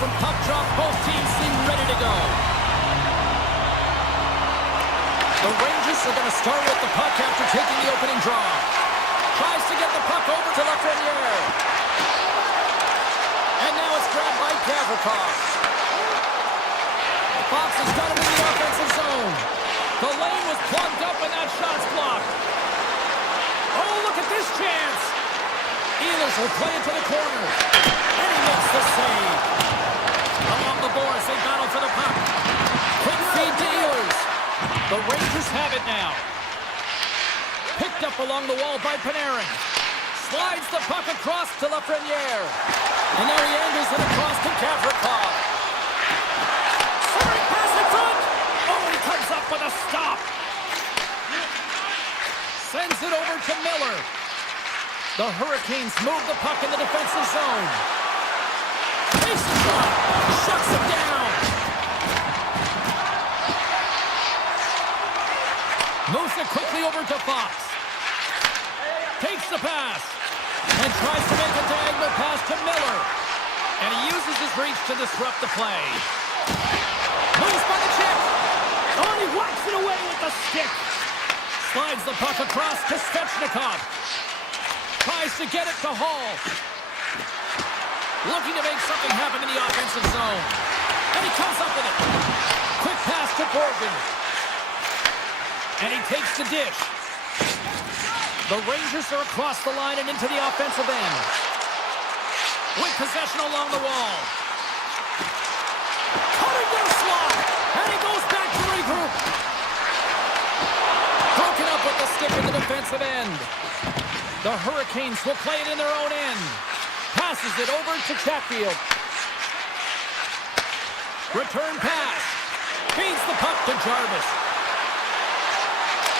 from puck drop. Both teams seem ready to go. The Rangers are going to start with the puck after taking the opening draw. Tries to get the puck over to Lafreniere. And now it's grabbed by Gavrikov. Fox has got him in the offensive zone. The lane was plugged up and that shot's blocked. Oh, look at this chance. Ehlers will play it to the corner. And he makes the save. Along the boards, they battle for the puck. Quick feed to Ehlers. The Rangers have it now. Picked up along the wall by Panarin. Slides the puck across to Lafreniere. And now he angles it across to Gavrikov. Centering pass in front. Oh, and he comes up with a stop. Sends it over to Miller. The Hurricanes move the puck in the defensive zone. Takes the shot. Shuts him down. Moves it quickly over to Fox. Takes the pass. And tries to make a diagonal pass to Miller. And he uses his reach to disrupt the play. Moves by the check. Oh, he whacks it away with the stick. Slides the puck across to Svechnikov. Tries to get it to Hall. Looking to make something happen in the offensive zone. And he comes up with it. Quick pass to Borgen. And he takes the dish. The Rangers are across the line and into the offensive end. With possession along the wall. Cutting their slot. And he goes back to regroup. Broken up with the stick in the defensive end. The Hurricanes will play it in their own end. Passes it over to Chatfield. Return pass. Feeds the puck to Jarvis.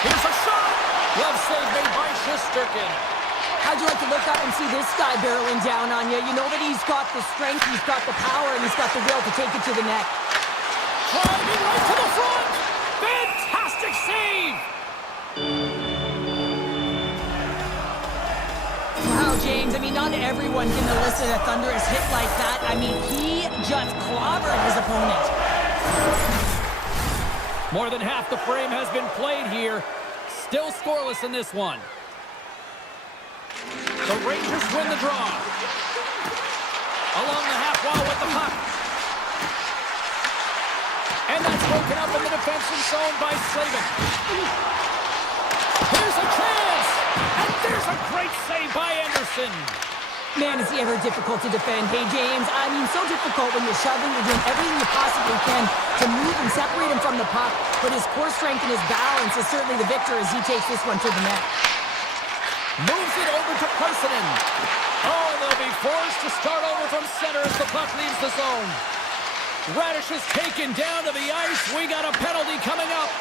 Here's a shot. Glove save made by Shesterkin. How'd you like to look up and see this guy barreling down on you? You know that he's got the strength, he's got the power, and he's got the will to take it to the net. Driving right to the front. Fantastic save. Wow, James, I mean, not everyone can elicit a thunderous hit like that. I mean, he just clobbered his opponent. More than half the frame has been played here. Still scoreless in this one. The Rangers win the draw. Along the half wall with the puck. And that's broken up in the defensive zone by Slavin. Here's a chance! And there's a great save by Anderson. Man, is he ever difficult to defend. Hey, James, I mean, so difficult when you're shoving, you're doing everything you possibly can to move and separate him from the puck, but his core strength and his balance is certainly the victor as he takes this one to the net. Moves it over to Parsonen. Oh, they'll be forced to start over from center as the puck leaves the zone. Radish is taken down to the ice. We got a penalty coming up.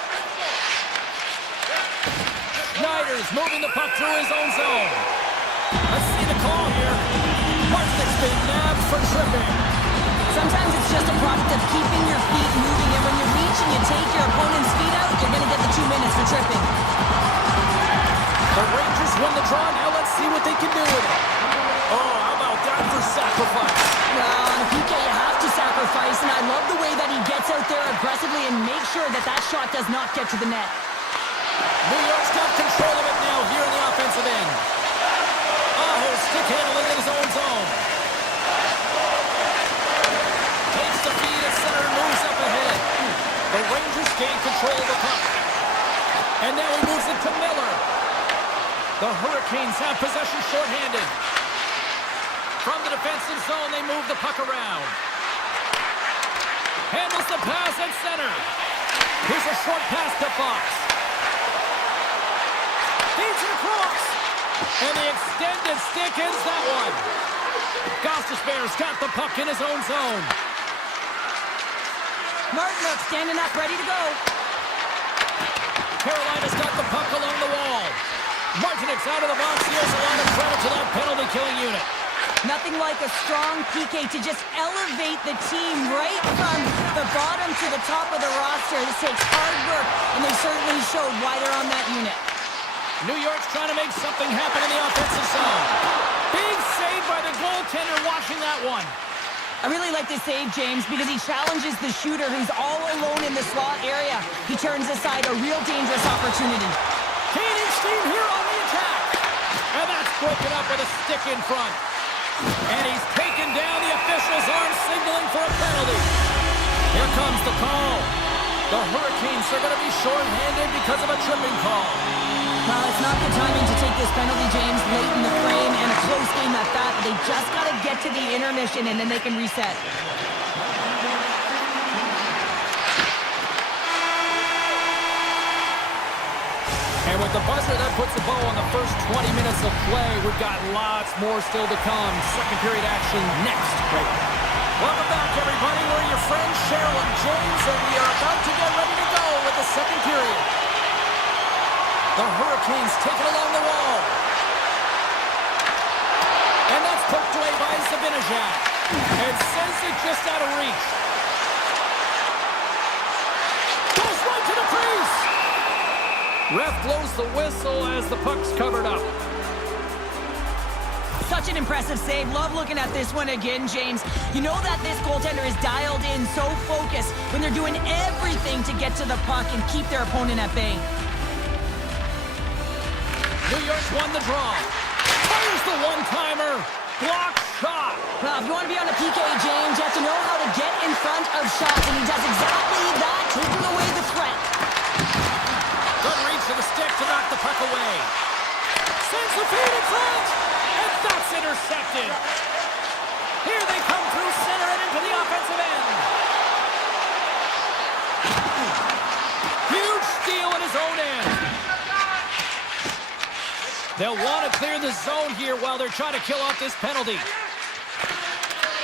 Schneider's moving the puck through his own zone. Let's see the call here. Martin's been nabbed for tripping. Sometimes it's just a product of keeping your feet moving, and when you reach and you take your opponent's feet out, you're going to get the 2 minutes for tripping. The Rangers win the draw. Now let's see what they can do with it. Oh, how about that for sacrifice? Well, on a PK, you have to sacrifice, and I love the way that he gets out there aggressively and makes sure that that shot does not get to the net. New York's got control of it now here in the offensive end. Aho stick handling in his own zone. Takes the feed at center and moves up ahead. The Rangers gain control of the puck. And now he moves it to Miller. The Hurricanes have possession shorthanded. From the defensive zone, they move the puck around. Handles the pass at center. Here's a short pass to Fox. Feeds it across. And the extended stick ends that one. Gostisbehere's got the puck in his own zone. Martinook standing up, ready to go. Carolina's got the puck along the wall. Martinook's out of the box. He owes a lot of credit to that penalty-killing unit. Nothing like a strong PK to just elevate the team right from the bottom to the top of the roster. This takes hard work, and they certainly showed why they're on that unit. New York's trying to make something happen in the offensive zone. Big save by the goaltender watching that one. I really like this save, James, because he challenges the shooter who's all alone in the slot area. He turns aside a real dangerous opportunity. Gaining steam here on the attack. And that's broken up with a stick in front. And he's taken down. The officials aren't signaling for a penalty. Here comes the call. The Hurricanes are going to be short-handed because of a tripping call. Well, it's not good timing to take this penalty, James, late in the frame, and a close game at that. But they just got to get to the intermission, and then they can reset. And with the buzzer, that puts a bow on the first 20 minutes of play. We've got lots more still to come. Second period action next. Right. Welcome back, everybody. We're your friends, Cheryl and James, and we are about to get ready to go with the second period. The Hurricanes take it along the wall. And that's poked away by Zabinajad. And sends it just out of reach. Goes right to the crease. Ref blows the whistle as the puck's covered up. Such an impressive save. Love looking at this one again, James. You know that this goaltender is dialed in, so focused when they're doing everything to get to the puck and keep their opponent at bay. New York's won the draw. Fires the one-timer. Block shot. Well, if you want to be on a PK, James, you have to know how to get in front of shots, and he does exactly that, taking away the threat. Good reach to the stick to knock the puck away. Sends the feed in front, and that's intercepted. Here they come through center and into the offensive end. Huge steal at his own end. They'll want to clear the zone here while they're trying to kill off this penalty.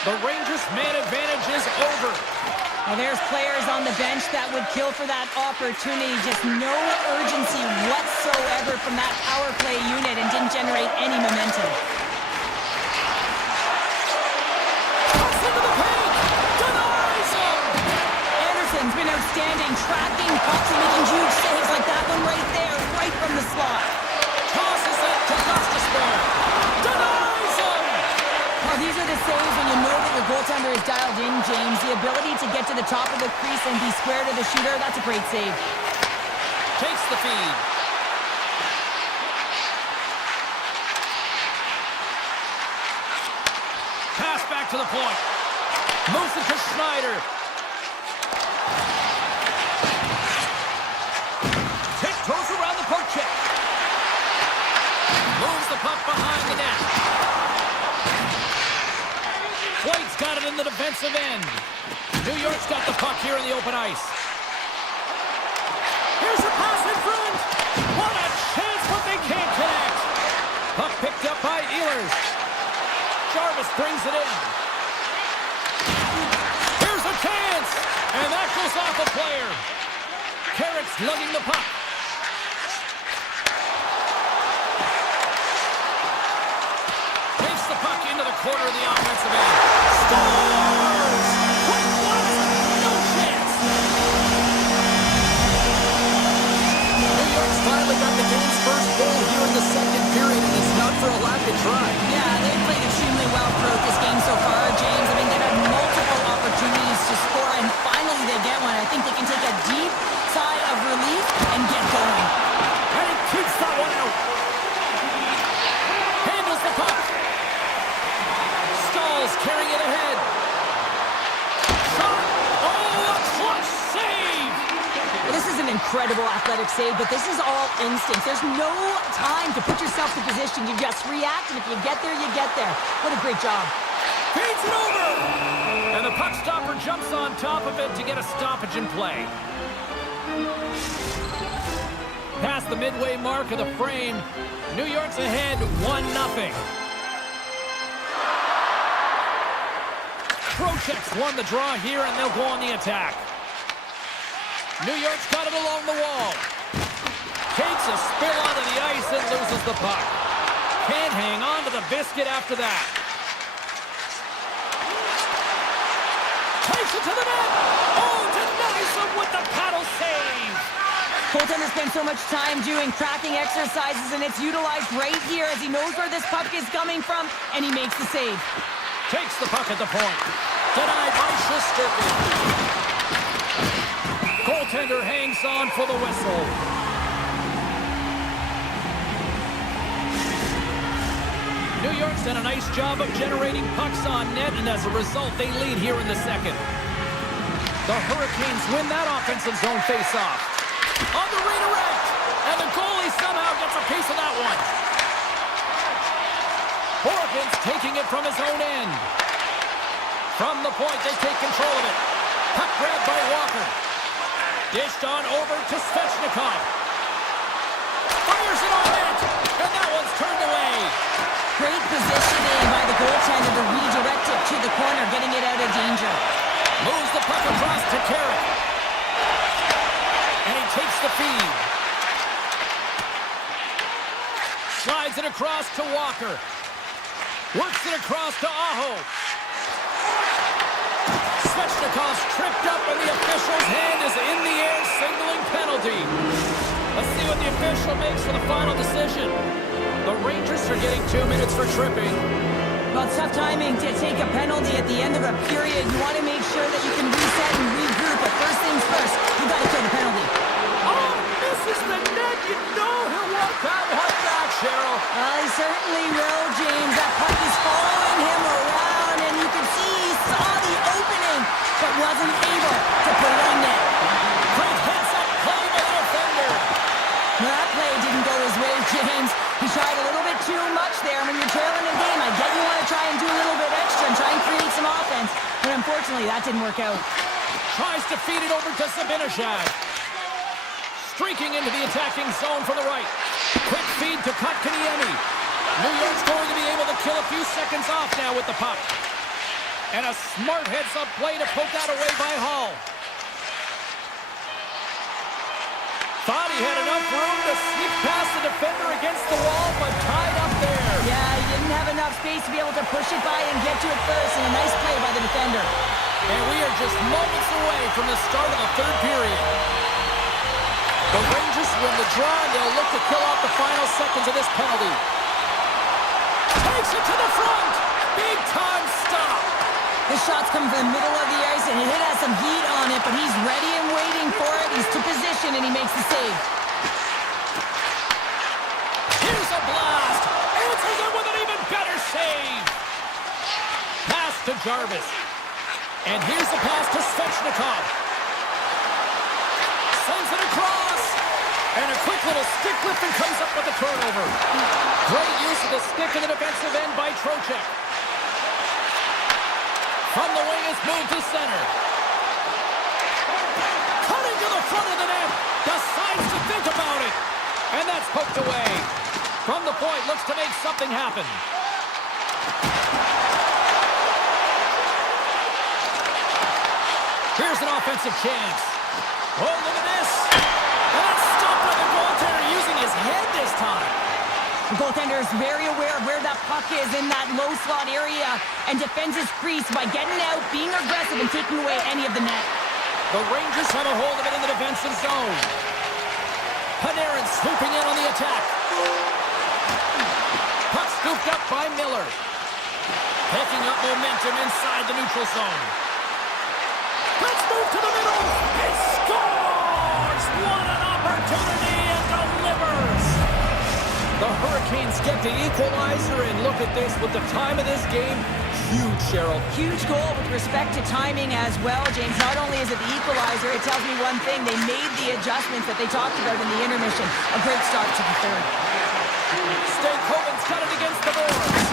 The Rangers' man advantage is over. Well, there's players on the bench that would kill for that opportunity. Just no urgency whatsoever from that power play unit and didn't generate any momentum. Cuts into the paint. Denies him. Anderson's been outstanding, tracking pucks and making huge saves like that one right there, right from the slot. Tosses it to Gustafsson. Denies him. Well, these are the saves when you know that your goaltender is dialed in, James. The ability to get to the top of the crease and be square to the shooter, that's a great save. Takes the feed. Pass back to the point. Moves it to Schneider. Tiptoes around the poke check. Moves the puck behind the net. White's got it in the defensive end. New York's got the puck here in the open ice. Here's a pass in front. What a chance, but they can't connect. Puck picked up by Ehlers. Jarvis brings it in. Here's a chance. And that goes off a player. Carrick's lugging the puck. Takes the puck into the corner of the offensive end. Scores! Quick blast! No chance! New York's finally got the game's first goal here in the second period, and it's not for a lack of try. Yeah, they've played extremely well throughout this game so far, James. I mean, they've had multiple opportunities to score, and finally they get one. I think they can take a deep sigh of relief and get going. And he keeps that one out. Handles the puck. Stalls carrying it ahead. Shot. Oh, a clutch save. This is an incredible athletic save, but this is all instinct. There's no time to put yourself in position. You just react, and if you get there, you get there. What a great job. Feeds it over. And the puck stopper jumps on top of it to get a stoppage in play. Past the midway mark of the frame, New York's ahead 1-0. Trocheck's won the draw here, and they'll go on the attack. New York's got it along the wall. Takes a spill onto the ice and loses the puck. Can't hang on to the biscuit after that. Takes it to the net. Oh, denies him with the paddle save. Goaltender spends so much time doing tracking exercises, and it's utilized right here as he knows where this puck is coming from, and he makes the save. Takes the puck at the point. Denied by Shesterkin. Goaltender hangs on for the whistle. New York's done a nice job of generating pucks on net, and as a result, they lead here in the second. The Hurricanes win that offensive zone face-off. On the redirect, and the goalie somehow gets a piece of that one. Horgan's taking it from his own end. From the point, they take control of it. Puck grabbed by Walker. Dished on over to Svechnikov. Fires it on net, and that one's turned away. Great positioning by the goaltender to redirect it to the corner, getting it out of danger. Moves the puck across to Carrick. And he takes the feed. Slides it across to Walker. Works it across to Aho. Svechnikov's tripped up and the official's hand is in the air, signaling penalty. Let's see what the official makes for the final decision. The Rangers are getting 2 minutes for tripping. Well, it's tough timing to take a penalty at the end of a period. You want to make sure that you can reset and regroup, but first things first, you got to kill the penalty. Oh, misses the net. You know he'll walk that one back, Cheryl. Well, he certainly will, James. That puck is following him around, and you can see he saw the opening, but wasn't able to put it on net. Great heads-up play by the defender. Well, that play didn't go his way, James. He tried a little bit too much there. When you're trailing a game, I get you want to try and do a little bit extra and try and create some offense, but unfortunately, that didn't work out. Tries to feed it over to Zibanejad. Streaking into the attacking zone from the right. Quick feed to Kotkaniemi. New York's going to be able to kill a few seconds off now with the puck. And a smart heads-up play to poke that away by Hall. Thought he had enough room to sneak past the defender against the wall, but tied up there. Yeah, he didn't have enough space to be able to push it by and get to it first, and a nice play by the defender. And we are just moments away from the start of the third period. The Rangers win the draw, and they'll look to kill off the final seconds of this penalty. Takes it to the front. Big time stop. The shot's coming from the middle of the ice, and it has some heat on it, but he's ready and waiting for it. He's to position, and he makes the save. Here's a blast. Answers it with an even better save. Pass to Jarvis. And here's the pass to Svechnikov. Sends it across. And a quick little stick lift and comes up with a turnover. Great use of the stick in the defensive end by Trocheck. From the wing is moved to center. Cutting to the front of the net. Decides to think about it. And that's poked away. From the point, looks to make something happen. Here's an offensive chance. Oh, look at this. And that's stopped by the goaltender using his head this time. The goaltender is very aware of where that puck is in that low slot area and defends his crease by getting out, being aggressive, and taking away any of the net. The Rangers have a hold of it in the defensive zone. Panarin swooping in on the attack. Puck scooped up by Miller. Picking up momentum inside the neutral zone. Let's move to the middle. He scores! What an opportunity and delivers! The Hurricanes get the equalizer, and look at this with the time of this game. Huge, Cheryl. Huge goal with respect to timing as well, James. Not only is it the equalizer, it tells me one thing. They made the adjustments that they talked about in the intermission. A great start to the third. Stankoven's got it against the boards.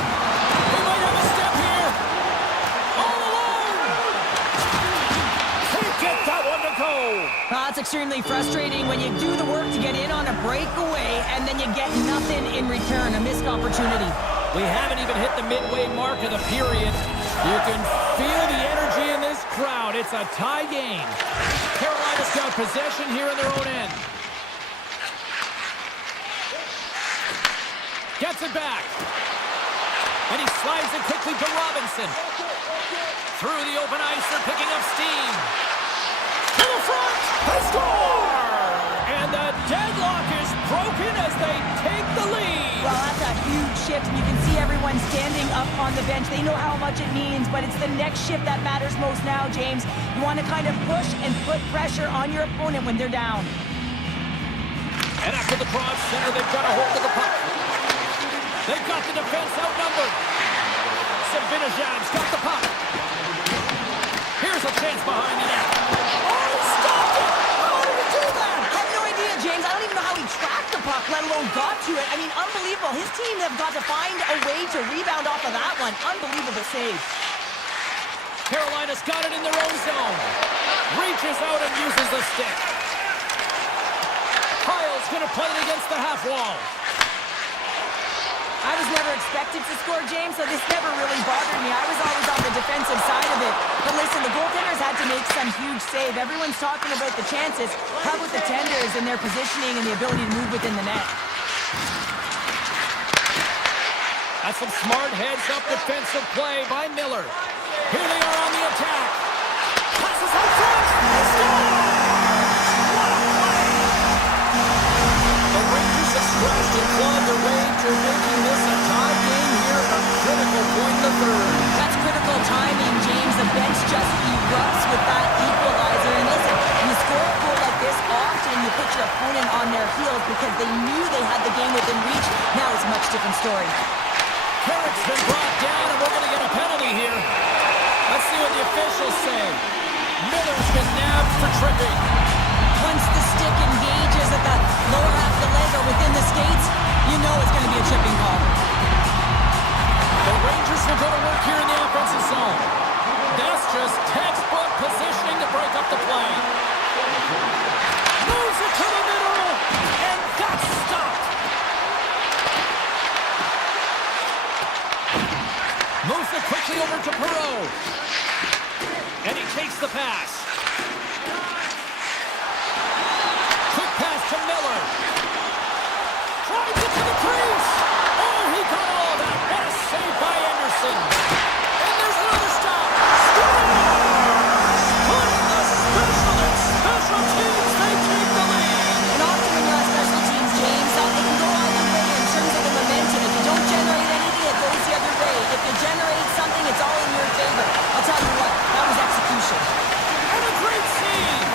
He might have a step here. All alone. Can't get that one to go. It's extremely frustrating when you do the work to get in on a breakaway and then you get nothing in return, a missed opportunity. We haven't even hit the midway mark of the period. You can feel the energy in this crowd. It's a tie game. Carolina's got possession here in their own end. Gets it back. And he slides it quickly to Robinson. Through the open ice, they're picking up steam. To the front, they score! And the deadlock is broken as they take the lead. Well, that's a huge shift, and you can see everyone everyone standing up on the bench. They know how much it means, but it's the next shift that matters most now, James. You want to kind of push and put pressure on your opponent when they're down. And after the cross center, they've got a hold of the puck. They've got the defense outnumbered. Sabinajad's got the puck. Here's a chance behind the net. Oh, he stopped it! How did he do that? I have no idea, James. I don't even know how he tracked the puck, let alone got to it. I mean, unbelievable. His team have got to find a way to rebound off of that one. Unbelievable save. Carolina's got it in their own zone. Reaches out and uses the stick. Kyle's going to play it against the half wall. I was never expected to score, James, so this never really bothered me. I was always on the defensive side of it. But listen, the goaltenders had to make some huge save. Everyone's talking about the chances. How about the tenders and their positioning and the ability to move within the net? That's some smart heads-up defensive play by Miller. Here they are on the attack. Passes out front. They score! The Rangers have scratched and clawed their way to making this a tie game here at a critical point in the third. That's critical timing, James. The bench just erupts with that equalizer. And listen, when you score a goal like this, often you put your opponent on their heels because they knew they had the game within reach. Now it's a much different story. Carrick's been brought down, and we're going to get a penalty here. Let's see what the officials say. Miller's been nabbed for tripping. Once the stick engages at the lower half of the leg or within the skates, you know it's going to be a tripping call. The Rangers will go to work here in the offensive zone. That's just textbook positioning to break up the play. Moves it to the middle, and got stopped. Moves it quickly over to Perreault. And he takes the pass. Quick pass to Miller. Drives it to the crease. Oh, he got all of that. What a save by Anderson. And there's another stop. Scores! Putting the special teams, they take the lead. And often when you're on special teams, James, it can go either way in terms of the momentum. If you don't generate anything, it goes the other way. If you generate something, it's all in your favor. I'll tell you what, that was execution. And a great save.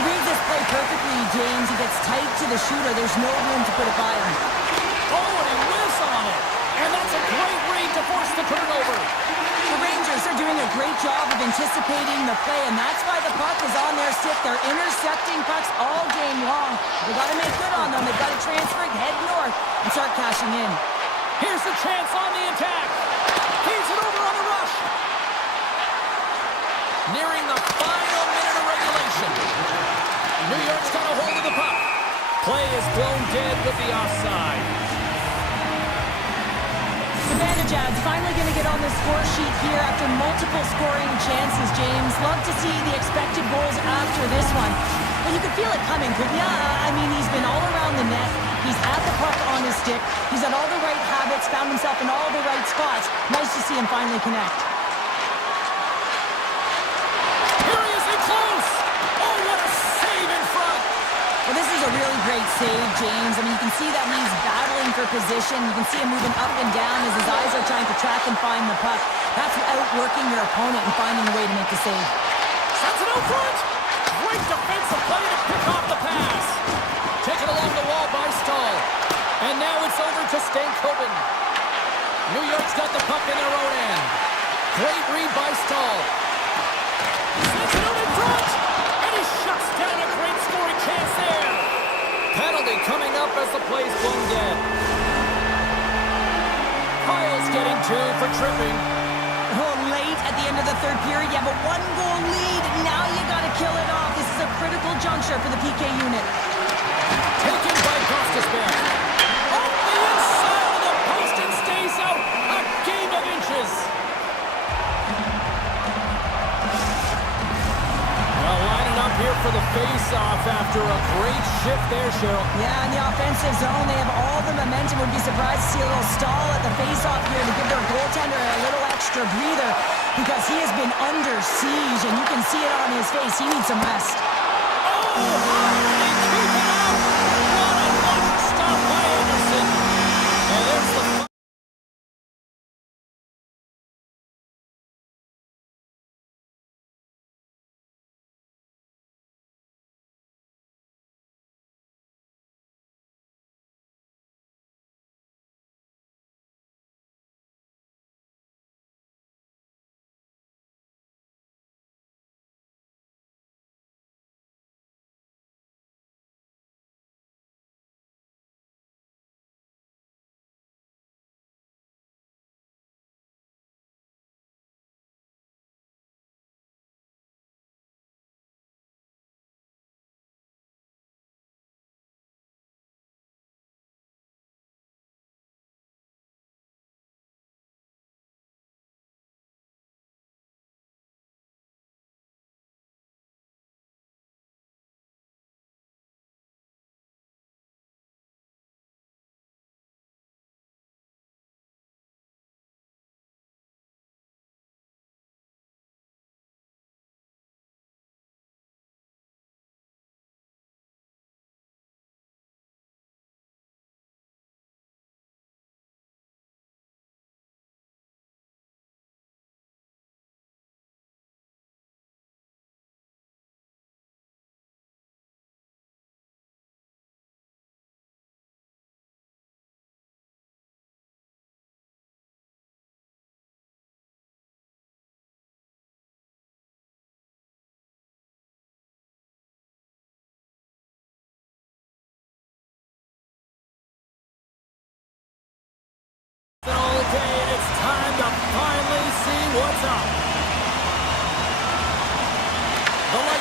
He reads this play perfectly, James. He gets tight to the shooter. There's no room to put it by him. Oh, and he whiffs on it. And that's a great read to force the turnover. The Rangers are doing a great job of anticipating the play, and that's why the puck is on their stick. They're intercepting pucks all game long. They've got to make good on them. They've got to transfer it, head north, and start cashing in. Here's the chance on the attack. Feeds it over on the rush. Nearing the final minute of regulation. New York's got a hold of the puck. Play is blown dead with the offside. Sabinajad's finally going to get on the score sheet here after multiple scoring chances, James. Love to see the expected goals after this one. But you could feel it coming, couldn't you? I mean, he's been all around the net. He's had the puck on his stick. He's had all the right habits, found himself in all the right spots. Nice to see him finally connect. Here he is in close. Oh, what a save in front. Well, this is a really great save, James. I mean, you can see that he's battling for position. You can see him moving up and down as his eyes are trying to track and find the puck. That's outworking your opponent and finding a way to make the save. Sends it out front. Great defensive play to pick off the pass. Taken along the wall by Stahl. And now it's over to Stankoven. New York's got the puck in their own end. Great read by Stahl. Sends it out in front. And he shuts down a great scoring chance there. Penalty coming up as the play's blown dead. Kyle's getting two for tripping. Oh, late at the end of the third period, you have a one-goal lead. Now you got to kill it off. This is a critical juncture for the PK unit. Taken by Gostisbehere. Off the inside of the post and stays out. A game of inches. Well, lining up here for the face-off after a great shift there, Cheryl. Yeah, in the offensive zone, they have all the momentum. Would be surprised to see a little stall at the face-off here to give their goaltender a little extra breather because he has been under siege, and you can see it on his face. He needs some rest. Oh,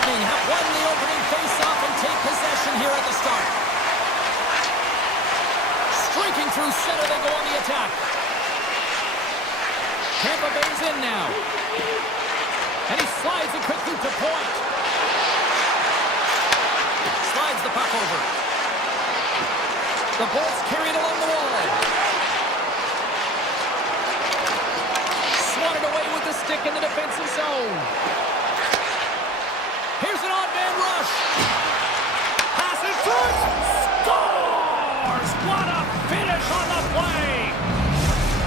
Lightning have won the opening face-off and take possession here at the start. Streaking through center, they go on the attack. Tampa Bay's in now. And he slides it quickly to point. Slides the puck over. The Bolts carry it along the wall. Swatted away with the stick in the defensive zone. Here's an odd man rush. Pass in front. Scores! What a finish on the play!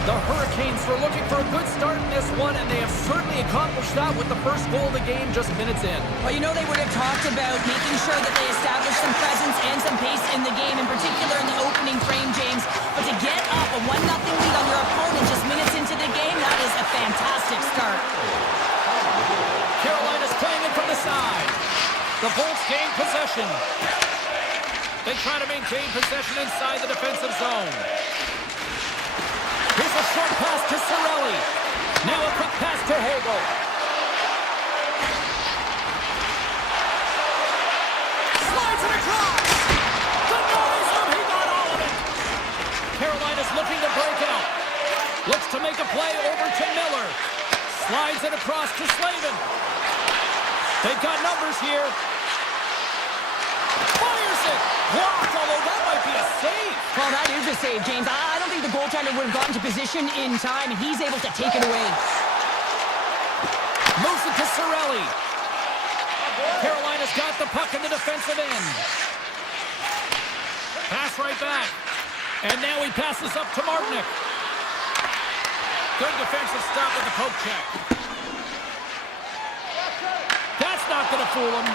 The Hurricanes were looking for a good start in this one, and they have certainly accomplished that with the first goal of the game just minutes in. Well, you know they would have talked about making sure that they established some presence and some pace in the game, in particular in the opening frame, James. But to get up a 1-0 lead on your opponent just minutes into the game, that is a fantastic start. Carolina's playing it from the side. The Bolts gain possession. They try to maintain possession inside the defensive zone. Here's a short pass to Cirelli. Now a quick pass to Hagel. Slides it across. Denies him. He got all of it. Carolina's looking to break out. Looks to make a play over to Miller. Slides it across to Slavin. They've got numbers here. Fires it. Blocked, although that might be a save. Well, that is a save, James. I don't think the goaltender would have gotten to position in time, and he's able to take it away. Moves it to Cirelli. Carolina's got the puck in the defensive end. Pass right back. And now he passes up to Martinick. Good defensive stop with the poke check. That's not going to fool him.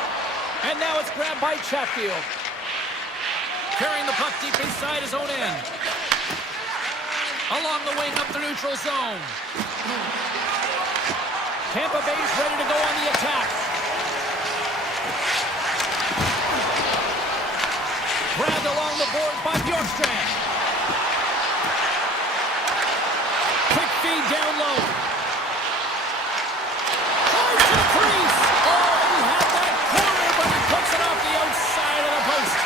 And now it's grabbed by Chatfield. Carrying the puck deep inside his own end. Along the wing up the neutral zone. Tampa Bay's ready to go on the attack. Grabbed along the board by Bjorkstrand. Quick feed down low. Tries to the crease. Oh, he had that corner, but he puts it off the outside of the post.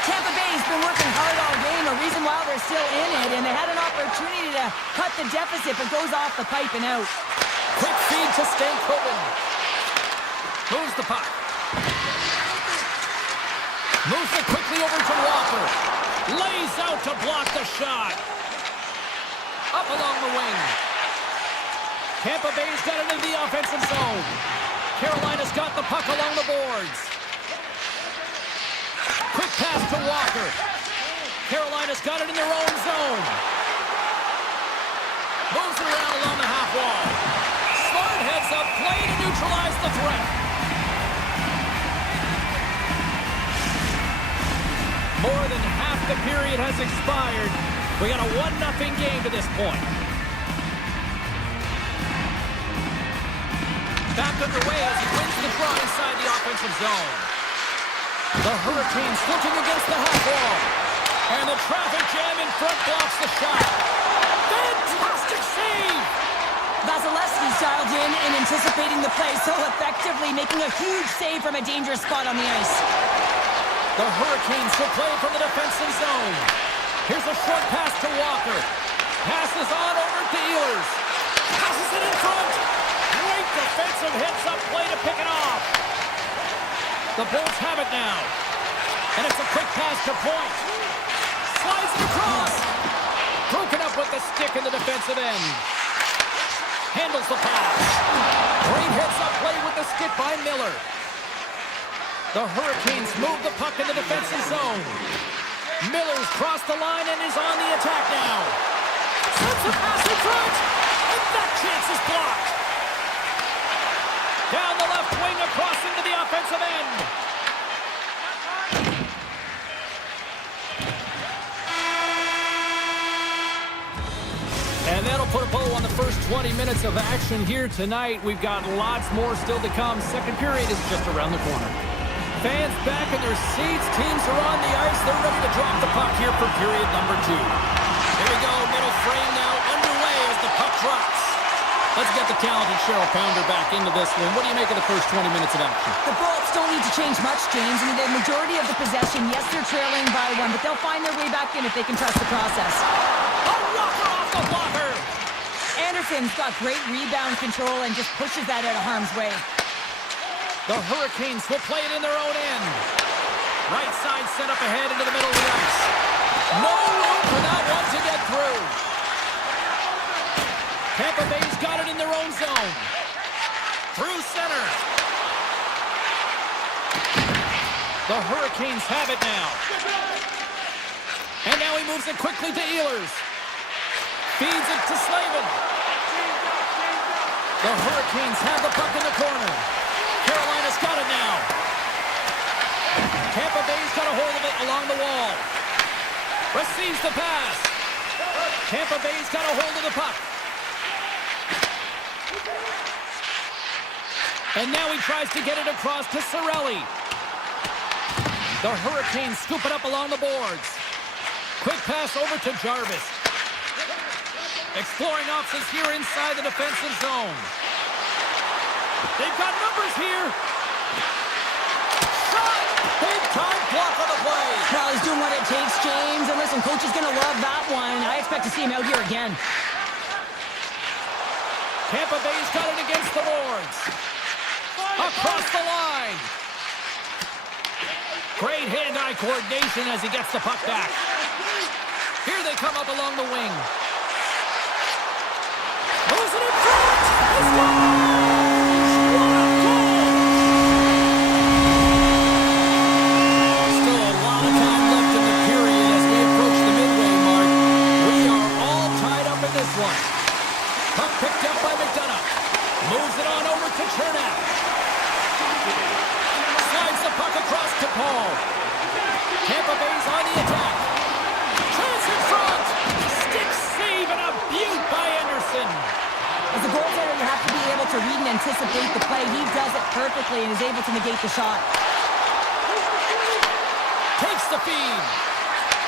Tampa Bay's been working hard all game, a reason why they're still in it, and they had an opportunity to cut the deficit, but goes off the pipe and out. Quick feed to Stankoven. Moves the puck. Moves it quickly over to Walker. Lays out to block the shot. Up along the wing. Tampa Bay's got it into the offensive zone. Carolina's got the puck along the boards. Quick pass to Walker. Carolina's got it in their own zone. Moves it around along the half wall. Smart heads up, play to neutralize the threat. More than half the period has expired. We got a 1-0 game to this point. Back underway as he wins the draw inside the offensive zone. The Hurricanes looking against the half wall. And the traffic jam in front blocks the shot. Fantastic save! Vasilevsky's dialed in and anticipating the play so effectively, making a huge save from a dangerous spot on the ice. The Hurricanes will play from the defensive zone. Here's a short pass to Walker. Passes on over to Ehlers. Passes it in front. Great defensive hits-up play to pick it off. The Bolts have it now. And it's a quick pass to Point. Slides it across. Broken up with the stick in the defensive end. Handles the pass. Great heads-up play with the stick by Miller. The Hurricanes move the puck in the defensive zone. Miller's crossed the line and is on the attack now. Sends a pass in front. And that chance is blocked. Down the left wing across into the offensive end. And that'll put a bow on the first 20 minutes of action here tonight. We've got lots more still to come. Second period is just around the corner. Fans back in their seats. Teams are on the ice. They're ready to drop the puck here for period number 2. Here we go. Middle frame now underway as the puck drops. Let's get the talented Cheryl Pounder back into this one. What do you make of the first 20 minutes of action? The Bullets don't need to change much, James. I mean, the majority of the possession, yes, they're trailing by one, but they'll find their way back in if they can trust the process. A rocker off the blocker! Anderson's got great rebound control and just pushes that out of harm's way. The Hurricanes will play it in their own end. Right side set up ahead into the middle of the ice. No room for that one to get through. Tampa Bay's got it in their own zone. Through center. The Hurricanes have it now. And now he moves it quickly to Ehlers. Feeds it to Slavin. The Hurricanes have the puck in the corner. Carolina's got it now. Tampa Bay's got a hold of it along the wall. Receives the pass. Tampa Bay's got a hold of the puck. And now he tries to get it across to Cirelli. The Hurricanes scoop it up along the boards. Quick pass over to Jarvis. Exploring options here inside the defensive zone. They've got numbers here. Shot! Big time block on the play. Well, he's doing what it takes, James. And listen, coach is going to love that one. I expect to see him out here again. Tampa Bay's got it against the boards. Across the line. Great hand-eye coordination as he gets the puck back. Here they come up along the wing. Moves it in front. He scores! What a goal! Still a lot of time left in the period as we approach the midway mark. We are all tied up in this one. Puck picked up by McDonough. Moves it on over to Chernak. Slides the puck across to Paul. Tampa Bay's on the attack. Chance in front. Stick save and a beaut by Anderson. As a goaltender, you have to be able to read and anticipate the play. He does it perfectly and is able to negate the shot. Takes the feed.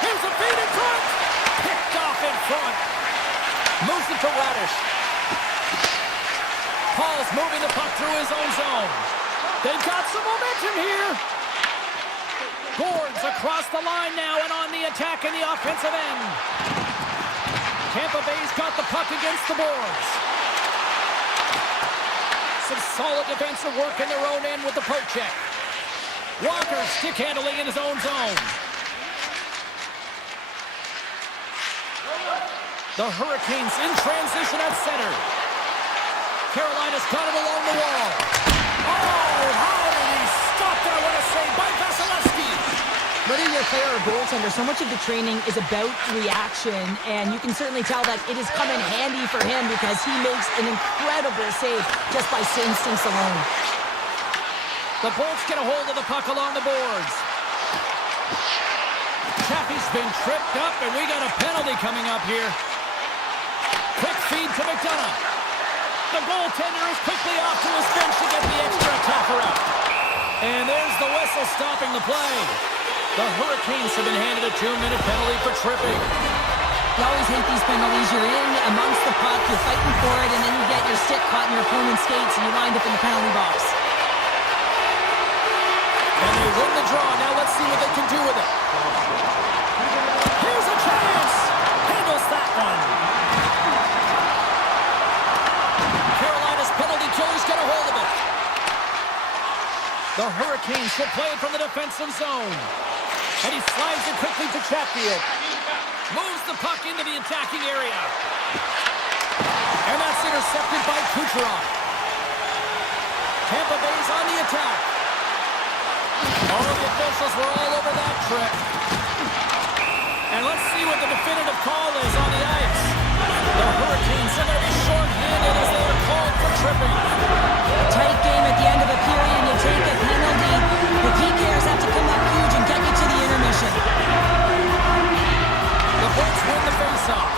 Here's a feed in front. Picked off in front. Moves it to Radish. Paul's moving the puck through his own zone. They've got some momentum here. Gord's across the line now and on the attack in the offensive end. Tampa Bay's got the puck against the boards. Some solid defensive work in their own end with the poke check. Walker stick handling in his own zone. The Hurricanes in transition at center. Carolina's got it along the wall. Oh, how did he stop that? What a save by Vasilevsky. Whether you're a player or goaltender, so much of the training is about reaction, and you can certainly tell that it has come in handy for him because he makes an incredible save just by instincts alone. The Bolts get a hold of the puck along the boards. Chaffee's been tripped up, and we got a penalty coming up here. Quick feed to McDonough. The goaltender is quickly off to his bench to get the extra attacker out. And there's the whistle stopping the play. The Hurricanes have been handed a 2-minute penalty for tripping. You always hate these penalties. You're in amongst the puck, you're fighting for it, and then you get your stick caught in your opponent's skates, and you wind up in the penalty box. And they win the draw. Now let's see what they can do with it. Here's a chance. Handles that one. Carolina's penalty killers get a hold of it. The Hurricanes will play it from the defensive zone. And he slides it quickly to Chatfield. Moves the puck into the attacking area. And that's intercepted by Kucherov. Tampa Bay's on the attack. All the officials were all over that trip. And let's see what the definitive call is on the ice. The Hurricanes are going to be short-handed as they are called for tripping. A tight game at the end of a period, and you take a penalty. The PKers have to come up huge and get you to the intermission. The Bolts win the face-off.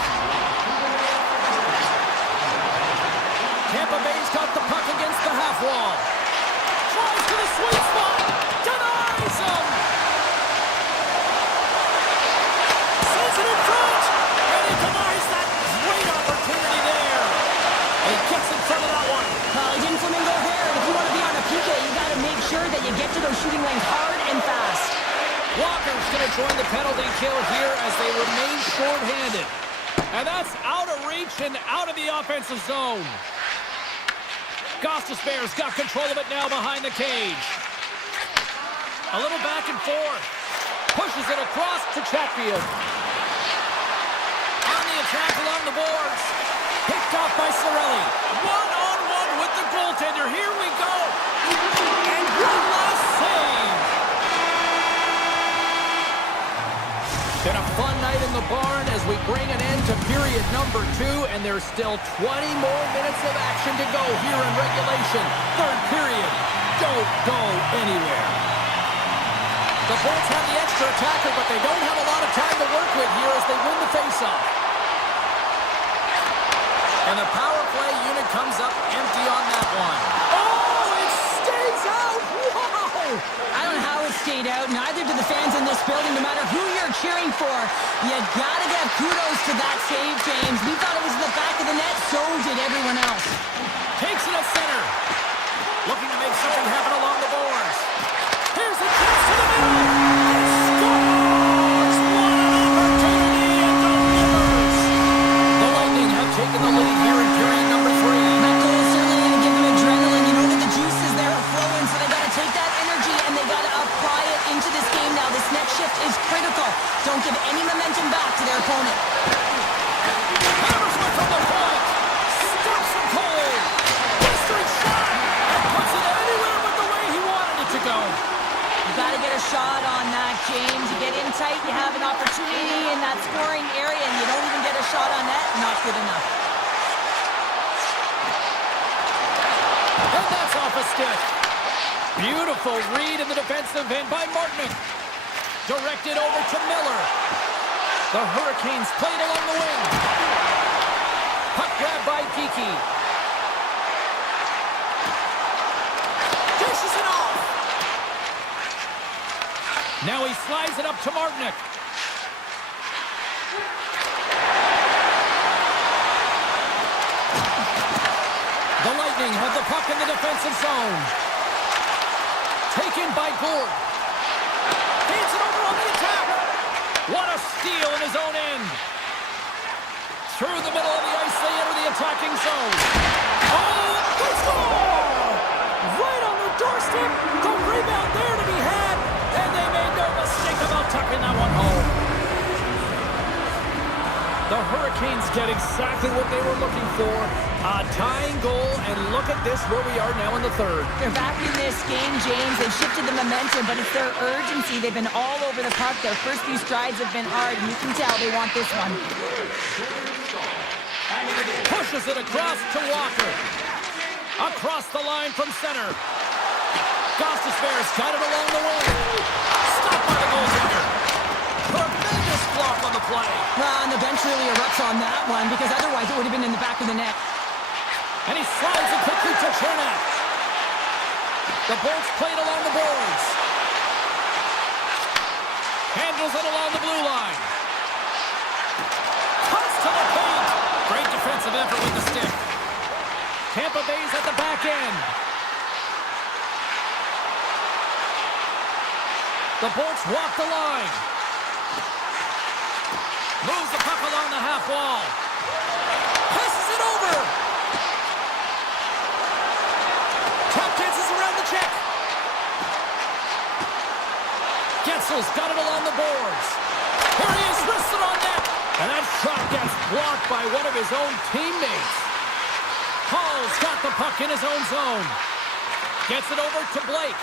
Tampa Bay's got the puck against the half wall. Tries to the sweet spot. Denies him. Sends it in front. And he denies that great opportunity there. He gets it shooting lanes hard and fast. Walker's going to join the penalty kill here as they remain short-handed. And that's out of reach and out of the offensive zone. Gostisbehere's got control of it now behind the cage. A little back and forth. Pushes it across to Chatfield. On the attack along the boards. Picked off by Cirelli. One-on-one with the goaltender. Here we go. And one last save. Been a fun night in the barn as we bring an end to period number 2, and there's still 20 more minutes of action to go here in regulation. Third period. Don't go anywhere. The Bolts have the extra attacker, but they don't have a lot of time to work with here as they win the faceoff. And the power play unit comes up empty on that one. Oh, it stays out! Wow! I don't know how it stayed out. Neither do the fans in this building, no matter who you're cheering for. You gotta give kudos to that save, James. We thought it was in the back of the net, so did everyone else. Takes it at center. Looking to make something happen along the boards. Here's a chance to the middle. He scores! What an opportunity and delivers! The Lightning have taken the lead here in period number 3. That goal is certainly going to give them adrenaline. You know that the juices there are flowing, so they got to take that energy and they got to apply it into this game now. This next shift is critical. Don't give any momentum back to their opponent. Hammers one from the point. Stops him cold. History shot. And puts it anywhere but the way he wanted it to go. You got to get a shot on that, James. You get in tight, you have an opportunity in that scoring area, and you don't even get a shot on that. Not good enough. And that's off a stick. Beautiful read in the defensive end by Martinick. Directed over to Miller. The Hurricanes played along the wing. Puck grab by Geeky. Dishes it off. Now he slides it up to Martinick. The Lightning have the puck in the defensive zone. Taken by Gourde. Feeds it over on the attack. What a steal in his own end. Through the middle of the ice, they enter the attacking zone. Oh, they score! Right on the doorstep. The rebound there to be had. And they made no mistake about tucking that one home. The Hurricanes get exactly what they were looking for. A tying goal, and look at this where we are now in the third. They're back in this game, James. They've shifted the momentum, but it's their urgency. They've been all over the puck. Their first few strides have been hard, and you can tell they want this one. Pushes it across to Walker. Across the line from center. Gostisbehere's got it along the wing. Stopped by the goaltender. Tremendous block on the play. And the bench really erupts on that one, because otherwise it would have been in the back of the net. And he slides it quickly to Chernak. The Bolts played along the boards. Handles it along the blue line. Cuts to the paint. Great defensive effort with the stick. Tampa Bay's at the back end. The Bolts walk the line. Moves the puck along the half wall. Passes it over. Tap dances around the check. Getzel's got it along the boards. Here he is, wristed on net. And that shot gets blocked by one of his own teammates. Hall's got the puck in his own zone. Gets it over to Blake.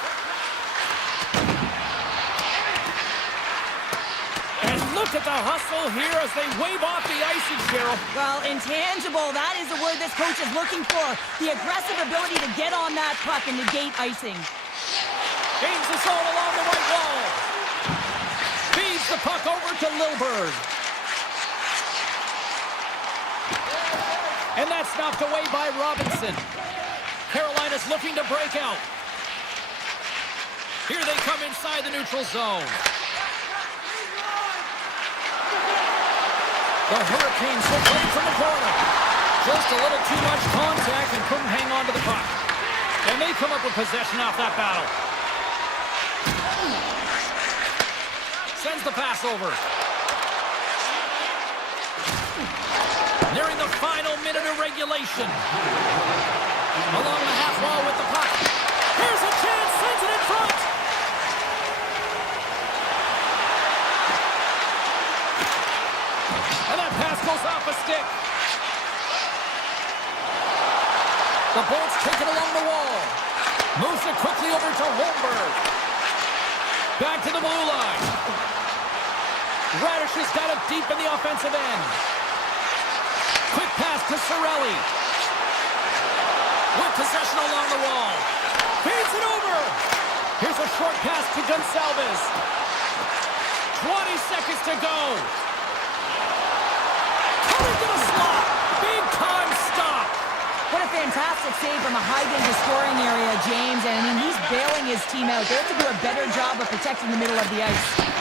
Look at the hustle here as they wave off the icing, Cheryl. Well, intangible, that is the word this coach is looking for. The aggressive ability to get on that puck and negate icing. Gains the zone along the right wall. Feeds the puck over to Lilburn. And that's knocked away by Robinson. Carolina's looking to break out. Here they come inside the neutral zone. The Hurricanes will play from the corner. Just a little too much contact and couldn't hang on to the puck. And they come up with possession off that battle. Sends the pass over. Nearing the final minute of regulation. Along the half wall with the puck. Here's a chance, sends it in front. And that pass goes off a stick. The Bolts take it along the wall. Moves it quickly over to Holmberg. Back to the blue line. Radish has got it deep in the offensive end. Quick pass to Cirelli. With possession along the wall. Feeds it over. Here's a short pass to Gonçalves. 20 seconds to go. Coming to the slot. Big time stop. What a fantastic save from a high danger scoring area, James. And I mean, he's bailing his team out. They have to do a better job of protecting the middle of the ice.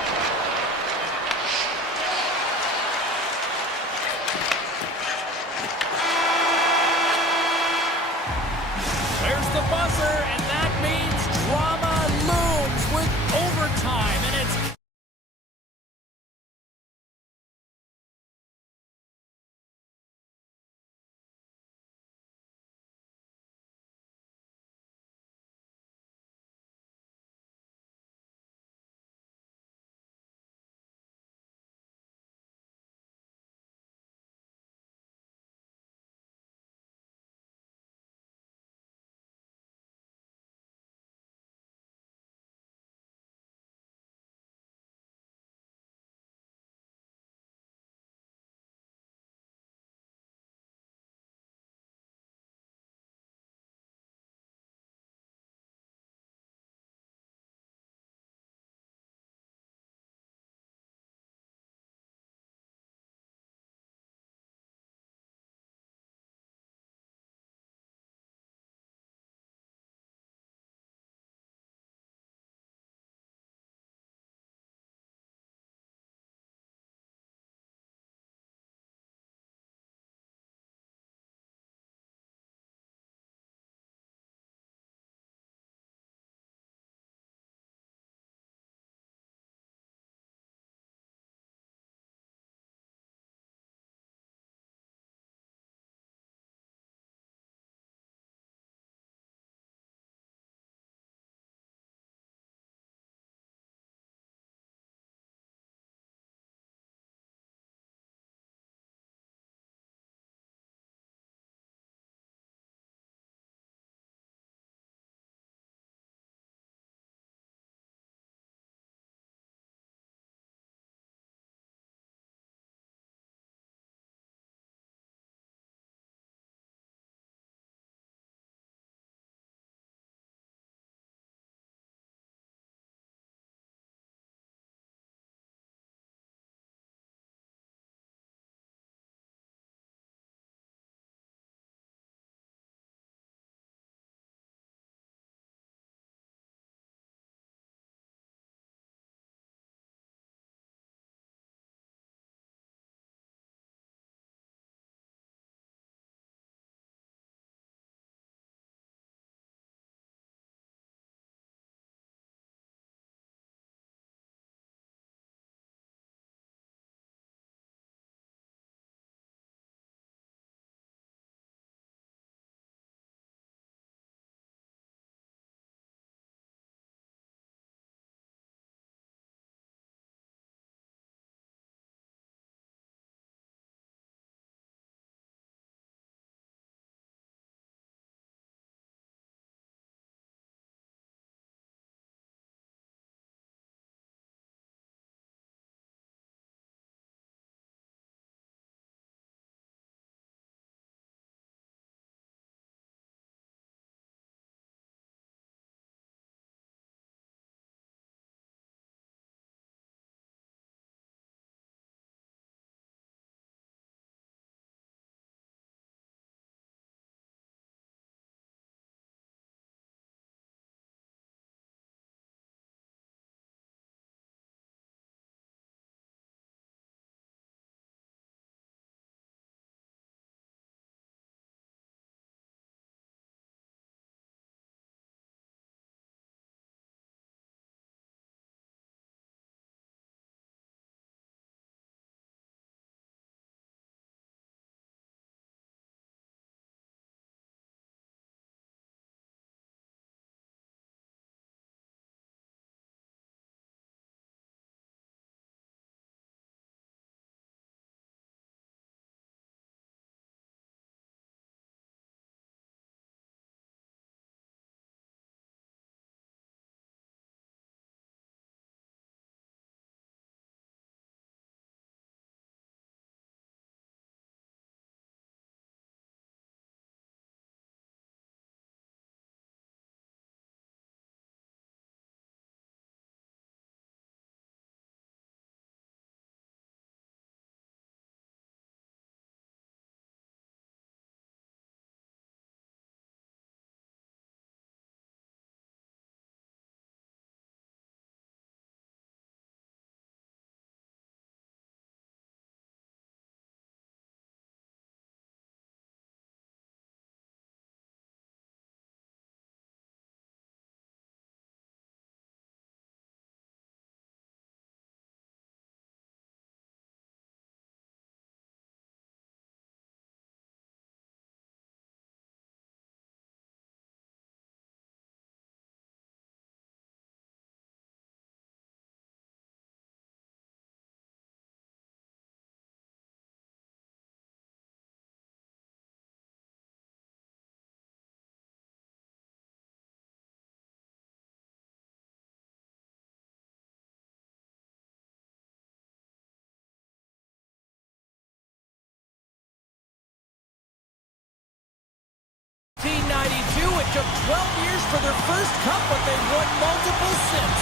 took 12 years for their first cup, but they've won multiple since.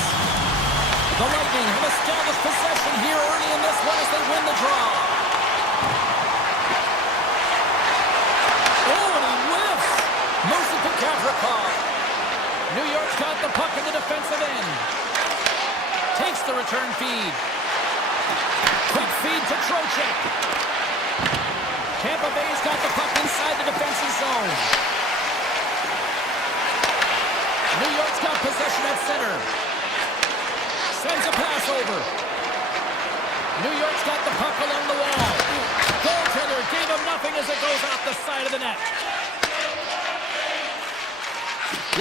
The Lightning have established possession here early in this one as they win the draw. Oh, and he whiffs. Moves it to Gavrikov. New York's got the puck in the defensive end. Takes the return feed. Quick feed to Trocheck. Tampa Bay's got the puck inside the defensive zone. New York's got possession at center. Sends a pass over. New York's got the puck along the wall. Goaltender gave him nothing as it goes off the side of the net.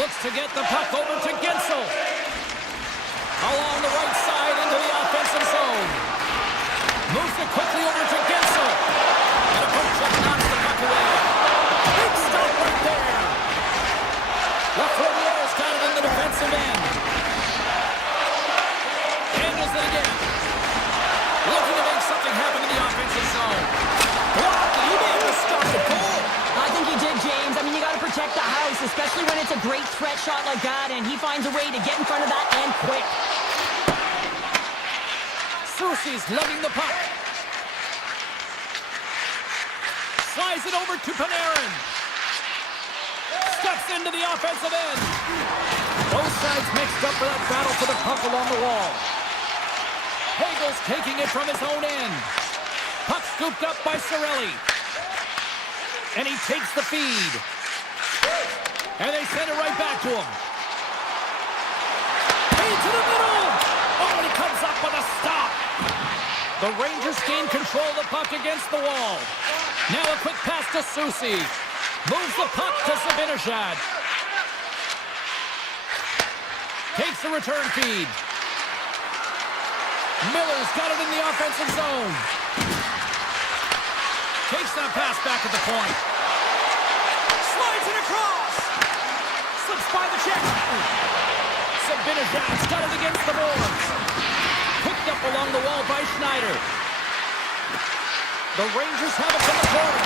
Looks to get the puck over to Gensel. Along the right side into the offensive zone. Moves it quickly over to Gensel. And a poke check knocks the puck away. Big stop right there. Lafreniere's got it in the defensive end. Handles it again. Looking to make something happen in the offensive zone. Blocked, and he may have stopped the goal. I think he did, James. I mean, you got to protect the house, especially when it's a great threat shot like that, and he finds a way to get in front of that and quick. Soucy's lugging the puck. Slides it over to Panarin. Steps into the offensive end. Both sides mixed up for that battle for the puck along the wall. Hagel's taking it from his own end. Puck scooped up by Cirelli. And he takes the feed. And they send it right back to him. Feed to the middle. Oh, and he comes up with a stop. The Rangers gain control of the puck against the wall. Now a quick pass to Soucy. Moves the puck to Zibanejad. Takes the return feed. Miller's got it in the offensive zone. Takes that pass back at the point. Slides it across. Slips by the check. Zibanejad's got it against the boards. Picked up along the wall by Schneider. The Rangers have it from the corner.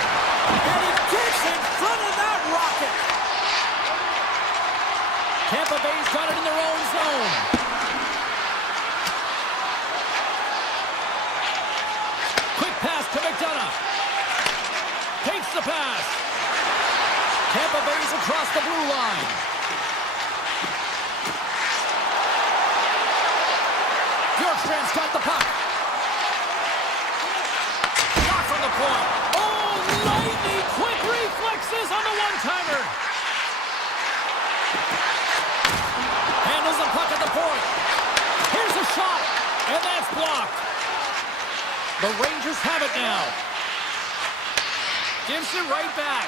And he gets in front of that rocket. Tampa Bay's got it in their own zone. Quick pass to McDonough. Takes the pass. Tampa Bay's across the blue line. Bjorkstrand's got the puck. Shot from the point. Oh, lightning quick reflexes on the one-timer. Handles the puck at the point. Here's a shot, and that's blocked. The Rangers have it now. Gives it right back.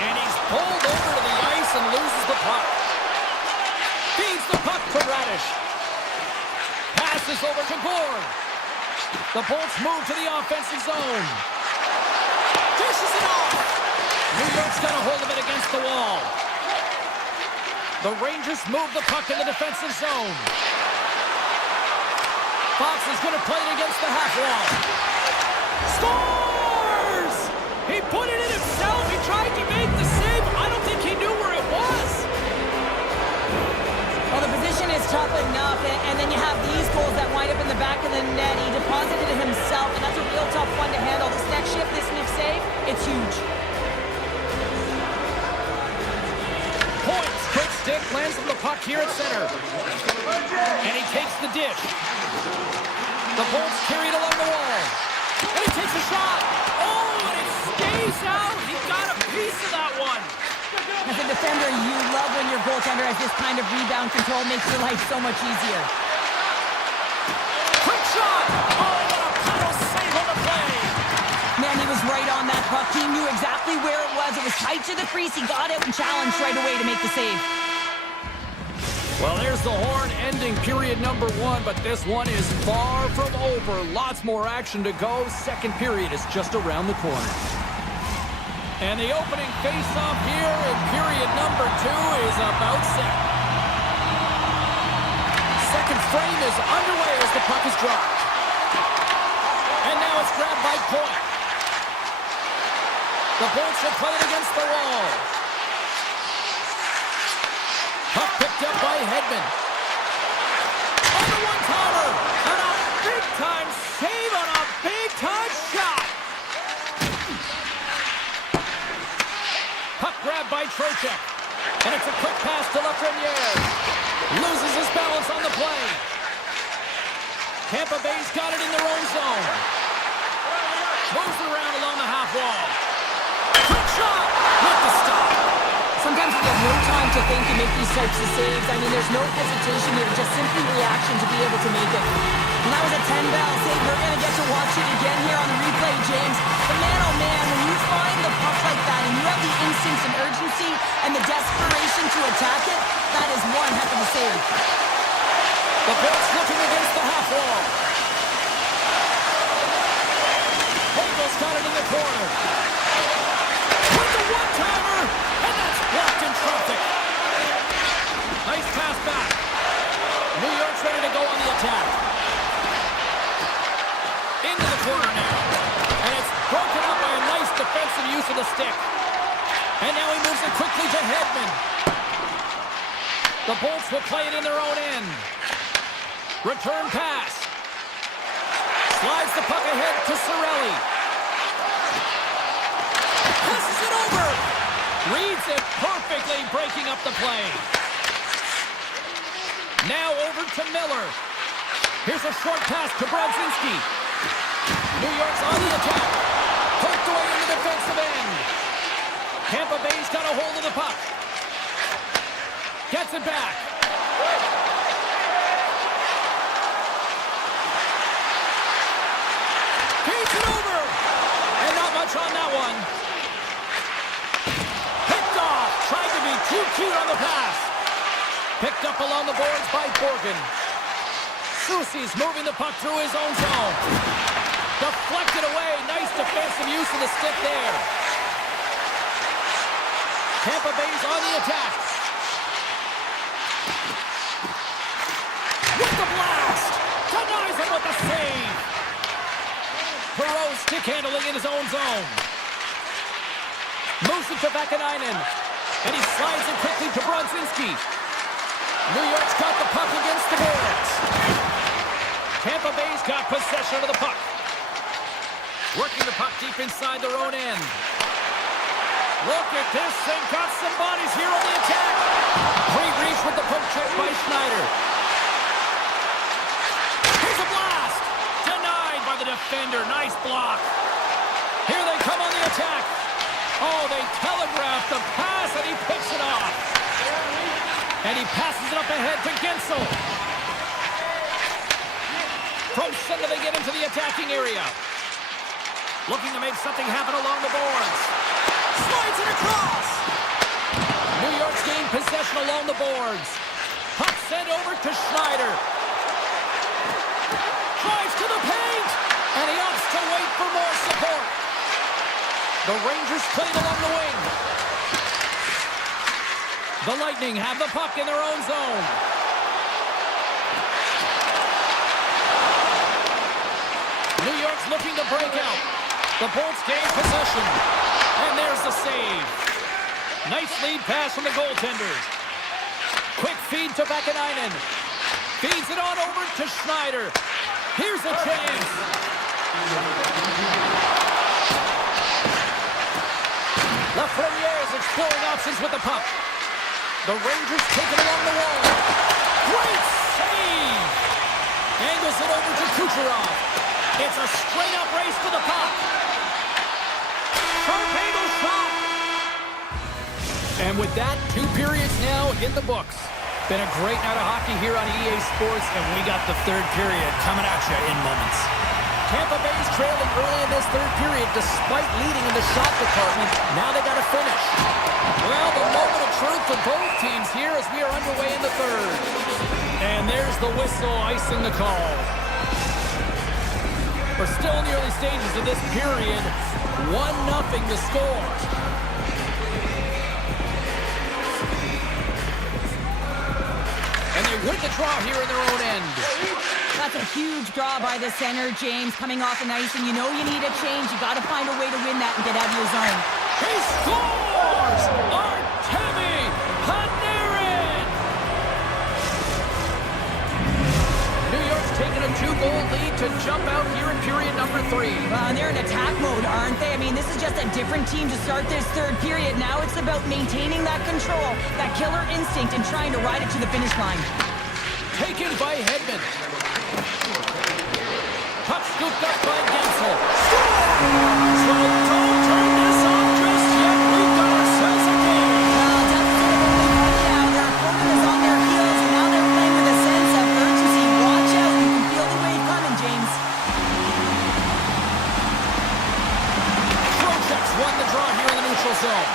And he's pulled over to the ice and loses the puck. Feeds the puck to Radish. Passes over to Gord. The Bolts move to the offensive zone. Dishes it off. New York's got a hold of it against the wall. The Rangers move the puck in the defensive zone. Fox is going to play it against the half wall. Scores! He put it in himself. He tried to make the save. I don't think he knew where it was. Well, the position is tough enough, and then you have these goals that wind up in the back of the net. He deposited it himself, and that's a real tough one to handle. This next shift, this next save, it's huge. Points. Quick stick lands on the puck here at center. And he takes the dish. The Bolts carry it along the wall. And he takes a shot. Oh, and it stays out. He got a piece of that one. As a defender, you love when your goaltender has this kind of rebound control. Makes your life so much easier. Quick shot. Oh, what a paddle save on the play. Man, he was right on that puck. He knew exactly where it was. It was tight to the crease. He got it and challenged right away to make the save. Well, there's the horn ending period number 1, but this one is far from over. Lots more action to go. Second period is just around the corner. And the opening face-off here in period number 2 is about set. Second frame is underway as the puck is dropped. And now it's grabbed by Point. The Bolts will play it against the wall. Puck picked up by Hedman. On the one-timer. And a big-time save on a big-time shot. Puck grabbed by Trocheck. And it's a quick pass to Lafreniere. Loses his balance on the play. Tampa Bay's got it in their own zone. Moves it around along the half wall. Quick shot! With the stop. Sometimes you have no time to think and make these types of saves. I mean, there's no hesitation here, just simply reaction to be able to make it. And that was a 10-ball save. We're going to get to watch it again here on the replay, James. But man, oh man, when you find the puck like that and you have the instincts and urgency and the desperation to attack it, that is one heck of a save. The Bolts looking against the half wall. Hagel's got it in the corner. With the one-timer, and that's blocked in traffic. Nice pass back. New York's ready to go on the attack. Into the corner now. And it's broken up by a nice defensive use of the stick. And now he moves it quickly to Hedman. The Bolts will play it in their own end. Return pass. Slides the puck ahead to Cirelli. Passes it over. Reads it perfectly, breaking up the play. Now over to Miller. Here's a short pass to Brodzinski. New York's on the attack. Poked away in the defensive end. Tampa Bay's got a hold of the puck. Gets it back. Feeds it over. And not much on that one. Picked off. Tried to be too cute on the pass. Picked up along the boards by Borgen. Soucy's moving the puck through his own zone. Deflected away. Nice defensive use of the stick there. Tampa Bay's on the attack. With the blast. Denies him with the save. Perreault stick handling in his own zone. Moves it to Vakanainen. And he slides it quickly to Brodzinski. New York's got the puck against the boards. Tampa Bay's got possession of the puck. Working the puck deep inside their own end. Look at this thing. Got some bodies here on the attack. Great reach with the poke check by Schneider. Here's a blast. Denied by the defender. Nice block. Here they come on the attack. Oh, they telegraphed the pass and he picks it off. And he passes it up ahead to Gensel. From center they get into the attacking area. Looking to make something happen along the boards. Slides it across. New York's gained possession along the boards. Puck sent over to Schneider. Drives to the paint. And he opts to wait for more support. The Rangers played along the wing. The Lightning have the puck in their own zone. New York's looking to break out. The Bolts gain possession. And there's the save. Nice lead pass from the goaltender. Quick feed to Vakanainen. Feeds it on over to Schneider. Here's a chance. Lafreniere is exploring options with the puck. The Rangers take it along the wall. Great save! Angles it over to Kucherov. It's a straight-up race to the puck. Sharp angle shot. And with that, 2 periods now in the books. Been a great night of hockey here on EA Sports, and we got the 3rd period coming at you in moments. Tampa Bay's trailing early in this 3rd period despite leading in the shot department. Now they got to finish. Well, the moment of truth for both teams here as we are underway in the 3rd. And there's the whistle icing the call. We're still in the early stages of this period. 1-0 the score. And they win the draw here in their own end. That's a huge draw by the center, James, coming off an ice, and you know you need a change. You got to find a way to win that and get out of your zone. He scores! Artemi Panarin! New York's taken a 2-goal lead to jump out here in period number 3. And they're in attack mode, aren't they? I mean, this is just a different team to start this third period. Now it's about maintaining that control, that killer instinct, and trying to ride it to the finish line. Taken by Hedman. Puck scooped up by Gensel. So don't turn this off just yet. We've got ourselves a goal. Well, definitely now. Their opponent is on their heels, and now they're playing with a sense of urgency. Watch out. You can feel the wave coming, James. Trocheck's won the draw here in the neutral zone.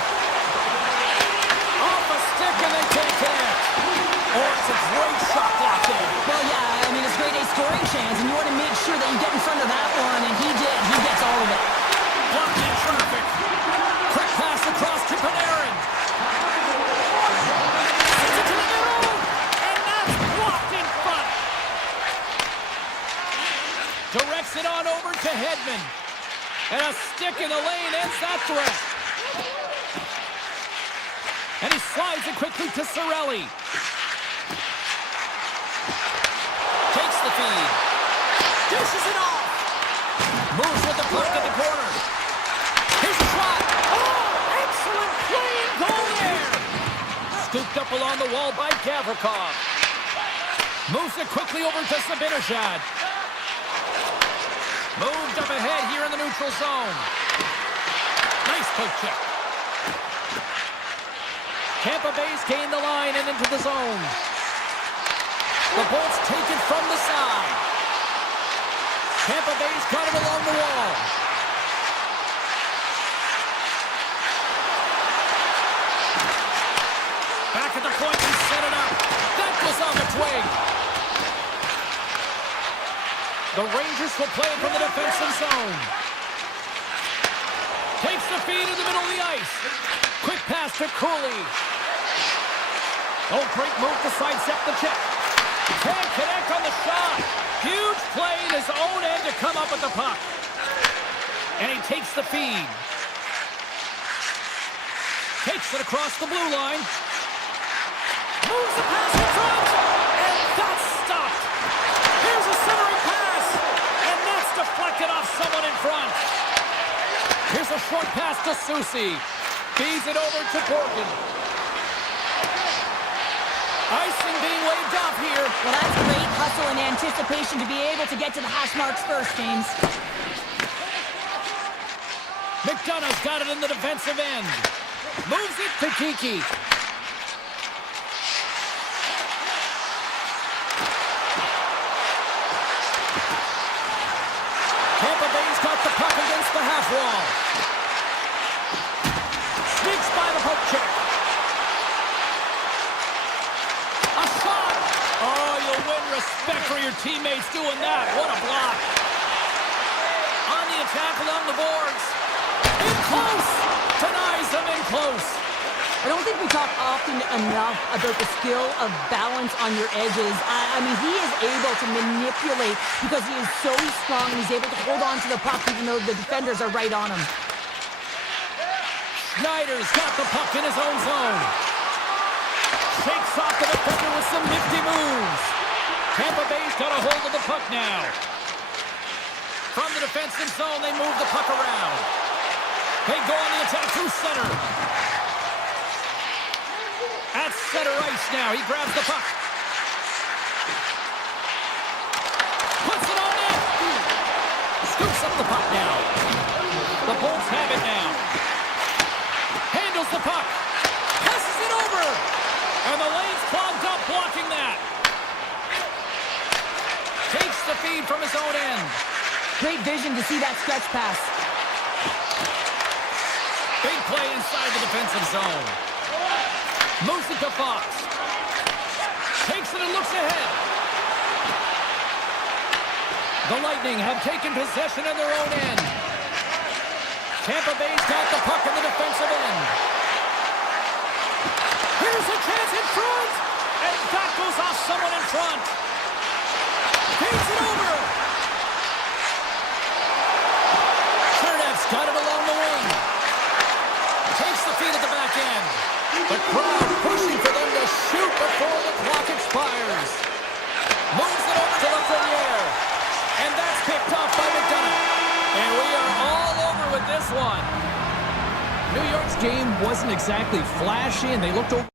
Off a stick and they can't connect. Or it's a great shot blocked in. Well, yeah, I mean, it's grade A scoring chance, and you want to make sure that you get in front of that one, and he did. He gets all of it. Blocked in traffic. Quick pass across to Panarin. Sends it to the middle, and that's blocked in front. Directs it on over to Hedman. And a stick in the lane ends that threat. And he slides it quickly to Cirelli. Takes the feed. Dishes it off. Moves with the puck at the corner. Here's a shot. Oh, excellent play and goal there. Scooped up along the wall by Gavrikov. Moves it quickly over to Sabinishad. Moved up ahead here in the neutral zone. Nice poke check. Tampa Bay's gained the line and into the zone. The Bolts take it from the side. Tampa Bay's got it along the wall. Back at the point and set it up. That goes off its wing. The Rangers will play it from the defensive zone. Takes the feed in the middle of the ice. Quick pass to Cooley. Oh, great move to sidestep the check. Can't connect on the shot. Huge play in his own end to come up with the puck. And he takes the feed. Takes it across the blue line. Moves the pass in front. And that's stopped. Here's a centering pass. And that's deflected off someone in front. Here's a short pass to Soucy. Feeds it over to Borgen. Icing being waved off here. Well, that's great hustle and anticipation to be able to get to the hash marks first, James. McDonough's got it in the defensive end. Moves it to Kiki. Tampa Bay's got the puck against the half wall. Sneaks by the poke check. A shot. Oh, you'll win respect for your teammates doing that. What a block. On the attack along the boards. In close. Denies him in close. I don't think we talk often enough about the skill of balance on your edges. I mean, he is able to manipulate because he is so strong and he's able to hold on to the puck even though the defenders are right on him. Schneider's got the puck in his own zone. Shakes off the defender with some nifty moves. Tampa Bay's got a hold of the puck now. From the defensive zone, they move the puck around. They go on the attack through center. At center ice now, he grabs the puck. Puts it on net. Scoops up the puck now. The Bolts have it now. Handles the puck. Passes it over. And the lane's clogged up blocking that. Takes the feed from his own end. Great vision to see that stretch pass. Big play inside the defensive zone. Moves it to Fox. Takes it and looks ahead. The Lightning have taken possession of their own end. Tampa Bay's got the puck in the defensive end. Here's a chance in front. And that goes off someone in front. Feeds it over. Chernev's got it along the wing. New York's game wasn't exactly flashy, and they looked over.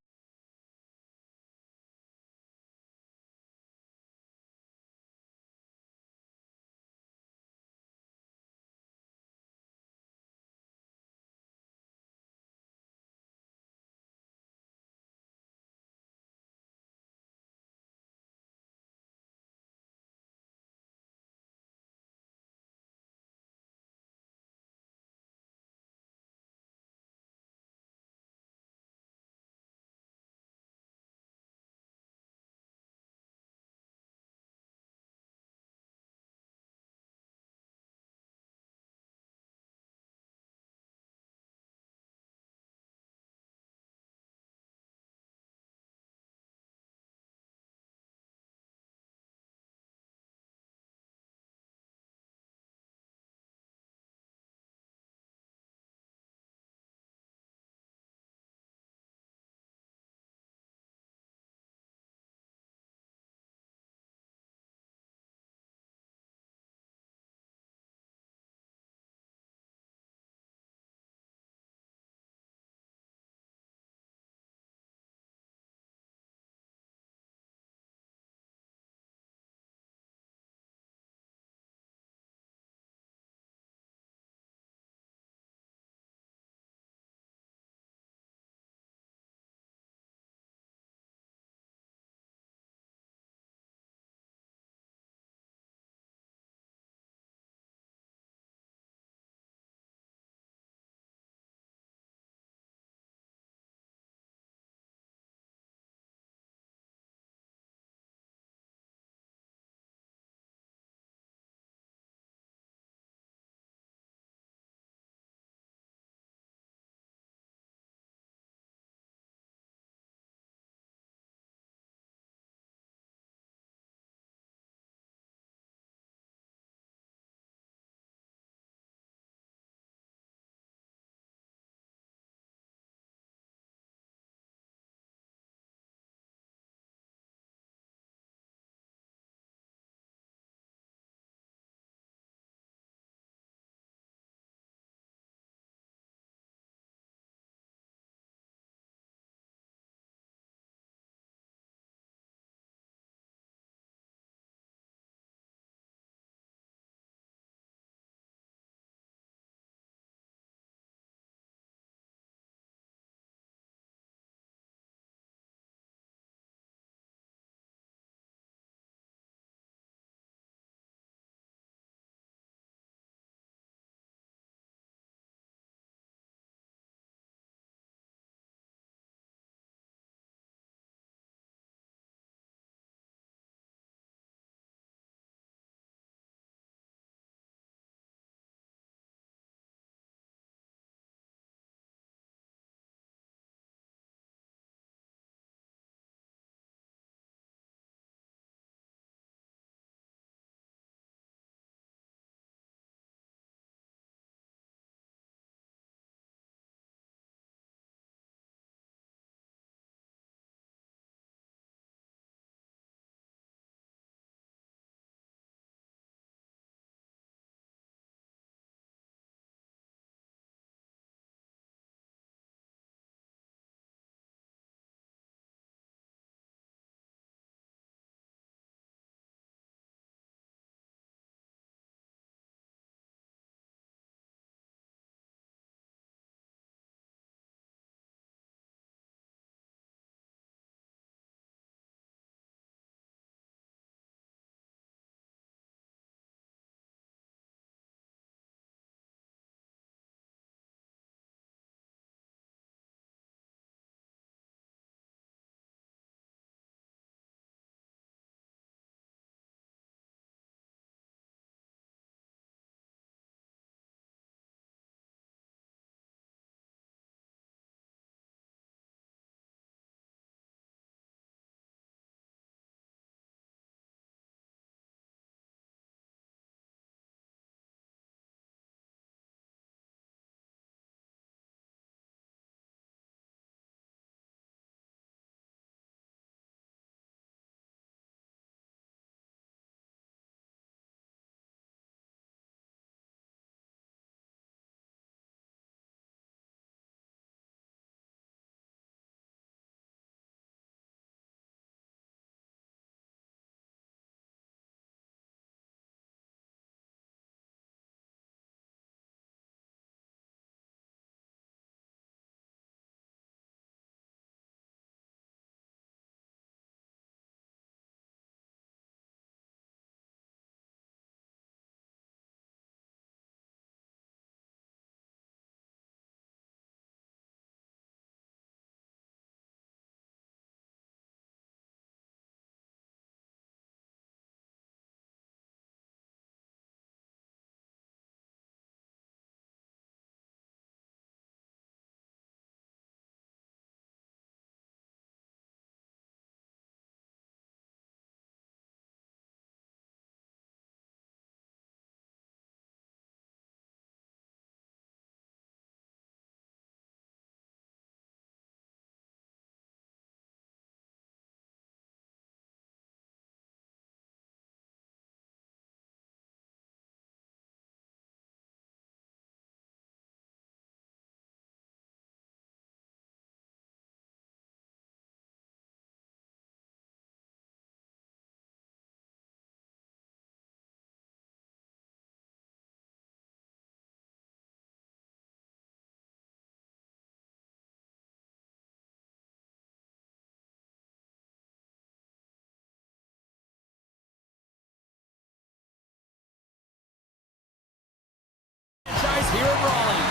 is here in Raleigh.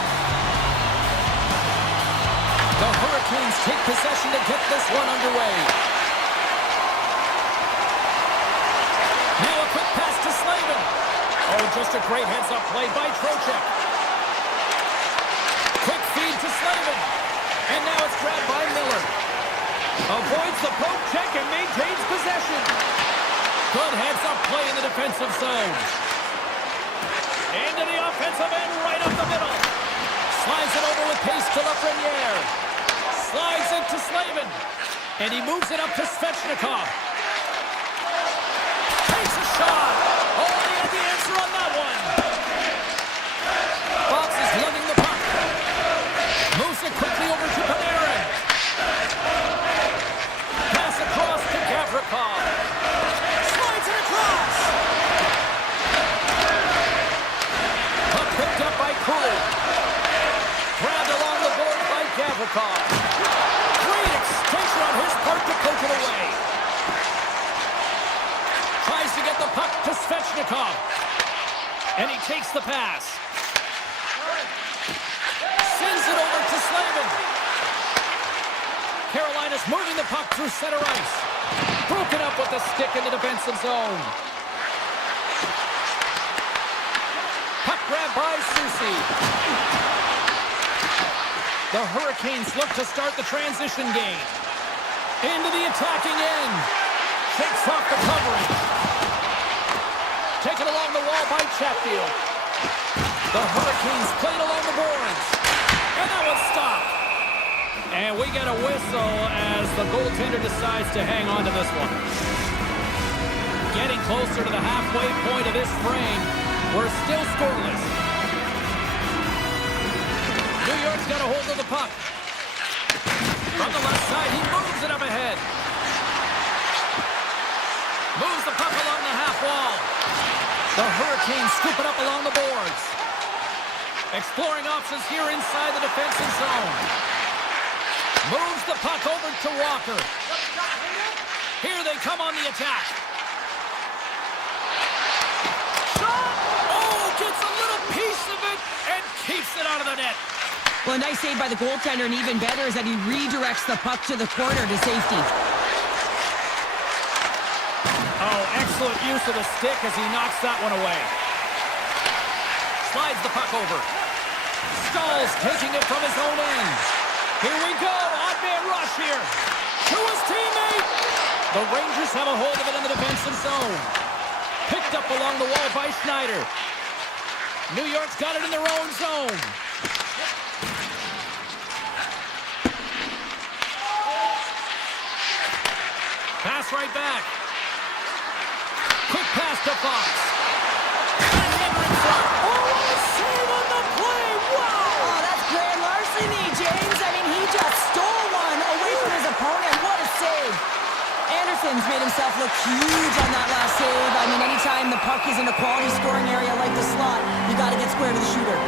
The Hurricanes take possession to get this one underway. Now a quick pass to Slavin. Oh, just a great heads-up play by Trocheck. Quick feed to Slavin. And now it's grabbed by Miller. Avoids the poke check and maintains possession. Good heads-up play in the defensive zone. Into the offensive end, right up the middle. Slides it over with pace to Lafreniere. Slides into Slavin. And he moves it up to Svechnikov. Takes a shot. Oh, he had the answer on that one. Fox is lugging the puck. Moves it quickly over to Panarin. Pass across to Gavrikov. Slides it across. Puck picked up by Krug. Grabbed along the board by Gavrikov. Great extension on his part to poke it away. Tries to get the puck to Svechnikov. And he takes the pass. Sends it over to Slavin. Carolina's moving the puck through center ice. Broken up with the stick in the defensive zone. Puck grab by Susi. The Hurricanes look to start the transition game. Into the attacking end. Shakes off the covering. Taken along the wall by Chatfield. The Hurricanes played along the boards. And that one's stopped. And we get a whistle as the goaltender decides to hang on to this one. Getting closer to the halfway point of this frame. We're still scoreless. New York's got a hold of the puck. From the left side, he moves it up ahead. Moves the puck along the half wall. The Hurricanes scoop it up along the boards. Exploring options here inside the defensive zone. Moves the puck over to Walker. Here they come on the attack. Shot! Oh, gets a little piece of it and keeps it out of the net. Well, a nice save by the goaltender, and even better is that he redirects the puck to the corner to safety. Oh, excellent use of the stick as he knocks that one away. Slides the puck over. Stalls taking it from his own end. Here we go. Odd man rush here. To his teammate. The Rangers have a hold of it in the defensive zone. Picked up along the wall by Schneider. New York's got it in their own zone. Pass right back. Quick pass to Fox. Backhander in front. Oh, what a save on the play. Wow. Oh, that's grand larceny, James. I mean, he just stole one away from his opponent. What a save. Anderson's made himself look huge on that last save. I mean, anytime the puck is in a quality scoring area like the slot, you got to get square to the shooter.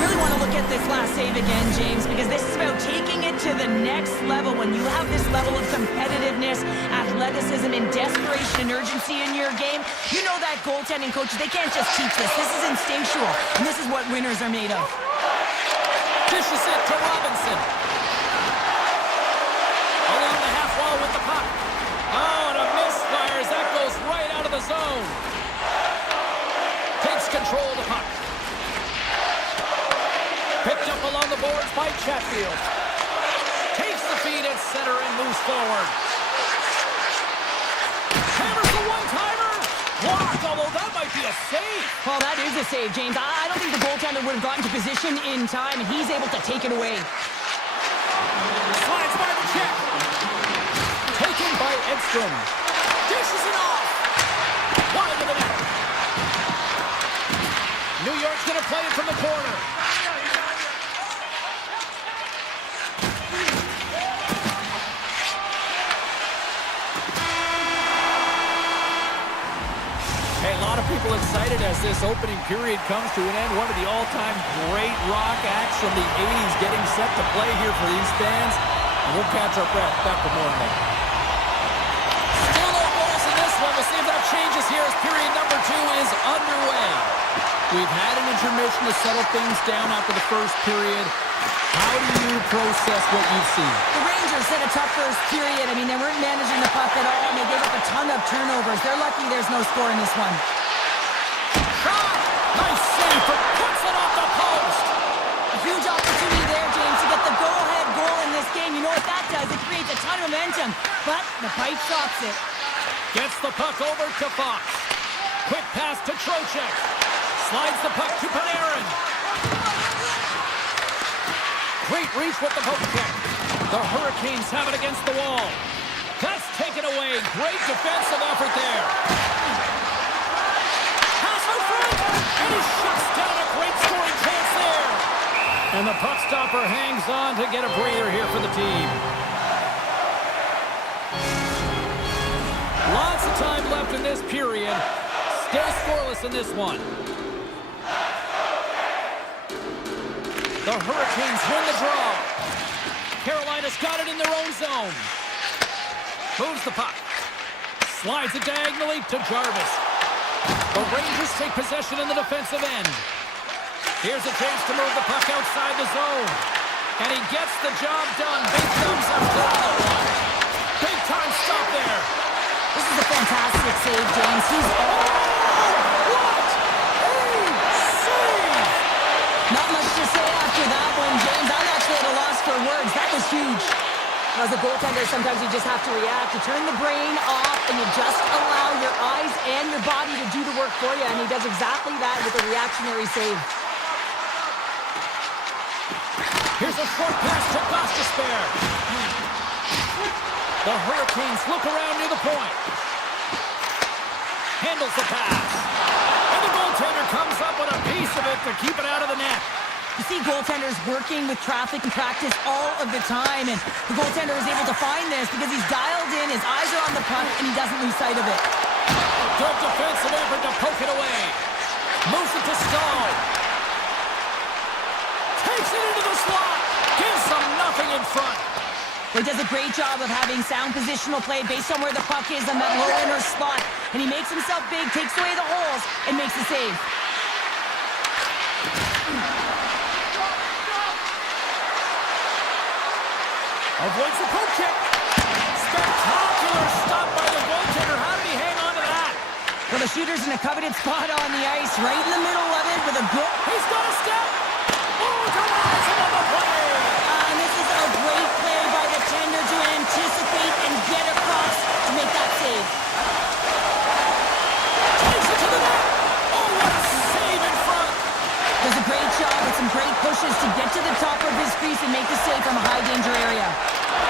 Really want to look at this last save again, James, because this is about taking it to the next level. When you have this level of competitiveness, athleticism, and desperation and urgency in your game, you know that goaltending coaches, they can't just teach this. This is instinctual, and this is what winners are made of. Dishes it to Robinson. Along the half wall with the puck. Oh, and a misfire as that goes right out of the zone. Takes control of the puck. Picked up along the boards by Chatfield. Takes the feed at center and moves forward. Hammers the one-timer. Blocked, although that might be a save. Well, that is a save, James. I don't think the goaltender would have gotten to position in time, and he's able to take it away. Slides by the check. Taken by Edstrom. Dishes it off. Wide of the net. New York's going to play it from the corner. Hey, a lot of people excited as this opening period comes to an end. One of the all-time great rock acts from the 80s getting set to play here for these fans. And we'll catch our breath back with more in a moment. Still no goals in this one. We'll see if that changes here as period number 2 is underway. We've had an intermission to settle things down after the first period. How do you process what you've seen? The Rangers had a tough first period. I mean, they weren't managing the puck at all, and they gave up a ton of turnovers. They're lucky there's no score in this one. Shot! Nice save for puts it off the post! A huge opportunity there, James, to get the go-ahead goal in this game. You know what that does? It creates a ton of momentum, but the pipe stops it. Gets the puck over to Fox. Quick pass to Trocheck. Slides the puck to Panarin. Great reach with the poke check. The Hurricanes have it against the wall. That's taken away. Great defensive effort there. Pass out front. And he shuts down a great scoring chance there. And the puck stopper hangs on to get a breather here for the team. Lots of time left in this period. Still scoreless in this one. The Hurricanes win the draw. Carolina's got it in their own zone. Moves the puck. Slides it diagonally to Jarvis. The Rangers take possession in the defensive end. Here's a chance to move the puck outside the zone. And he gets the job done. Big thumbs up to that one. Big time stop there. This is a fantastic save, James. He's all... What a save! Not much to say after that one, James. I'm actually at a loss for words. That was huge. As a goaltender, sometimes you just have to react. You turn the brain off, and you just allow your eyes and your body to do the work for you, and he does exactly that with a reactionary save. Here's a short pass to Gostisbehere. The Hurricanes look around near the point. Handles the pass. And the goaltender comes up with a piece of it to keep it out of the net. You see goaltenders working with traffic and practice all of the time, and the goaltender is able to find this because he's dialed in, his eyes are on the puck, and he doesn't lose sight of it. Good defensive effort to poke it away. Moves it to Stahl. Takes it into the slot. Gives them nothing in front. He does a great job of having sound positional play based on where the puck is on that low inner spot, and he makes himself big, takes away the holes, and makes the save. Avoids the poke check. Spectacular stop by the goaltender. How did he hang on to that? Well, the shooter's in a coveted spot on the ice, right in the middle of it with a good... He's got a step. Oh, denies him on the play. And this is a great play by the tender to anticipate and get across to make that save. Takes it to the net. Oh, what a save in front. Does a great job with some great pushes to get to the top of his crease and make the save from a high danger area.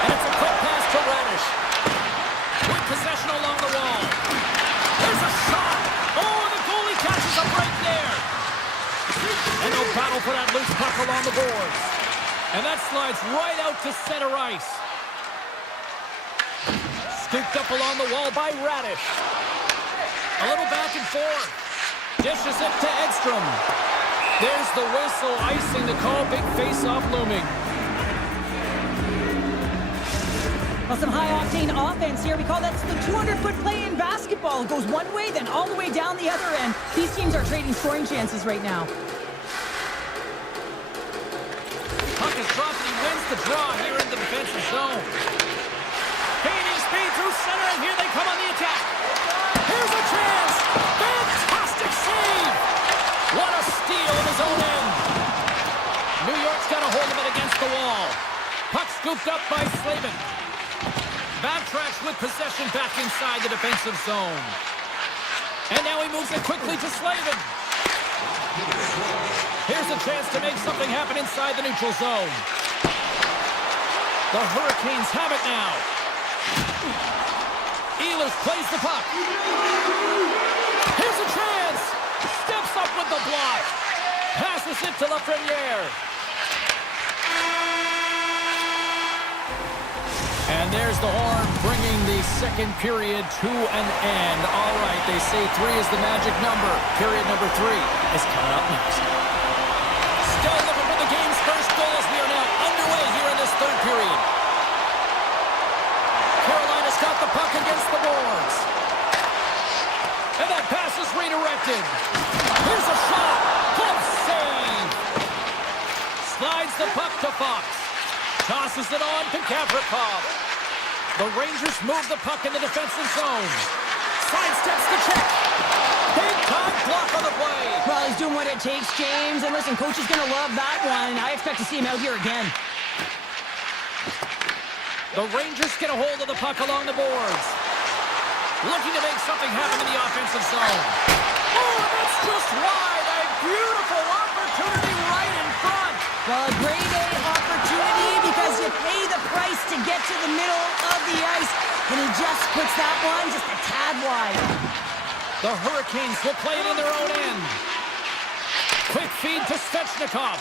And it's a quick pass to Radish. With possession along the wall. There's a shot. Oh, the goalie catches a break there. And they'll battle for that loose puck along the boards. And that slides right out to center ice. Scooped up along the wall by Radish. A little back and forth. Dishes it to Edstrom. There's the whistle, icing the call. Big face-off looming. Well, some high-octane offense here. We call that the 200-foot play in basketball. It goes one way, then all the way down the other end. These teams are trading scoring chances right now. Puck is dropped and he wins the draw here in the defensive zone. Gaining speed through center, and here they come on the attack. Here's a chance. Fantastic save. What a steal in his own end. New York's got a hold of it against the wall. Puck scooped up by Slavin. Backtracks with possession back inside the defensive zone. And now he moves it quickly to Slavin. Here's a chance to make something happen inside the neutral zone. The Hurricanes have it now. Ehlers plays the puck. Here's a chance. Steps up with the block. Passes it to Lafreniere. And there's the horn, bringing the second period to an end. All right, they say 3 is the magic number. Period number 3 is coming up next. Still looking for the game's first goal as we are now underway here in this third period. Carolina's got the puck against the boards. And that pass is redirected. Here's a shot. Sends the puck to Fox. Tosses it on to Gavrikov. The Rangers move the puck in the defensive zone. Sidesteps the check. Big time block on the play. Well, he's doing what it takes, James. And listen, coach is going to love that one. I expect to see him out here again. The Rangers get a hold of the puck along the boards. Looking to make something happen in the offensive zone. Oh, that's just wide. A beautiful opportunity right in front. Well, a grade A opportunity because you pay the price to get to the middle of the ice. And he just puts that one just a tad wide. The Hurricanes will play it in their own end. Quick feed to Svechnikov.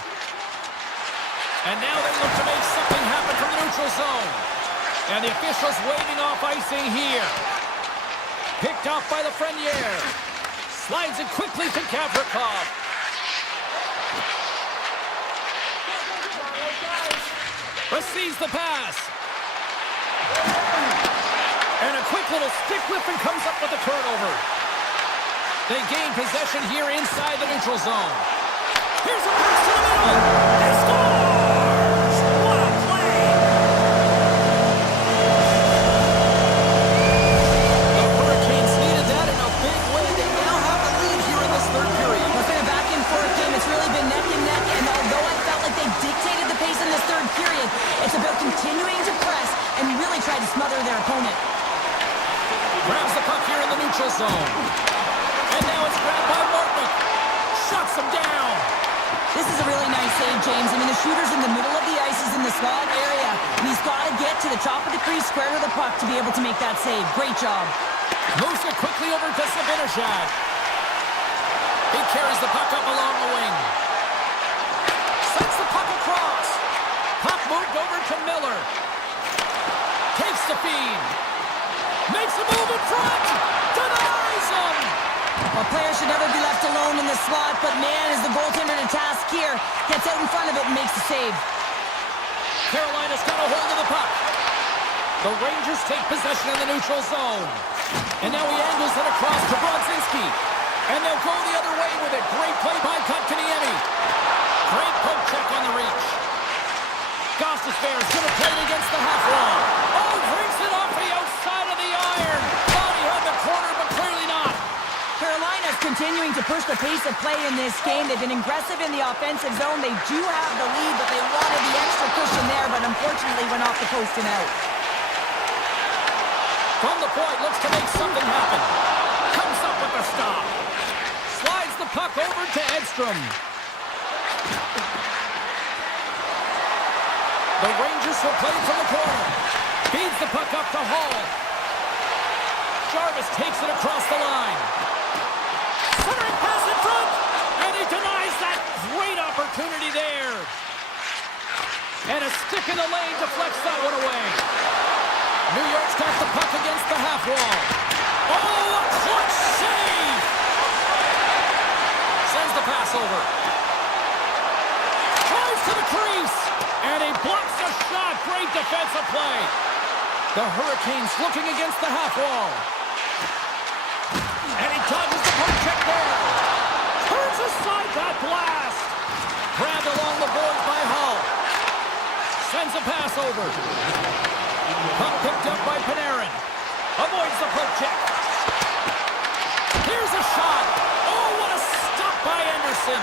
And now they look to make something happen from the neutral zone. And the officials waving off icing here. Picked off by Lafreniere. Slides it quickly to Gavrikov. Receives the pass. And a quick little stick lift and comes up with a turnover. They gain possession here inside the neutral zone. Here's a pass to the middle. They scores! What a play! The Hurricanes needed that in a big way. They now have the lead here in this third period. It's been a back-and-forth game. It's really been neck and neck. And although I felt like they dictated the pace in this third period, it's about continuing to press and really try to smother their opponent. Grabs the puck here in the neutral zone. And now it's grabbed by Martinick. Shuts him down. This is a really nice save, James. I mean, the shooter's in the middle of the ice. He's in the slot area. And he's got to get to the top of the crease, square to the puck to be able to make that save. Great job. Moves it quickly over to Sabinajad. He carries the puck up along the wing. Sends the puck across. Puck moved over to Miller. Takes the feed. Makes a move in front. Denies him. Well, players should never be left alone in the slot, but man, is the goaltender to task here. Gets out in front of it and makes the save. Carolina's got a hold of the puck. The Rangers take possession in the neutral zone. And now he angles it across to Brodzinski. And they'll go the other way with it. Great play by Kotkaniemi. Great poke check on the reach. Gostisbehere's going to play it against the half wall. Oh, brings it off the outside of the iron. Thought he had the corner, but clearly not. Carolina's continuing to push the pace of play in this game. They've been aggressive in the offensive zone. They do have the lead, but they wanted the extra cushion there, but unfortunately went off the post and out. From the point, looks to make something happen. Comes up with the stop. Slides the puck over to Edstrom. The Rangers will play from the corner. Feeds the puck up to Hall. Jarvis takes it across the line. Centering pass in front. And he denies that great opportunity there. And a stick in the lane deflects that one away. New York's got the puck against the half wall. Oh, a clutch save! Sends the pass over. Tries to the crease. And he blocks a shot. Great defensive play. The Hurricanes looking against the half wall. And he dodges the poke check there. Turns aside that blast. Grabbed along the boards by Hull. Sends a pass over. Puck picked up by Panarin. Avoids the poke check. Here's a shot. Oh, what a stop by Anderson.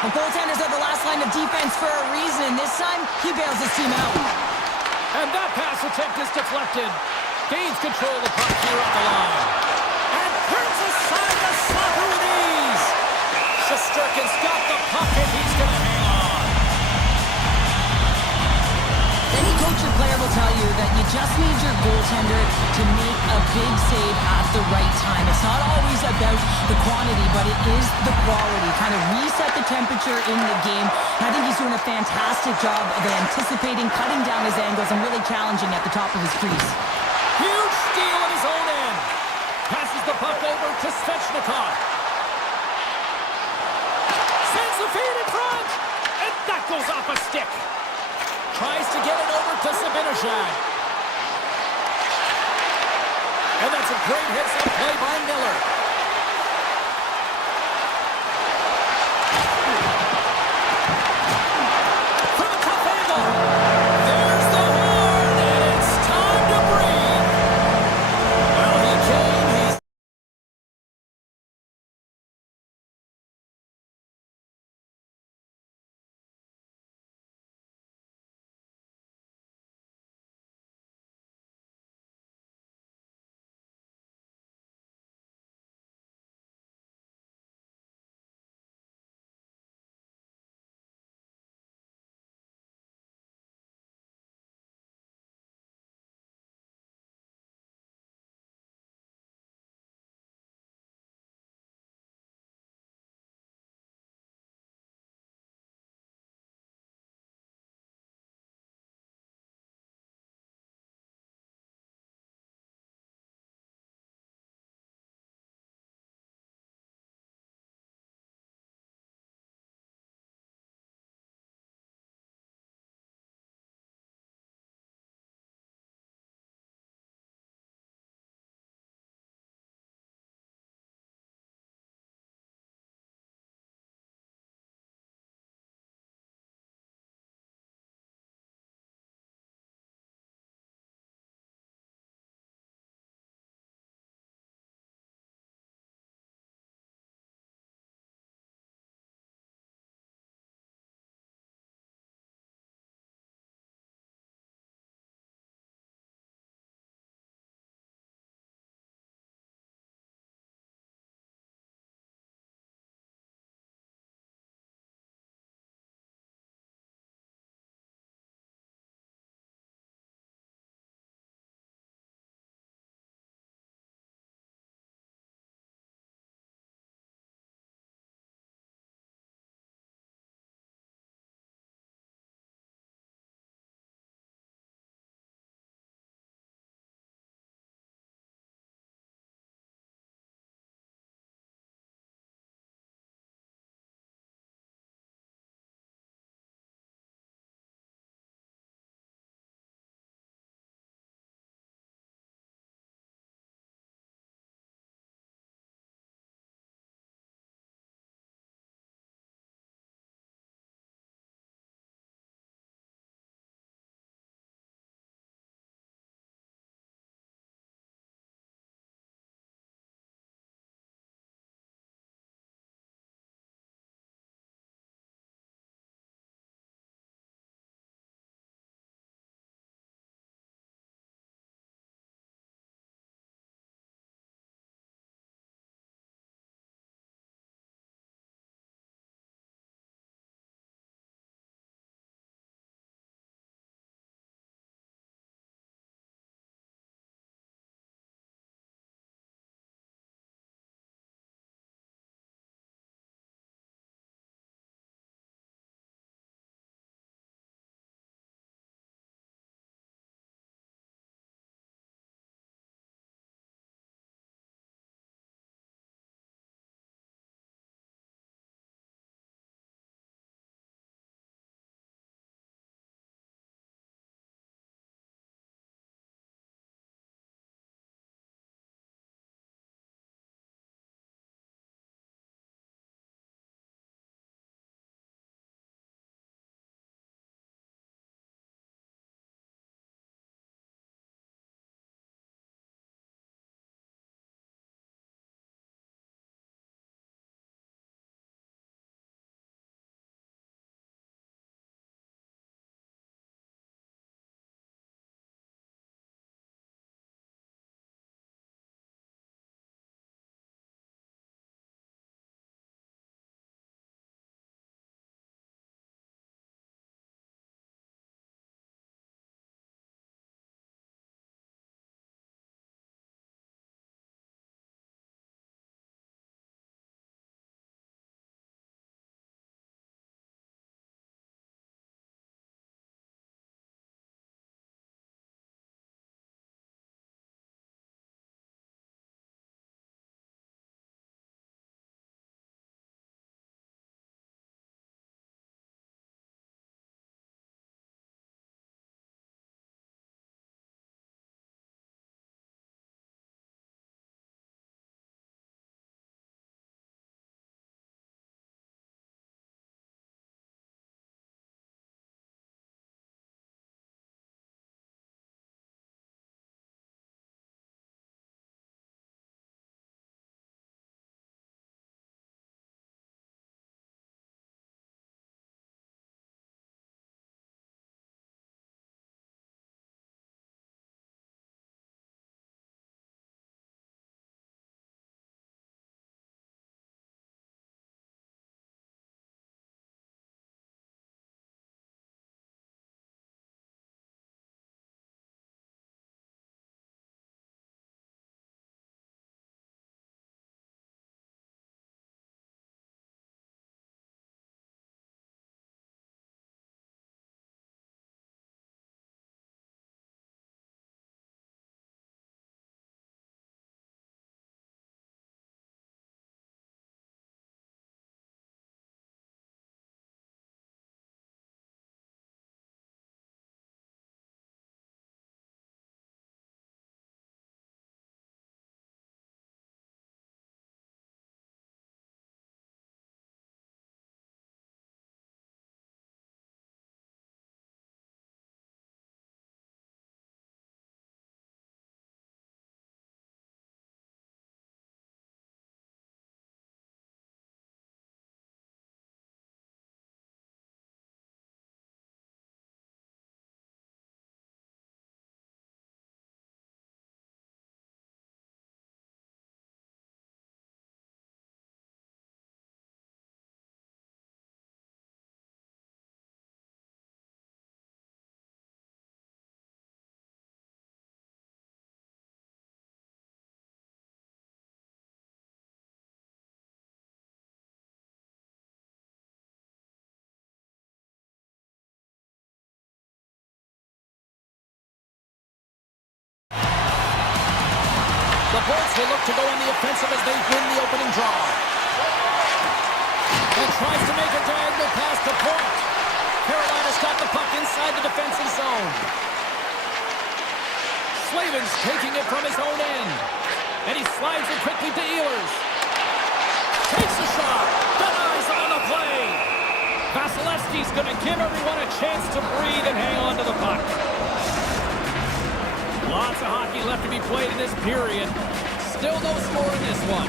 The goaltenders are the last line of defense for a reason. This time, he bails his team out. And that pass attempt is deflected. Gains control of the puck here at the line. And turns aside the slot with ease. Shesterkin's got the puck and he's going to hang on. Any coach or player will tell you that you just need your goaltender to make a big save at the right time. It's not always about the quantity, but it is the quality. Kind of reset the temperature in the game. And I think he's doing a fantastic job of anticipating, cutting down his angles, and really challenging at the top of his crease. Huge steal at his own end. Passes the puck over to Svechnikov. Sends the feed in front. And that goes off a stick. Tries to get it over to Sabinajad. And that's a great hits-up play by Miller. From The Bolts will look to go on the offensive as they win the opening draw. And tries to make a diagonal pass to point. Carolina's got the puck inside the defensive zone. Slavin's taking it from his own end. And he slides it quickly to Ehlers. Takes a shot. Denies on the play. Vasilevsky's going to give everyone a chance to breathe and hang on to the puck. Lots of hockey left to be played in this period. Still no score in this one.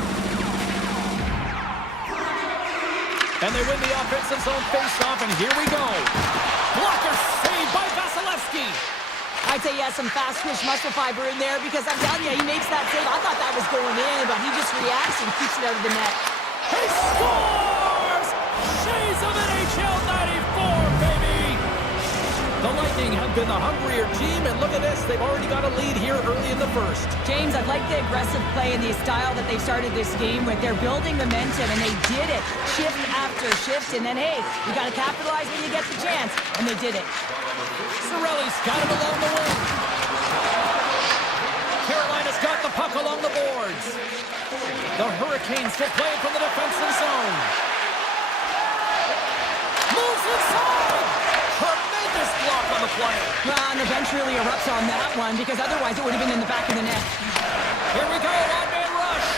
And they win the offensive zone face-off, and here we go. Blocker saved by Vasilevsky. I'd say he has some fast-twitch muscle fiber in there because I'm telling you, he makes that save. I thought that was going in, but he just reacts and keeps it out of the net. He scores! Shades of NHL 94, baby! The Lightning have been the hungrier team, and look at this. They've already got a lead here early in the first. James, I like the aggressive play and the style that they've started this game with. They're building momentum, and they did it shift after shift. And then, hey, you got to capitalize when you get the chance, and they did it. Cirelli's got it along the wing. Carolina's got the puck along the boards. The Hurricanes will play it from the defensive zone. Moves inside! Tremendous block on the play. Well, and the bench really erupts on that one because otherwise it would have been in the back of the net. Here we go, one-man rush.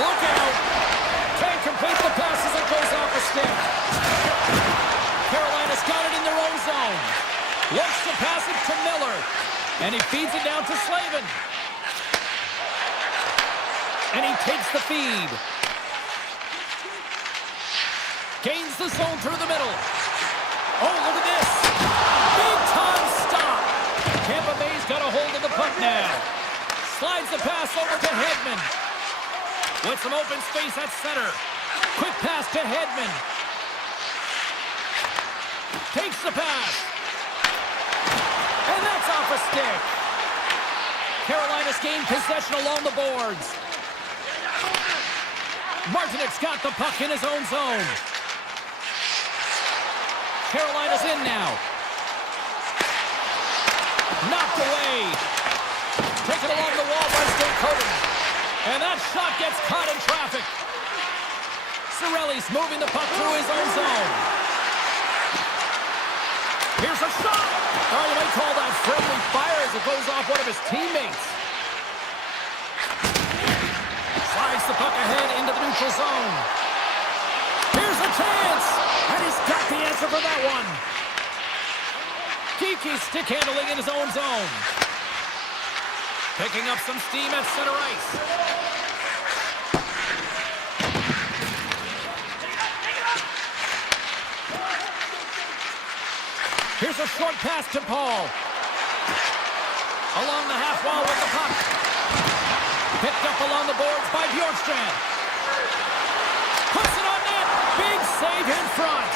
Look out. Can't complete the pass as it goes off the stick. Carolina's got it in their own zone. Looks to pass it to Miller. And he feeds it down to Slavin. And he takes the feed. Gains the zone through the middle. Oh, look at this. Big time stop. Tampa Bay's got a hold of the puck now. Slides the pass over to Hedman. With some open space at center. Quick pass to Hedman. Takes the pass. And that's off a stick. Carolina's gained possession along the boards. Martinek's got the puck in his own zone. Carolina's in now. Knocked away. Taken along the wall by Stamkos. And that shot gets caught in traffic. Cirelli's moving the puck through his own zone. Here's a shot. Oh, you might call that friendly fire as it goes off one of his teammates. Slides the puck ahead into the neutral zone. Here's a chance. And he's got the answer for that one. Geeky stick handling in his own zone. Picking up some steam at center ice. Here's a short pass to Paul. Along the half wall with the puck. Picked up along the boards by Bjorkstrand. Puts it on net. Big save in front.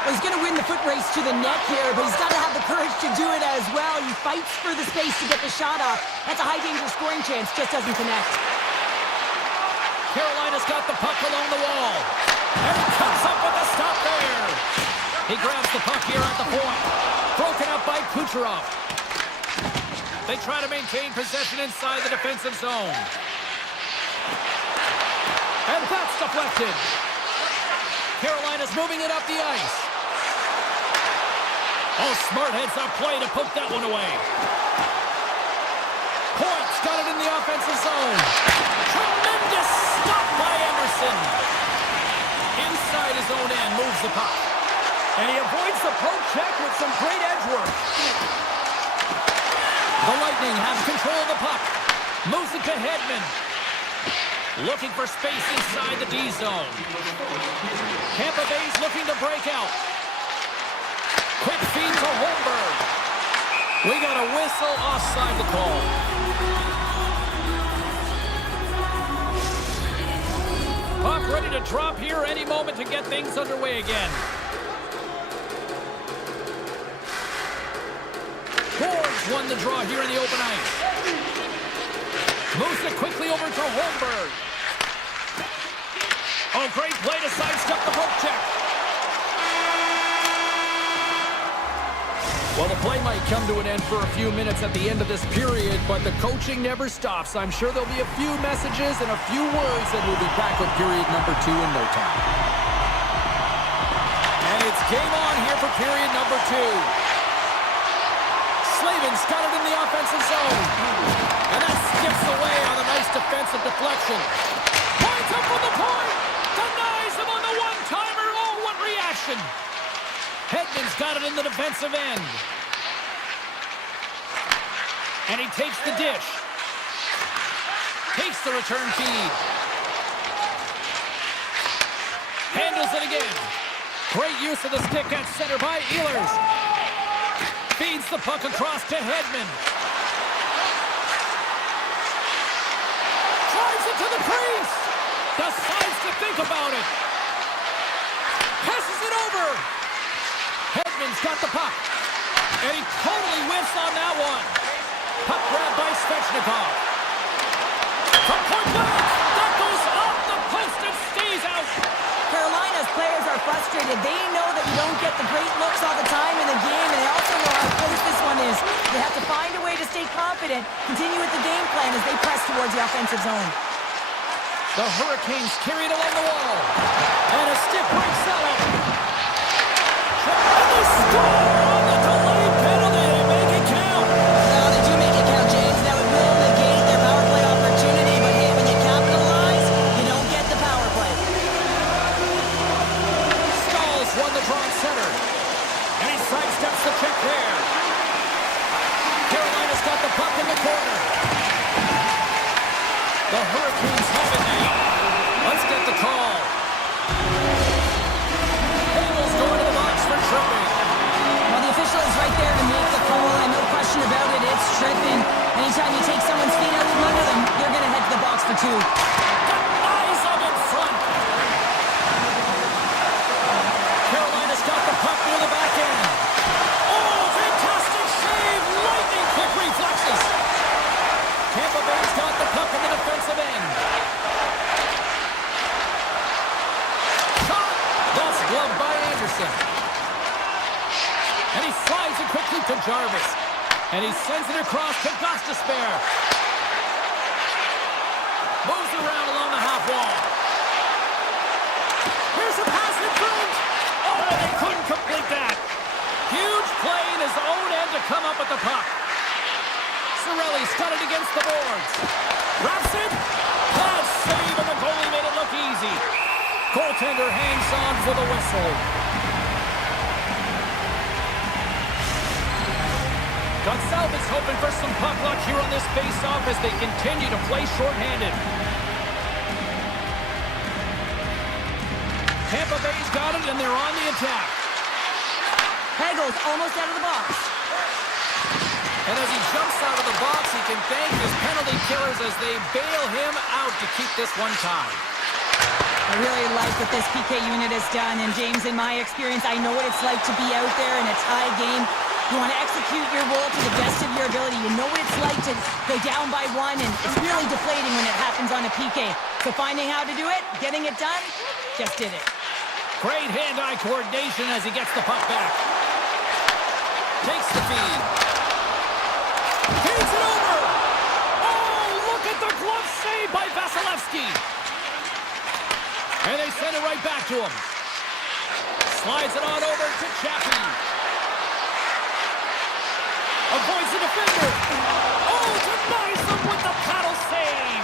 Well, he's going to win the foot race to the net here, but he's got to have the courage to do it as well. He fights for the space to get the shot off. That's a high-danger scoring chance. Just doesn't connect. Carolina's got the puck along the wall. And he comes up with a stop there. He grabs the puck here at the point. Broken up by Kucherov. They try to maintain possession inside the defensive zone. And that's deflected. Carolina's moving it up the ice. Oh, smart heads-up play to poke that one away. Point's got it in the offensive zone. Tremendous stop by Emerson. Inside his own end, moves the puck. And he avoids the poke check with some great edge work. The Lightning have control of the puck. Moves it to Hedman. Looking for space inside the D zone. Tampa Bay's looking to break out. Quick feed to Holmberg. We got a whistle offside the call. Puck ready to drop here any moment to get things underway again. Fords won the draw here in the open ice. Moves it quickly over to Holmberg. Oh, great play to sidestep the poke check. Well, the play might come to an end for a few minutes at the end of this period, but the coaching never stops. I'm sure there'll be a few messages and a few words, and we'll be back with period number 2 in no time. And it's game on here for period number 2. Slavin's got it in the offensive zone. And that skips away on a nice defensive deflection. Points up from the point. Denies him on the one-timer. Oh, what reaction. Hedman's got it in the defensive end. And he takes the dish. Takes the return feed. Handles it again. Great use of the stick at center by Ehlers. Feeds the puck across to Hedman. Drives it to the crease. Decides to think about it. Passes it over. Hedman's got the puck. And he totally whiffs on that one. Puck grab by Svechnikov. From point blank. That goes off the post and stays out. Carolina's players are frustrated. They know that you don't get the great looks all the time in the game, and they also know how close this one is. They have to find a way to stay confident, continue with the game plan as they press towards the offensive zone. The Hurricanes carry it along the wall. And a stick breaks out of it. And they score on the delayed penalty. They make it count. No, they do make it count, James. Now it will negate their power play opportunity, but hey, when you capitalize, you don't get the power play. Stalls won the draw center. And he sidesteps the check there. Carolina's got the puck in the corner. The Hurricanes have it now. Let's get the call. Hagel's going to the box for tripping. Well, the official is right there to make the call, and no question about it, it's tripping. Anytime you take someone's feet out from under them, they're going to head to the box for 2. Eyes up in front. Carolina's got the puck near the back end. Oh, fantastic save. Lightning quick reflexes. Tampa Bay's got the puck in the defensive end. Shot. That's gloved by Anderson. And he slides it quickly to Jarvis. And he sends it across to Gostisbehere. Moves around along the half wall. Here's a pass in front. Oh, they couldn't complete that. Huge play in his own end to come up with the puck. Cirelli's got it against the boards. Wraps it. Bad save, and the goalie made it look easy. Goaltender hangs on for the whistle. Gonsalves hoping for some puck luck here on this face-off as they continue to play shorthanded. Tampa Bay's got it, and they're on the attack. Hagel's almost out of the box. And as he jumps out of the box, he can thank his penalty killers as they bail him out to keep this one tied. I really like what this PK unit has done, and James, in my experience, I know what it's like to be out there in a tie game. You want to execute your role to the best of your ability. You know what it's like to go down by 1, and it's really deflating when it happens on a PK. So finding how to do it, getting it done, just did it. Great hand-eye coordination as he gets the puck back. Takes the feed. Feeds it over! Oh, look at the glove save by Vasilevsky! And they send it right back to him. Slides it on over to Chappie. Avoids the defender. Oh, denies them with the paddle save.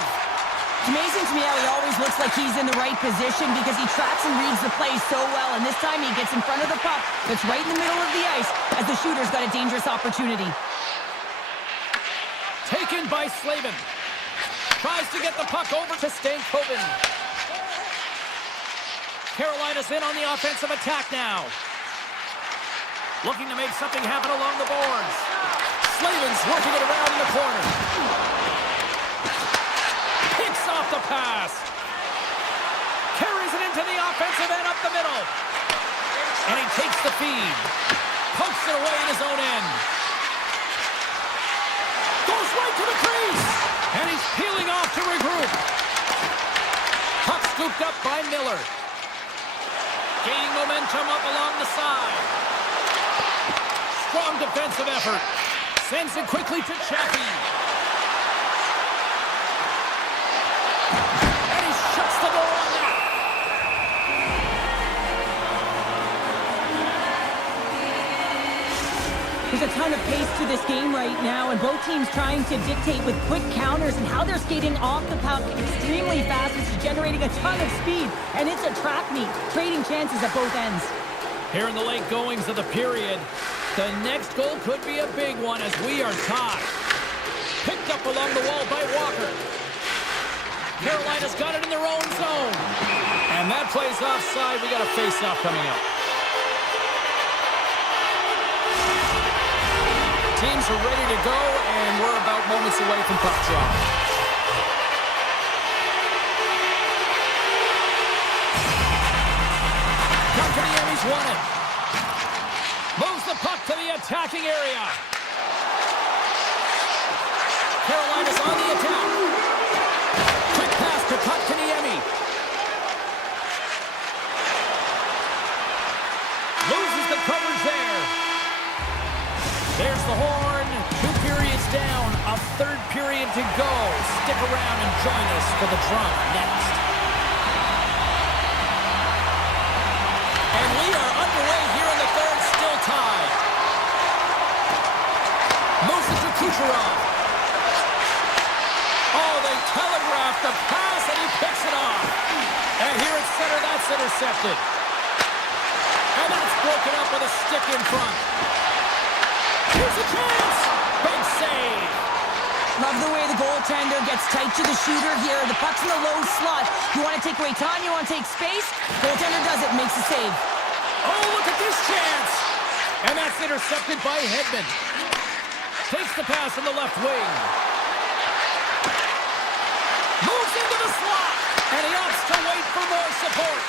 It's amazing to me how he always looks like he's in the right position because he tracks and reads the play so well. And this time he gets in front of the puck that's right in the middle of the ice as the shooter's got a dangerous opportunity. Taken by Slavin. Tries to get the puck over to Stankoven. Carolina's in on the offensive attack now. Looking to make something happen along the boards. Slavin's working it around in the corner. Picks off the pass. Carries it into the offensive end up the middle. And he takes the feed. Pokes it away in his own end. Goes right to the crease. And he's peeling off to regroup. Puck scooped up by Miller. Gaining momentum up along the side. Strong strong defensive effort. Sends it quickly to Chappie. And he shuts the door on that. There's a ton of pace to this game right now, and both teams trying to dictate with quick counters and how they're skating off the puck extremely fast, which is generating a ton of speed. And it's a track meet, trading chances at both ends. Here in the late goings of the period, the next goal could be a big one as we are tied. Picked up along the wall by Walker. Carolina's got it in their own zone. And that plays offside. We got a face-off coming up. Teams are ready to go, and we're about moments away from puck drop. Kotkaniemi's won it. Moves the puck to the attacking area. Carolina's on the attack. Quick pass to Kotkaniemi. Loses the coverage there. There's the horn. 2 periods down. A third period to go. Stick around and join us for the drama next. And we are underway here in the third, still tied. Moves it to Kucherov. Oh, they telegraphed the pass and he picks it off. And here at center, that's intercepted. And that's broken up with a stick in front. Here's a chance! Big save! Love the way the goaltender gets tight to the shooter here. The puck's in the low slot. You want to take away time, you want to take space. Goaltender does it, makes a save. Oh, look at this chance! And that's intercepted by Hedman. Takes the pass in the left wing. Moves into the slot! And he opts to wait for more support.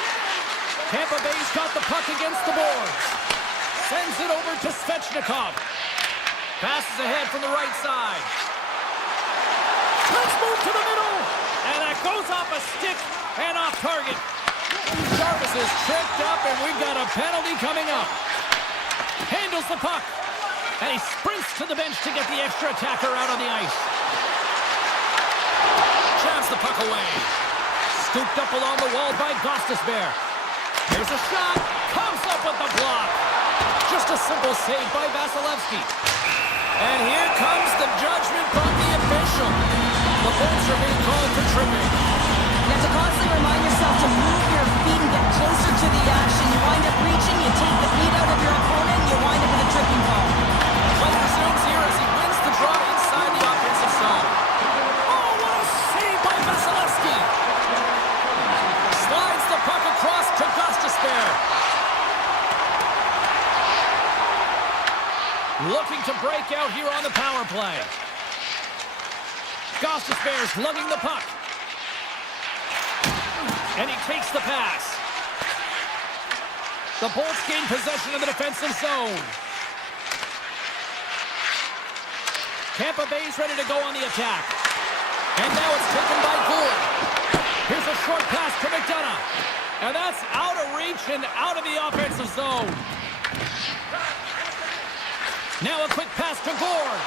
Tampa Bay's got the puck against the boards. Sends it over to Svechnikov. Passes ahead from the right side. Let's move to the middle. And that goes off a stick and off target. Jarvis is tripped up, and we've got a penalty coming up. Handles the puck. And he sprints to the bench to get the extra attacker out on the ice. Jabs the puck away. Scooped up along the wall by Gostisbehere. Here's a shot. Comes up with the block. Just a simple save by Vasilevsky. And here comes the judgment from the official. The Bolts are being called for tripping. You have to constantly remind yourself to move your feet and get closer to the action. You wind up reaching, you take the feet out of your opponent, you wind up with a tripping call. Play resumes here as he wins the draw inside the offensive zone. Oh, what a save by Vasilevsky. Slides the puck across to Gostisbehere. Looking to break out here on the power play. Gostisbehere's lugging the puck. And he takes the pass. The Bolts gain possession of the defensive zone. Tampa Bay's ready to go on the attack. And now it's taken by Gould. Here's a short pass to McDonough. And that's out of reach and out of the offensive zone. Now a quick pass to Gord.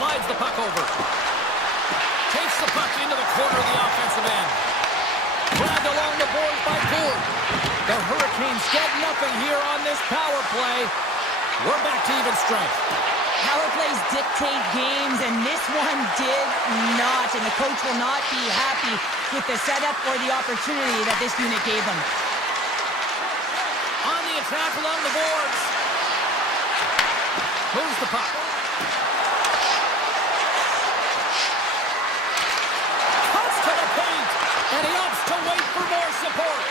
Slides the puck over. Takes the puck into the corner of the offensive end. Grabbed along the boards by Gould. The Hurricanes get nothing here on this power play. We're back to even strength. Power plays dictate games, and this one did not. And the coach will not be happy with the setup or the opportunity that this unit gave them. On the attack along the boards. Moves the puck. Cuts to the paint. And he opts to wait for more support.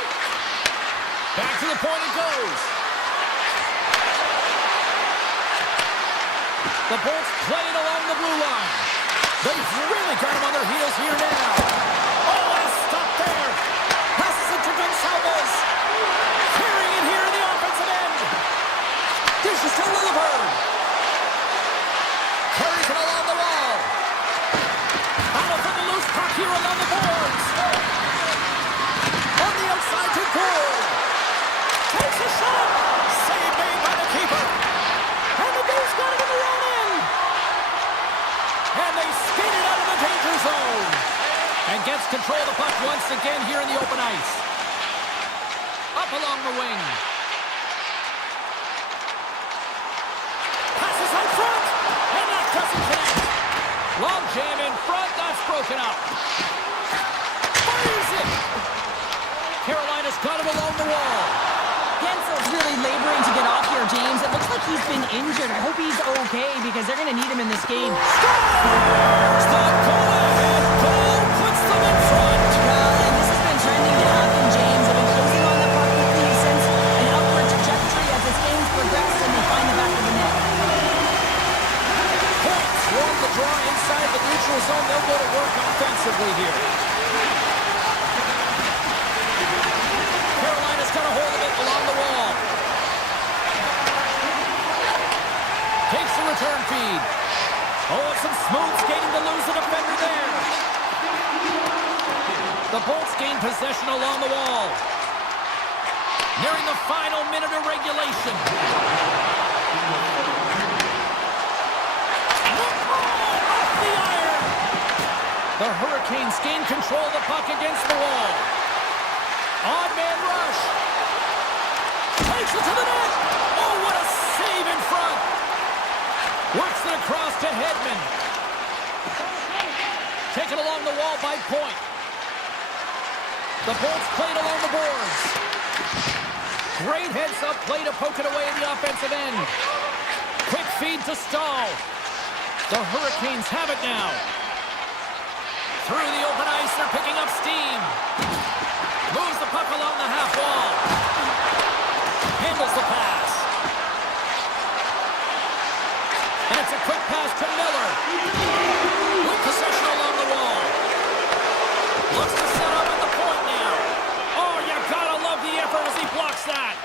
Back to the point it goes. The Bolts play it along the blue line. They've really got him on their heels here now. Oh, what a stop there. Passes it to Gonçalves. Carrying it here in the offensive end. Dishes to Lillibird. Carries it along the wall. Battle for the loose puck here along the boards. On the outside to Gould. Takes a shot. And gets control of the puck once again here in the open ice. Up along the wing. Passes out front. And that doesn't connect. Long jam in front. That's broken up. Fires it. Carolina's got him along the wall. Gensel's really laboring to get off here, James. It looks like he's been injured. I hope he's okay because they're going to need him in this game. Scores! The go-ahead goal puts them in front. And this has been trending to happen, James. They've been closing on the puck quickly since an upward trajectory as this game's progressed and they find the back of the net. Points won the draw inside the neutral zone. They'll go to work offensively here. Carolina's got a hold of it along the wall. Takes the return feed. Oh, some smooth skating to lose the defender there. The Bolts gain possession along the wall. Nearing the final minute of regulation. Off the iron. The Hurricanes gain control of the puck against the wall. Odd man rush. Takes it to the net. Oh, what a save in front. Works it across to Hedman. Taken along the wall by Point. The Bolts played along the boards. Great heads-up play to poke it away in the offensive end. Quick feed to Stahl. The Hurricanes have it now. Through the open ice, they're picking up steam. Moves the puck along the half wall. Handles the pass. And it's a quick pass to Miller. With possession along the wall. Looks to set up at the point now. Oh, you gotta love the effort as he blocks that.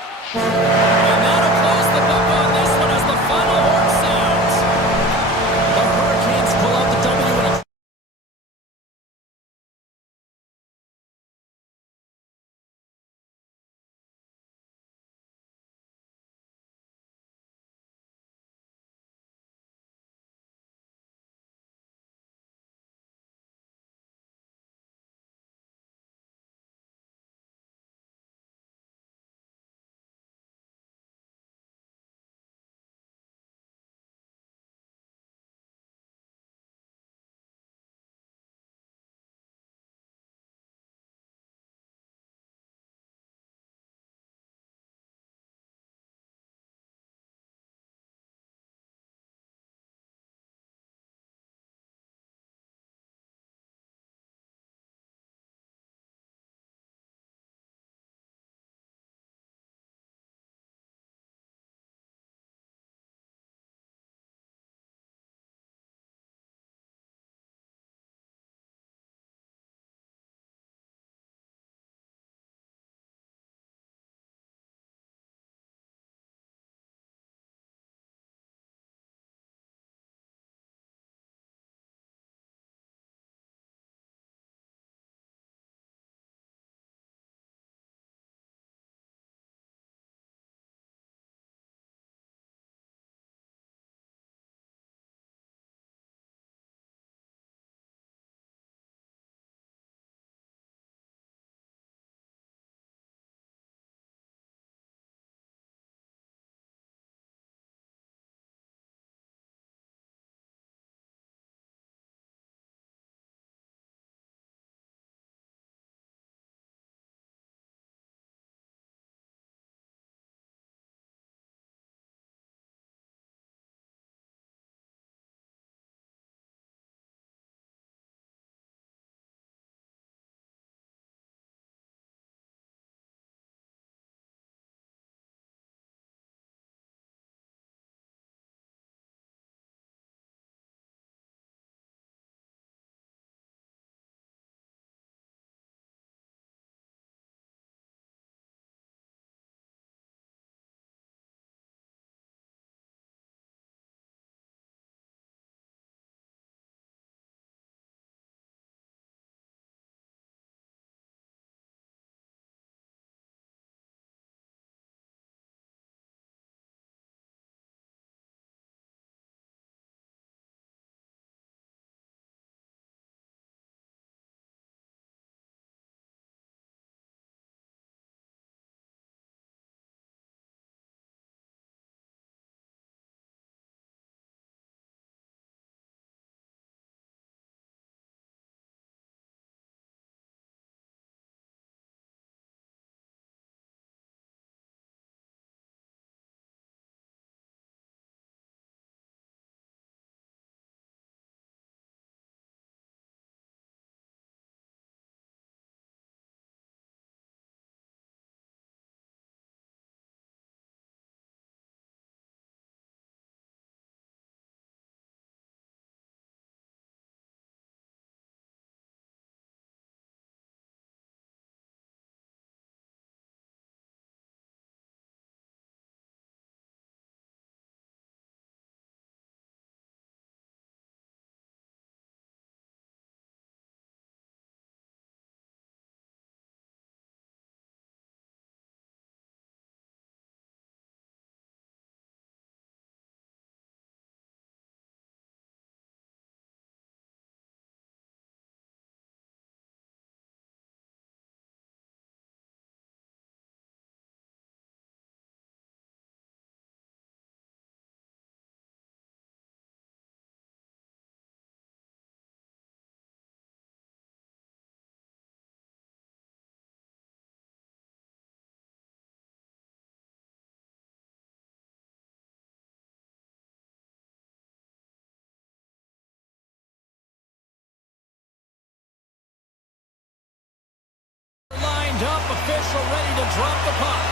official ready to drop the puck.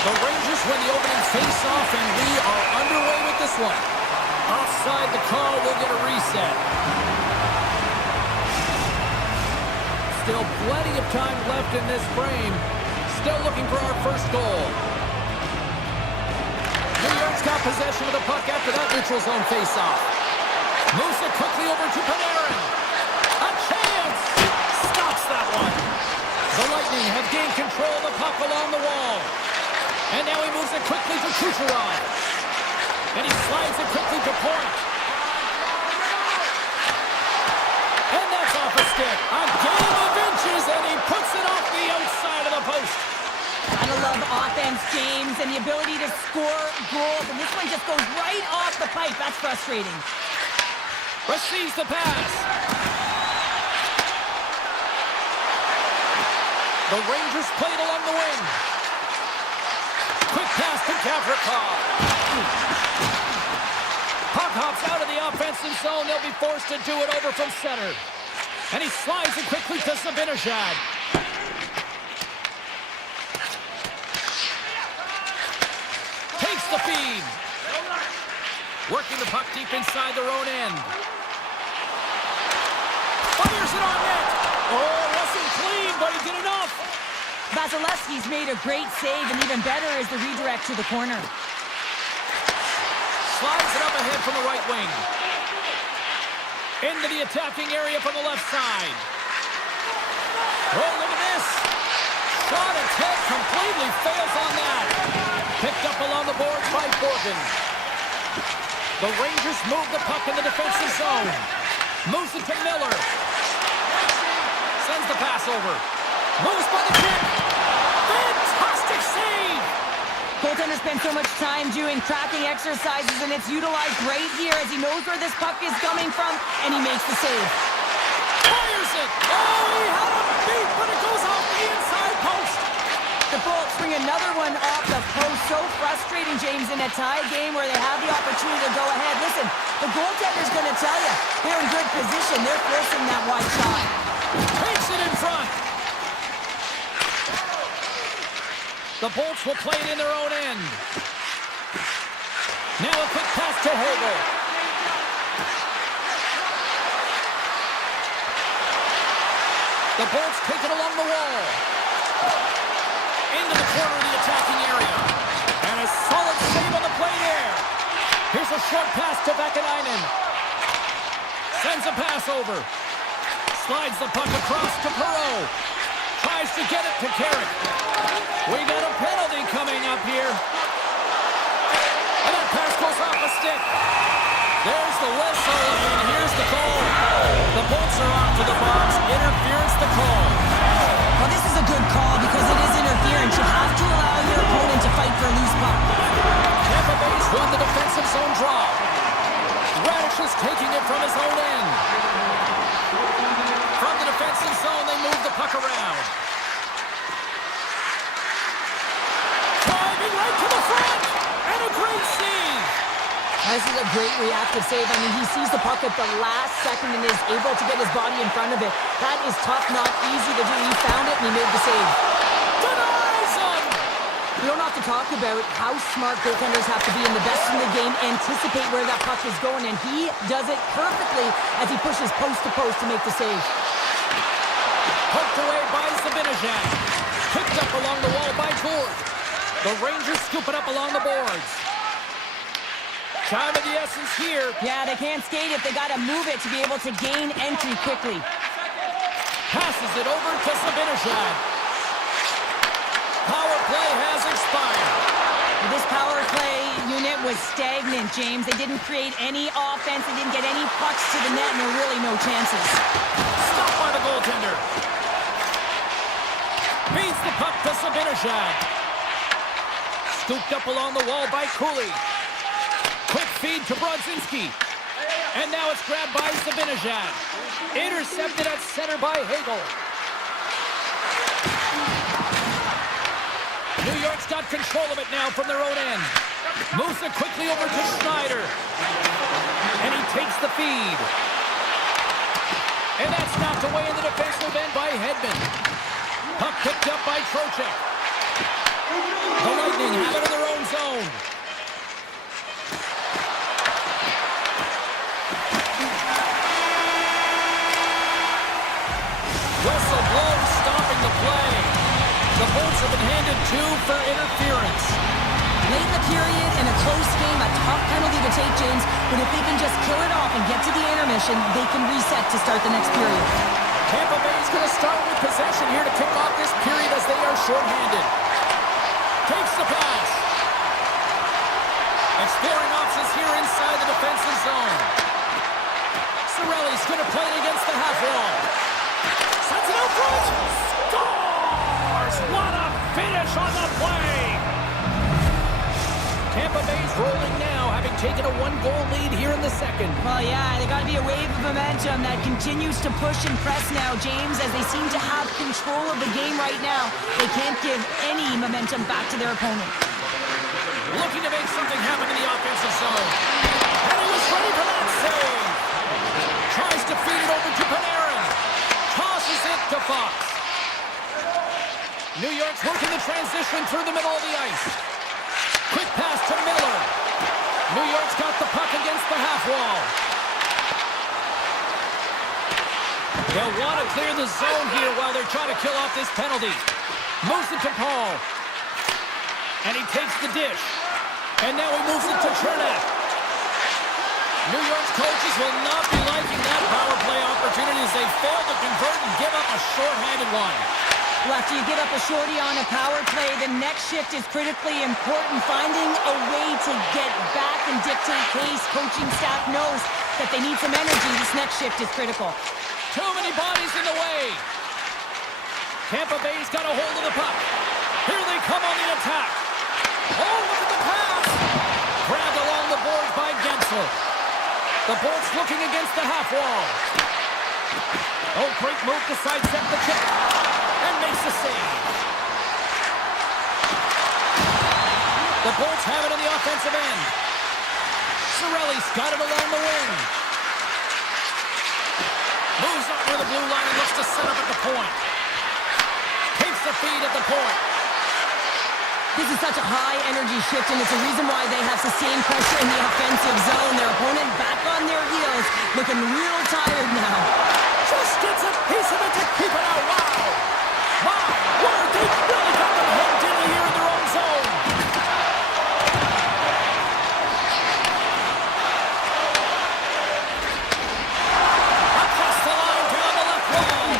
The Rangers win the opening face-off, and we are underway with this one. Offside the call, we'll get a reset. Still plenty of time left in this frame. Still looking for our first goal. New York's got possession of the puck after that neutral zone face-off. Moves it quickly over to Panarin. A chance! Stops that one. The Lightning have gained control of the puck along the wall. And now he moves it quickly to Kucherov. And he slides it quickly to point. And that's off a stick. A game of inches, and he puts it off the outside of the post. Gotta love offense, James, and the ability to score goals. And this one just goes right off the pipe. That's frustrating. Receives the pass. The Rangers play it along the wing. Quick pass to Gavrikov. Puck hops out of the offensive zone. They'll be forced to do it over from center. And he slides it quickly to Zibanejad. Takes the feed. Working the puck deep inside their own end. Fires it on net. Oh, it wasn't clean, but he did enough. Vasilevsky's made a great save, and even better is the redirect to the corner. Slides it up ahead from the right wing. Into the attacking area from the left side. Oh, look at this. Shot attempt completely fails on that. Picked up along the boards by Borgen. The Rangers move the puck in the defensive zone. Moves it to Miller. Sends the pass over. Moves by the kick. Fantastic save! Goaltender spent so much time doing tracking exercises, and it's utilized right here as he knows where this puck is coming from, and he makes the save. Fires it! Oh, he had him beat, but it goes off the inside post. The Bolts bring another one off the post. So frustrating, James, in a tie game where they have the opportunity to go ahead. Listen, the goaltender's going to tell you, they're in good position. They're forcing that wide shot. Takes it in front. The Bolts will play it in their own end. Now a quick pass to Hagel. The Bolts take it along the wall. Into the corner of the attacking area. And a solid save on the play there. Here's a short pass to Vakanainen. Sends a pass over. Slides the puck across to Perreault. Tries to get it to Carrick. We got a penalty coming up here. And that pass goes off a stick. There's the whistle, and here's the call. The Bolts are off to the box. Interference the call. Well, this is a good call because it is interference. You have to allow your opponent to fight for a loose puck. Tampa Bay's won the defensive zone draw. Radish is taking it from his own end. From the defensive zone, they move the puck around. Driving right to the front, and a great save. This is a great reactive save. I mean, he sees the puck at the last second and is able to get his body in front of it. That is tough, not easy to do. He found it and he made the save. Denies him. We don't have to talk about how smart goaltenders have to be in the best in the game, anticipate where that puck is going, and he does it perfectly as he pushes post to post to make the save. Poked away by Zibanejad. Picked up along the wall by Gord. The Rangers scoop it up along the boards. Time of the essence here. Yeah, they can't skate it. They got to move it to be able to gain entry quickly. Passes it over to Zibanejad. Power play has expired. This power play unit was stagnant, James. They didn't create any offense. They didn't get any pucks to the net, and there were really no chances. Stopped by the goaltender. Feeds the puck to Zibanejad. Scooped up along the wall by Cooley. Quick feed to Brodzinski. And now it's grabbed by Zibanejad. Intercepted at center by Hagel. New York's got control of it now from their own end. Moves it quickly over to Schneider. And he takes the feed. And that's knocked away in the defensive end by Hedman. Puck picked up by Trocheck. The Lightning have it in their own zone. Whistle blows, stopping the play. The Bolts have been handed 2 for interference. Late in the period, in a close game, a tough penalty to take, James, but if they can just kill it off and get to the intermission, they can reset to start the next period. Tampa Bay's going to start with possession here to kick off this period as they are shorthanded. Takes the pass. Exploring options here inside the defensive zone. Cirelli's going to play it against the half wall. Sends it out front. Scores! What a finish on the play! Tampa Bay's rolling now, having taken a 1-goal lead here in the second. Well, yeah, they got to be a wave of momentum that continues to push and press now, James, as they seem to have control of the game right now. They can't give any momentum back to their opponent. Looking to make something happen in the offensive zone. And he was ready for that save. Tries to feed it over to Panarin. Tosses it to Fox. New York's working the transition through the middle of the ice. Quick pass to Miller. New York's got the puck against the half wall. They'll want to clear the zone here while they're trying to kill off this penalty. Moves it to Paul. And he takes the dish. And now he moves it to Chernak. New York's coaches will not be liking that power play opportunity as they fail to convert and give up a short-handed one. Well, after you give up a shorty on a power play, the next shift is critically important. Finding a way to get back and dictate pace. Coaching staff knows that they need some energy. This next shift is critical. Too many bodies in the way. Tampa Bay's got a hold of the puck. Here they come on the attack. Oh, look at the pass. Grabbed along the boards by Gensel. The Bolts looking against the half wall. Oh, great move to sidestep the check. And makes the save. The Bolts have it in the offensive end. Cirelli's got it along the wing. Moves up near the blue line and looks to set up at the point. Takes the feed at the point. This is such a high-energy shift, and it's a reason why they have sustained pressure in the offensive zone. Their opponent back on their heels, looking real tired now. Just gets a piece of it to keep it out. Wow! Wow! Where they really got them hemmed in here in their own zone. Across the line, down the left wall.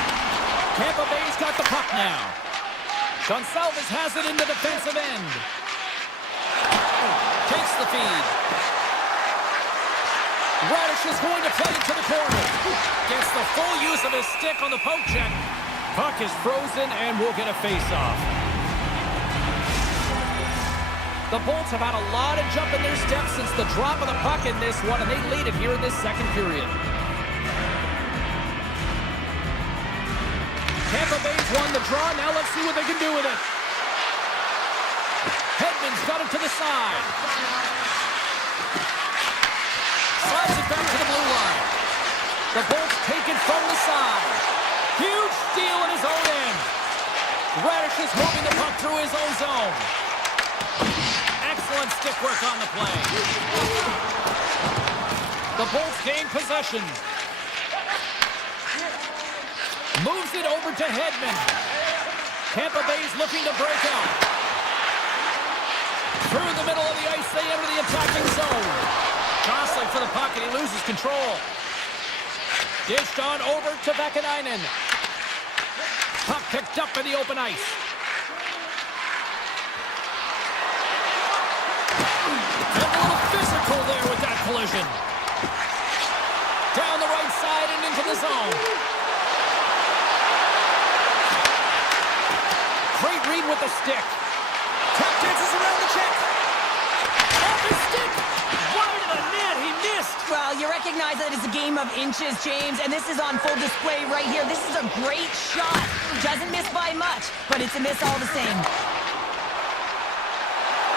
Tampa Bay's got the puck now. Gonçalves has it in the defensive end. Takes the feed. Radish is going to play it to the corner. Gets the full use of his stick on the poke check. Puck is frozen and will get a face-off. The Bolts have had a lot of jump in their steps since the drop of the puck in this one, and they lead it here in this second period. Tampa Bay's won the draw. Now let's see what they can do with it. Hedman's got it to the side. Slides it back to the blue line. The Bolts take it from the side. Huge steal in his own end. Radish is moving the puck through his own zone. Excellent stick work on the play. The Bolts gain possession. Moves it over to Hedman. Tampa Bay's looking to break out. Through the middle of the ice, they enter the attacking zone. Jostling for the puck, and he loses control. Dished on over to Vakanainen. Puck picked up in the open ice. And a little physical there with that collision. Down the right side and into the zone. Great read with the stick. Tap dances around the check. Off his stick. Wide of the net. He missed. Well, you recognize that it's a game of inches, James, and this is on full display right here. This is a great shot. Doesn't miss by much, but it's a miss all the same.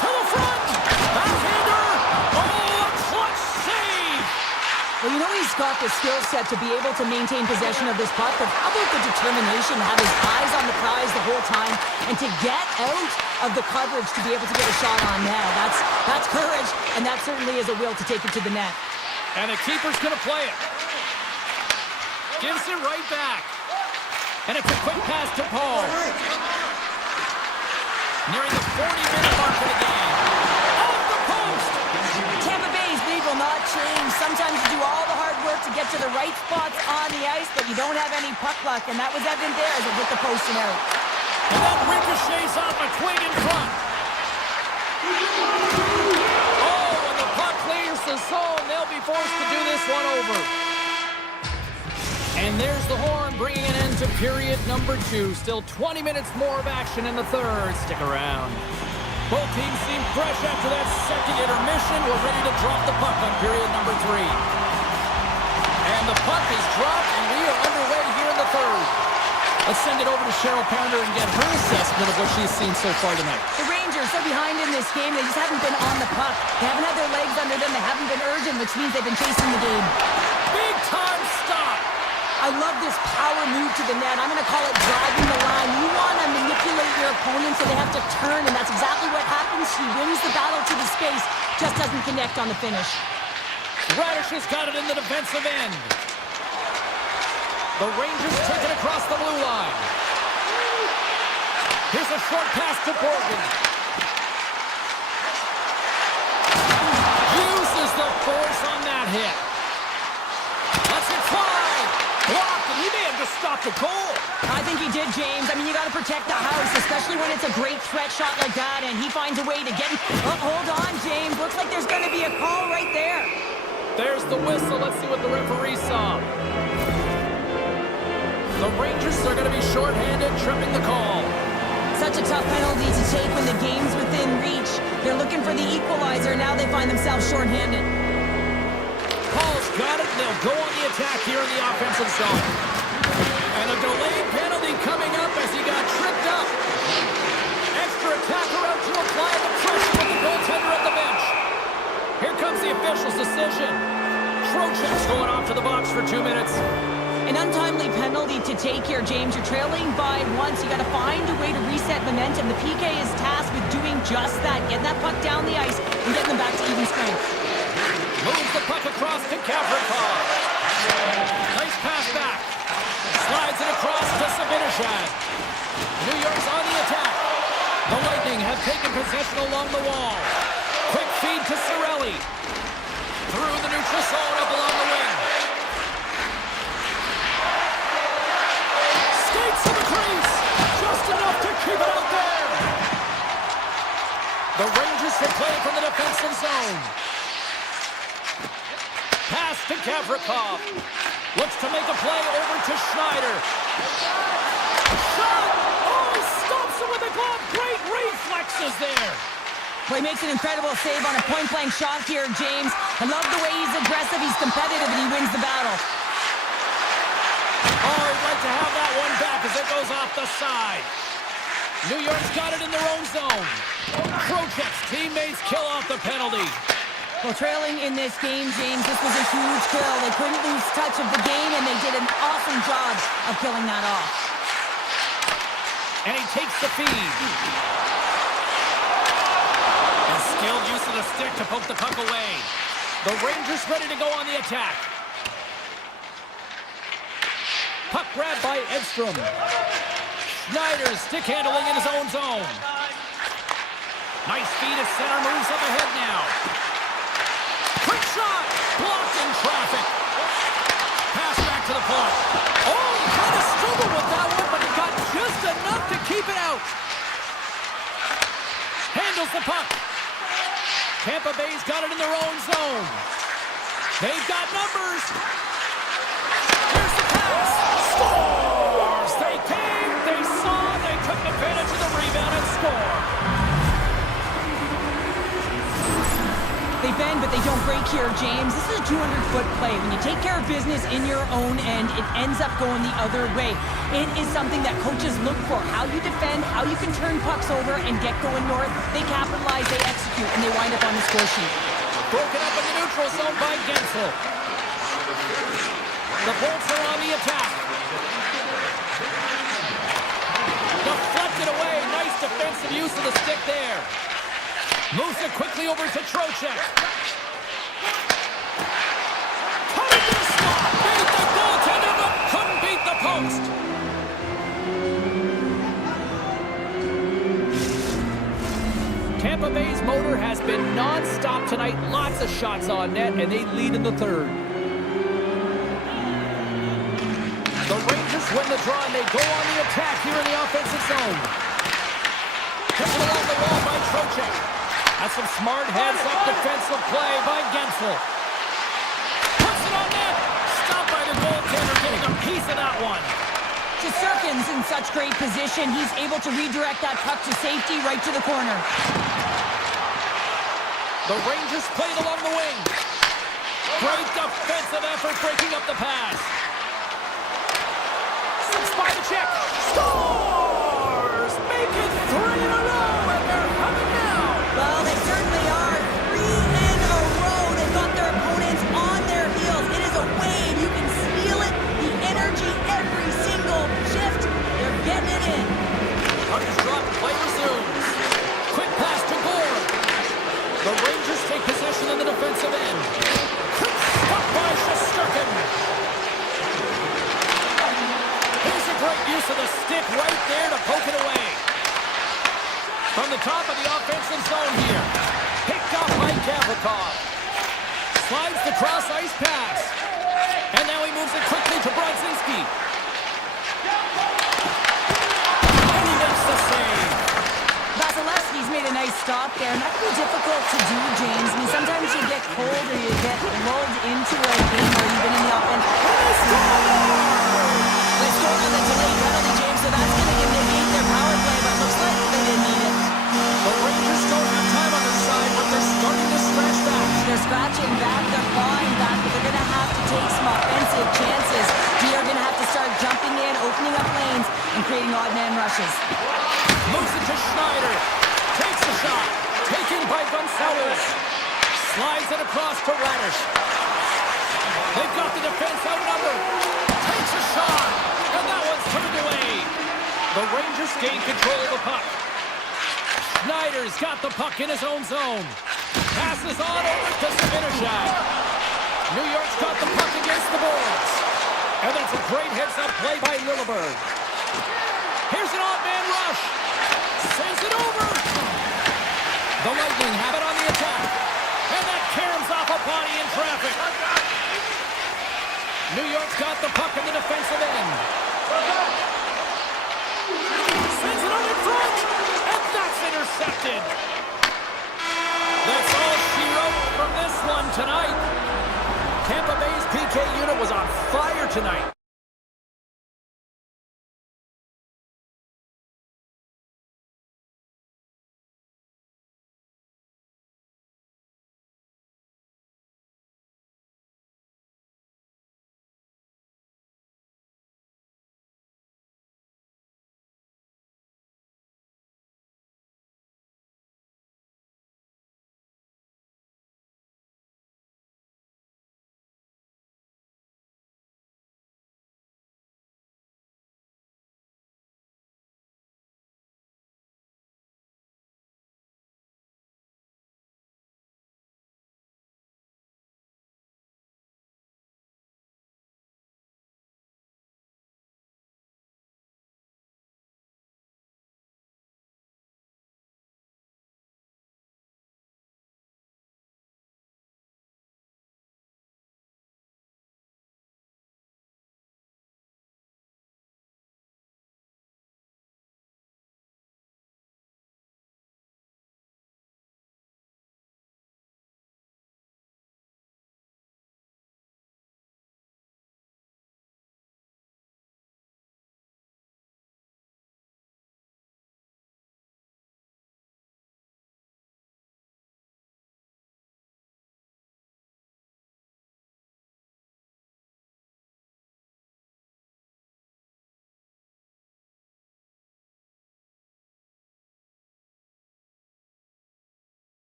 To the front. Backhander. Oh, a clutch save. Well, you know he's James got the skill set to be able to maintain possession of this puck, but how about the determination to have his eyes on the prize the whole time and to get out of the coverage to be able to get a shot on net? That's courage, and that certainly is a will to take it to the net. And the keeper's going to play it. Gives it right back. And it's a quick pass to Paul. Nearing the 40-minute mark of the game. Off the post! Tampa Bay's lead will not change. Sometimes you do all the hard work to get to the right spots on the ice, but you don't have any puck luck, and that was evident there as it hit the post and out. And that ricochets off a twig in front. Oh, and the puck clears the zone. They'll be forced to do this one over. And there's the horn, bringing an end to period number 2. Still 20 minutes more of action in the third. Stick around. Both teams seem fresh after that second intermission. We're ready to drop the puck on period number 3. And the puck is dropped, and we are underway here in the third. Let's send it over to Cheryl Pounder and get her assessment of what she's seen so far tonight. The Rangers are behind in this game. They just haven't been on the puck. They haven't had their legs under them. They haven't been urgent, which means they've been chasing the game. Big time stop. I love this power move to the net. I'm going to call it driving the line. You want to manipulate your opponent so they have to turn, and that's exactly what happens. She wins the battle to the space, just doesn't connect on the finish. Radish has got it in the defensive end. The Rangers take it across the blue line. Here's a short pass to Borgen. Uses the force on that hit. Lets it fly. Blocked, and he may have just stopped the goal. I think he did, James. I mean, you got to protect the house, especially when it's a great threat shot like that, and he finds a way to get it. Oh, hold on, James. Looks like there's going to be a call right there. There's the whistle. Let's see what the referee saw. The Rangers are going to be shorthanded, tripping the call. Such a tough penalty to take when the game's within reach. They're looking for the equalizer. Now they find themselves shorthanded. Paul's got it, and they'll go on the attack here in the offensive zone. And a delayed penalty coming up as he got tripped up. Extra attacker out to apply the pressure with the goaltender at the bench. Here comes the official's decision. Trocheck's going off to the box for 2 minutes. An untimely penalty to take here, James. You're trailing by once. You got to find a way to reset momentum. The PK is tasked with doing just that, getting that puck down the ice and getting them back to even strength. Moves the puck across to Kavrikov. Nice pass back. Slides it across to Sabinishad. New York's on the attack. The Lightning have taken possession along the wall. Quick feed to Cirelli. Through the neutral zone up along the wing. Skates to the crease. Just enough to keep it out there. The Rangers will play from the defensive zone. Pass to Kavrikov. Looks to make a play over to Schneider. Shot! Oh, he stops it with a glove. Great reflexes there. Well, he makes an incredible save on a point-blank shot here, James. I love the way he's aggressive, he's competitive, and he wins the battle. Oh, he'd like to have that one back as it goes off the side. New York's got it in their own zone. Trocheck's teammates kill off the penalty. Well, trailing in this game, James, this was a huge kill. They couldn't lose touch of the game, and they did an awesome job of killing that off. And he takes the feed. A skilled use of the stick to poke the puck away. The Rangers ready to go on the attack. Puck grabbed by Edstrom. Schneider stick handling in his own zone. Nice feed at center, moves up ahead now. Quick shot! Blocked in traffic. Pass back to the point. Oh, he kind of struggled with that one, but he got just enough to keep it out. Handles the puck. Tampa Bay's got it in their own zone. They've got numbers. Here's the pass. Scores! They came, they saw, they took advantage of the rebound and score. They bend, but they don't break here, James. This is a 200-foot play. When you take care of business in your own end, it ends up going the other way. It is something that coaches look for. How you defend, how you can turn pucks over and get going north. They capitalize, they execute, and they wind up on the score sheet. Broken up in the neutral zone by Gensel. The Bolts are on the attack. Deflected away. Nice defensive use of the stick there. Moves it quickly over to Trocheck. Cutting to the slot. Beat the goaltender, but couldn't beat the post. Tampa Bay's motor has been non-stop tonight. Lots of shots on net, and they lead in the third. The Rangers win the draw, and they go on the attack here in the offensive zone. Taken along the wall by Trocheck. That's some smart heads-up defensive play by Gensel. Puts it on net. Stopped by the goaltender, getting a piece of that one. Shesterkin's in such great position. He's able to redirect that puck to safety right to the corner. The Rangers played along the wing. Great defensive effort breaking up the pass. Slips by the check. Scores! Make it 3 in a row, and they're coming now. Well, they certainly are. 3 in a row. They've got their opponents on their heels. It is a wave. You can feel it. The energy every single shift. They're getting it in. Puck is dropped. Play resumes. Quick pass to Gore. The Rangers take possession in the defensive end. Quick stop by Shesterkin. Here's a great use of the stick right there to poke it away. From the top of the offensive zone here. Picked up by Gavrikov. Slides the cross-ice pass. And now he moves it quickly to Brodzinski. And he makes the save. Vasilevsky's made a nice stop there. Not too difficult to do, James. I mean, sometimes you get cold or you get lulled into a game or you've been in the offense. They scored on the delayed penalty, James, so that's going to negate their power play, but looks like they didn't need it. The Rangers don't have time on their side, but they're starting to scratch back. They're scratching back, they're clawing back, but they're going to have to take some offensive chances. They're going to have to start jumping in, opening up lanes, and creating odd man rushes. Moves it to Schneider. Takes the shot. Taken by Gonzalez. Slides it across to Radish. They've got the defense outnumbered. Takes a shot. And that one's turned away. The Rangers gain control of the puck. Schneider's got the puck in his own zone. Passes on over to Sabinishak. New York's got the puck against the boards. And that's a great heads-up play by Lilleberg. Here's an odd man rush. Sends it over. The Lightning have it on the attack. And that caroms off a body in traffic. New York's got the puck in the defensive end. Sends it on in front. And that's intercepted. That's all she wrote from this one tonight. Tampa Bay's PK unit was on fire tonight.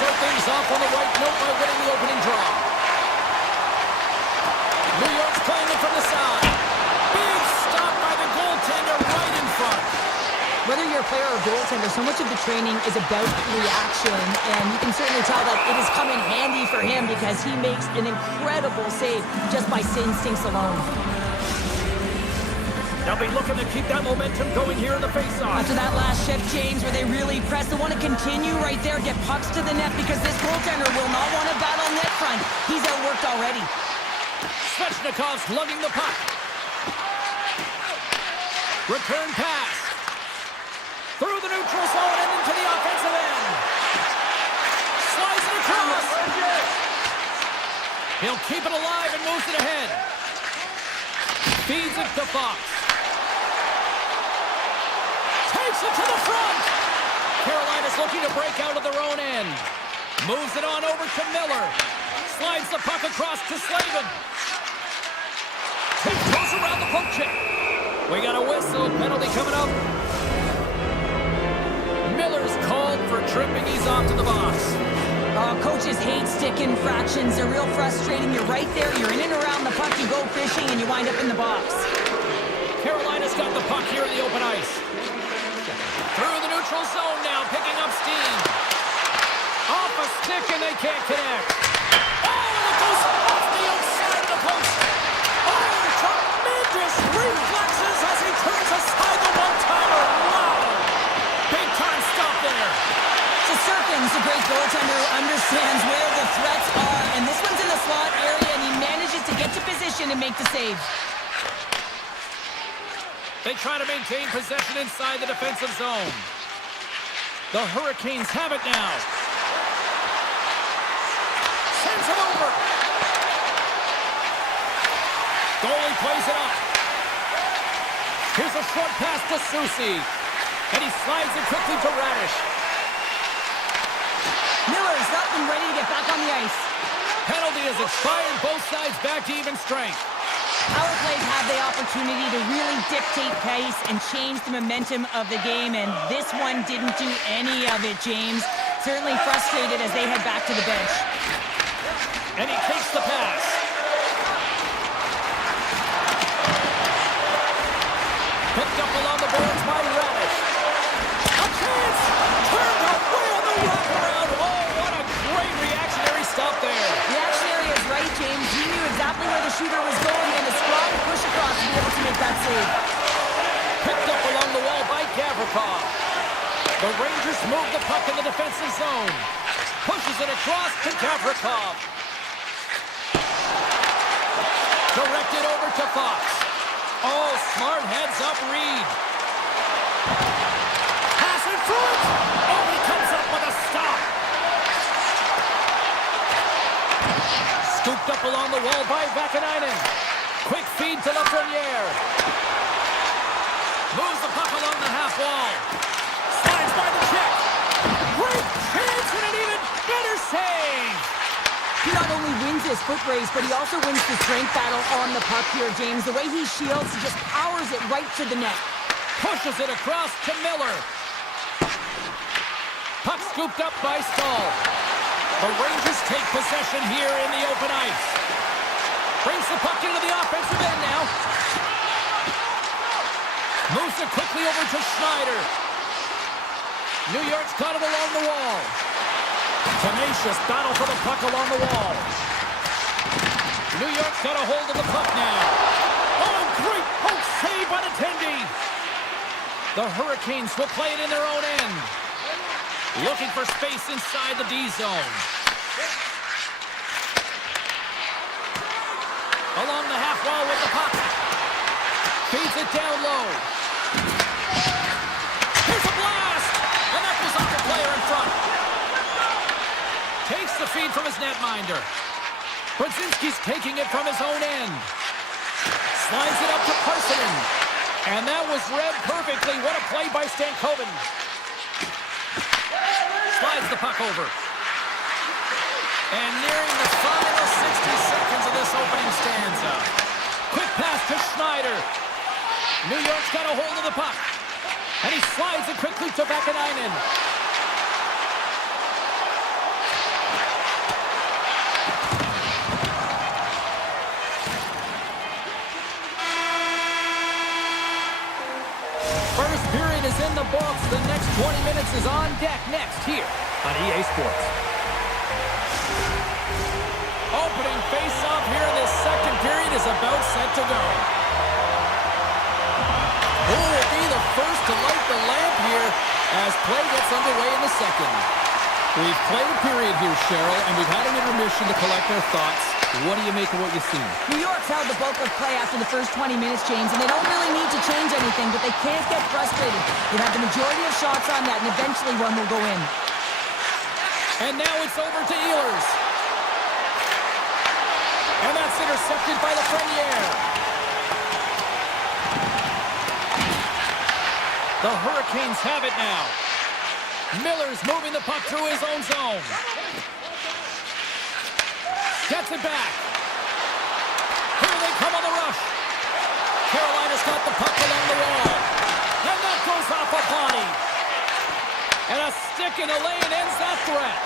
start things off on the right note by winning the opening draw. New York's playing it from the side. Big stop by the goaltender right in front. Whether you're a player or goaltender, so much of the training is about reaction, and you can certainly tell that it has come in handy for him because he makes an incredible save just by instincts alone. They'll be looking to keep that momentum going here in the face-off. After that last shift, James, where they really press, they want to continue right there, get pucks to the net, because this goaltender will not want to battle net front. He's outworked already. Svechnikov's lugging the puck. Return pass. Through the neutral zone and into the offensive end. Slides it across. He'll keep it alive and moves it ahead. Feeds it to Fox. Takes it to the front. Carolina's looking to break out of their own end. Moves it on over to Miller. Slides the puck across to Slavin. Goes around the poke check. We got a whistle. Penalty coming up. Miller's called for tripping. He's off to the box. Coaches hate stick infractions. They're real frustrating. You're right there. You're in and around the puck. You go fishing, and you wind up in the box. Carolina's got the puck here in the open ice. Through the neutral zone now, picking up steam. Off a stick, and they can't connect. Oh, and it goes off the outside of the post. Oh, tremendous reflexes as he turns aside the one-timer. Wow! Big-time stop there. So Serkin's a great goaltender who understands where the threats are, and this one's in the slot area, and he manages to get to position and make the save. They try to maintain possession inside the defensive zone. The Hurricanes have it now. Sends it over. Goalie plays it up. Here's a short pass to Susi. And he slides it quickly to Radish. Miller's up and ready to get back on the ice. Penalty has expired, both sides back to even strength. Power plays have the opportunity to really dictate pace and change the momentum of the game, and this one didn't do any of it, James. Certainly frustrated as they head back to the bench. And he takes the pass. Picked up along the boards by Radish. A chance! Turned away on the wraparound. Oh, what a great reactionary stop there. Reactionary is right, James. He knew exactly where the shooter was going, and a strong push across to be able to make that save. Picked up along the wall by Gavrikov. The Rangers move the puck in the defensive zone. Pushes it across to Gavrikov. Directed over to Fox. Oh, smart heads-up read. Pass in front. Oh, he comes up with a stop. Scooped up along the wall by Vakanainen. Quick feed to Lafreniere. Moves the puck along the half wall. Slides by the check. Great chance and an even better save. He not only wins his foot race, but he also wins the strength battle on the puck here, James. The way he shields, he just powers it right to the net. Pushes it across to Miller. Puck scooped up by Stahl. The Rangers take possession here in the open ice. Brings the puck into the offensive end now. Moves it quickly over to Schneider. New York's got it along the wall. Tenacious battle for the puck along the wall. New York's got a hold of the puck now. Oh, great poke save by the Tendi. The Hurricanes will play it in their own end. Looking for space inside the D zone. Along the half wall with the puck. Feeds it down low. Here's a blast! And that goes off the player in front. Takes the feed from his netminder. Brzezinski's taking it from his own end. Slides it up to Parsonen. And that was read perfectly. What a play by Stankoven. Slides the puck over. And nearing the final 60 seconds of this opening stanza. Quick pass to Schneider. New York's got a hold of the puck. And he slides it quickly to Vakanainen. esports is on deck next here on EA Sports. Opening face-off here in this second period is about set to go. Who will be the first to light the lamp here as play gets underway in the second? We've played a period here, Cheryl, and we've had an intermission to collect our thoughts. What do you make of what you've seen? New York's held the bulk of play after the first 20 minutes, James, and they don't really need to change anything, but they can't get frustrated. They've had the majority of shots on that, and eventually one will go in. And now it's over to Ehlers. And that's intercepted by the Lafreniere. The Hurricanes have it now. Miller's moving the puck through his own zone. Gets it back. Here they come on the rush. Carolina's got the puck along the wall. And that goes off a body. And a stick in the lane ends that threat.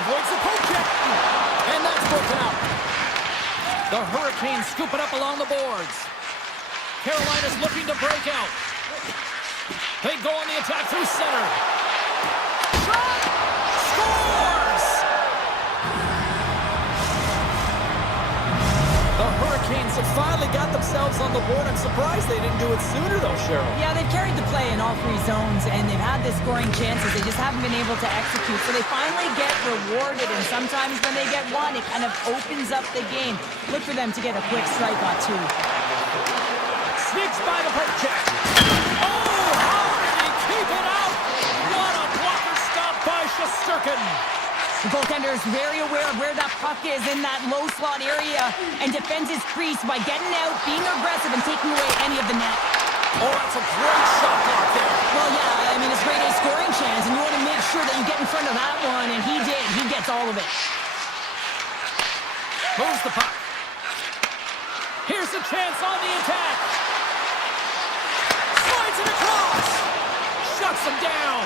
Avoids the poke check. And that's broken out. The Hurricanes scoop it up along the boards. Carolina's looking to break out. They go on the attack through center. Shot! Scores! The Hurricanes have finally got themselves on the board. I'm surprised they didn't do it sooner, though, Cheryl. Yeah, they've carried the play in all three zones, and they've had the scoring chances. They just haven't been able to execute. So they finally get rewarded, and sometimes when they get one, it kind of opens up the game. Look for them to get a quick strike on two. Sneaks by the poke check. Oh, how did he keep it out? What a blocker stop by Shesterkin. The goaltender is very aware of where that puck is in that low slot area and defends his crease by getting out, being aggressive, and taking away any of the net. Oh, that's a great shot block there. Well, yeah, I mean, it's great a scoring chance, and you want to make sure that you get in front of that one, and he did. He gets all of it. Moves the puck. Here's a chance on the attack. Slides it across. Shuts him down.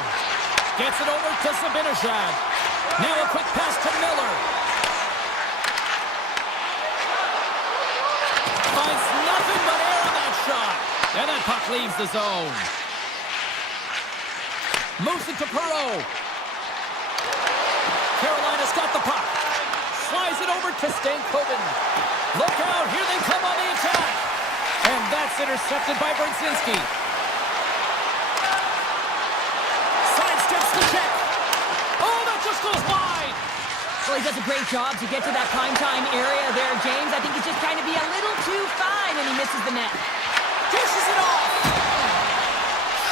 Gets it over to Zibanejad. Now a quick pass to Miller. Finds nothing but air on that shot. And that puck leaves the zone. Moves it to Perreault. Carolina's got the puck. Slides it over to Stankoven. Look out, here they come on the attack. And that's intercepted by Brzezinski. Sidesteps the check. Oh, that just goes wide. Well, he does a great job to get to that prime time area there, James. I think he's just trying to be a little too fine, and he misses the net. Dishes it off.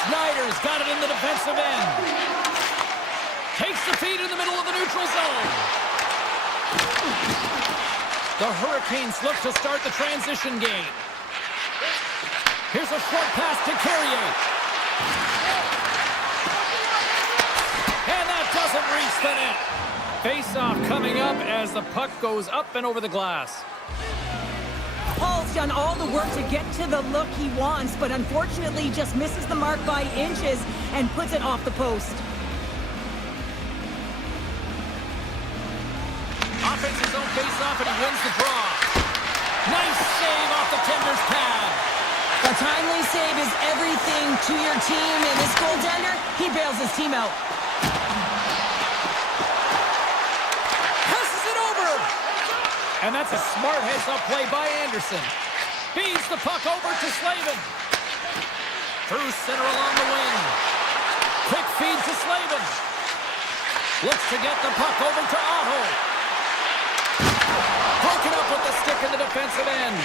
Schneider's got it in the defensive end. Takes the feed in the middle of the neutral zone. The Hurricanes look to start the transition game. Here's a short pass to Carrier. And that doesn't reach the net. Face-off coming up as the puck goes up and over the glass. Paul's done all the work to get to the look he wants, but unfortunately just misses the mark by inches and puts it off the post. Offense his own face-off and he wins the draw. Nice save off the tender's pad. A timely save is everything to your team, and this goaltender, he bails his team out. Passes it over. And that's a smart heads-up play by Anderson. Feeds the puck over to Slavin. Through center along the wing. Quick feed to Slavin. Looks to get the puck over to Otto. Broken up with the stick in the defensive end.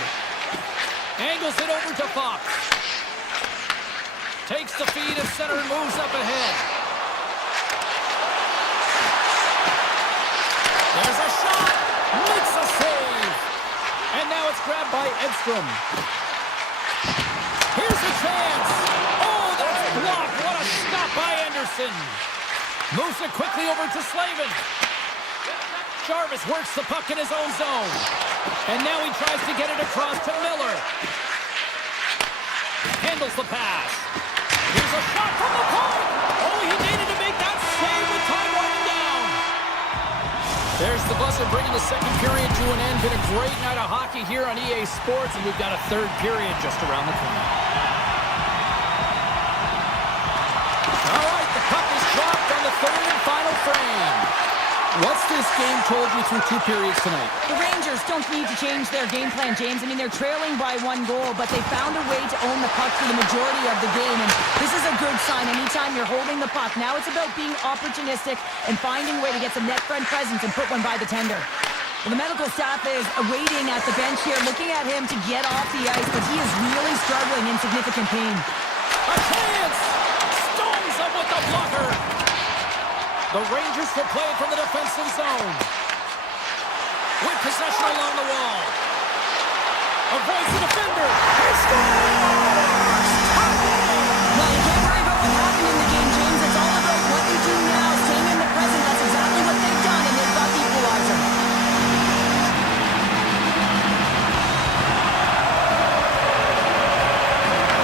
Angles it over to Fox. Takes the feed at center and moves up ahead. There's a shot. Makes a save. And now it's grabbed by Edstrom. Here's a chance. Oh, that's blocked. What a stop by Anderson. Moves it quickly over to Slavin. Jarvis works the puck in his own zone. And now he tries to get it across to Miller. Handles the pass. Here's a shot from the point. Oh, he needed to make that save with time running down. There's the buzzer bringing the second period to an end. Been a great night of hockey here on EA Sports, and we've got a third period just around the corner. this game told you through 2 periods tonight? The Rangers don't need to change their game plan, James. I mean, they're trailing by 1 goal, but they found a way to own the puck for the majority of the game, and this is a good sign anytime you're holding the puck. Now it's about being opportunistic and finding a way to get some net front presence and put one by the tender. Well, the medical staff is waiting at the bench here, looking at him to get off the ice, but he is really struggling in significant pain. A chance! Stones up with the blocker! The Rangers will play it from the defensive zone. With possession along the wall. Avoids the defender. He scores! Well, you can't worry about what happened in the game, James. It's all about what you do now, staying in the present. That's exactly what they've done, and they've got the equalizer.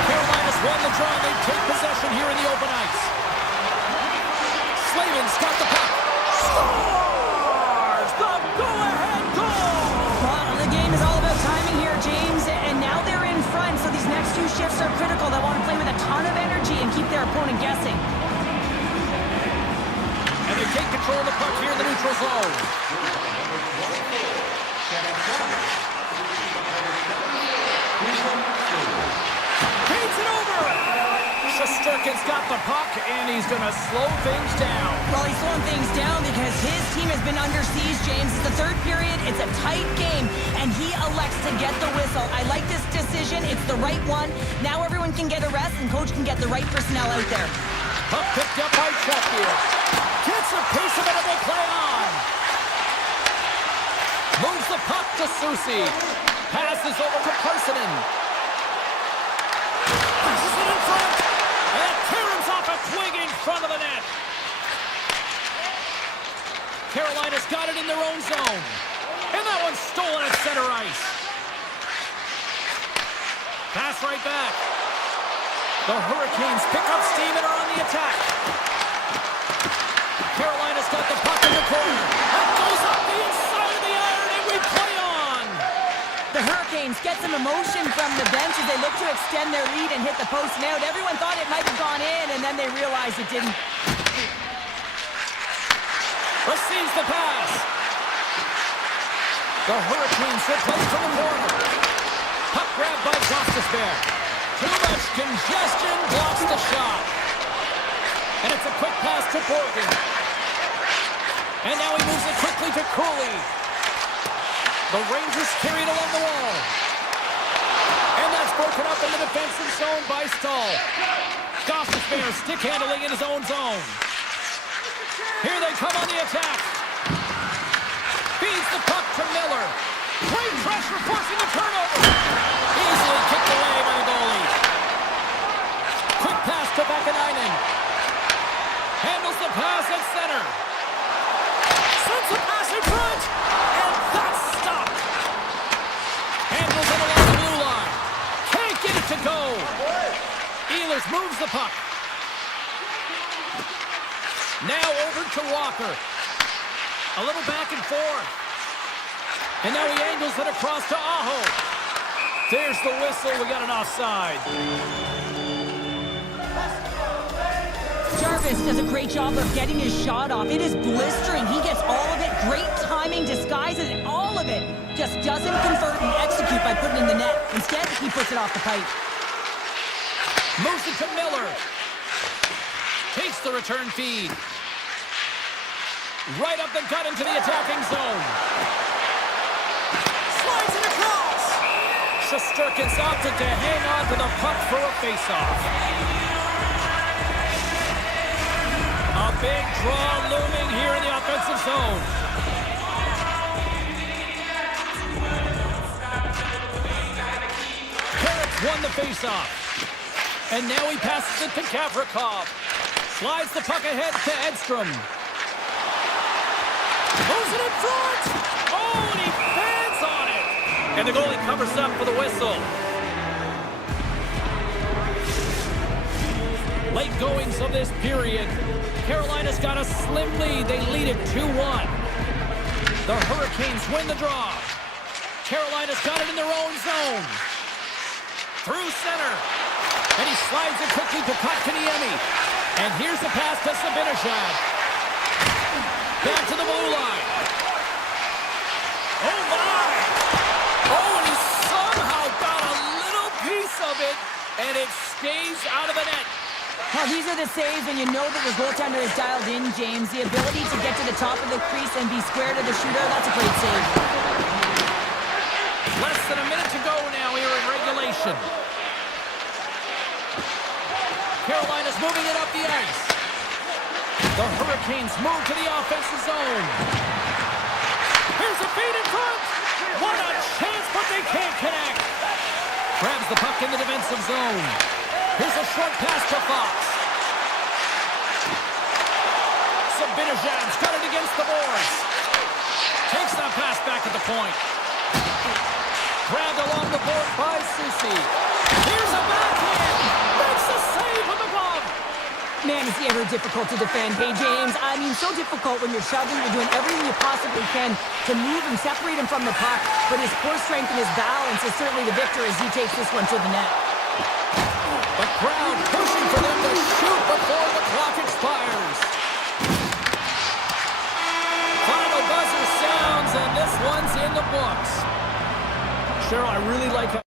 Carolina's won the draw. They take possession here in the open ice. Slavin's got the puck. Scores! The go-ahead goal! Well, the game is all about timing here, James, and now they're in front, so these next 2 shifts are critical. They want to play with a ton of energy and keep their opponent guessing. And they take control of the puck here in the neutral zone. Paints it over! Shesterkin's got the puck, and he's going to slow things down. Well, he's slowing things down because his team has been under siege, James. It's the 3rd period. It's a tight game, and he elects to get the whistle. I like this decision. It's the right one. Now everyone can get a rest, and coach can get the right personnel out there. Puck picked up by Sheffield. Gets a piece of it, and they play on. Moves the puck to Susi. Passes over to Parsonen. Passes it in front. And Kieran's off a twig in front of the net. Carolina's got it in their own zone. And that one's stolen at center ice. Pass right back. The Hurricanes pick up steam and are on the attack. Carolina's got the puck in the corner. That goes up the inside of the iron, and we play on. The Hurricanes get some emotion from the bench as they look to extend their lead and hit the post and out. Everyone thought it might have gone in, and then they realized it didn't. Receives the pass. The Hurricanes will play from the corner. Puck grabbed by Gostisbehere. Too much congestion, blocks the shot. And it's a quick pass to Borgen. And now he moves it quickly to Cooley. The Rangers carried along the wall. And that's broken up in the defensive zone by Stahl. Gostisbehere stick handling in his own zone. Here they come on the attack. Feeds the puck to Miller. Great pressure forcing the turnover. Easily kicked away by the goalie. Quick pass to Vakanainen. Handles the pass at center. Sends the pass in front. And that's stopped. Handles it along the blue line. Can't get it to go. Ehlers moves the puck. Now over to Walker. A little back and forth. And now he angles it across to Aho. There's the whistle. We got an offside. Jarvis does a great job of getting his shot off. It is blistering. He gets all of it. Great timing, disguises it, all of it. Just doesn't convert and execute by putting it in the net. Instead, he puts it off the pipe. Moves it to Miller. Takes the return feed. Right up the gut into the attacking zone. Slides it across. Shesterkin's opted to hang on to the puck for a faceoff. A big draw looming here in the offensive zone. Carrick's won the faceoff. And now he passes it to Gavrikov. Slides the puck ahead to Edstrom. Moves it in front! Oh, and he fans on it! And the goalie covers up for the whistle. Late goings of this period. Carolina's got a slim lead. They lead it 2-1. The Hurricanes win the draw. Carolina's got it in their own zone. Through center. And he slides it quickly to Kotkaniemi. And here's the pass to Sabinishad. Back to the blue line. Oh, my! Oh, and he somehow got a little piece of it, and it stays out of the net. Well, these are the saves, and you know that the goaltender is dialed in, James. The ability to get to the top of the crease and be square to the shooter, that's a great save. Less than a minute to go now here in regulation. Carolina's moving it up the ice. The Hurricanes move to the offensive zone. Here's a feed in front. What a chance, but they can't connect. Grabs the puck in the defensive zone. Here's a short pass to Fox. Sabinajad's got it against the boards. Takes that pass back at the point. Grabbed along the board by Susi. Here's a backhand. Makes the save with the glove. Man, is he ever difficult to defend. Hey, James, I mean, so difficult when you're shoving. You're doing everything you possibly can to move and separate him from the puck. But his core strength and his balance is certainly the victor as he takes this one to the net. The crowd pushing for them to shoot before the clock expires. Final buzzer sounds, and this one's in the books. Cheryl, I really like how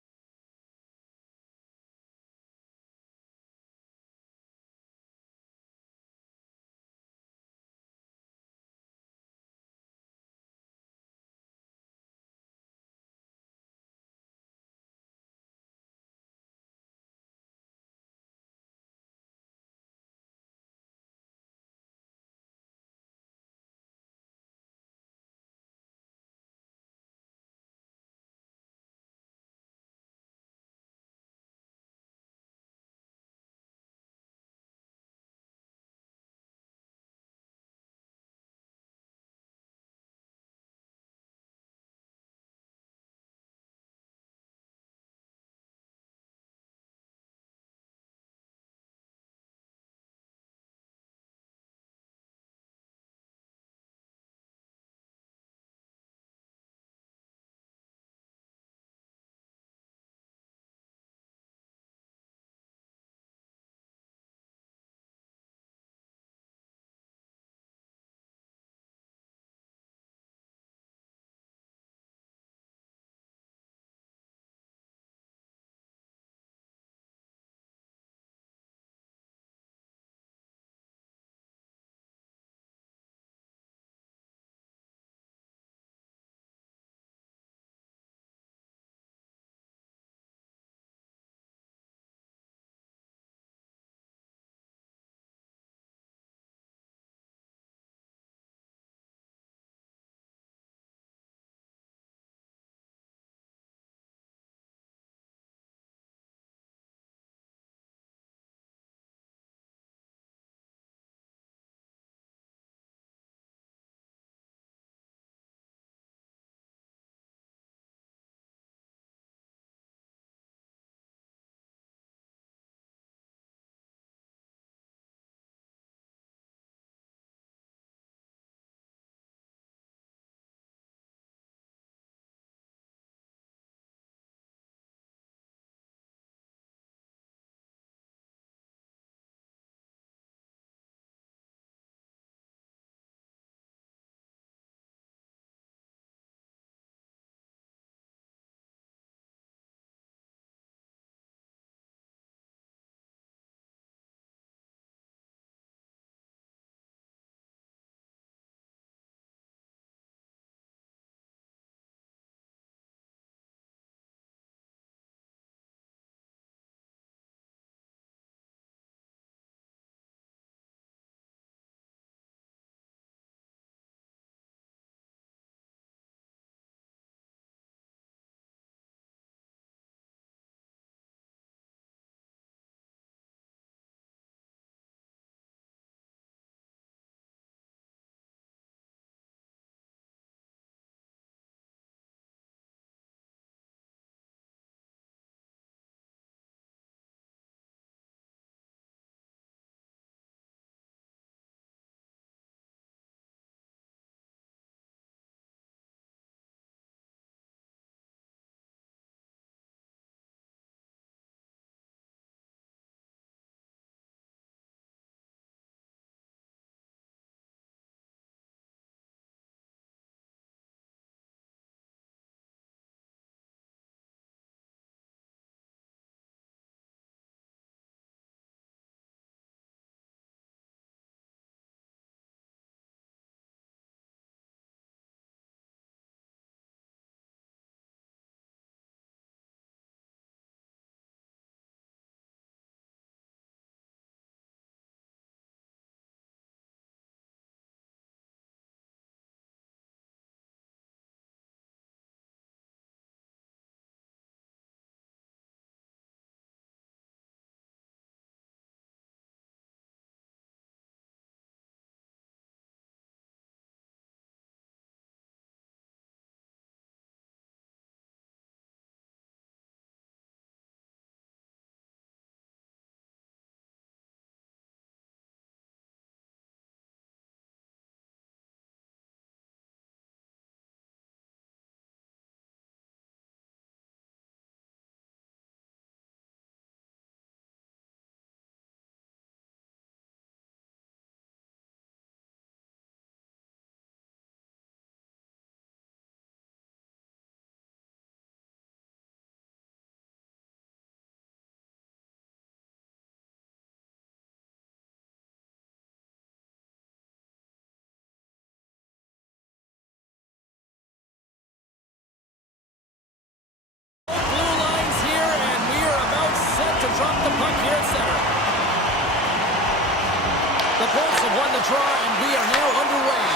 The Bolts have won the draw, and we are now underway.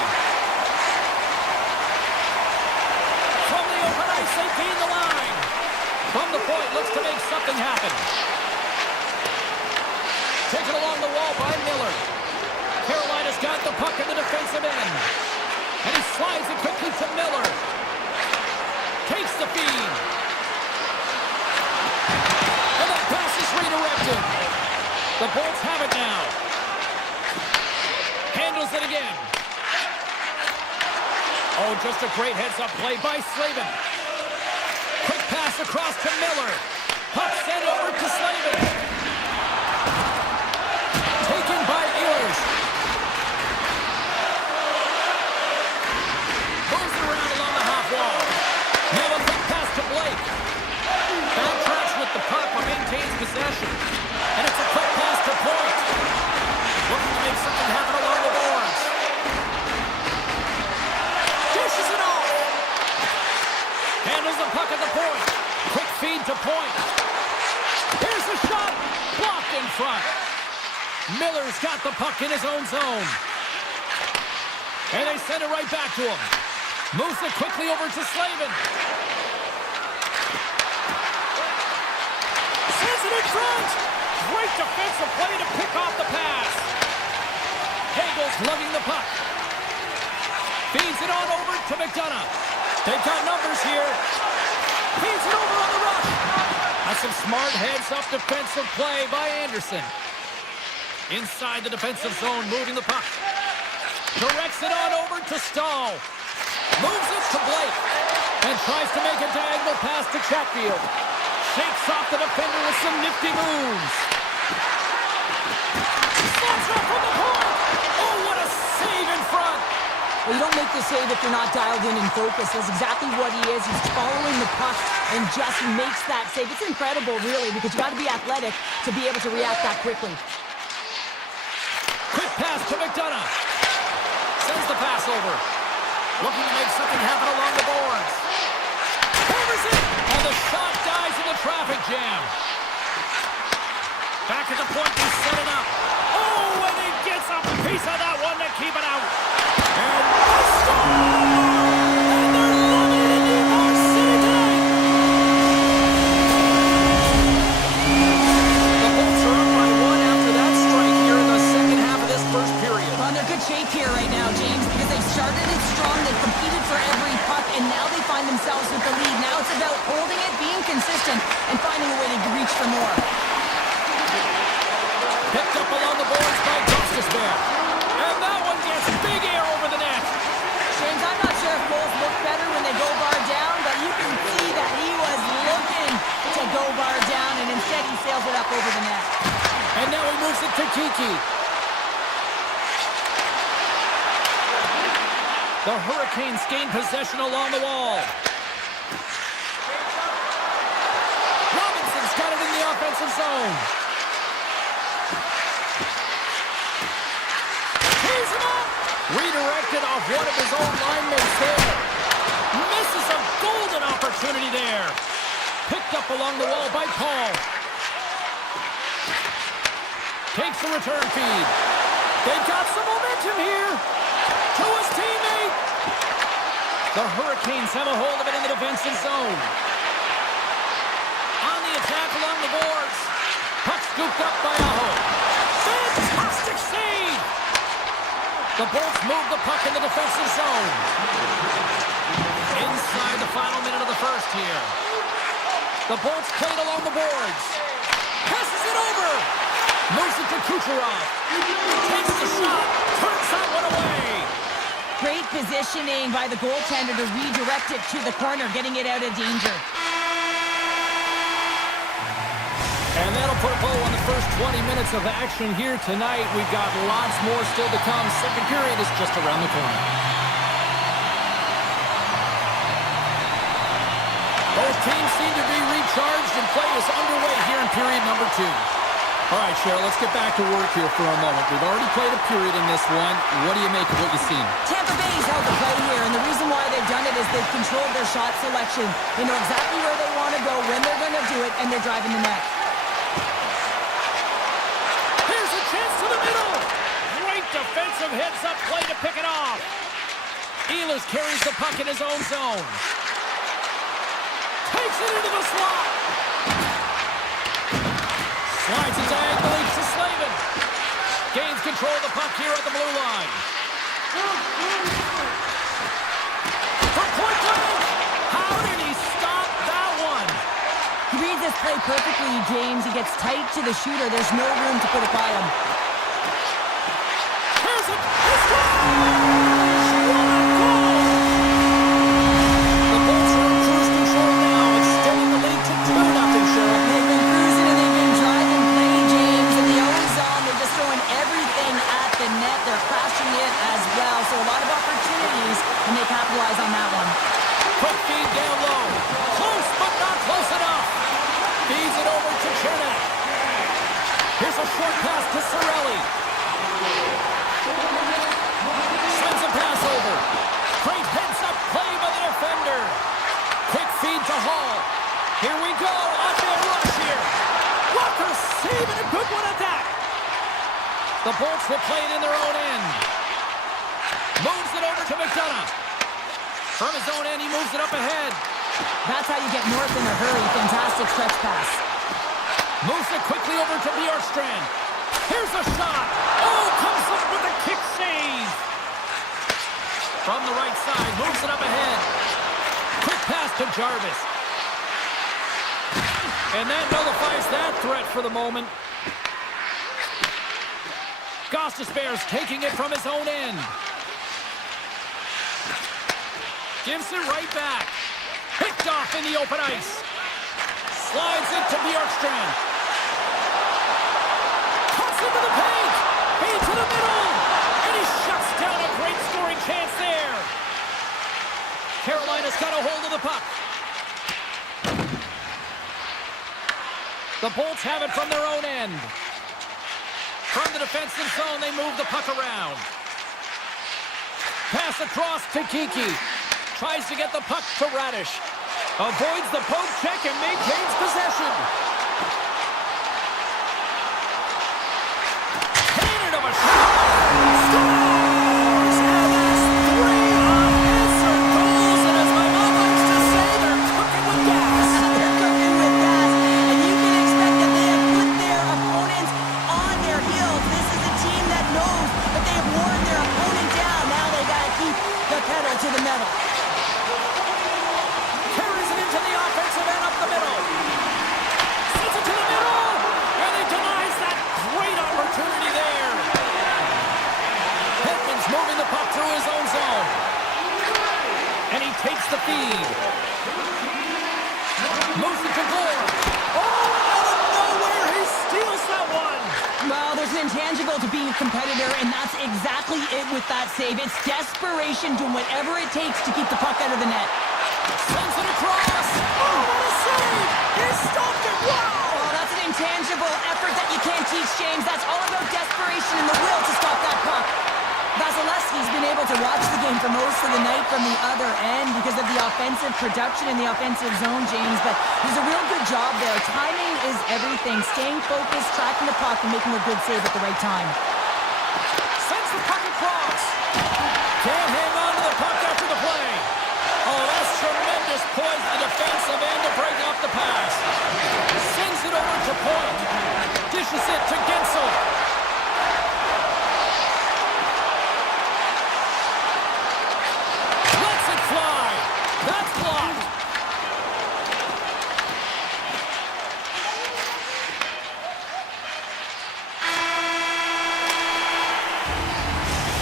From the open ice, they gain the line. From the point, looks to make something happen. Taken along the wall by Miller. Carolina's got the puck in the defensive end. And he slides it quickly to Miller. Takes the feed. And that pass is redirected. The Bolts have it now. Handles it again. Oh, just a great heads-up play by Slavin. Quick pass across to Miller. Puck sent over to Slavin. Taken by Ehlers. Moves it around along the half wall. Now a quick pass to Blake. Backtracks with the puck but maintains possession. And it's a quick pass to Point. Looking to make something happen along the boards. Dishes it off. Handles the puck at the point. Quick feed to Point. Here's the shot. Blocked in front. Miller's got the puck in his own zone. And they send it right back to him. Moves it quickly over to Slavin. Sends it in front. Great defensive play to pick off the pass. Hagel's lugging the puck. Feeds it on over to McDonough. They've got numbers here. Feeds it over on the rush. That's some smart heads-up defensive play by Anderson. Inside the defensive zone, moving the puck. Directs it on over to Stahl. Moves it to Blake. And tries to make a diagonal pass to Chatfield. Shakes off the defender with some nifty moves. Slots up from the point. Oh, what a save in front. Well, you don't make the save if you're not dialed in and focused. That's exactly what he is. He's following the puck and just makes that save. It's incredible, really, because you got to be athletic to be able to react that quickly. Quick pass to McDonough. Sends the pass over. Looking to make something happen along the boards. Covers it. And the shot dies in the traffic jam. Back at the point, they set it up. Oh, and he gets a piece of that one to keep it out. And they score! And they're loving it in New York City tonight. The Bolts are up by one after that strike here in the second half of this first period. Well, they're good shape here right now, James, because they've started it strong. They've competed for every puck, and now they find themselves with the lead. Now it's about holding it, being consistent, and finding a way to reach for more. Picked up along the boards by Gostisbehere. And that one gets big air over the net. James, I'm not sure if goals look better when they go bar down, but you can see that he was looking to go bar down, and instead he sails it up over the net. And now he moves it to Kiki. The Hurricanes gain possession along the wall. Robinson's got it in the offensive zone. Tees him up. Redirected off one of his own line mates there. Misses a golden opportunity there. Picked up along the wall by Paul. Takes the return feed. They've got some momentum here. To his teammate. The Hurricanes have a hold of it in the defensive zone. On the attack along the boards. Puck scooped up by Aho. Fantastic save. The Bolts move the puck in the defensive zone. Inside the final minute of the first here. The Bolts played along the boards. Passes it over. Moves it to Kucherov. Takes the shot. Turns that one away. Great positioning by the goaltender to redirect it to the corner, getting it out of danger. And that'll put a bow on the first 20 minutes of action here tonight. We've got lots more still to come. Second period is just around the corner. Both teams seem to be recharged, and play is underway here in period number 2. All right, Cheryl, let's get back to work here for a moment. We've already played a period in this one. What do you make of what you've seen? Tampa Bay's held the play here, and the reason why they've done it is they've controlled their shot selection. They know exactly where they want to go, when they're going to do it, and they're driving the net. Here's a chance to the middle. Great aggressive heads-up play to pick it off. Ehlers carries the puck in his own zone. Takes it into the slot. Slides it diagonally to Slavin. Gains control of the puck here at the blue line. For point blank! How did he stop that one? He reads this play perfectly, James. He gets tight to the shooter. There's no room to put it by him. Here's it! He scores! The Bolts are in cruise control now, extending the lead to 2-0, Cheryl. They've been cruising and they've been driving play, James. In the own zone, they're just throwing everything at the net. They're crashing it as well. So a lot of opportunities, and they capitalize on that one. Quick feed down low. Close, but not close enough. Feeds it over to Chernak. Here's a short pass to Cirelli. Sends a pass over. Great heads-up play by the defender. Quick feed to Hall. Here we go. On-man rush here. Walker saving a good one at that. The Bolts will play it in their own end. Moves it over to McDonough. From his own end, he moves it up ahead. That's how you get north in a hurry. Fantastic stretch pass. Moves it quickly over to Bjorkstrand. Here's a shot. Oh, comes up with a kick save. From the right side, moves it up ahead. Quick pass to Jarvis. And that nullifies that threat for the moment. Gostisbehere's taking it from his own end. Gives it right back. Picked off in the open ice. Slides it to Bjorkstrand. Cuts into the paint. Feed to the middle. And he shuts down a great scoring chance there. Carolina's got a hold of the puck. The Bolts have it from their own end. From the defensive zone, they move the puck around. Pass across to Kiki. Tries to get the puck to Radish. Avoids the poke check and maintains possession. Cannon of a shot. Scores! And that's 3 unanswered goals. And as my mom likes to say, they're cooking with gas. They're cooking with gas. And you can expect that they have put their opponents on their heels. This is a team that knows that they have worn their opponent down. Now they got to keep the pedal to the metal. To the offensive end up the middle. Sends it to the middle. And he denies that great opportunity there. Hedman's moving the puck through his own zone. And he takes the feed. Moves it to Gore. Oh, out of nowhere, he steals that one. Well, there's an intangible to being a competitor, and that's exactly it with that save. It's desperation, doing whatever it takes to keep the puck out of the net. Sends it across. Oh, what a save! He stopped it. Wow! Oh, that's an intangible effort that you can't teach, James. That's all about desperation and the will to stop that puck. Vasilevsky's been able to watch the game for most of the night from the other end because of the offensive production in the offensive zone, James, but he's a real good job there. Timing is everything. Staying focused, tracking the puck, and making a good save at the right time. Sends the puck across. Can't hang on to the puck after the play. Oh, that's tremendous poise to the defensive end to break off the pass. Sends it over to Point. Dishes it to Gensel. Lets it fly. That's blocked.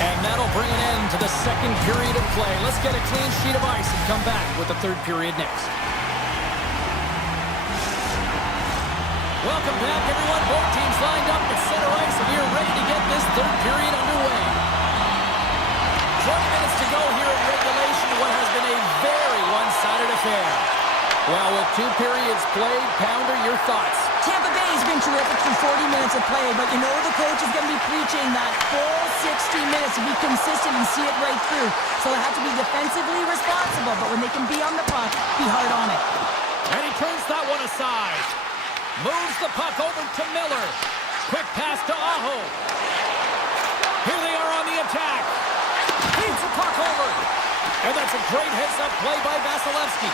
And that'll bring an end to the second period of play. Let's get a clean sheet of ice and come back with the third period next. Welcome back, everyone. Both teams lined up at center ice, and we are ready to get this third period underway. 20 minutes to go here in regulation, what has been a very one-sided affair. Well, with 2 periods played, Pounder, your thoughts? Tampa Bay's been terrific through 40 minutes of play, but you know the coach is going to be preaching that full 60 minutes to be consistent and see it right through. So they have to be defensively responsible, but when they can be on the puck, be hard on it. And he turns that one aside. Moves the puck over to Miller. Quick pass to Aho. Here they are on the attack. And that's a great heads-up play by Vasilevsky.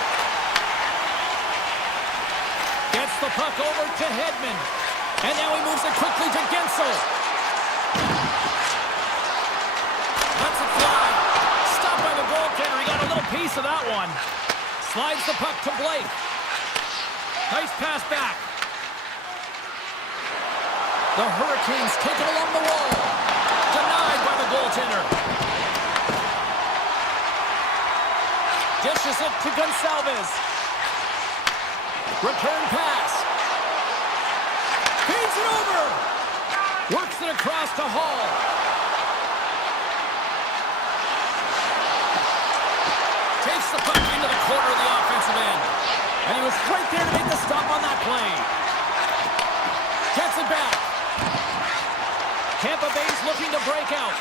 Gets the puck over to Hedman. And now he moves it quickly to Gensel. Lets it fly. Stopped by the goaltender. He got a little piece of that one. Slides the puck to Blake. Nice pass back. The Hurricanes take it along the wall. Denied by the goaltender. Dishes it to Gonçalves. Return pass. Feeds it over. Works it across to Hall. Takes the puck into the corner of the offensive end. And he was right there to make the stop on that play. Gets it back. Tampa Bay's looking to break out.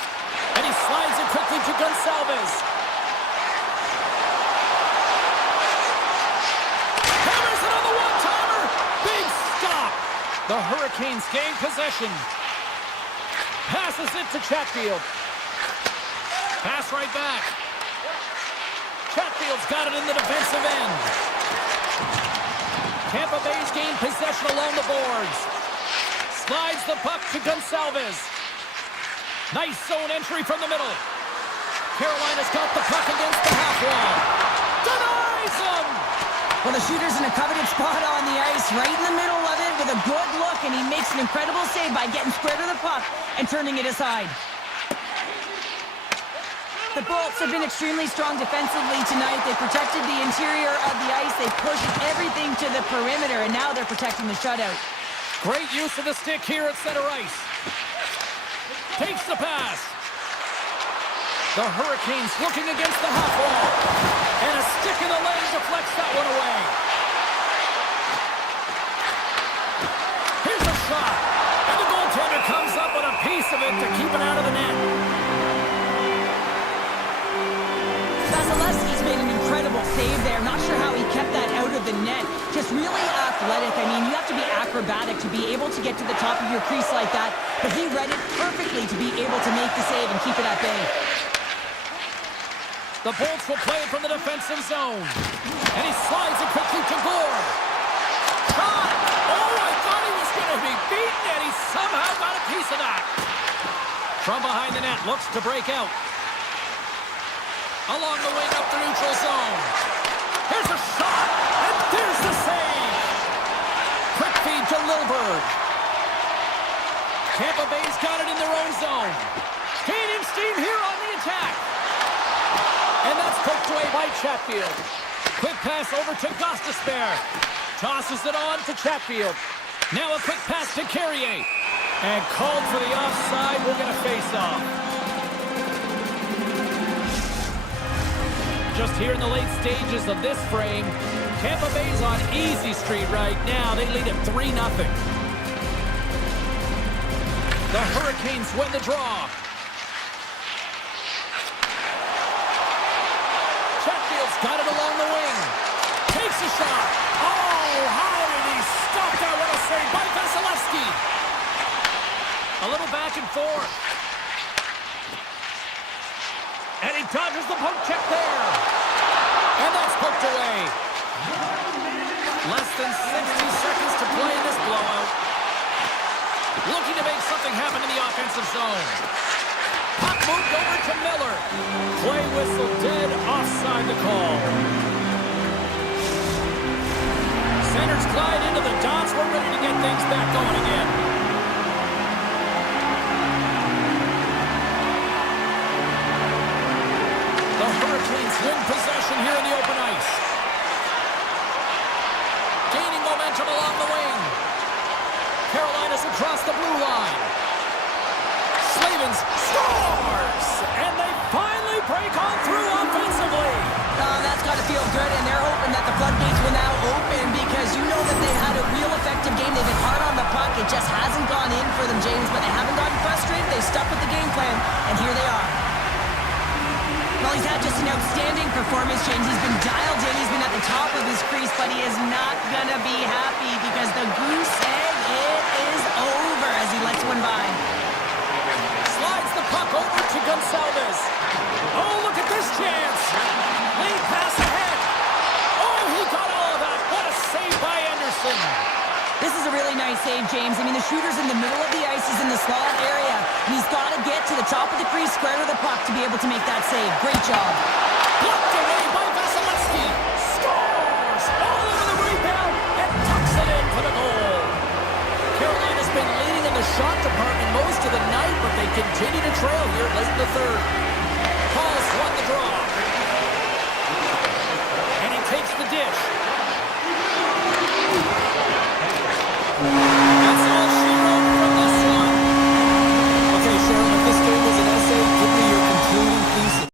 And he slides it quickly to Gonçalves. Hammers it on the one-timer. Big stop. The Hurricanes gain possession. Passes it to Chatfield. Pass right back. Chatfield's got it in the defensive end. Tampa Bay's gained possession along the boards. Slides the puck to Gonçalves. Nice zone entry from the middle. Carolina's got the puck against the half wall. Denies him! Well, the shooter's in a coveted spot on the ice, right in the middle of it with a good look, and he makes an incredible save by getting square to the puck and turning it aside. The Bolts have been extremely strong defensively tonight. They protected the interior of the ice. They pushed everything to the perimeter, and now they're protecting the shutout. Great use of the stick here at center ice. Takes the pass. The Hurricanes looking against the half wall. And a stick in the lane deflects that one away. Here's a shot. And the goaltender comes up with a piece of it to keep it out of the net. Vasilevsky's made an incredible save there. Not sure how he kept that out of the net. Just really athletic. I mean, you have to be acrobatic to be able to get to the top of your crease like that. But he read it perfectly to be able to make the save and keep it at bay. The Bolts will play it from the defensive zone. And he slides it quickly to Gore. Shot! Oh, I thought he was going to be beaten, and he somehow got a piece of that. From behind the net, looks to break out. Along the wing up the neutral zone. Here's a shot, and there's the save. Quick feed to Lilburg. Tampa Bay's got it in their own zone. Gaining steam here on the attack. And that's poked away by Chatfield. Quick pass over to Gostisbehere. Tosses it on to Chatfield. Now a quick pass to Carrier. And called for the offside. We're going to face off. Just here in the late stages of this frame, Tampa Bay's on easy street right now. They lead at 3-0. The Hurricanes win the draw. Chatfield's got it along the wing. Takes a shot. Oh, how did he stop that? What a save by Vasilevsky. A little back and forth. And he dodges the poke check there. And that's poked away. Less than 60 seconds to play in this blowout. Looking to make something happen in the offensive zone. Puck moved over to Miller. Play whistle dead, offside the call. Centers glide into the dots. We're ready to get things back going again. The Hurricanes win possession here in the open ice. Gaining momentum along the wing. Carolina's across the blue line. Slavens scores! And they finally break on through offensively. That's got to feel good, and they're hoping that the floodgates will now open because you know that they've had a real effective game. They've been hard on the puck. It just hasn't gone in for them, James, but they haven't gotten frustrated. They've stuck with the game plan, and here they are. Well, he's had just an outstanding performance, James. He's been dialed in. He's been at the top of his crease, but he is not going to be happy because the goose egg, it is over as he lets one by. Slides the puck over to Gonçalves. Oh, look at this chance. nice save, James. I mean, the shooter's in the middle of the ice. He's in the slot area. And he's got to get to the top of the crease, square to the puck to be able to make that save. Great job. Blocked away by Vasilevsky. Scores! All over the rebound and tucks it in for the goal. Carolina's been leading in the shot department most of the night, but they continue to trail here late in the third. Hall's won the draw. And he takes the dish. That's all she wrote from this one. Okay, Cheryl, if this game was an essay, give me your concluding thesis.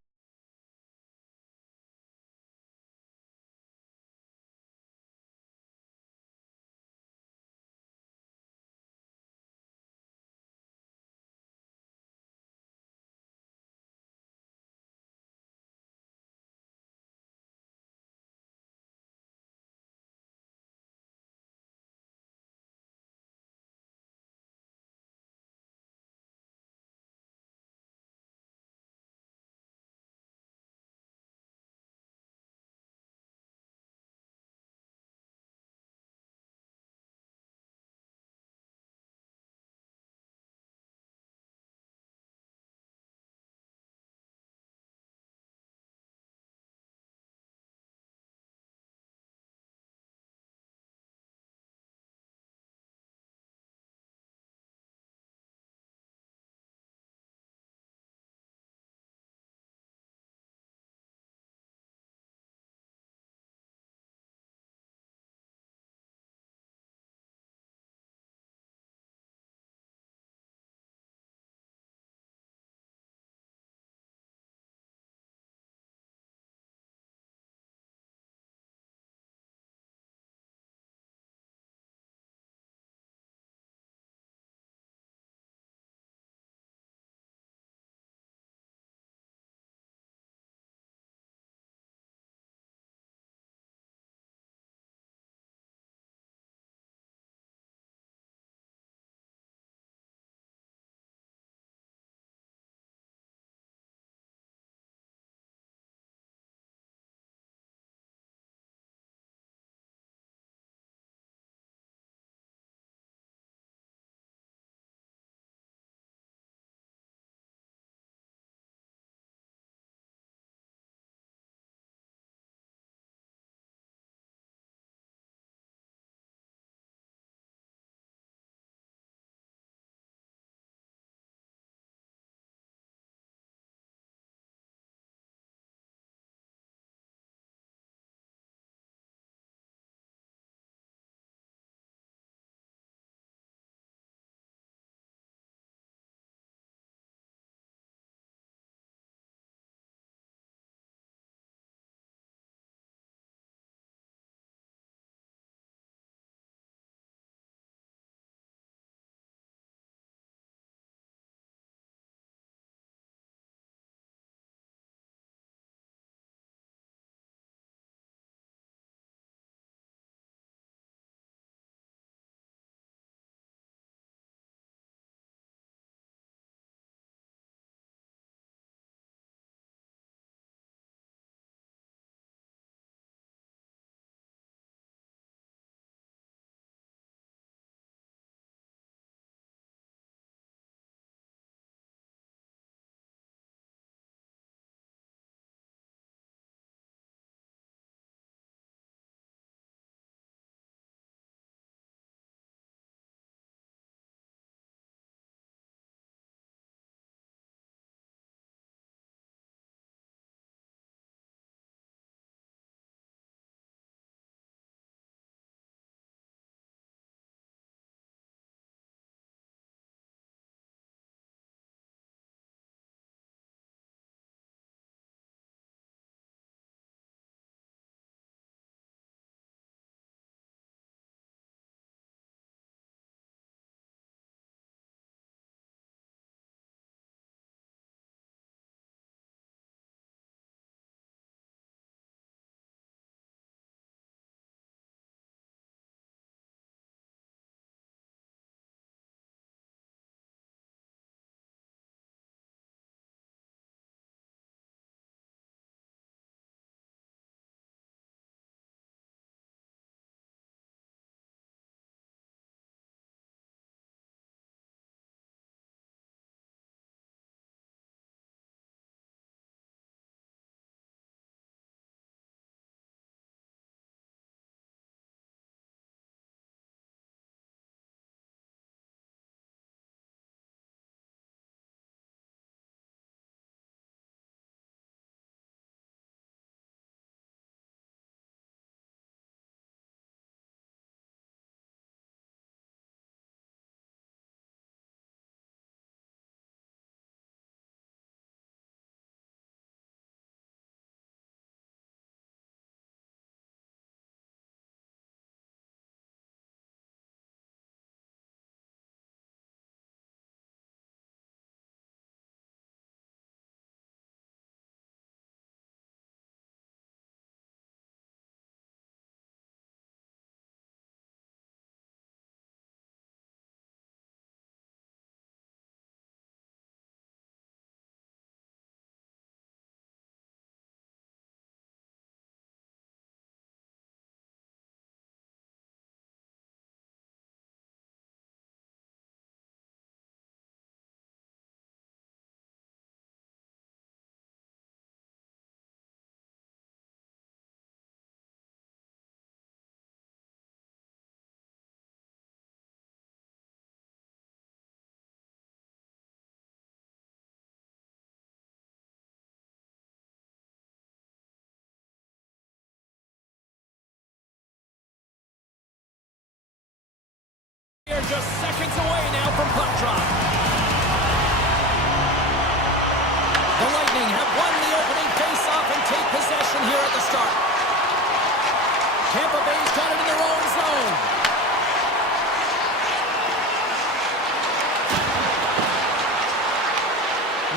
just seconds away now from puck drop. The Lightning have won the opening face-off and take possession here at the start. Tampa Bay's got it in their own zone.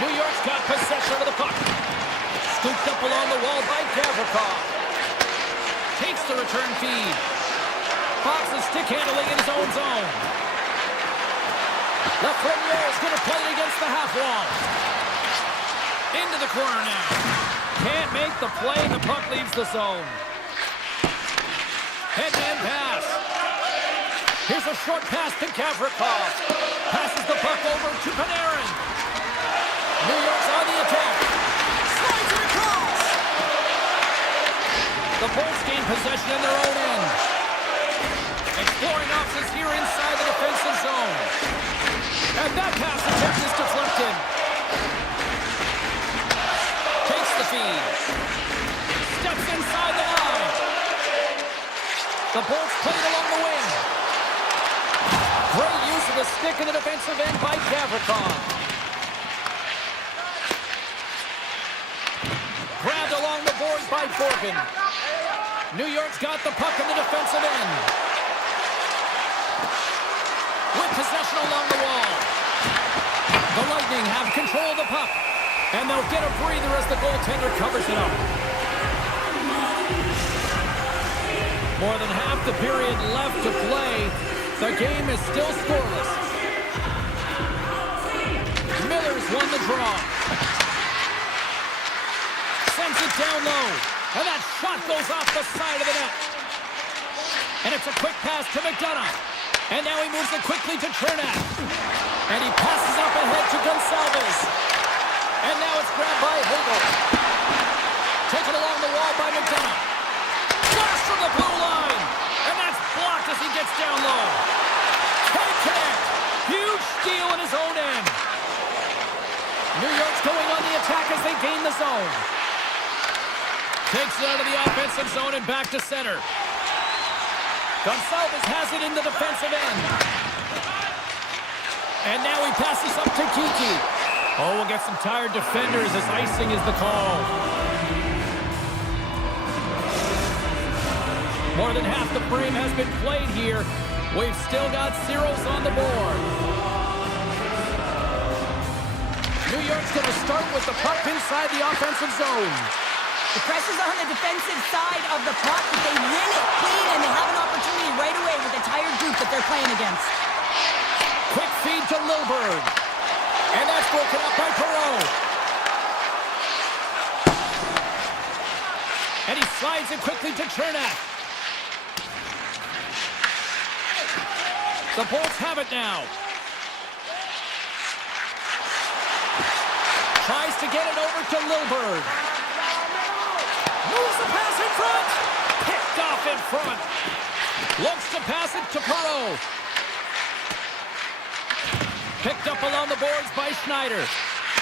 New York's got possession of the puck. Scooped up along the wall by Gavrikov. Takes the return feed. Fox is stick handling in his own zone. Lafreniere is going to play it against the half wall. Into the corner now. Can't make the play. The puck leaves the zone. Head-man pass. Here's a short pass to Gavrikov. Passes the puck over to Panarin. New York's on the attack. Slides it across. The Bolts gain possession in their own end. Exploring options here inside the defensive zone. And that pass attempt is deflected. Takes the feed. Steps inside the line. The Bolts played along the wing. Great use of the stick in the defensive end by Gavrikov. Grabbed along the boards by Borgen. New York's got the puck in the defensive end. With possession along the wall. The Lightning have control of the puck. And they'll get a breather as the goaltender covers it up. More than half the period left to play. The game is still scoreless. Miller's won the draw. Sends it down low. And that shot goes off the side of the net. And it's a quick pass to McDonough. And now he moves it quickly to Chernak. And he passes up ahead to Gonsalves. And now it's grabbed by Hagel. Taken along the wall by McDonough. Blast from the blue line. And that's blocked as he gets down low. Can't connect. Huge steal in his own end. New York's going on the attack as they gain the zone. Takes it out of the offensive zone and back to center. Gonsalves has it in the defensive end. And now he passes up to Kiki. Oh, we'll get some tired defenders as icing is the call. More than half the frame has been played here. We've still got zeros on the board. New York's going to start with the puck inside the offensive zone. The pressure's on the defensive side of the puck, but they win it clean, and they have an opportunity right away with the tired group that they're playing against. Quick feed to Lilburn. And that's broken up by Perreault. And he slides it quickly to Chernak. The Bolts have it now. Tries to get it over to Lilburn. Moves the pass in front. Picked off in front. Looks to pass it to Perreault. Picked up along the boards by Schneider.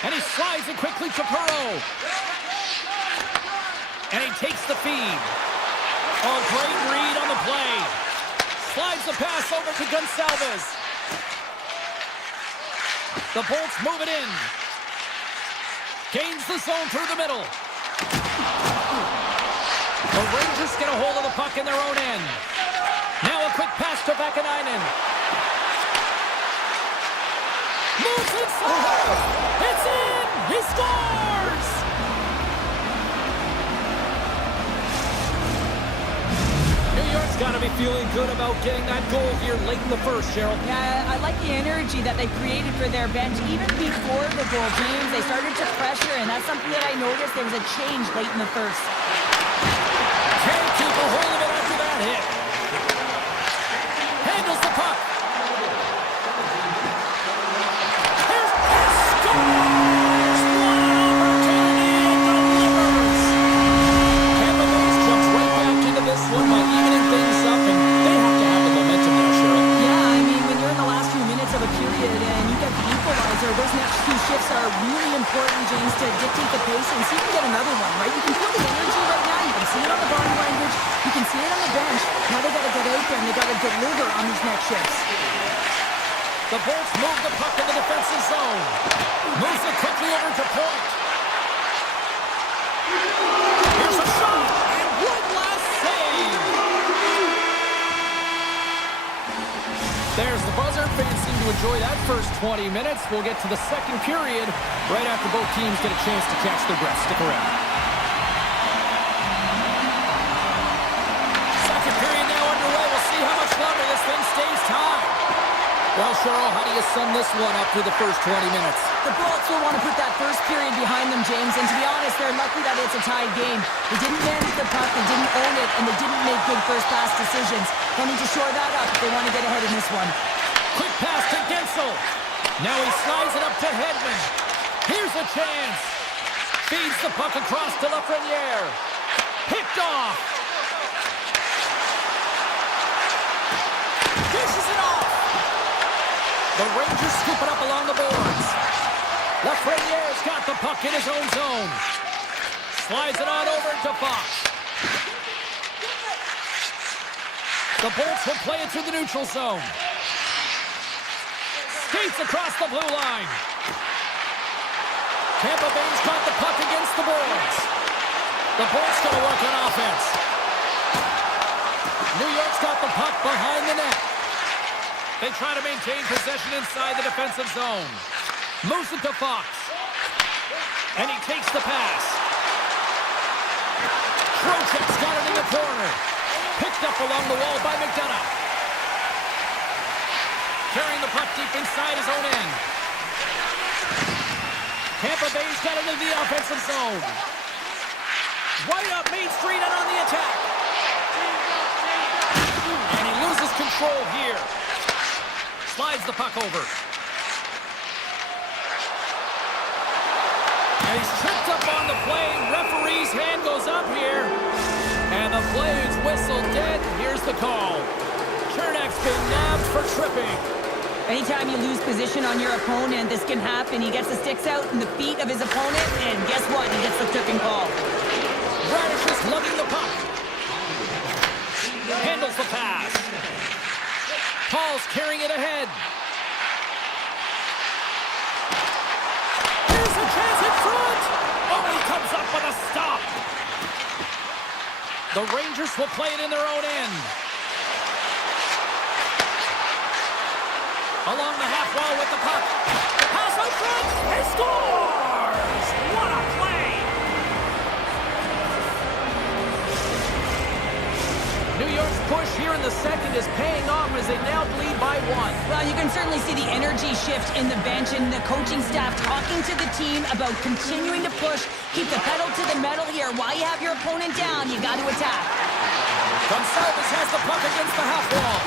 And he slides it quickly to Perreault. And he takes the feed. Oh, great read on the play. Slides the pass over to Gonsalves. The Bolts move it in. Gains the zone through the middle. The Rangers get a hold of the puck in their own end. Now a quick pass to Vakanainen. Moves inside. It's in. He scores. New York's got to be feeling good about getting that goal here late in the first, Cheryl. Yeah, I like the energy that they created for their bench. Even before the goal, James, they started to pressure, and that's something that I noticed. There was a change late in the first. Can't keep a hold of it after that hit. Handles the puck. Here's scores! What an opportunity and delivers! Tampa Bay's jumped right back into this one by evening things up, and they have to have the momentum now, Cheryl. Yeah, I mean, when you're in the last few minutes of a period and you get the equalizer, those next few shifts are really important, James, to dictate the pace and see if you can get another one, right? You can feel the energy right now. You can see it on the body language. You can see it on the bench. Now they got to get out there and they got to deliver on these next shifts. The Bolts move the puck in the defensive zone. Moves it quickly over to point. Here's a shot, and one last save. There's the buzzer. Fans seem to enjoy that first 20 minutes. We'll get to the second period right after both teams get a chance to catch their breath. Stick around. Second period now underway. We'll see how much longer this thing stays tied. Well, Cheryl, how do you sum this one up through the first 20 minutes? The Bolts will want to put that first period behind them, James, and to be honest, they're lucky that it's a tied game. They didn't manage the puck, they didn't own it, and they didn't make good first pass decisions. They'll need to shore that up if they want to get ahead in this one. Quick pass to Gensel. Now he slides it up to Hedman. Here's a chance. Feeds the puck across to Lafreniere. Picked off. Dishes it off. The Rangers scoop it up along the boards. Lafreniere's got the puck in his own zone. Slides it on over to Fox. The Bolts will play it through the neutral zone. Skates across the blue line. Tampa Bay's got the puck against the boards. The Bolts going to work on offense. New York's got the puck behind the net. They try to maintain possession inside the defensive zone. Moves it to Fox. And he takes the pass. Trocheck's got it in the corner. Picked up along the wall by McDonough. Carrying the puck deep inside his own end. Tampa Bay's got it in the offensive zone. Right up Main Street and on the attack. And he loses control here. Slides the puck over. And he's tripped up on the play. Referee's hand goes up here. And the play is whistled dead. Here's the call. Chernak's been nabbed for tripping. Anytime you lose position on your opponent, this can happen. He gets the sticks out in the feet of his opponent, and guess what? He gets the tripping call. Radish is lugging the puck. Handles the pass. Paul's carrying it ahead. Here's a chance in front. Oh, he comes up with a stop. The Rangers will play it in their own end. Along the half wall with the puck. Pass out front. He scores! What a play! New York's push here in the second is paying off as they now lead by one. Well, you can certainly see the energy shift in the bench and the coaching staff talking to the team about continuing to push, keep the pedal to the metal here. While you have your opponent down, you got to attack. Gonçalves has the puck against the half wall.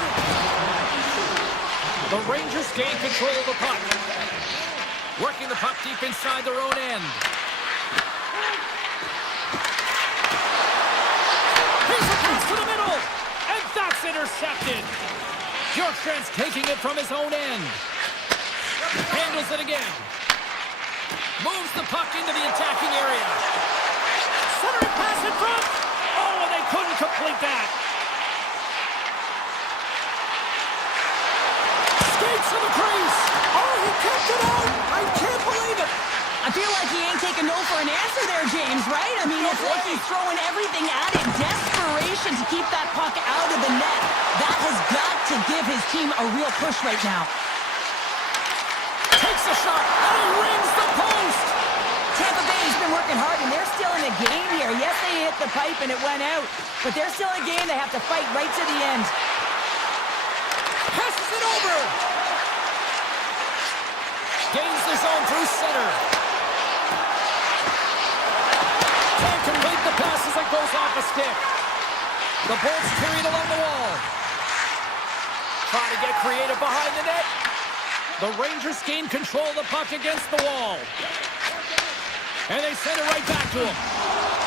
The Rangers gain control of the puck. Working the puck deep inside their own end. Here's a pass to the middle. And that's intercepted. Bjorkstrand's taking it from his own end. Handles it again. Moves the puck into the attacking area. Centering pass in front. Oh, and they couldn't complete that. Skates to the crease. Oh, he kept it out. I can't believe it. I feel like he ain't taking no for an answer there, James, right? I mean, it's like he's throwing everything at it. Desperation to keep that puck out of the net. That has got to give his team a real push right now. Takes a shot, and he rings the post. Tampa Bay's been working hard, and they're still in a game here. Yes, they hit the pipe, and it went out. But they're still in a game. They have to fight right to the end. Passes it over. Gains the zone through center. Can't complete the pass as it goes off a stick. The Bolts carry it along the wall. Try to get creative behind the net. The Rangers gain control of the puck against the wall. And they send it right back to him.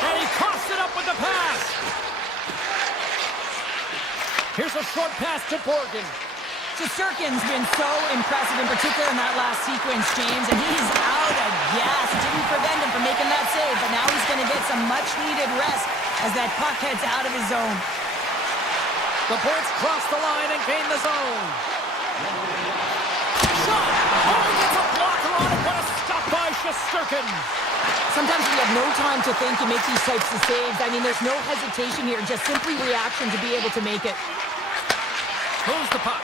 And he coughs it up with the pass. Here's a short pass to Borgen. Shesterkin's been so impressive, in particular in that last sequence, James, and he's out of gas. It didn't prevent him from making that save, but now he's going to get some much-needed rest as that puck heads out of his zone. The Bolts cross the line and gain the zone. Shesterkin. Sometimes when you have no time to think, you make these types of saves. I mean, there's no hesitation here, just simply reaction to be able to make it. Moves the puck.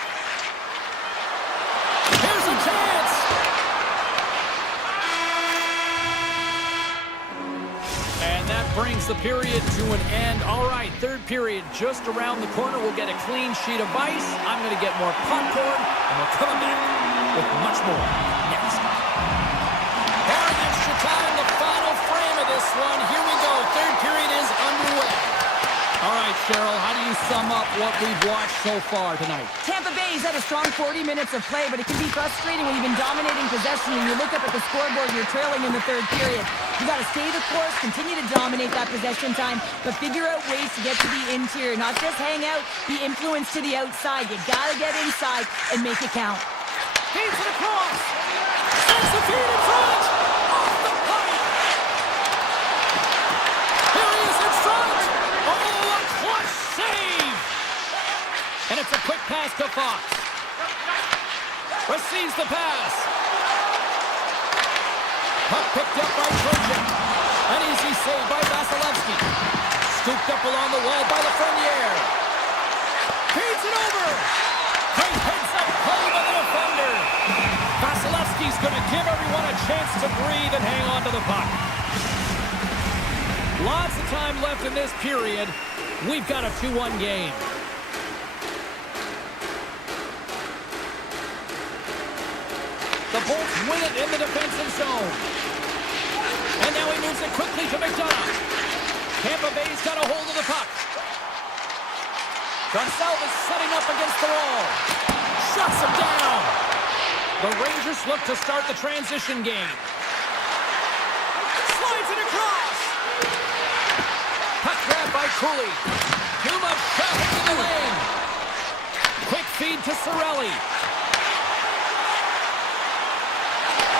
Here's a chance. And that brings the period to an end. All right, third period just around the corner. We'll get a clean sheet of ice. I'm going to get more popcorn, and we're coming back with much more next. Barring extra time, the final frame of this one. Here we go. Third period is underway. All right, Cheryl, how do you sum up what we've watched so far tonight? Tampa Bay's had a strong 40 minutes of play, but it can be frustrating when you've been dominating possession and you look up at the scoreboard and you're trailing in the third period. You got to stay the course, continue to dominate that possession time, but figure out ways to get to the interior, not just hang out, be influenced to the outside. You got to get inside and make it count. Feeds it across. Sends the feed in front. Off the pipe. Here he is in front. Oh, a clutch save. And it's a quick pass to Fox. Receives the pass. Puck picked up by Trojan. An easy save by Vasilevsky. Scooped up along the wall by Lafreniere. Feeds it over. Great heads-up play by the defender. Vasilevsky's going to give everyone a chance to breathe and hang on to the puck. Lots of time left in this period. We've got a 2-1 game. The Bolts win it in the defensive zone. And now he moves it quickly to McDonough. Tampa Bay's got a hold of the puck. Gonçalves setting up against the wall. Shuts him down. The Rangers look to start the transition game. Slides it across. Puck grab by Cooley. Too much traffic in the lane. Quick feed to Cirelli.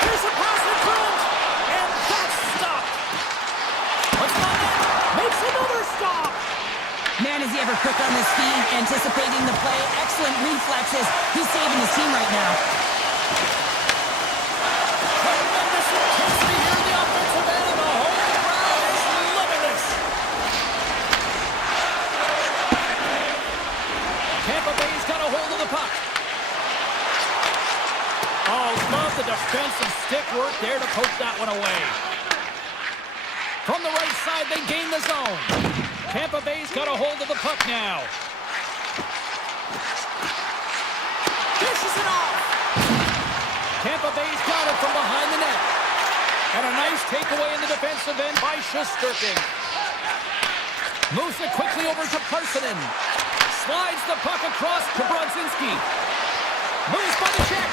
Here's a pass in front. And that's stopped. What's on it? Makes another stop. Man, is he ever quick on his feet, anticipating the play. Excellent reflexes. He's saving his team right now. Tremendous intensity here in the offensive end, and the whole crowd is loving this. Tampa Bay's got a hold of the puck. Oh, love the defensive stick work there to poke that one away. From the right side, they gain the zone. Tampa Bay's got a hold of the puck now. Dishes it off. Tampa Bay's got it from behind the net. And a nice takeaway in the defensive end by Shesterkin. Moves it quickly over to Parsonen. Slides the puck across to Brodzinski. Moves by the check.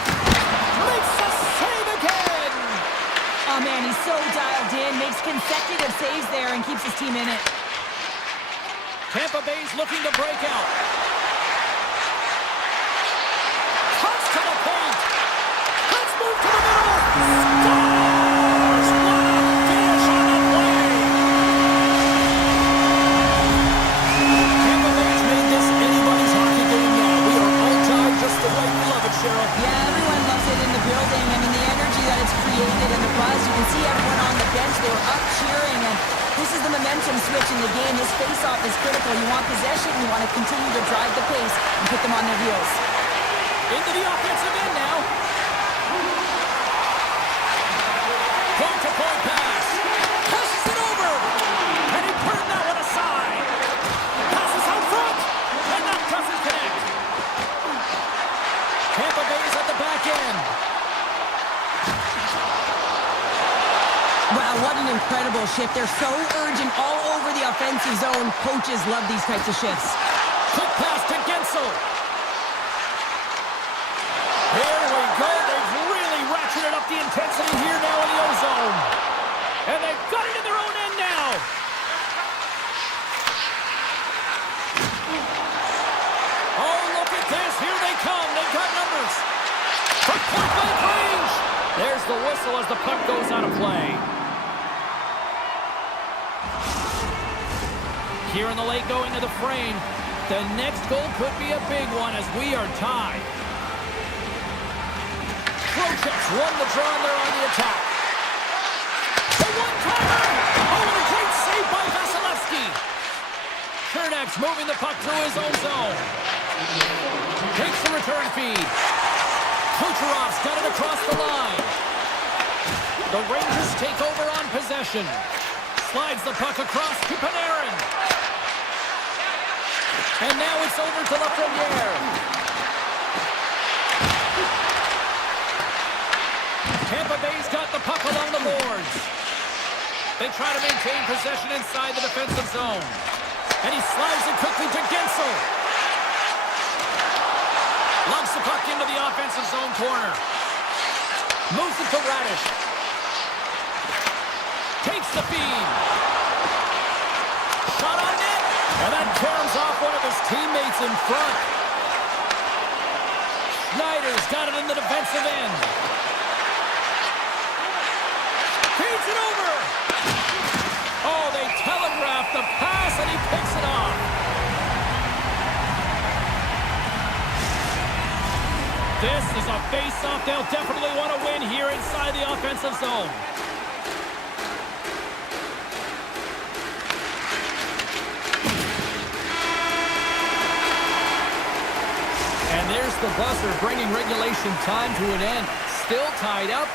Makes a save again. Oh, man, he's so dialed in. Makes consecutive saves there and keeps his team in it. Tampa Bay's looking to break out. Cuts to the point. Let's move to the middle. Scores! What a finish on the play. Tampa Bay's made this anybody's hockey game now. We are all tied just the way we love it, Cheryl. Yeah, everyone loves it in the building. I mean, the energy that it's created and the buzz. You can see everyone on the bench. They were up cheering, and this is the momentum switch in the game. This face-off is critical. You want possession. You want to continue to drive the pace and put them on their heels. Into the offensive end now. Point-to-point pass. Passes it over. And he turned that one aside. Passes out front. And that doesn't connect. Tampa Bay's at the back end. Wow, what an incredible shift. They're so urgent all over the offensive zone. Coaches love these types of shifts. Quick pass to Gensel. Here we go. They've really ratcheted up the intensity here now in the O-zone. And they've got it in their own end now. Oh, look at this. Here they come. They've got numbers. From point-blank range. There's the whistle as the puck goes out of play. Here in the late going to the frame. The next goal could be a big one as we are tied. Trocheck's won the draw and they're on the attack. He's moving the puck through his own zone. Takes the return feed. Kucherov's got it across the line. The Rangers take over on possession. Slides the puck across to Panarin. And now it's over to Lafreniere. Tampa Bay's got the puck along the boards. They try to maintain possession inside the defensive zone. And he slides it quickly to Gensel. Lumps the puck into the offensive zone corner. Moves it to Radish. Takes the feed. Shot on net. And that caroms off one of his teammates in front. Schneider's got it in the defensive end. Feeds it over. Oh, they telegraphed the pass, and he picks it off. This is a face-off they'll definitely want to win here inside the offensive zone. And there's the buzzer, bringing regulation time to an end. Still tied up.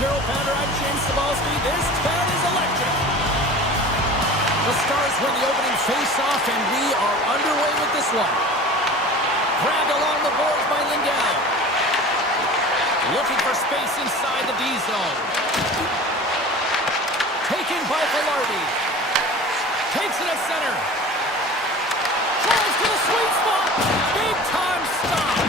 Zero Pounder, I'm James Cybulski. This 10 is electric. The Stars win the opening face-off, and we are underway with this one. Grabbed along the boards by Lindell. Looking for space inside the D zone. Taken by Velarde. Takes it at center. Drives to the sweet spot. Big time stop.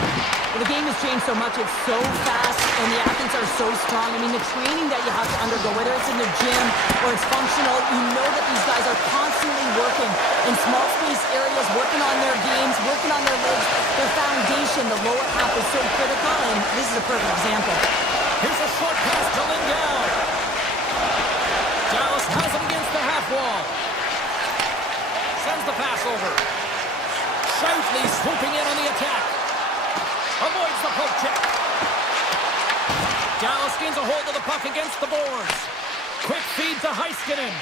Well, the game has changed so much. It's so fast, and the athletes are so strong. I mean, the training that you have to undergo, whether it's in the gym or it's functional, you know that these guys are constantly working in small space areas, working on their games, working on their legs. Their foundation, the lower half, is so critical, and this is a perfect example. Here's a short pass to Lindell. Dallas has him against the half wall. Sends the pass over. Shifley swooping in on the attack. Avoids the poke check. Dallas gains a hold of the puck against the boards. Quick feed to Heiskanen.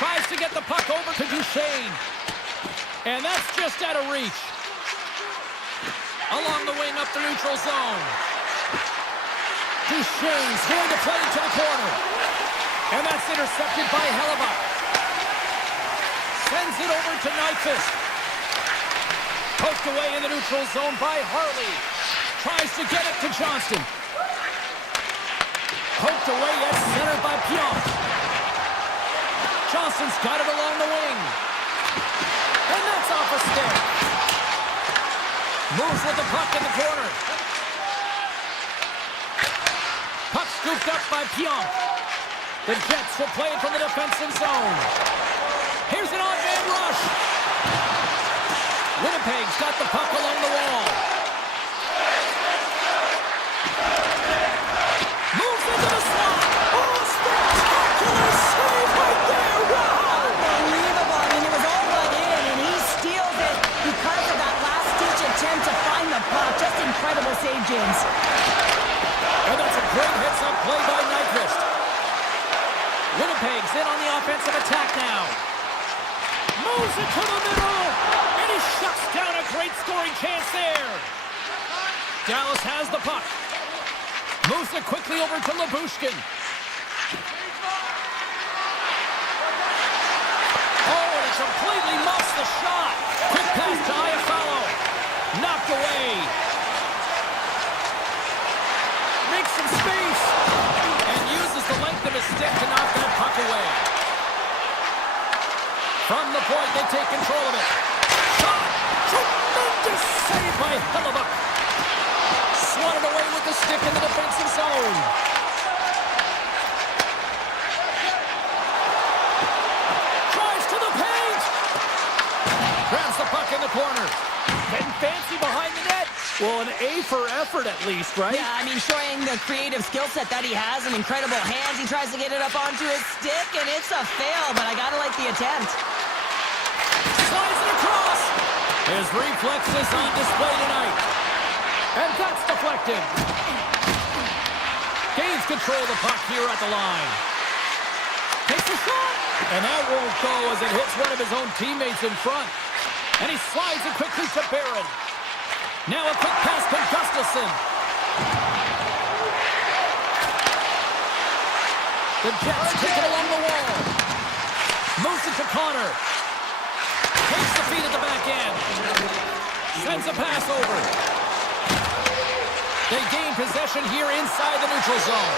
Tries to get the puck over to Duchesne. And that's just out of reach. Along the wing up the neutral zone. Duchesne's going to play it to the corner. And that's intercepted by Hellebuck. Sends it over to Nyquist. Poked away in the neutral zone by Harley. Tries to get it to Johnston. Poked away at center by Pionk. Johnston's got it along the wing. And that's off a stick. Moves with the puck in the corner. Puck scooped up by Pionk. The Jets will play it from the defensive zone. Here's an odd-man rush. Winnipeg's got the puck along the wall. Moves into the slot. Oh, spectacular save right there. Wow. Unbelievable. I mean, it was all but in, and he steals it because of that last-ditch attempt to find the puck. Just incredible save, James. And that's a great hits-up play by Nyquist. Winnipeg's in on the offensive attack now. Moves it to the middle. And he shuts down a great scoring chance there. Dallas has the puck. Moves it quickly over to Lyubushkin. Oh, and he completely muffs the shot. Quick pass to Iafallo. Knocked away. Makes some space. And uses the length of his stick to knock that puck away. From the point, they take control of it. Shot! Tremendous save by Hellebuck. Swatted away with the stick in the defensive zone. Drives to the paint! Grabs the puck in the corner. Getting fancy behind the net. Well, an A for effort at least, right? Yeah, I mean, showing the creative skill set that he has and incredible hands. He tries to get it up onto his stick, and it's a fail, but I gotta like the attempt. Slides it across. His reflexes on display tonight. And that's deflected. Gains control of the puck here at the line. Takes a shot. And that won't go as it hits one of his own teammates in front. And he slides it quickly to Barron. Now a quick pass to Gustafsson. The Jets take it along the wall. Moves it to Connor. Takes the feed at the back end. Sends a pass over. They gain possession here inside the neutral zone.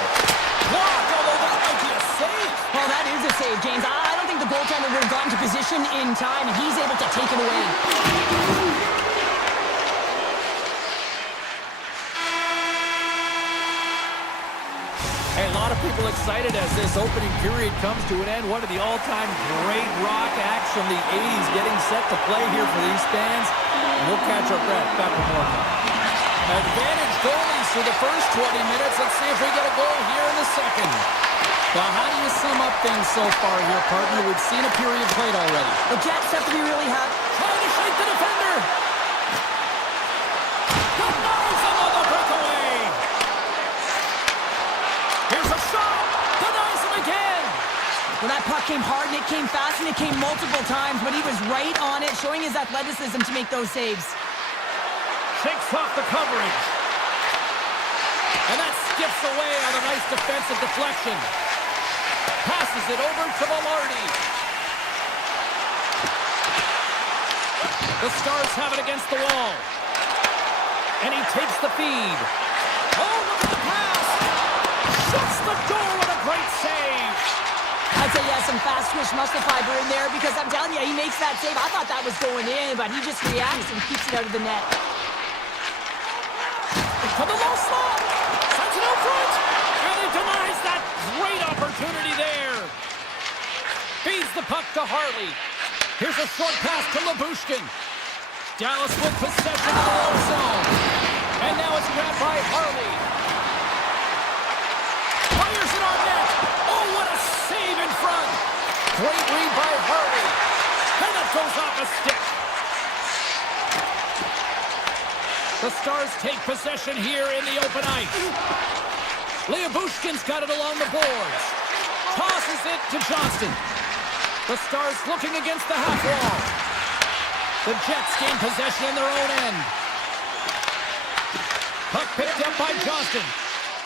Blocked, although that might be a save. Well, that is a save, James. I don't think the goaltender would have gotten to position in time, and he's able to take it away. Hey, a lot of people excited as this opening period comes to an end. One of the all-time great rock acts from the 80s getting set to play here for these fans. We'll catch our breath. Back with more. Advantage goalies for the first 20 minutes. Let's see if we get a goal here in the second. Well, how do you sum up things so far here, partner? We've seen a period played already. The Jets have to be really happy. Trying to shake the defender. Denies him on the breakaway. Here's a shot. Denies him again. Well, that puck came hard, and it came fast, and it came multiple times, but he was right on it, showing his athleticism to make those saves. Shakes off the coverage. And that skips away on a nice defensive deflection. Passes it over to Velarde. The Stars have it against the wall. And he takes the feed. Oh, look at the pass! Shuts the door with a great save! I'd say he has some fast twitch muscle fiber in there because I'm telling you, he makes that save. I thought that was going in, but he just reacts and keeps it out of the net. To the low slot! Sends it out front! And he denies that great opportunity there! Feeds the puck to Harley. Here's a short pass to Lyubushkin. Dallas with possession in the low zone. And now it's grabbed by Harley. Fires it on net. Oh, what a save in front. Great read by Harley. And it goes off a stick. The Stars take possession here in the open ice. Lyubushkin's got it along the boards. Tosses it to Johnston. The Stars looking against the half wall. The Jets gain possession in their own end. Puck picked up by Johnston.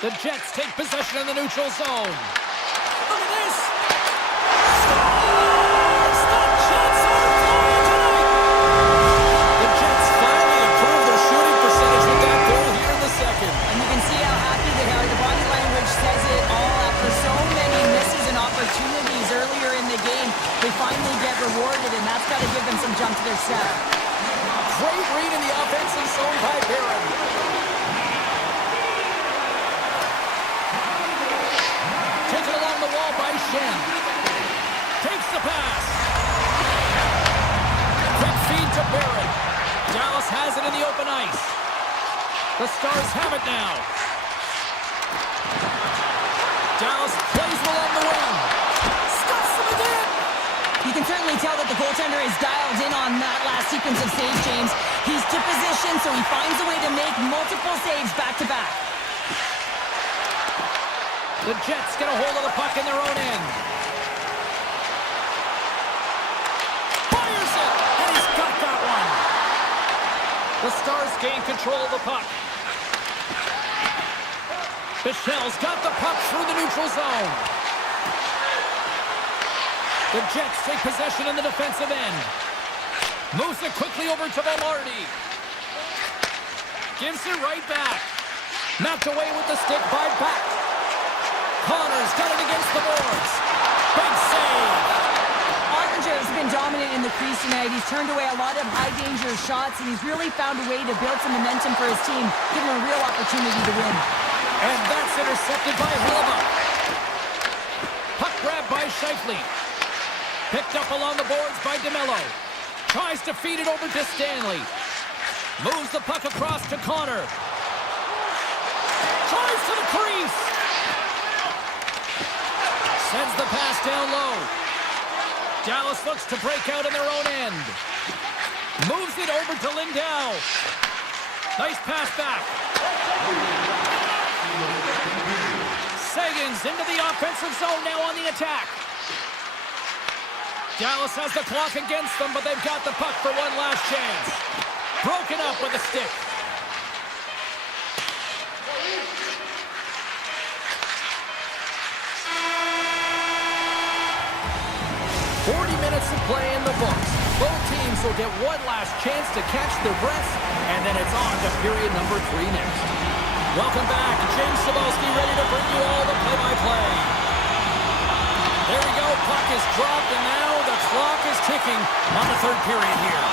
The Jets take possession in the neutral zone. Look at this! Stars! The Jets are flying tonight! The Jets finally improved their shooting percentage with that goal here in the second. And you can see how happy they are. The body language says it all. After so many misses and opportunities earlier in the game, they finally get rewarded, and that's got to give them some jump to their step. Great read in the offensive zone by Barron. Taken along the wall by Shen. Takes the pass. Quick feed to Barron. Dallas has it in the open ice. The Stars have it now. Dallas plays along the wing. Stuffs them again. You can certainly tell that the goaltender is dialed in on that last sequence of saves, James. He's to position, so he finds a way to make multiple saves back-to-back. The Jets get a hold of the puck in their own end. Fires it! And he's got that one. The Stars gain control of the puck. Michelle's got the puck through the neutral zone. The Jets take possession in the defensive end. Moves it quickly over to Velarde. Gives it right back. Knocked away with the stick by Back. Connor's got it against the boards. Big save. Ottinger has been dominant in the crease tonight. He's turned away a lot of high-danger shots, and he's really found a way to build some momentum for his team, giving him a real opportunity to win. And that's intercepted by Hellebuck. Puck grabbed by Scheifele. Picked up along the boards by DeMello. Tries to feed it over to Stanley. Moves the puck across to Connor. Tries to the crease. Sends the pass down low. Dallas looks to break out in their own end. Moves it over to Lindell. Nice pass back. Sagan's into the offensive zone now on the attack. Dallas has the clock against them, but they've got the puck for one last chance. Broken up with a stick. 40 minutes of play in the books. Both teams will get one last chance to catch their breaths, and then it's on to period number 3 next. Welcome back. James Cebulski ready to bring you all the play-by-play. There we go. Puck is dropped, and now the clock is ticking on the third period here.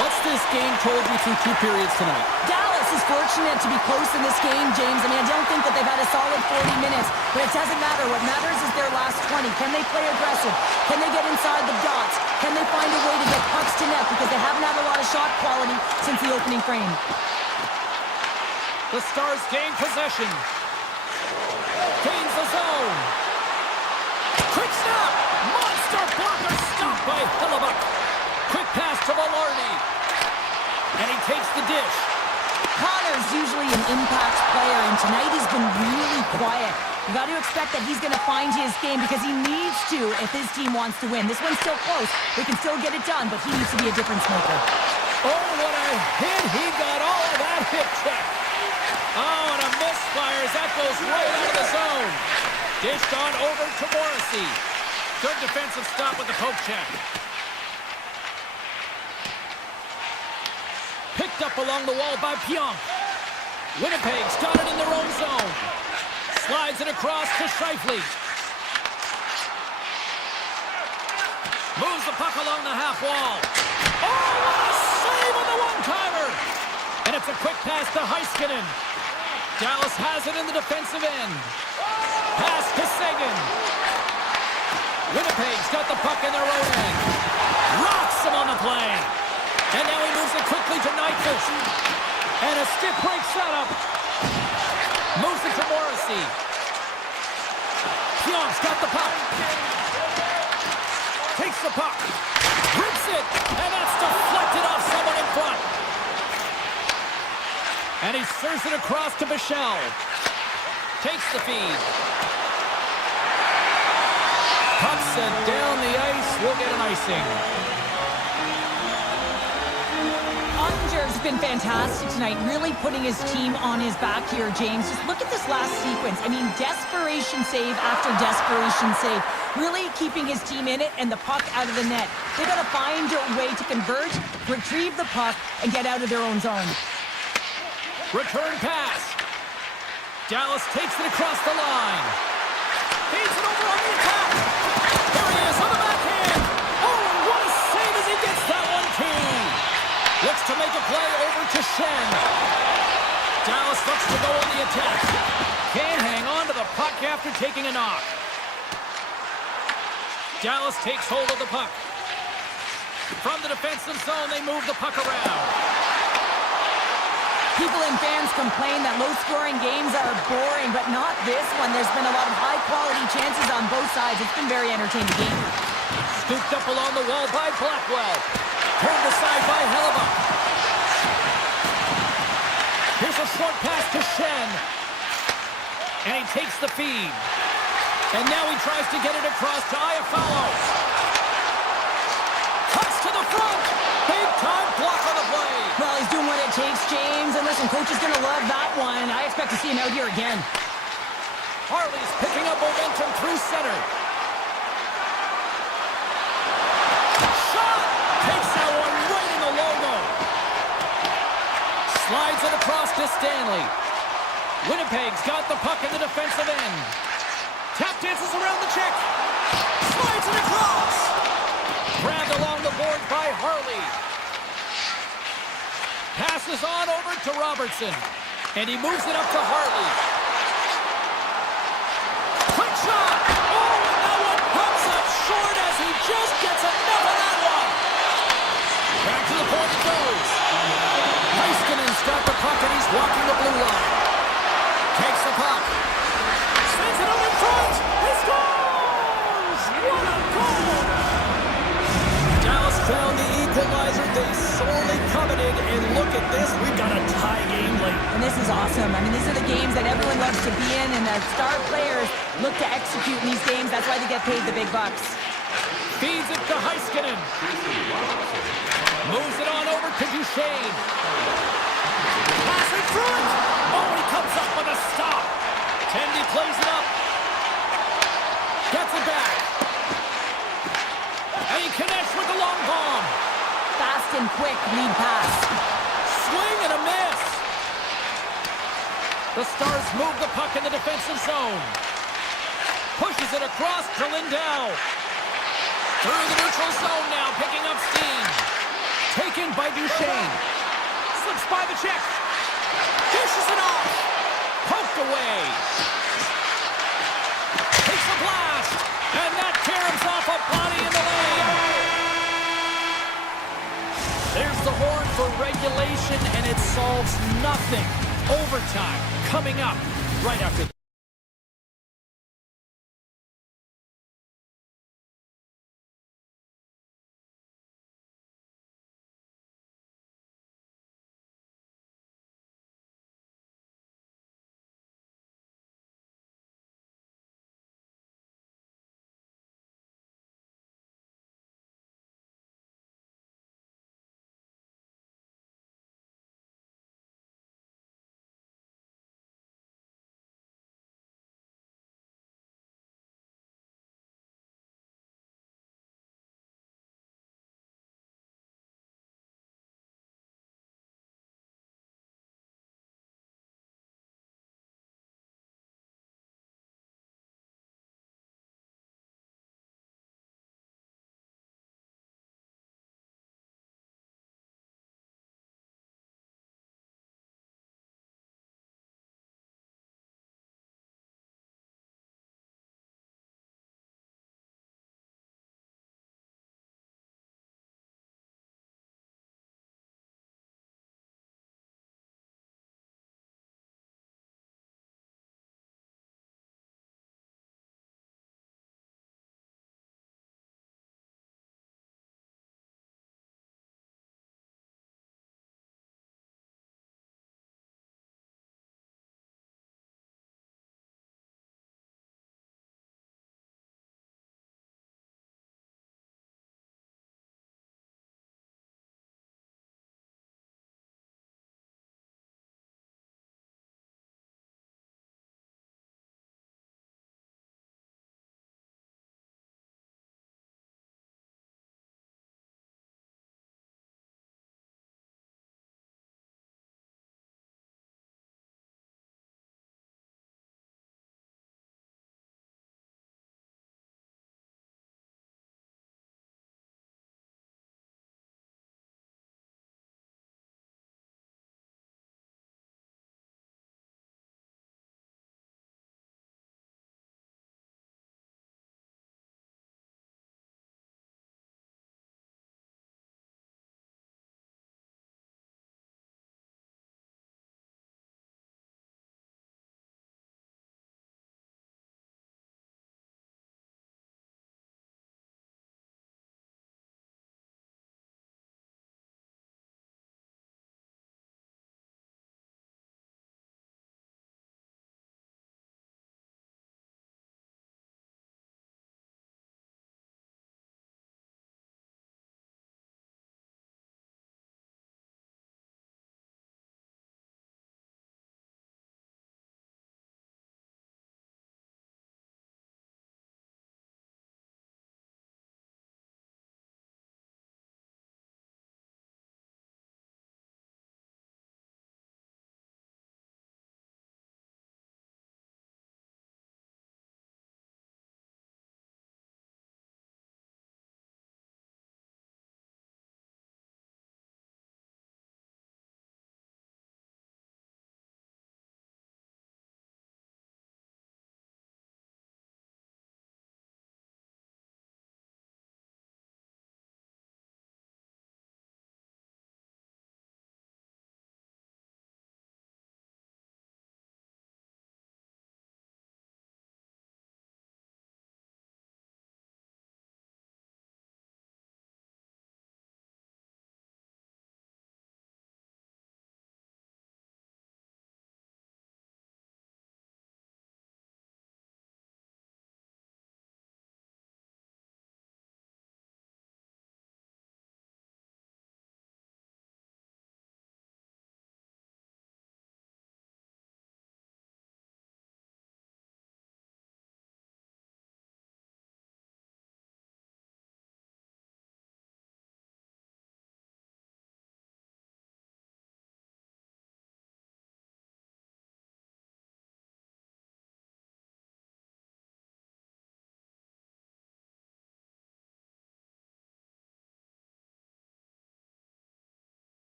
What's this game told you through 2 periods tonight? Dallas is fortunate to be close in this game, James. I mean, I don't think that they've had a solid 40 minutes, but it doesn't matter. What matters is their last 20. Can they play aggressive? Can they get inside the dots? Can they find a way to get pucks to net? Because they haven't had a lot of shot quality since the opening frame. The Stars gain possession. Gains the zone. Quick snap! Monster blocker stopped by Hellebuck. Quick pass to Velarde. And he takes the dish. Connor's usually an impact player, and tonight he's been really quiet. You got to expect that he's going to find his game because he needs to if his team wants to win. This one's still close. They can still get it done, but he needs to be a difference maker. Oh, what a hit. He got all of that hit check. Oh, and a miss by goes right out of the zone. Dished on over to Morrissey. Good defensive stop with the poke check. Picked up along the wall by Pionk. Winnipeg's got it in their own zone. Slides it across to Scheifele. Moves the puck along the half wall. Oh, what a save on the one-timer! And it's a quick pass to Heiskanen. Dallas has it in the defensive end. Pass to Seguin. Winnipeg's got the puck in their own end. Rocks him on the play. And now he moves it quickly to Nyquist. And a stick break setup. Moves it to Morrissey. Pionk's got the puck. Takes the puck. Rips it. And that's deflected off someone in front. And he serves it across to Bichelle. Takes the feed. Puck sent down the ice. We'll get an icing. Unger's been fantastic tonight, really putting his team on his back here, James. Just look at this last sequence. I mean, desperation save after desperation save. Really keeping his team in it and the puck out of the net. They got to find a way to convert, retrieve the puck, and get out of their own zone. Return pass. Dallas takes it across the line. Feeds it over on the attack. There he is on the backhand. Oh, and what a save as he gets that one too. Looks to make a play over to Shen. Dallas looks to go on the attack. Can't hang on to the puck after taking a knock. Dallas takes hold of the puck. From the defensive zone, they move the puck around. People and fans complain that low-scoring games are boring, but not this one. There's been a lot of high-quality chances on both sides. It's been very entertaining game. Scooped up along the wall by Blackwell. Turned aside by Hellebuck. Here's a short pass to Shen. And he takes the feed. And now he tries to get it across to Iafallo. Cuts to the front. Big-time block on the play. Well, he's doing what it takes, James. And listen, coach is going to love that one. I expect to see him out here again. Harley's picking up momentum through center. Shot! Takes that one right in the logo. Slides it across to Stanley. Winnipeg's got the puck in the defensive end. Tap dances around the check. Slides it across. Grabbed along the board by Harley. Passes on over to Robertson. And he moves it up to Harley. Quick shot! Oh, and that one comes up short as he just gets enough of that one. Back to the point it goes. Heiskanen's got the puck and he's walking the blue line. Takes the puck. Sends it over in front. He scores! What a goal! Dallas found the equalizer they sorely coveted, and look at this, we've got a tie game late. And this is awesome. I mean, these are the games that everyone loves to be in, and the star players look to execute in these games. That's why they get paid the big bucks. Feeds it to Heiskanen. Moves it on over to Duchesne. Pass in front. Oh, he comes up with a stop. Tendy plays it up. Gets it back. And he connects with the long bomb. Fast and quick lead pass. Swing and a miss. The Stars move the puck in the defensive zone. Pushes it across to Lindell. Through the neutral zone now, picking up steam. Taken by Duchesne. Slips by the check. Dishes it off. Poked away. Takes a blast. And that caroms off a body in the lane. There's the horn for regulation, and it solves nothing. Overtime coming up right after this.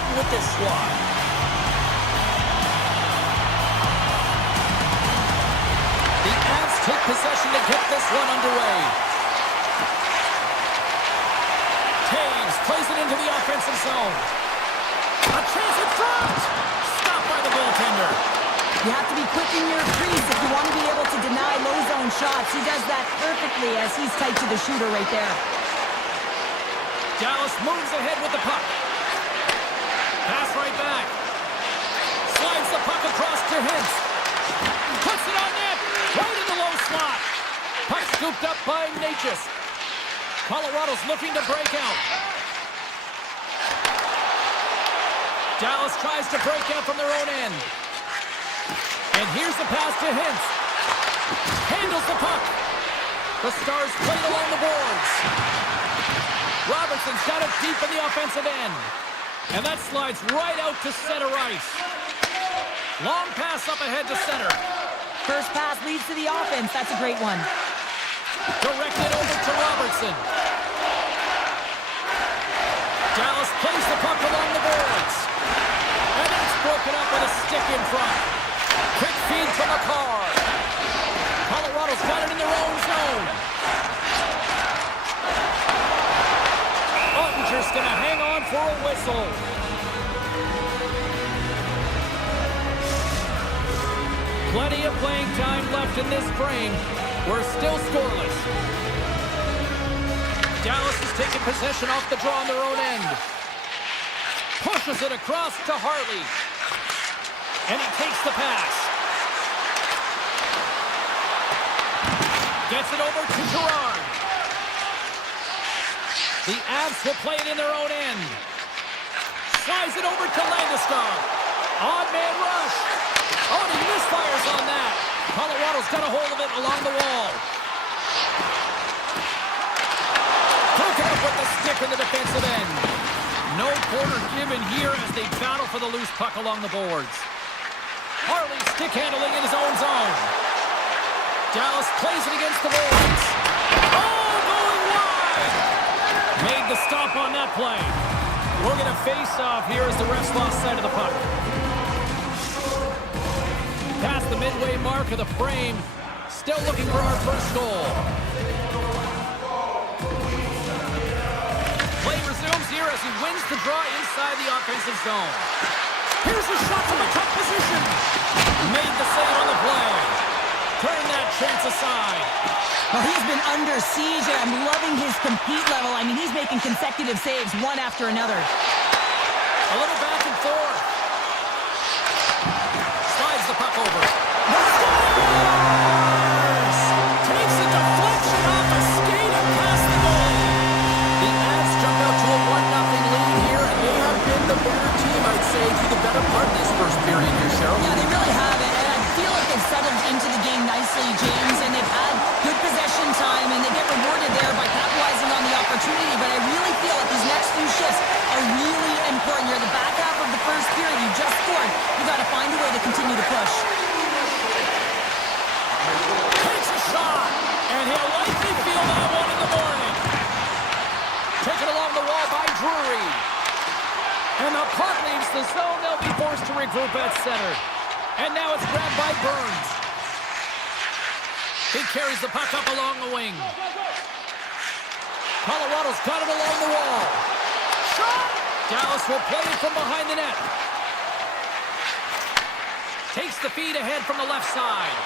written with this squad. The Avs take possession to get this one underway. Taves plays it into the offensive zone. A chance in front! Stopped by the goaltender. You have to be quick in your crease if you want to be able to deny low zone shots. He does that perfectly as he's tight to the shooter right there. Dallas moves ahead with the puck. Pass right back. Slides the puck across to Hintz. Puts it on net. Right in the low slot. Puck scooped up by Natchez. Colorado's looking to break out. Dallas tries to break out from their own end. And here's the pass to Hintz. Handles the puck. The Stars played along the boards. Robertson's got it deep in the offensive end. And that slides right out to center ice. Long pass up ahead to center. First pass leads to the offense. That's a great one. Directed over to Robertson. Dallas plays the puck along the boards. And it's broken up with a stick in front. Quick feed to McCarr. Colorado's got it in their own zone. Ottinger's going to hang on for a whistle. Plenty of playing time left in this frame. We're still scoreless. Dallas is taking possession off the draw on their own end. Pushes it across to Harley. And he takes the pass. Gets it over to Gerard. The Avs will play it in their own end. Slides it over to Landeskog. On-man rush. Oh, and he misfires on that. Colorado's got a hold of it along the wall. Broken up with the stick in the defensive end. No corner given here as they battle for the loose puck along the boards. Harley stick handling in his own zone. Dallas plays it against the boards. Oh, going wide! Made the stop on that play. We're going to face off here as the refs lost sight of the puck. Past the midway mark of the frame. Still looking for our first goal. Play resumes here as he wins the draw inside the offensive zone. Here's a shot from a tough position. Made the save on the play. Turn that chance aside. Well, he's been under siege, and I'm loving his compete level. I mean, he's making consecutive saves one after another. A little back and forth. Slides the puck over. Takes a deflection off a skate and past the goal. The Avs jump out to a 1-0 lead here, and they have been the better team, I'd say, through the better part of this first period here, Cheryl. Yeah, they really have it, and I feel like they've settled into the game nicely, James, and they've had good possession time, and they get rewarded there by capitalizing on the opportunity, but I really feel like these next few shifts are really important. You're in the back half of the first period. You just scored. You got to find a way to continue to push. Takes a shot, and he'll likely feel that one in the morning. Taken along the wall by Drury. And the puck leaves the zone. They'll be forced to regroup at center. And now it's grabbed by Burns. He carries the puck up along the wing. Colorado's got it along the wall. Shot! Dallas will play it from behind the net. Takes the feed ahead from the left side.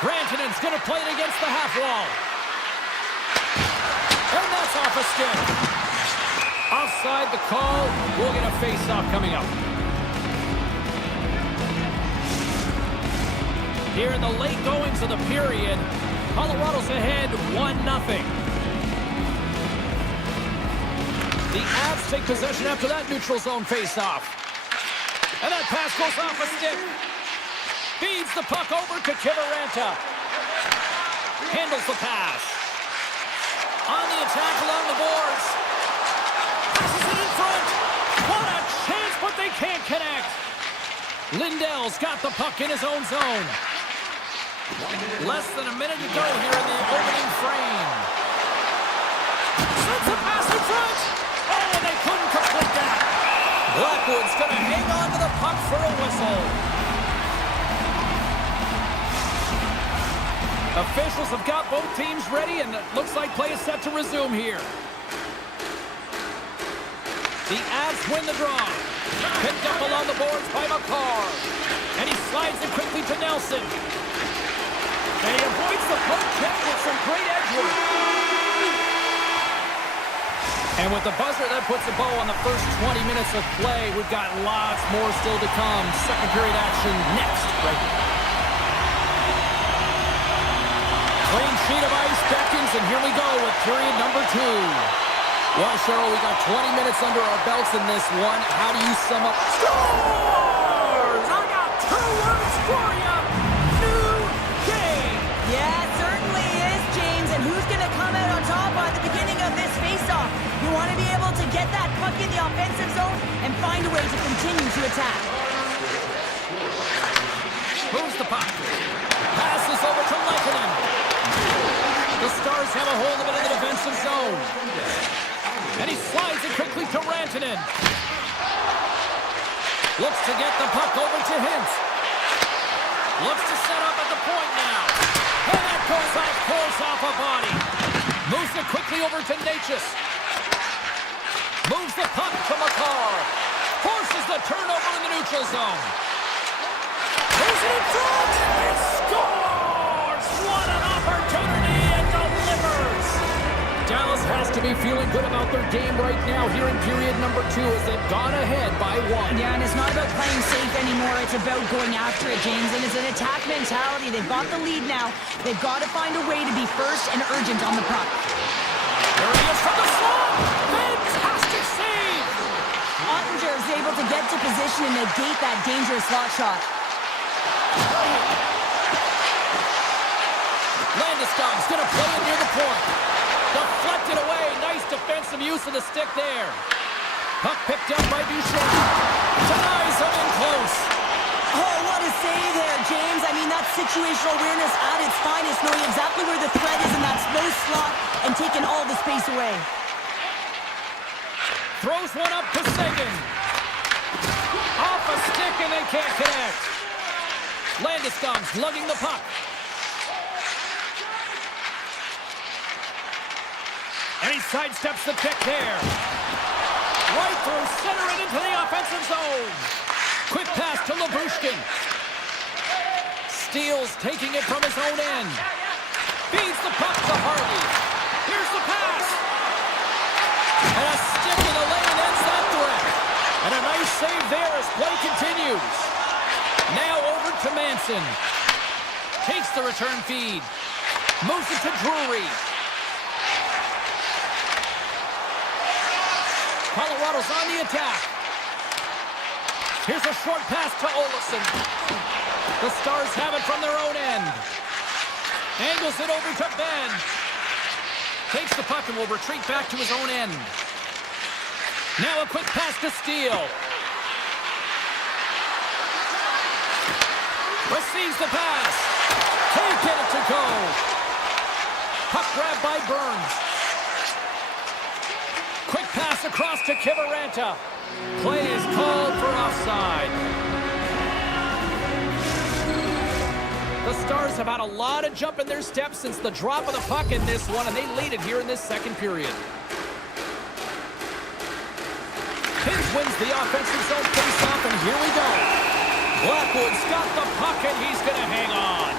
Grantonen's going to play it against the half wall. And that's off a stick. Offside the call. We'll get a face-off coming up. Here in the late goings of the period, Colorado's ahead 1-0. The Avs take possession after that neutral zone face-off. And that pass goes off a stick. Feeds the puck over to Kiviranta. Handles the pass. On the attack along the boards. Passes it in front. What a chance, but they can't connect. Lindell's got the puck in his own zone. Less than a minute to go here in the opening frame. Sends a pass in front. Oh, and they couldn't complete that. Blackwood's going to hang on to the puck for a whistle. Officials have got both teams ready, and it looks like play is set to resume here. The Avs win the draw. Picked up along the boards by McCarr. And he slides it quickly to Nelson. And he avoids the poke check with some great edge work. And with the buzzer, that puts a bow on the first 20 minutes of play. We've got lots more still to come. Second period action next, right here. Clean sheet of ice beckons, and here we go with period number 2. Well, Cheryl, we got 20 minutes under our belts in this one. How do you sum up? Scores! I got 2 words for you. New game. Yeah, it certainly is, James. And who's going to come out on top by the beginning of this faceoff? You want to be able to get that puck in the offensive zone and find a way to continue to attack. Moves the puck. Passes over to Lehkonen. The Stars have a hold of it in the defensive zone. And he slides it quickly to Rantanen. Looks to get the puck over to Hintz. Looks to set up at the point now. And that goes off course off a body. Moves it quickly over to Natchez. Moves the puck to McCarr. Forces the turnover in the neutral zone. Moves it in front. And scores! What an opportunity, and delivers! Dallas has to be feeling good about their game right now here in period number 2 as they've gone ahead by 1. Yeah, and it's not about playing safe anymore. It's about going after it, James. And it's an attack mentality. They've got the lead now. They've got to find a way to be first and urgent on the puck. There he is from the slot! Fantastic save! Ottinger is able to get to position and negate that dangerous slot shot. Landeskog's going to play it near the point. Deflected away. Nice defensive use of the stick there. Puck picked up by Boucher. Denies him in close. Oh, what a save there, James. I mean, that's situational awareness at its finest, knowing exactly where the threat is in that slow slot and taking all the space away. Throws one up to Seguin. Off a stick, and they can't connect. Landeskog's lugging the puck. And he sidesteps the pick there. Right through center and into the offensive zone. Quick pass to Labushkin. Steals, taking it from his own end. Feeds the puck to Harvey. Here's the pass. And a stick in the lane ends that threat. And a nice save there as play continues. Now over to Manson. Takes the return feed. Moves it to Drury. Colorado's on the attack. Here's a short pass to Olsen. The Stars have it from their own end. Angles it over to Ben. Takes the puck and will retreat back to his own end. Now a quick pass to Steele. Receives the pass. Can't get it to go. Puck grab by Burns. Quick pass across to Kiviranta. Play is called for offside. The Stars have had a lot of jump in their steps since the drop of the puck in this one, and they lead it here in this second period. Hintz wins the offensive zone faceoff, and here we go. Blackwood's got the puck, and he's going to hang on.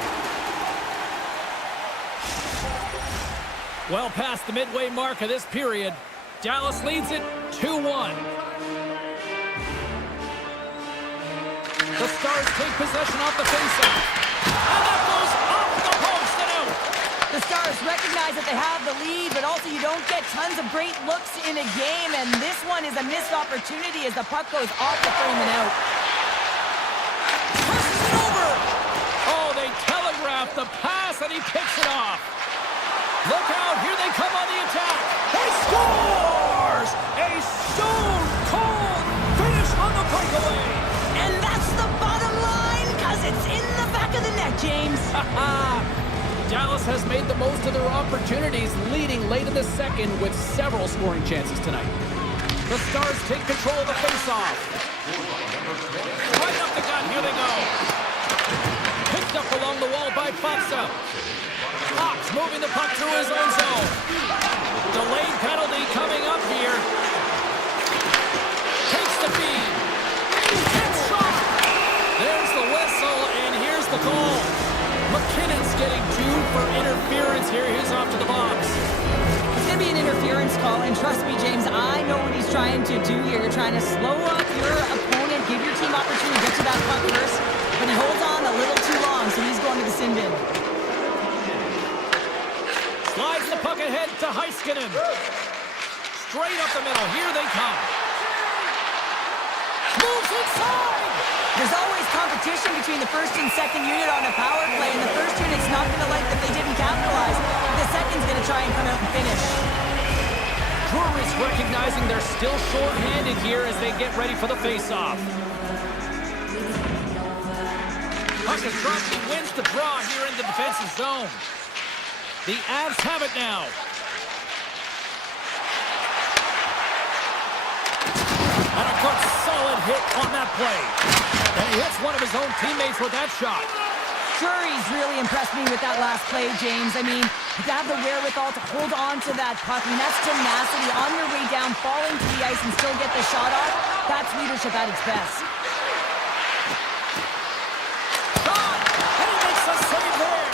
Well past the midway mark of this period, Dallas leads it 2-1. The Stars take possession off the faceoff. And that goes off the post and out. The Stars recognize that they have the lead, but also you don't get tons of great looks in a game, and this one is a missed opportunity as the puck goes off the frame and out. Passes it over. Oh, they telegraph the pass, and he picks it off. Look out, here they come on the attack. He scores! A stone-cold finish on the breakaway. And that's the bottom line, because it's in the back of the net, James. Dallas has made the most of their opportunities, leading late in the second with several scoring chances tonight. The Stars take control of the face-off. Right up the gut, here they go. Picked up along the wall by Foxa. Fox moving the puck through his own zone. Delayed penalty coming up here. Takes the feed. And shot! There's the whistle, and here's the goal. McKinnon's getting 2 for interference here. He's off to the box. It's going to be an interference call, and trust me, James, I know what he's trying to do here. You're trying to slow up your opponent, give your team opportunity to get to that puck first, but he holds on a little too long, so he's going to the sin bin. Slides the puck ahead to Heiskanen. Straight up the middle. Here they come. Moves inside! There's always competition between the first and second unit on a power play, and the first unit's not going to like that they didn't capitalize. The second's going to try and come out and finish. Drury's recognizing they're still short-handed here as they get ready for the face-off. Puck is dropped. He wins the draw here in the defensive zone. The Avs have it now. And a good solid hit on that play. And he hits one of his own teammates with that shot. Drury's really impressed me with that last play, James. I mean, to have the wherewithal to hold on to that puck, I mean, that's tenacity on your way down, falling to the ice and still get the shot off. That's leadership at its best. Shot! And he makes a save there.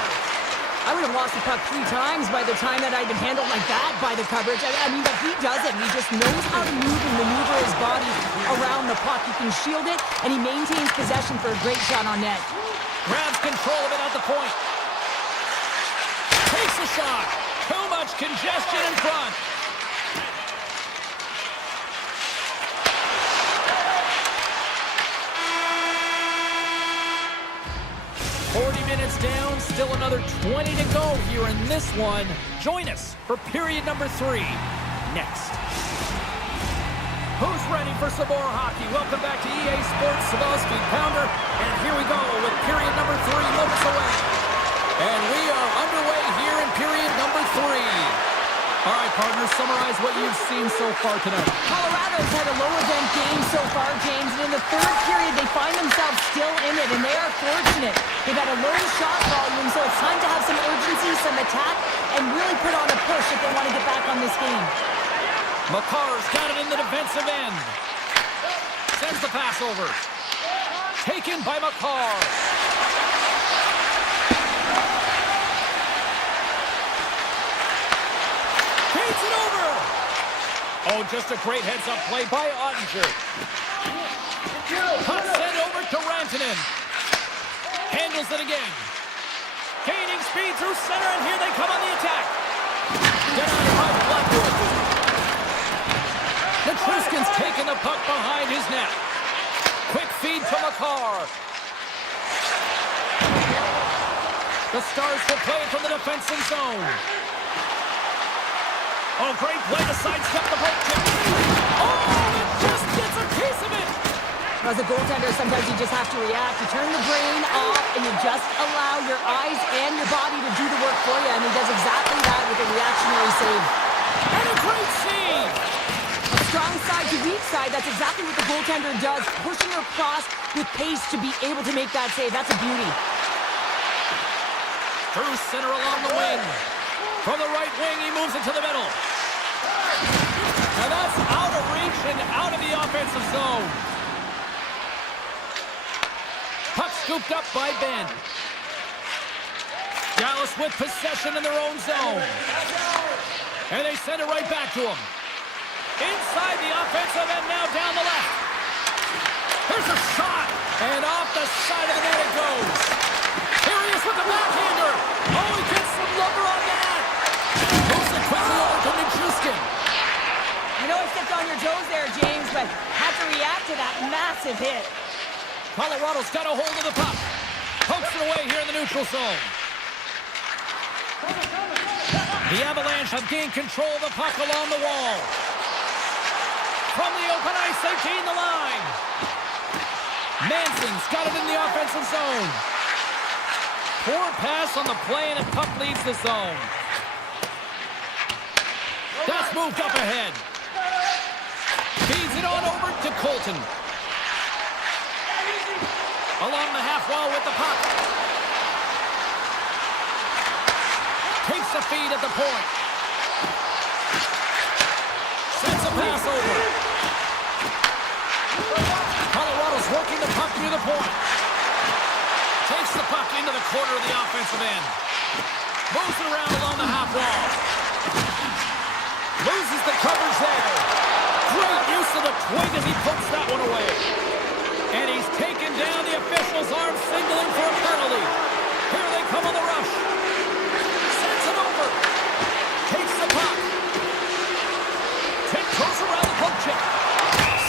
I would have lost the puck 3 times by the time that I'd been handled like that by the coverage. I mean, but he doesn't. He just knows how to move and maneuver his body around the puck. He can shield it, and he maintains possession for a great shot on net. Grabs control of it at the point. Takes a shot. Too much congestion in front. Minutes down, still another 20 to go here in this one. Join us for period number 3 next. Who's ready for some more hockey? Welcome back to EA Sports Speed Pounder, and here we go with period number 3 moments away. And we are underway here in period number 3. All right, partners, summarize what you've seen so far tonight. Colorado's had a low-event game so far, James, and in the third period, they find themselves still in it, and they are fortunate. They've had a low shot volume, so it's time to have some urgency, some attack, and really put on a push if they want to get back on this game. McCarr's got it in the defensive end. Sends the pass over. Taken by McCarr. Feeds it over. Oh, just a great heads-up play by Ottinger. Puck sent over to Rantanen. Handles it again. Gaining speed through center, and here they come on the attack. Get out of by Blackwood. Nichushkin's taking the puck behind his net. Quick feed to McCarr. The Stars will play it from the defensive zone. Oh, great play to sidestep the poke check. Oh, it just gets a piece of it. As a goaltender, sometimes you just have to react. You turn the brain off, and you just allow your eyes and your body to do the work for you, and he does exactly that with a reactionary save. And a great save. A strong side to weak side, that's exactly what the goaltender does, pushing across with pace to be able to make that save. That's a beauty. Through center along the wing. From the right wing, he moves into the middle. And that's out of reach and out of the offensive zone. Puck scooped up by Ben. Dallas with possession in their own zone. And they send it right back to him. Inside the offensive end, now down the left. Here's a shot. And off the side of the net it goes. Here he is with the backhander. Oh, he gets some lumber on that. Moves it quickly over to Nichushkin. I know I stepped on your toes there, James, but had to react to that massive hit. Colorado's got a hold of the puck. Pokes it away here in the neutral zone. The Avalanche have gained control of the puck along the wall. From the open ice, they gain the line. Manson's got it in the offensive zone. Poor pass on the play, and the puck leaves the zone. That's moved up ahead. it on over to Colton. Along the half wall with the puck. Takes the feed at the point. Sends a pass over. Colorado's working the puck near the point. Takes the puck into the corner of the offensive end. Moves it around along the half wall. Loses the coverage there. Great use of the twig as he pokes that one away. And he's taken down. The official's arm signaling for a penalty. Here they come on the rush. Sends it over. Takes the puck. Tiptoes around the poke check.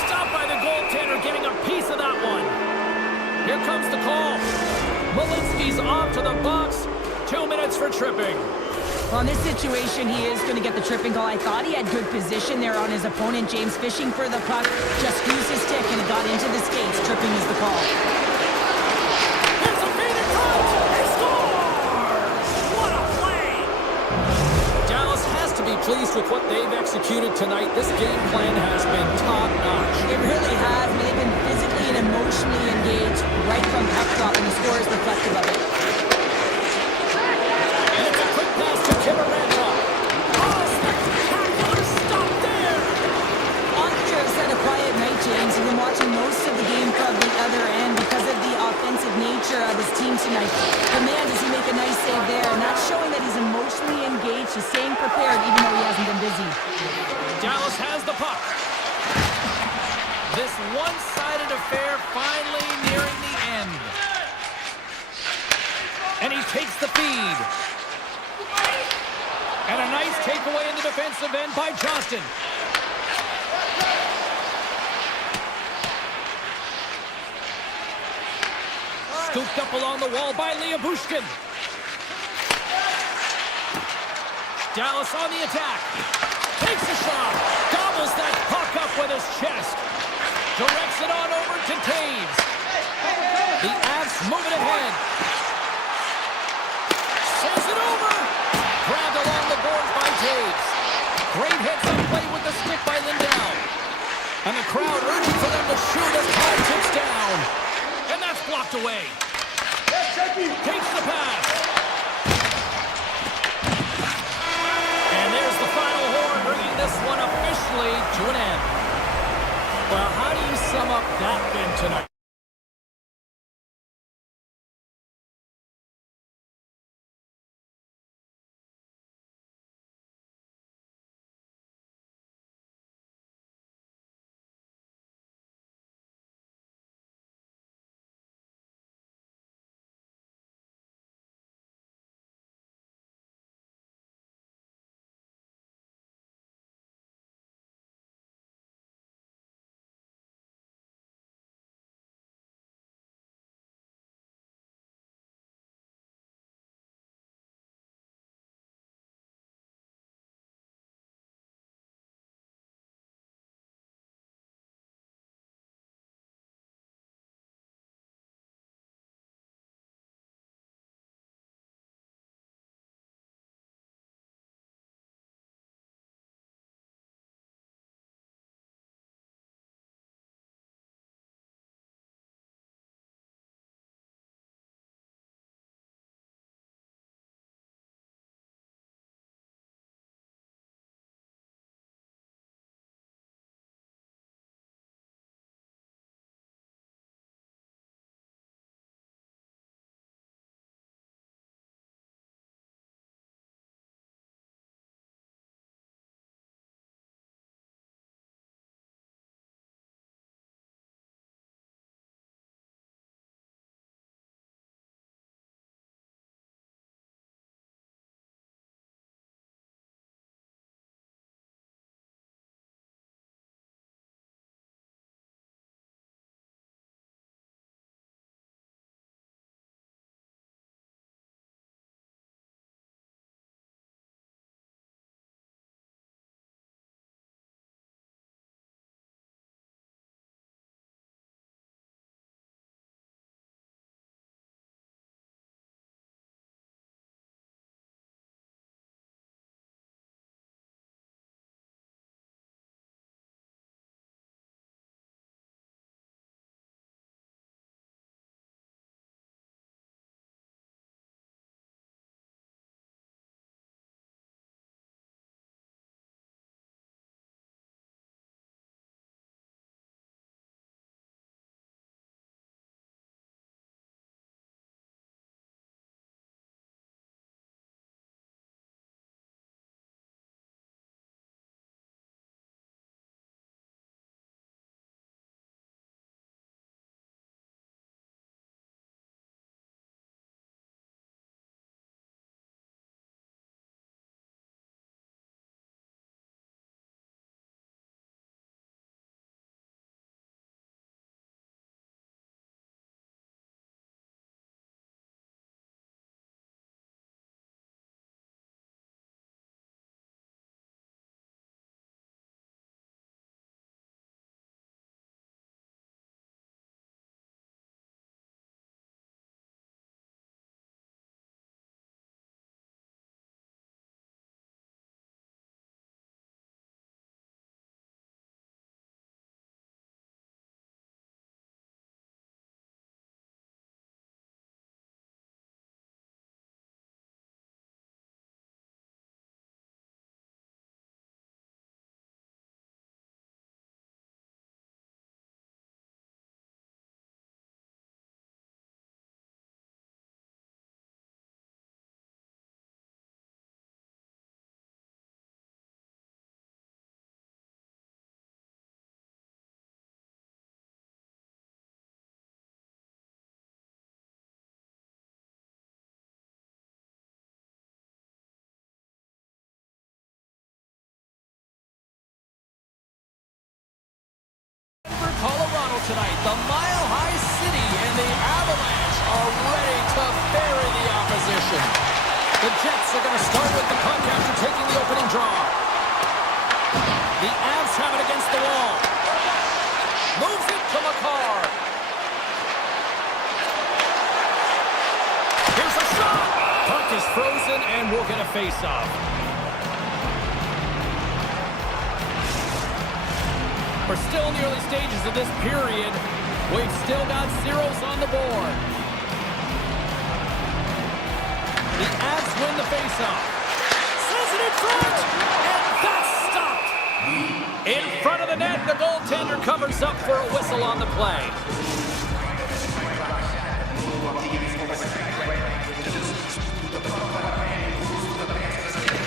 Stopped by the goaltender, getting a piece of that one. Here comes the call. Malinsky's off to the box. 2 minutes for tripping. Well, in this situation, he is going to get the tripping call. I thought he had good position there on his opponent. James fishing for the puck. Just used his stick and it got into the skates. Tripping is the call. There's a feed in front. He scores! What a play! Dallas has to be pleased with what they've executed tonight. This game plan has been top-notch. It really has. I mean, they've been physically and emotionally engaged right from puck drop, and the score is reflective of it. James, you've been watching most of the game from the other end because of the offensive nature of his team tonight. But man, does he make a nice save there, and that's showing that he's emotionally engaged. He's staying prepared even though he hasn't been busy. Dallas has the puck. This one-sided affair finally nearing the end. And he takes the feed. And a nice takeaway in the defensive end by Johnston. Scooped up along the wall by Bushkin. Dallas on the attack. Takes a shot. Gobbles that puck up with his chest. Directs it on over to Taves. The Avs move it ahead. Sends it over. Grabbed along the boards by Taves. Great hits and play with the stick by Lindell. And the crowd urging for them to shoot as time ticks down. And that's blocked away. Takes the pass. And there's the final horn, bringing this one officially to an end. Well, how do you sum up that win tonight? the Mile High City and the Avalanche are ready to bury the opposition. The Jets are going to start with the puck after taking the opening draw. The Avs have it against the wall. Moves it to McCarr. Here's a shot. Puck is frozen and we'll get a face-off. We're still in the early stages of this period. We've still got zeros on the board. The Avs win the face-off. Says it in front, and that's stopped. In front of the net, the goaltender covers up for a whistle on the play.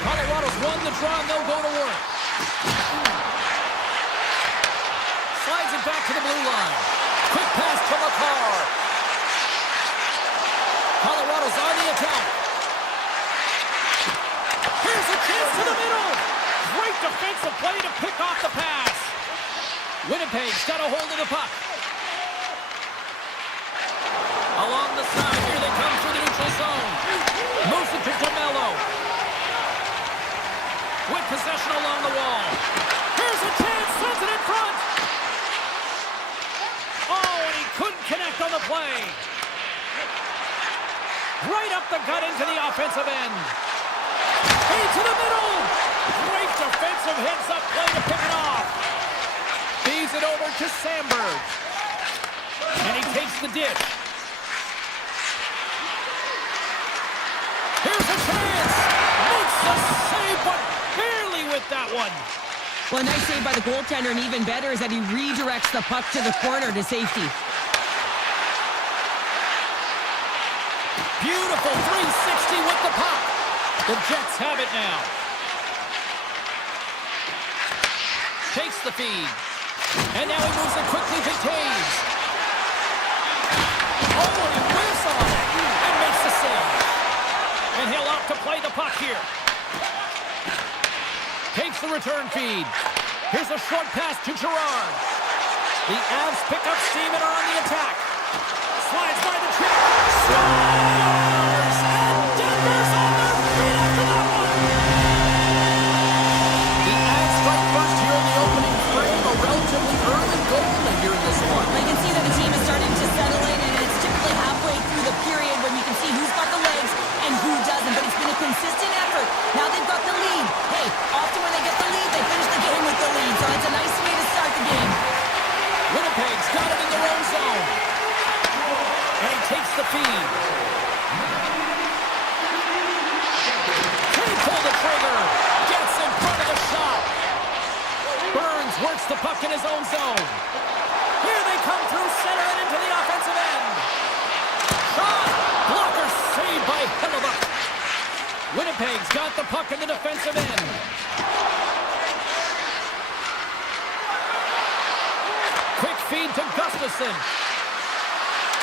Colorado's won the draw, and they'll go to work. Slides it back to the blue line. Quick pass to McCarr. Colorado's on the attack. Here's a chance to the middle. Great defensive play to pick off the pass. Winnipeg's got a hold of the puck. Along the side, here they come through the neutral zone. Moves it to DeMello. With possession along the wall. Here's a chance, sends it in front. Oh, and he couldn't connect on the play. Right up the gut into the offensive end. Into the middle. Great defensive heads-up play to pick it off. Feeds it over to Sandberg. And he takes the dish. Here's a chance. Makes the save, but barely with that one. Well, a nice save by the goaltender, and even better is that he redirects the puck to the corner to safety. Beautiful 360 with the puck. The Jets have it now. Takes the feed. And now he moves it quickly to Taves. Oh, and he whiffs on it and makes the save. And he'll opt to play the puck here. Takes the return feed. Here's a short pass to Gerard. The Avs pick up steam and are on the attack. Slides by the trip. Scores! And Denver's on their feet after that one. The Avs strike first here in the opening frame. A relatively early goal here in this one. You can see that the team is starting to settle in, and it's typically halfway through the period when you can see who's got the legs and who doesn't. But it's been a consistent effort. Now they've got the lead. Hey, often when they get the lead, they finish the game with the lead. So it's a nice way to start the game. Winnipeg's got it in their own zone. And he takes the feed. Can he pull the trigger? Gets in front of the shot. Burns works the puck in his own zone. Here they come through center and into the offensive end. Shot! Blocker saved by Hellebuck. Winnipeg's got the puck in the defensive end. Quick feed to Gustafsson.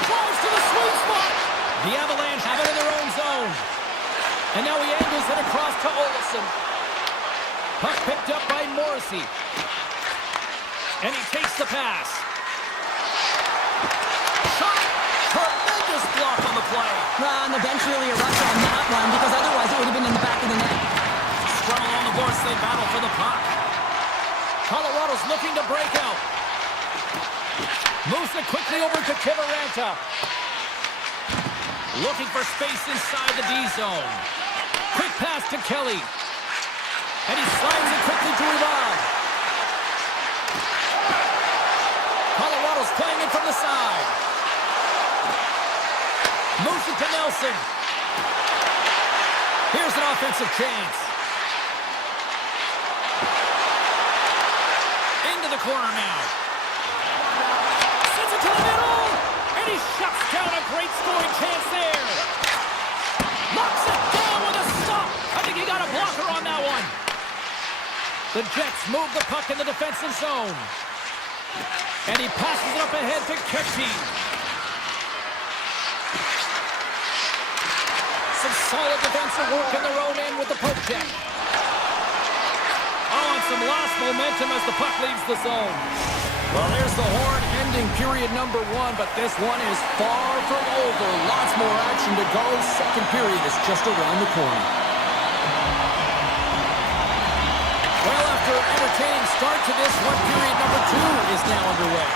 Drives to the sweet spot. The Avalanche have it in their own zone. And now he angles it across to Olofsson. Puck picked up by Morrissey. And he takes the pass. Shot! Tremendous block on the play. Well, and the bench really erupted on that one, because otherwise it would have been in the back of the net. Scrum along the boards, they battle for the puck. Colorado's looking to break out. Moves it quickly over to Kiviranta. Looking for space inside the D zone. Quick pass to Kelly. And he slides it quickly to Ivan. Colorado's playing it from the side. Moves it to Nelson. Here's an offensive chance. Into the corner now. Sends it to the middle. And he shuts down a great scoring chance there. Knocks it down with a stop. I think he got a blocker on that one. The Jets move the puck in the defensive zone. And he passes it up ahead to Ketchy. Some solid defensive work in their own end with the poke check. Oh, and some lost momentum as the puck leaves the zone. Well, there's the horn ending period number 1, but this one is far from over. Lots more action to go. Second period is just around the corner. Well, after an entertaining start to this one, period number 2 is now underway.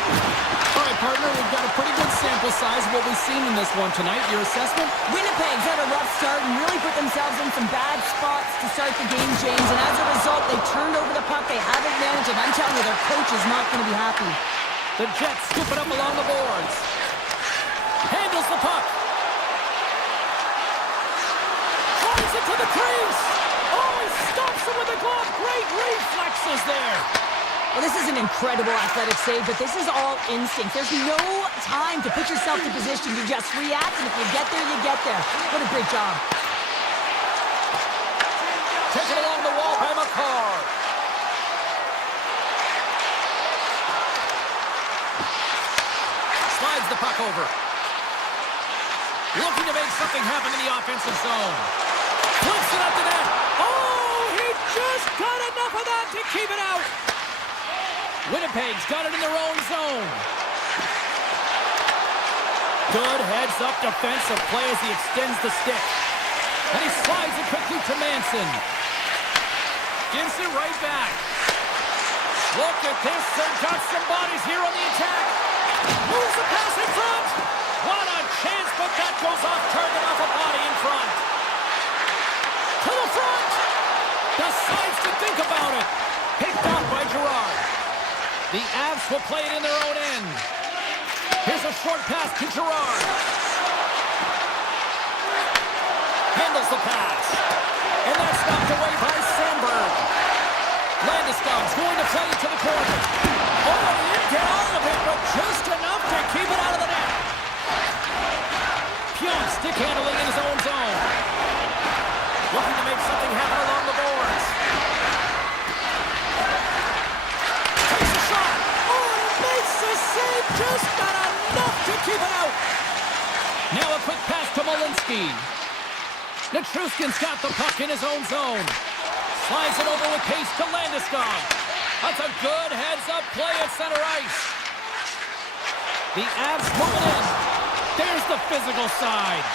All right, partner, we've got a pretty good sample size of what we've seen in this one tonight. Your assessment? Winnipeg's had a rough start and really put themselves in some bad spots to start the game, James. And as a result, they turned over the puck. They haven't managed it. I'm telling you, their coach is not going to be happy. The Jets scoop it up along the boards. Handles the puck. Drives it to the crease. Oh, he stops it with a glove. Great reflexes there. Well, this is an incredible athletic save, but this is all instinct. There's no time to put yourself in position. You just react, and if you get there, you get there. What a great job. Taken along the wall by McCarr. Slides the puck over. Looking to make something happen in the offensive zone. Flips it up to net. Oh, he just got enough of that to keep it out. Winnipeg's got it in their own zone. Good heads-up defensive play as he extends the stick. And he slides it quickly to Manson. Gives it right back. Look at this. They've got some bodies here on the attack. Moves the pass in front. What a chance, but that goes off target off a body in front. To the front. Decides to think about it. Picked off by Gerard. The Avs will play it in their own end. Here's a short pass to Gerard. Handles the pass. And that's knocked away by Sandberg. Landeskog's going to play it to the corner. Oh, he didn't get all of it, but just enough to keep it out of the net. Pionk stick handling in his own zone. Looking to make something happen along the boards. Save, just got enough to keep it out. Now a quick pass to Malinsky. Nichushkin's got the puck in his own zone. Slides it over with pace to Landeskog. That's a good heads-up play at center ice. The Avs move it in. There's the physical side.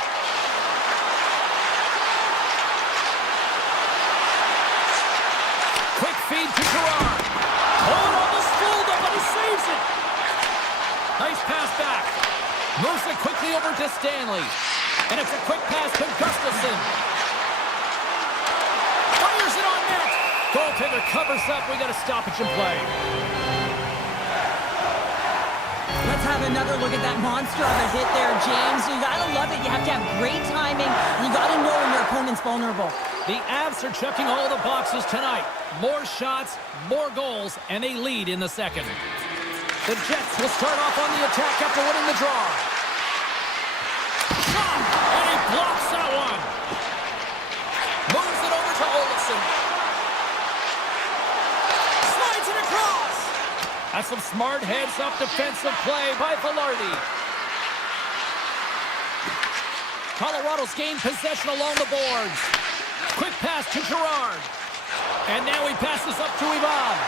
Quick feed to Gerard. Oh, almost fooled him, but he saves it. Nice pass back. Moves it quickly over to Stanley. And it's a quick pass to Gustafsson. Fires it on net. Goaltender covers up. We got a stoppage in play. Let's have another look at that monster of a hit there, James. You gotta love it. You have to have great timing. You gotta know when your opponent's vulnerable. The Avs are checking all the boxes tonight. More shots, more goals, and they lead in the second. The Jets will start off on the attack after winning the draw. Shot! And he blocks that one. Moves it over to Olsen. Slides it across. That's some smart heads-up defensive play by Velarde. Colorado's gained possession along the boards. Quick pass to Gerard. And now he passes up to Ivan.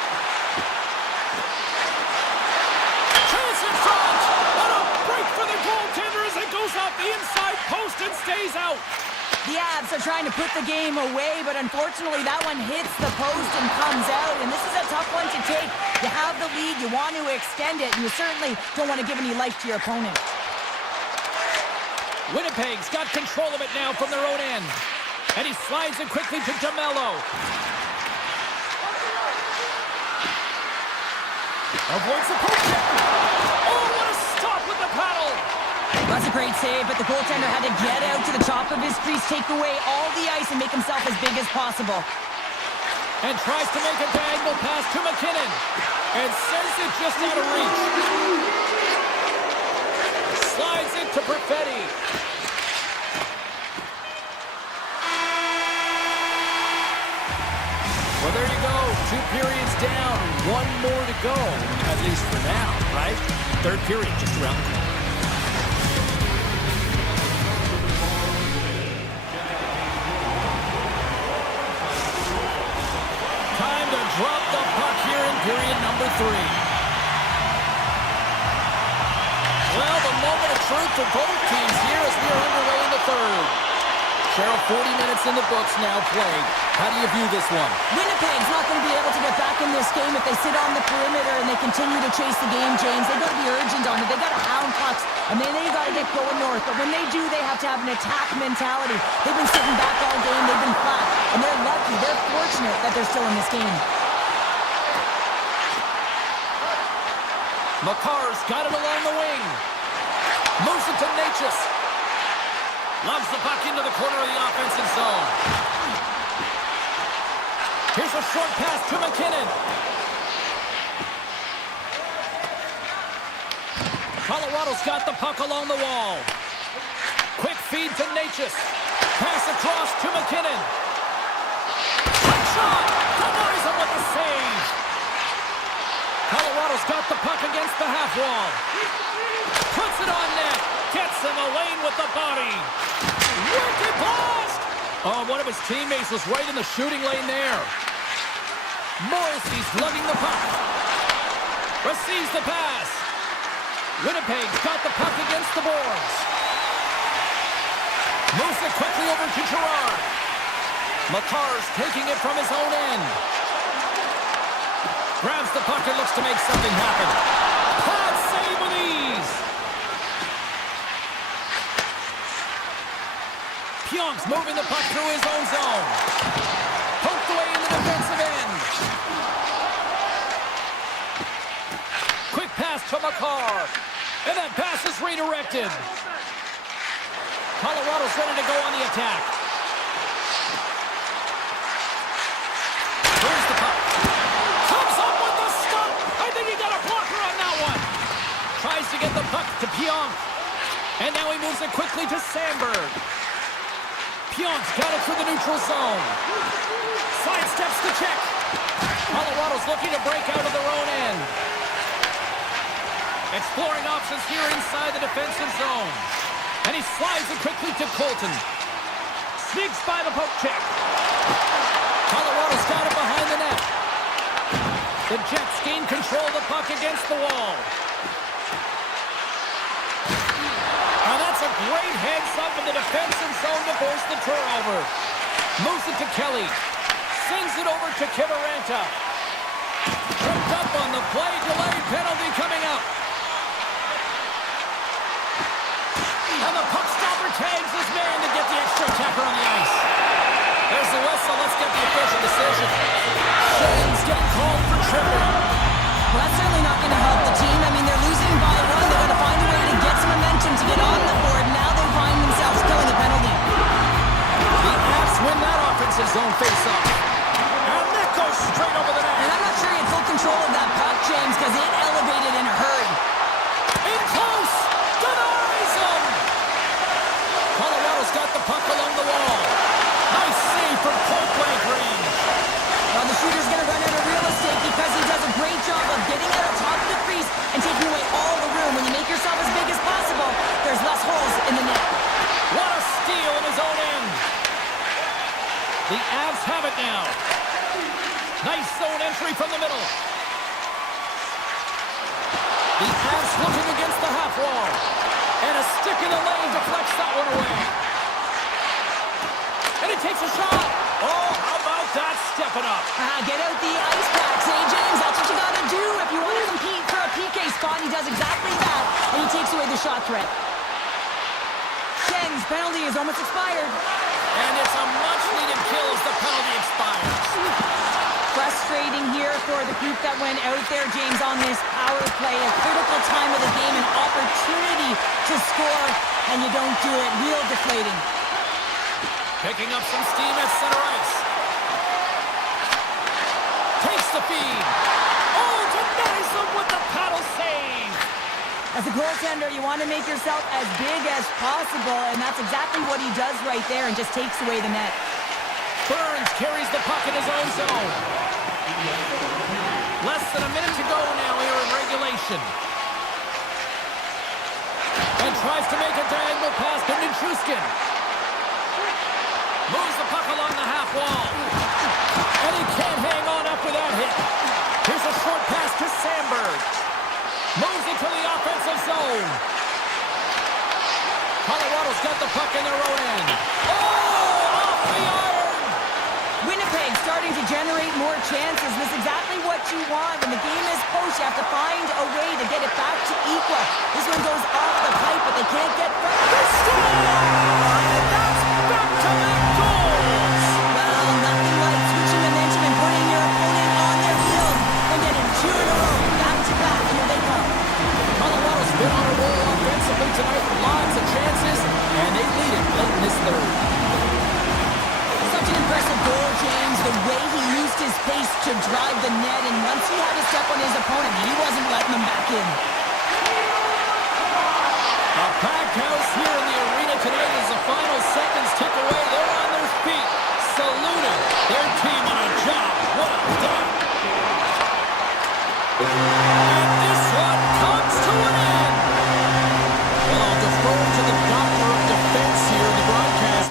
In front! What a break for the goaltender as it goes out the inside post and stays out! The Avs are trying to put the game away, but unfortunately that one hits the post and comes out, and this is a tough one to take. You have the lead, you want to extend it, and you certainly don't want to give any life to your opponent. Winnipeg's got control of it now from their own end. And he slides it quickly to DeMello. Avoids the poke check. Oh, what a stop with the paddle! That's a great save, but the goaltender had to get out to the top of his crease, take away all the ice, and make himself as big as possible. And tries to make a diagonal pass to McKinnon. And sends it just out of reach. Slides it to Perfetti. Well, there you go. 2 periods down. 1 more to go. At least for now, right? Third period just around the corner. Time to drop the puck here in period number 3. truth for both teams here as we are underway in the third. Cheryl, 40 minutes in the books now played. How do you view this one? Winnipeg's not going to be able to get back in this game if they sit on the perimeter and they continue to chase the game, James. They've got to be urgent on it. They've got to hound pucks, and then they've got to get going north. But when they do, they have to have an attack mentality. They've been sitting back all game. They've been flat, and they're lucky. They're fortunate that they're still in this game. McCarr's got it along the wing. Moves it to Natchez. Loves the puck into the corner of the offensive zone. Here's a short pass to McKinnon. Colorado's got the puck along the wall. Quick feed to Natchez. Pass across to McKinnon. Quick shot. Denies him with the save. Colorado's got the puck against the half wall. Puts it on net. Gets in the lane with the body. Wicked blast! Oh, one of his teammates was right in the shooting lane there. Morrissey's lugging the puck. Receives the pass. Winnipeg's got the puck against the boards. Moves it quickly over to Gerard. McCarr's taking it from his own end. Grabs the puck and looks to make something happen. Pad save with ease. Pyonk's moving the puck through his own zone. Poked away in the defensive end. Quick pass to McCarr. And that pass is redirected. Colorado's ready to go on the attack. Here's the puck. Comes up with the stop. I think he got a blocker on that one. Tries to get the puck to Pionk. And now he moves it quickly to Sandberg. Pionk's got it through the neutral zone. Sidesteps the check. Colorado's looking to break out of their own end. Exploring options here inside the defensive zone. And he slides it quickly to Colton. Sneaks by the poke check. Colorado's got it behind the net. The Jets gain control of the puck against the wall. Now that's a great heads up in the defensive zone to force the turnover. Moves it to Kelly. Sends it over to Kivaranta. Tripped up on the play. Delayed penalty coming up. And the puck stopper tags his man to get the extra attacker on the ice. There's the whistle. Let's get the official decision. Shane's getting called for tripping. Well, that's certainly not going to help the team. I mean, they're losing by one. They've got to find a way to get some momentum to get on the board. Now they find themselves killing a penalty. The Avs win that offensive zone face-off. And that goes straight over the net. And I'm not sure he had full control of that puck, James, because it elevated in a hurry. In close. Denies him. Colorado's got the puck along the wall. Nice save from point-blank range. Well, the shooter's going to run out of real estate because he does a great job of getting out of top of the crease and taking away all the room. When you make yourself as big as possible, there's less holes in the net. What a steal in his own end. The Avs have it now. Nice zone entry from the middle. The Avs looking against the half wall. And a stick in the lane deflects that one away. And he takes a shot. Oh, how about that stepping up? Get out the ice packs, hey, James? That's what you got to do if you want to compete for a PK spot. He does exactly that, and he takes away the shot threat. Shen's penalty is almost expired. And it's a much-needed kill as the penalty expires. Frustrating here for the group that went out there, James, on this power play. A critical time of the game, an opportunity to score, and you don't do it. Real deflating. Picking up some steam at center ice. Takes the feed. Oh, denies him with the paddle save. As a goaltender, you want to make yourself as big as possible, and that's exactly what he does right there and just takes away the net. Burns carries the puck in his own zone. Less than a minute to go now here in regulation. And tries to make a diagonal pass to Nichushkin. Moves the puck along the half wall. And he can't hang on after that hit. Here's a short pass to Sandberg. Moves it to the offensive zone. narrow end. Oh, off the iron! Winnipeg starting to generate more chances. This is exactly what you want. When the game is close, you have to find a way to get it back to equal. This one goes off the pipe, but they can't get front. The score! And that's back-to-back goals! Well, nothing like switching momentum and putting your opponent on their heels and getting two in a row, back-to-back, and here they come. Colorado's been on a roll offensively tonight with lots of chances, and they lead it late in this third. Such an impressive goal, James. The way he used his pace to drive the net, and once he had a step on his opponent, he wasn't letting them back in. A packed house here in the arena tonight as the final seconds tick away. They're on their feet, saluting their team on a job well done. And this one comes to an end. Well, I'll defer to the doctor of defense here in the broadcast.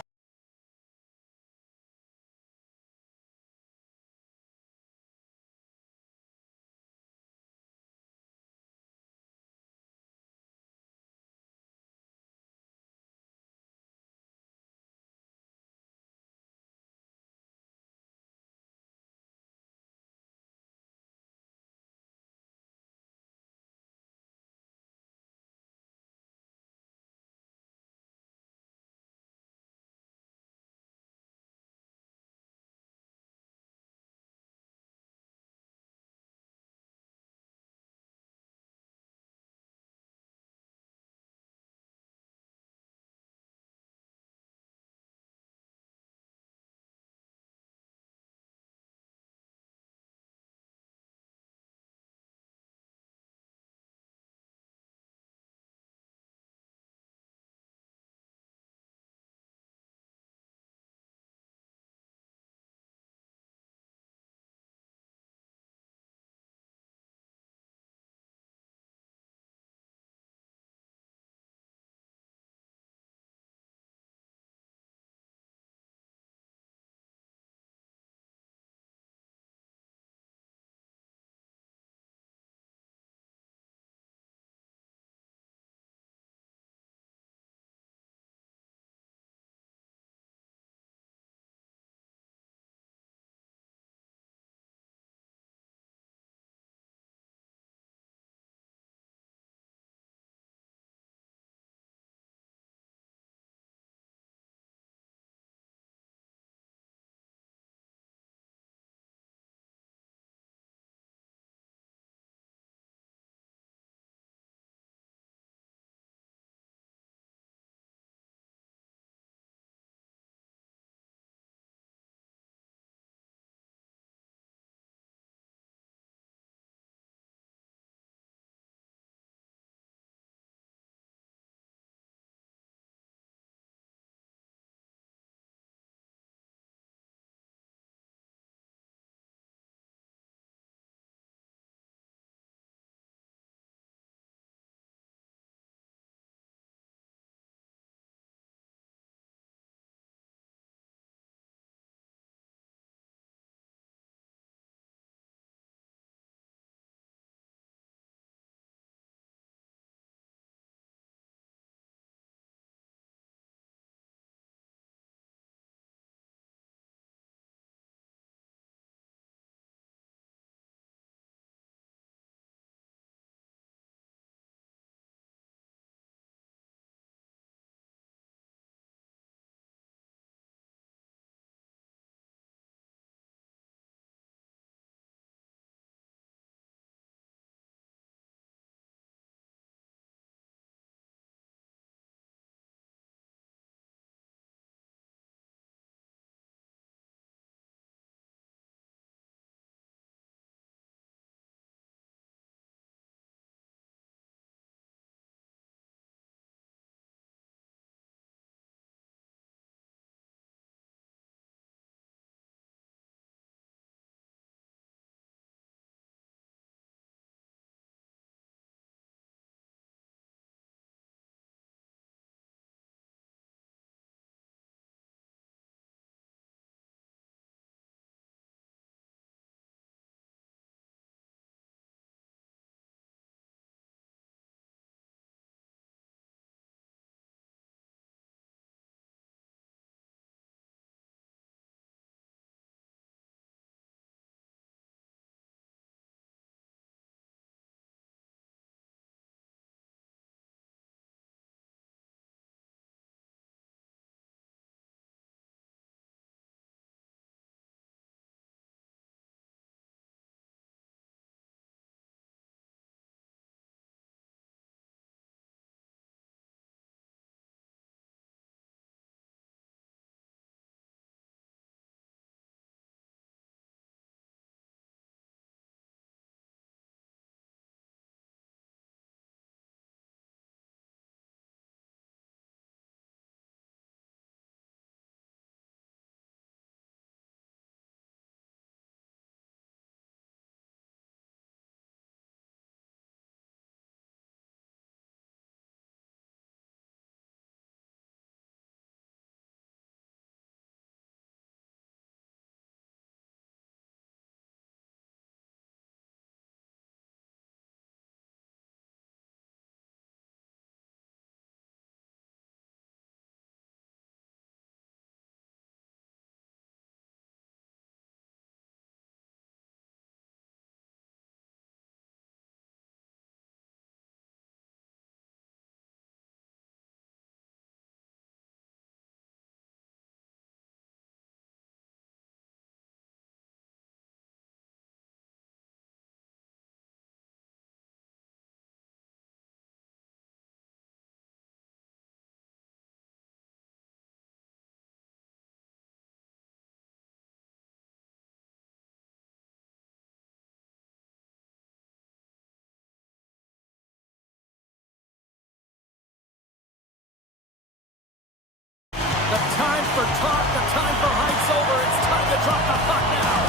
The time for talk, the time for hype's over. It's time to drop the puck now.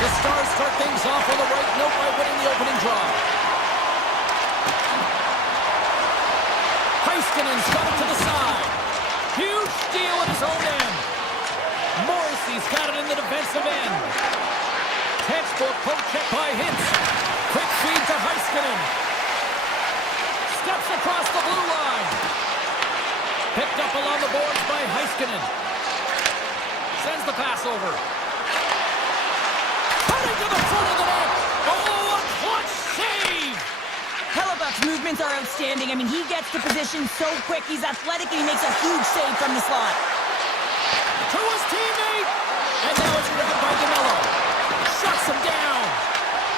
The Stars start things off on the right note by winning the opening draw. Heiskanen's got it to the side. Huge steal at his own end. Morrissey's got it in the defensive end. Textbook poke check by Hintz. Quick feed to Heiskanen. Steps across the blue line. Picked up along the boards by Heiskanen. Sends the pass over. Cutting to the front of the net. Oh, a clutch save! Hellebuck's movements are outstanding. I mean, he gets to position so quick. He's athletic, and he makes a huge save from the slot. To his teammate! And now it's grabbed by DeMello. Shuts him down.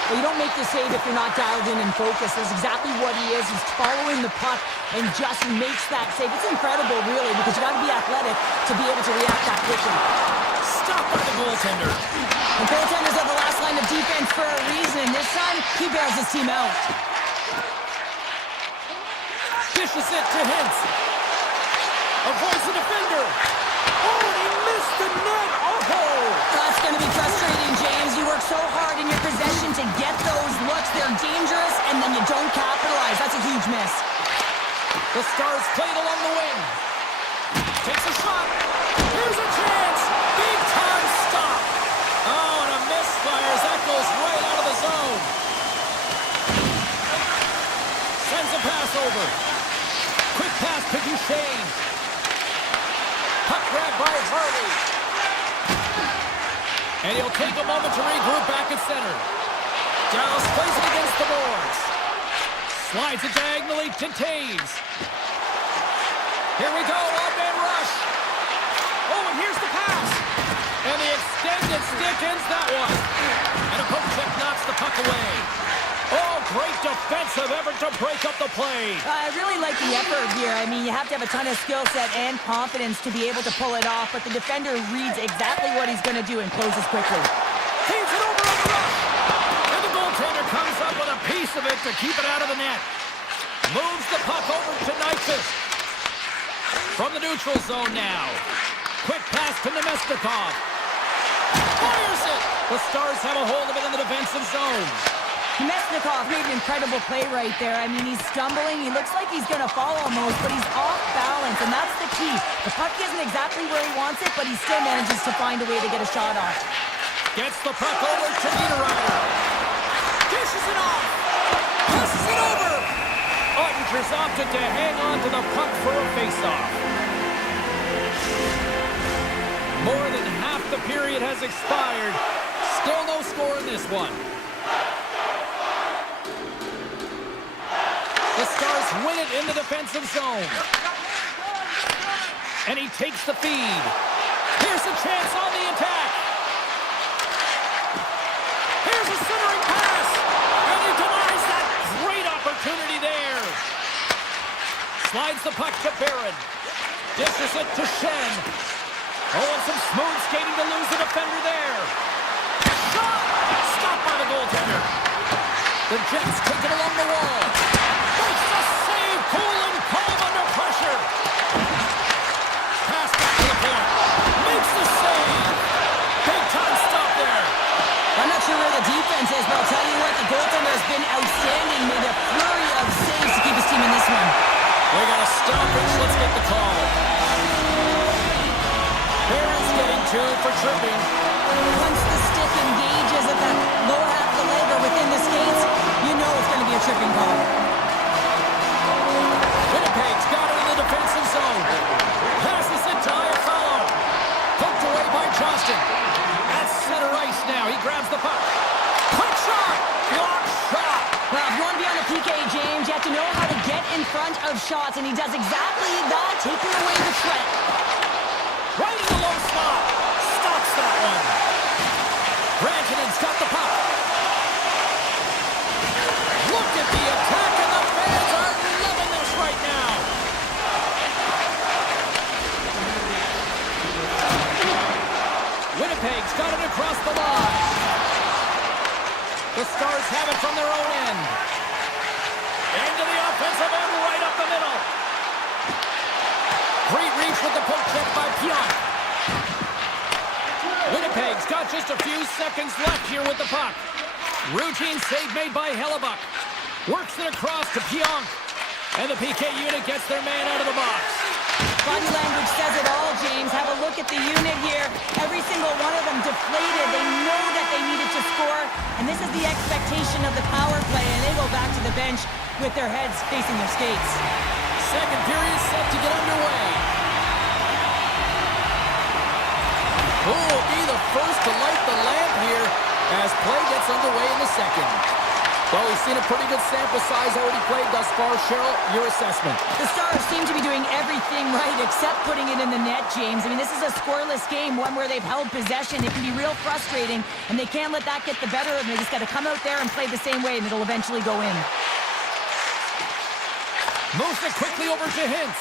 Well, you don't make the save if you're not dialed in and focused. That's exactly what he is. He's following the puck and just makes that save. It's incredible, really, because you got to be athletic to be able to react that quickly. Stopped by the goaltender. The goaltenders are the last line of defense for a reason. This time, he bails his team out. Dishes it to Hintz. Avoids the defender. Oh, and he missed the net. Oh! That's going to be frustrating, James. You work so hard in your possession to get those looks. They're dangerous, and then you don't capitalize. That's a huge miss. The Stars played along the wing. Takes a shot. Here's a chance. Big time stop. Oh, and a misfire as that goes right out of the zone. Sends a pass over. Quick pass to Duchesne. Puck grab by Harley. And he'll take a moment to regroup back at center. Dallas plays it against the boards. Slides it diagonally to Taves. Here we go, odd-man rush. Oh, and here's the pass. And the extended stick ends that one. And a poke check knocks the puck away. Oh, great defensive effort to break up the play. I really like the effort here. I mean, you have to have a ton of skill set and confidence to be able to pull it off, but the defender reads exactly what he's going to do and closes quickly. Feeds it over on the rush. And the goaltender comes up with a piece of it to keep it out of the net. Moves the puck over to Nyquist. From the neutral zone now. Quick pass to Nemesnikov. Fires it. The Stars have a hold of it in the defensive zone. Nemesnikov made an incredible play right there. I mean, he's stumbling. He looks like he's going to fall almost, but he's off balance, and that's the key. The puck isn't exactly where he wants it, but he still manages to find a way to get a shot off. Gets the puck over to Niederreiter. Dishes it off. Passes it over. Ottinger's opted to hang on to the puck for a face-off. More than half the period has expired. Still no score in this one. The Stars win it in the defensive zone. And he takes the feed. Here's a chance on the attack. Here's a centering pass. And he denies that great opportunity there. Slides the puck to Barron. Dishes it to Shen. Oh, and some smooth skating to lose the defender there. Shot! Stopped by the goaltender. The Jets take it along the wall. Makes the save, cool and calm under pressure. Pass back to the point. Makes the save. Big time stop there. I'm not sure where the defense is, but I'll tell you what, the goaltender has been outstanding. Made a flurry of saves to keep his team in this one. We got a stoppage. Let's get the call. Barron's getting two for tripping. Once the stick engages at that lower half of the leg or within the skates, you know it's going to be a tripping call. Winnipeg's got it in the defensive zone. Passes it to Iafallo. Poked away by Johnston. At center ice now. He grabs the puck. Quick shot. Block shot. Well, if you want to be on the PK, James, you have to know how to get in front of shots, and he does exactly that, taking away the threat. Right in the low slot. Stops that one. Rantanen's got the puck. Look at the attack, and the fans are loving this right now. Winnipeg's got it across the line. The Stars have it from their own end. Into the offensive end, right up the middle. Great reach with the poke check by Pionk. Winnipeg's got just a few seconds left here with the puck. Routine save made by Hellebuck. Works it across to Pionk. And the PK unit gets their man out of the box. Body language says it all, James. Have a look at the unit here. Every single one of them deflated. They know that they needed to score. And this is the expectation of the power play. And they go back to the bench with their heads facing their skates. Second period set to get underway. Who will be the first to light the lamp here as play gets underway in the second? Well, we've seen a pretty good sample size already played thus far. Cheryl, your assessment. The Stars seem to be doing everything right except putting it in the net, James. I mean, this is a scoreless game, one where they've held possession. It can be real frustrating, and they can't let that get the better of them. They just got to come out there and play the same way, and it'll eventually go in. Moves it quickly over to Hintz.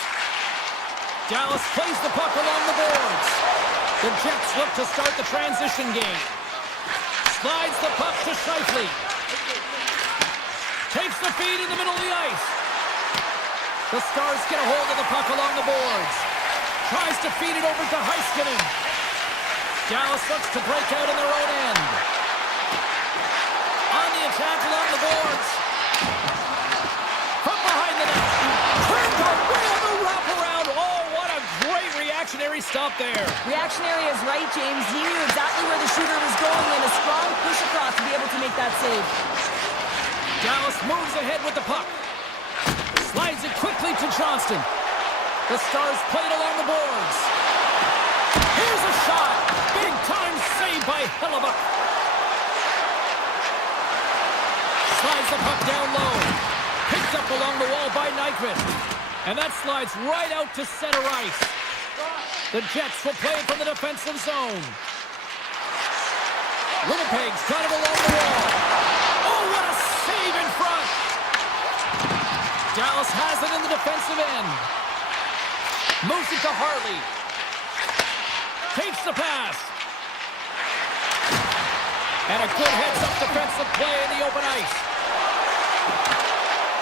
Dallas plays the puck along the boards. The Jets look to start the transition game. Slides the puck to Scheifele. Takes the feed in the middle of the ice. The Stars get a hold of the puck along the boards. Tries to feed it over to Heiskanen. Dallas looks to break out in their own end. On the attack along the boards. From behind the net. Turned away on the wraparound. Oh, what a great reactionary stop there. Reactionary is right, James. He knew exactly where the shooter was going and a strong push across to be able to make that save. Dallas moves ahead with the puck. Slides it quickly to Johnston. The Stars play it along the boards. Here's a shot. Big time save by Hellebuck. Slides the puck down low. Picked up along the wall by Nyquist. And that slides right out to center ice. The Jets will play it from the defensive zone. Winnipeg's got it along the wall. Oh, what a save in front. Dallas has it in the defensive end. Moves it to Harley. Takes the pass. And a good heads-up defensive play in the open ice.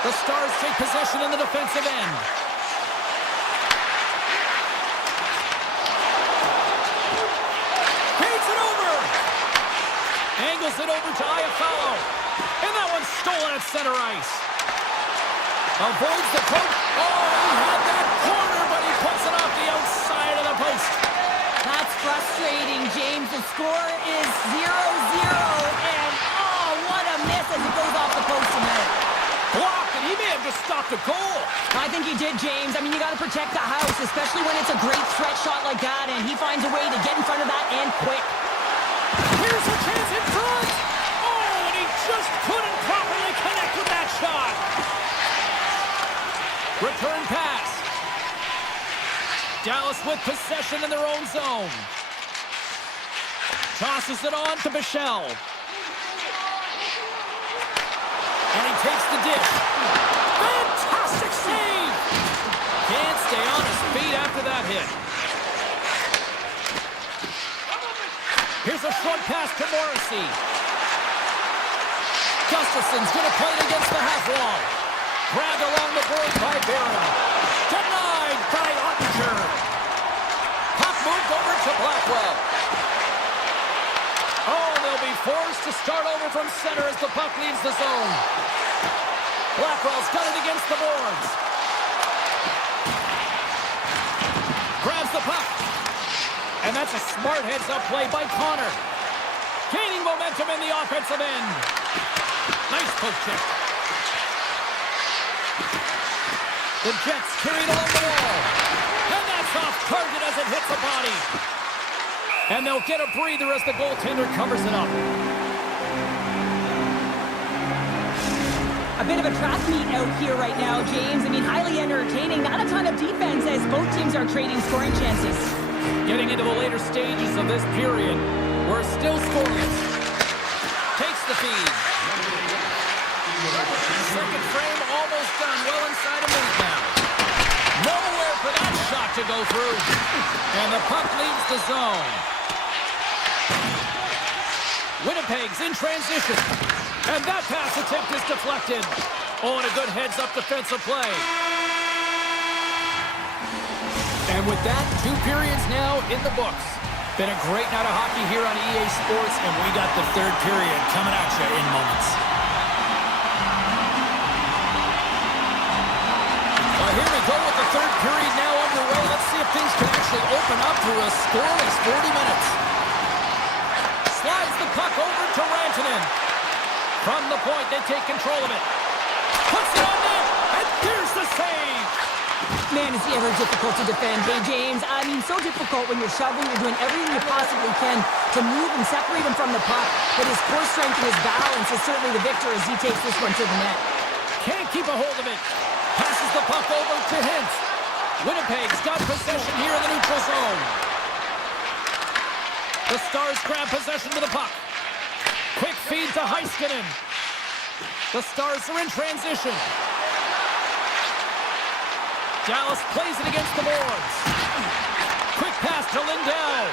The Stars take possession in the defensive end. Feeds it over. Angles it over to Iafallo. And that one's stolen at center ice. Avoids the poke. Oh, he had that corner, but he puts it off the outside of the post. That's frustrating, James. The score is 0-0, and oh, what a miss as it goes off the post tonight. Blocked, and he may have just stopped a goal. I think he did, James. I mean, you got to protect the house, especially when it's a great threat shot like that, and he finds a way to get in front of that and quick. Here's a chance in front. Oh, and he just couldn't properly connect with that shot. Return pass. Dallas with possession in their own zone. Tosses it on to Bichelle. And he takes the dish. Fantastic save! Can't stay on his feet after that hit. Here's a short pass to Morrissey. Gustafson's going to play it against the half wall. Grabbed along the board by Barron. Denied by Ottinger. Puck moved over to Blackwell. Oh, they'll be forced to start over from center as the puck leaves the zone. Blackwell's got it against the boards. Grabs the puck. And that's a smart heads-up play by Connor. Gaining momentum in the offensive end. Nice poke check. The Jets carry it along the wall. And that's off target as it hits the body. And they'll get a breather as the goaltender covers it up. A bit of a track meet out here right now, James. I mean, highly entertaining. Not a ton of defense as both teams are trading scoring chances. Getting into the later stages of this period, we're still scoreless. Takes the feed. Second frame almost done. Well inside a minute now. Nowhere for that shot to go through. And the puck leaves the zone. Winnipeg's in transition. And that pass attempt is deflected. Oh, and a good heads-up defensive play. And And with that, 2 periods now in the books. Been a great night of hockey here on EA Sports, and we got the 3rd period coming at you in moments. Well, here we go with the 3rd period now underway. Let's see if things can actually open up through a scoreless 40 minutes. Slides the puck over to Rantanen. From the point, they take control of it. Puts it on net, and here's the save. Man, is he ever difficult to defend. Hey, James, I mean, so difficult when you're shoving, you're doing everything you possibly can to move and separate him from the puck, but his core strength and his balance is certainly the victor as he takes this one to the net. Can't keep a hold of it. Passes the puck over to Hintz. Winnipeg's got possession here in the neutral zone. The Stars grab possession to the puck. Quick feed to Heiskanen. The Stars are in transition. Dallas plays it against the boards. Quick pass to Lindell.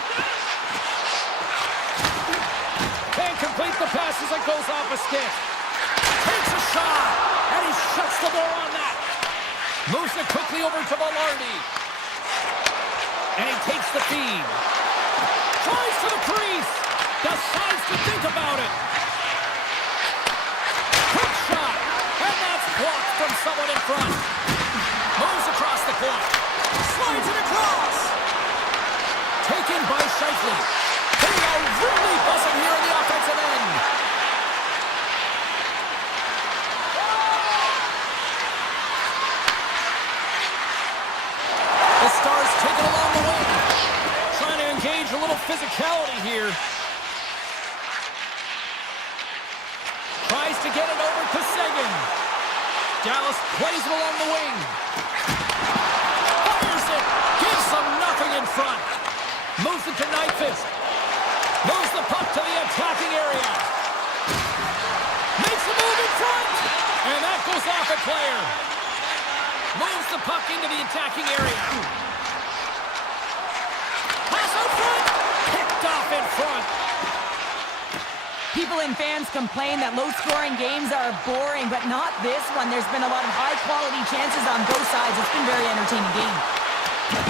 Can't complete the pass as it goes off a stick. Takes a shot, and he shuts the door on that. Moves it quickly over to Velarde. And he takes the feed. Tries to the crease. Decides to think about it. Quick shot, and that's blocked from someone in front. Moves across the point. Slides it across. Taken by Scheifele. They are really buzzing here in the offensive end. The Stars take it along the wing. Trying to engage a little physicality here. Tries to get it over to Seguin. Dallas plays it along the wing. Fires it. Gives them nothing in front. Moves it to Nyquist. Moves the puck to the attacking area. Makes a move in front. And that goes off a player. Moves the puck into the attacking area. Pass out front. Picked off in front. People and fans complain that low-scoring games are boring, but not this one. There's been a lot of high-quality chances on both sides. It's been a very entertaining game.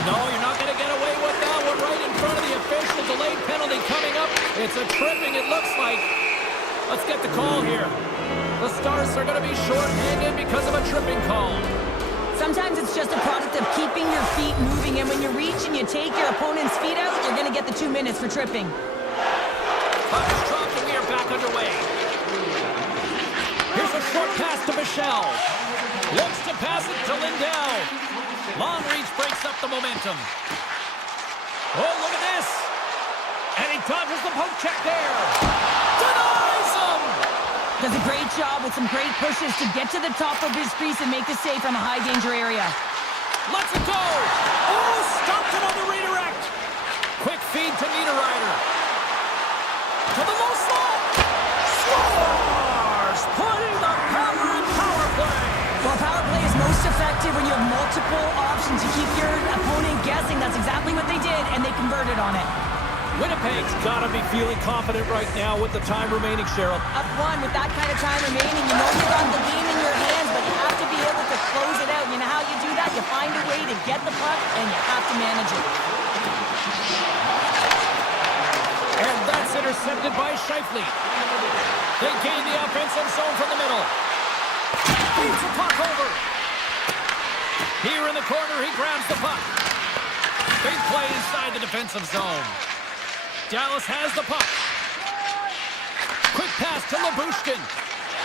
No, you're not going to get away with that one right in front of the official. Delayed penalty coming up. It's a tripping, it looks like. Let's get the call here. The Stars are going to be short-handed because of a tripping call. Sometimes it's just a product of keeping your feet moving, and when you reach and you take your opponent's feet out, you're going to get the 2 minutes for tripping. Puck is dropped and we are back underway. Here's a short pass to Michel. Looks to pass it to Lindell. Long reach breaks up the momentum. Oh, look at this. And he dodges the poke check there. Denies him. Does a great job with some great pushes to get to the top of his crease and make the save from a high-danger area. Lets it go. Oh, stopped it on the redirect. Quick feed to Niederreiter. To the low slot. Scores! Putting the power in power play. Well, power play is most effective when you have multiple options to keep your opponent guessing. That's exactly what they did, and they converted on it. Winnipeg's got to be feeling confident right now with the time remaining, Cheryl. Up one with that kind of time remaining, you know you got the game in your hands, but you have to be able to close it out. You know how you do that? You find a way to get the puck, and you have to manage it. And that's intercepted by Scheifele. They gain the offensive zone from the middle. Feeds the puck over. Here in the corner, he grabs the puck. Big play inside the defensive zone. Dallas has the puck. Quick pass to Labushkin.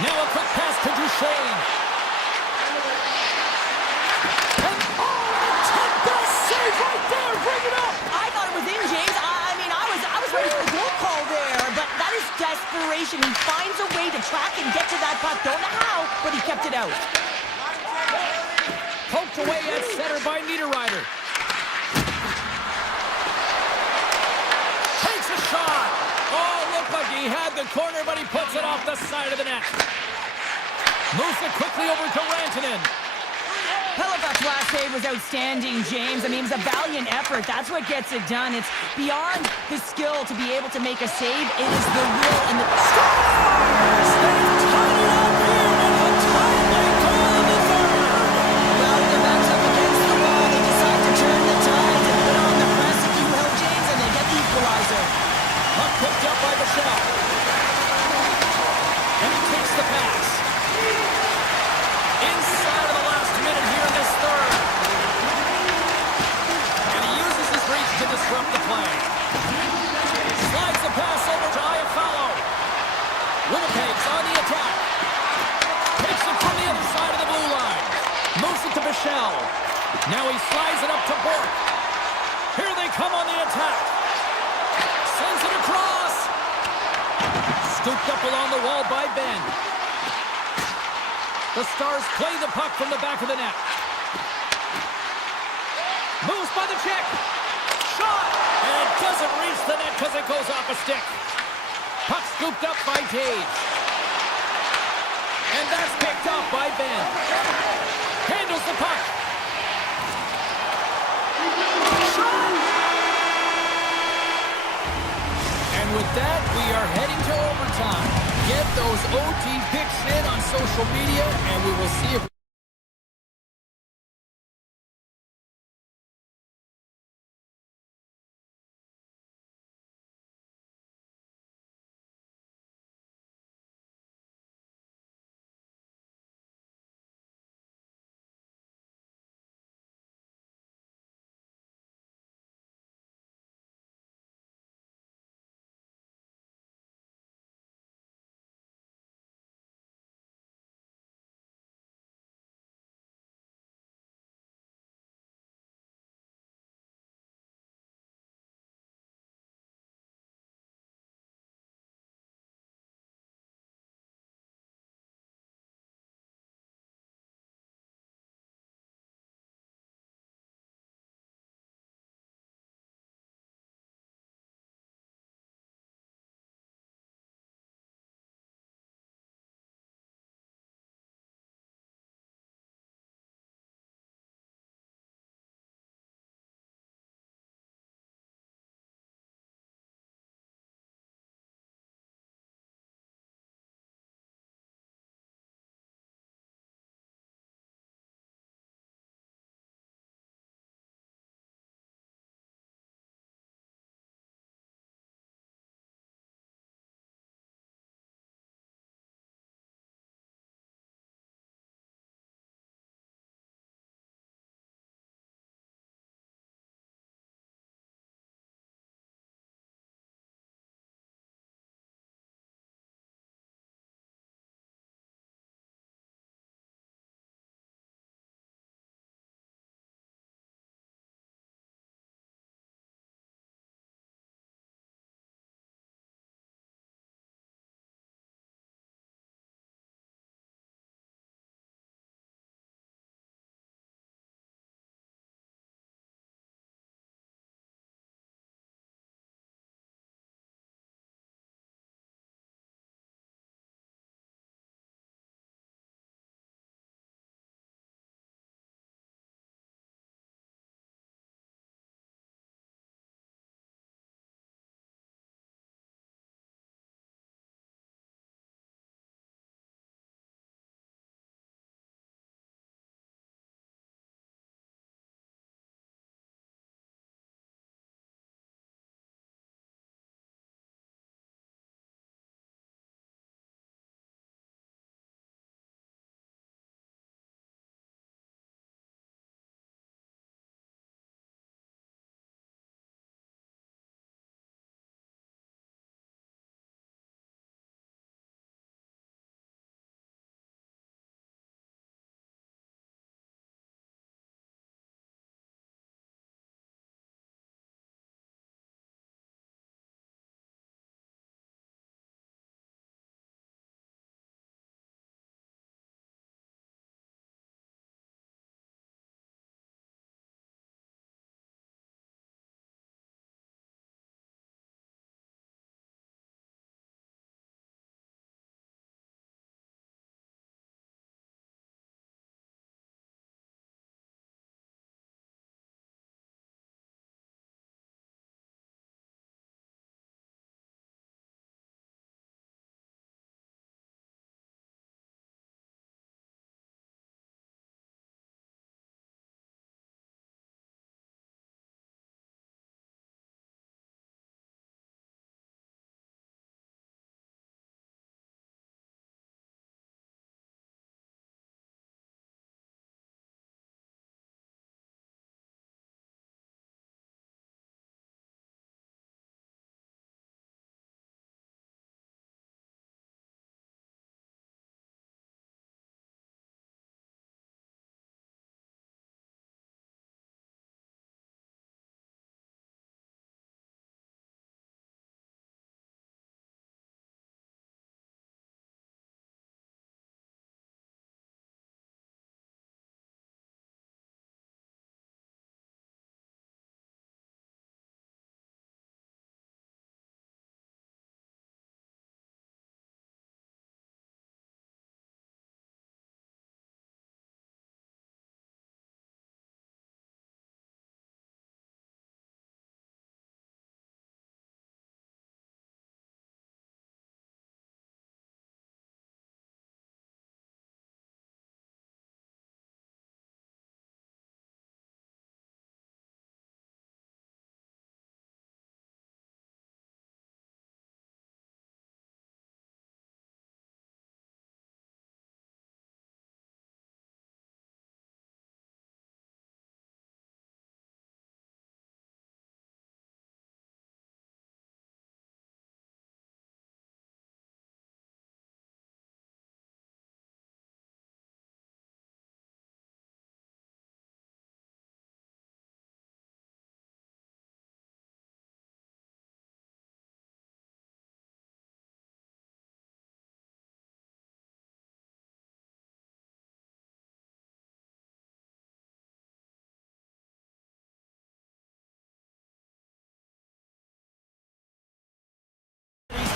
Now a quick pass to Duchesne. And the best save right there. Bring it up. I thought it was in, James. I was ready for a goal call there, but that is desperation. He finds a way to track and get to that puck. Don't know how, but he kept it out. Poked away at center by Niederreiter. Takes a shot. Oh, looked like he had the corner, but he puts it off the side of the net. Moves it quickly over to Rantanen. Hellebuyck's last save was outstanding, James. I mean, it was a valiant effort. That's what gets it done. It's beyond his skill to be able to make a save. It is the will and the... Scores! They've tied it up here in a timely goal in the third. Well, their backs up against the wall. They decide to turn the tide. Winnipeg's on the attack. Takes it from the other side of the blue line. Moves it to Bichelle. Now he slides it up to Bourque. Here they come on the attack. Sends it across. Scooped up along the wall by Ben. The Stars play the puck from the back of the net. Moves by the check. Shot! And it doesn't reach the net because it goes off a stick. Puck scooped up by Gage. And that's picked up by Ben. Handles the puck. Shot! And with that, we are heading to overtime. Get those OT pics in on social media, and we will see if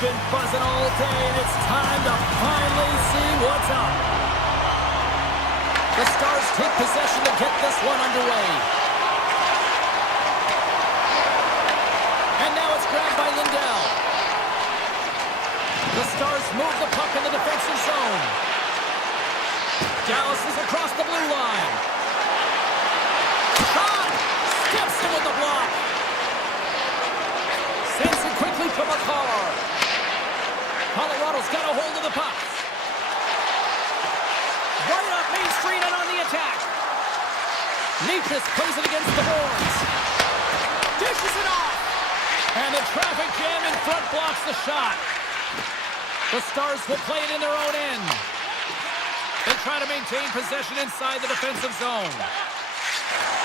been buzzing all day, and it's time to finally see what's up. The Stars take possession to get this one underway. And now it's grabbed by Lindell. The Stars move the puck in the defensive zone. Dallas is across the blue line. Shot! Steps in with the block. Sends it quickly to McCarr. Colorado's got a hold of the puck. Right up Main Street and on the attack. Nietzsche plays it against the boards. Dishes it off. And the traffic jam in front blocks the shot. The Stars will play it in their own end. They try to maintain possession inside the defensive zone.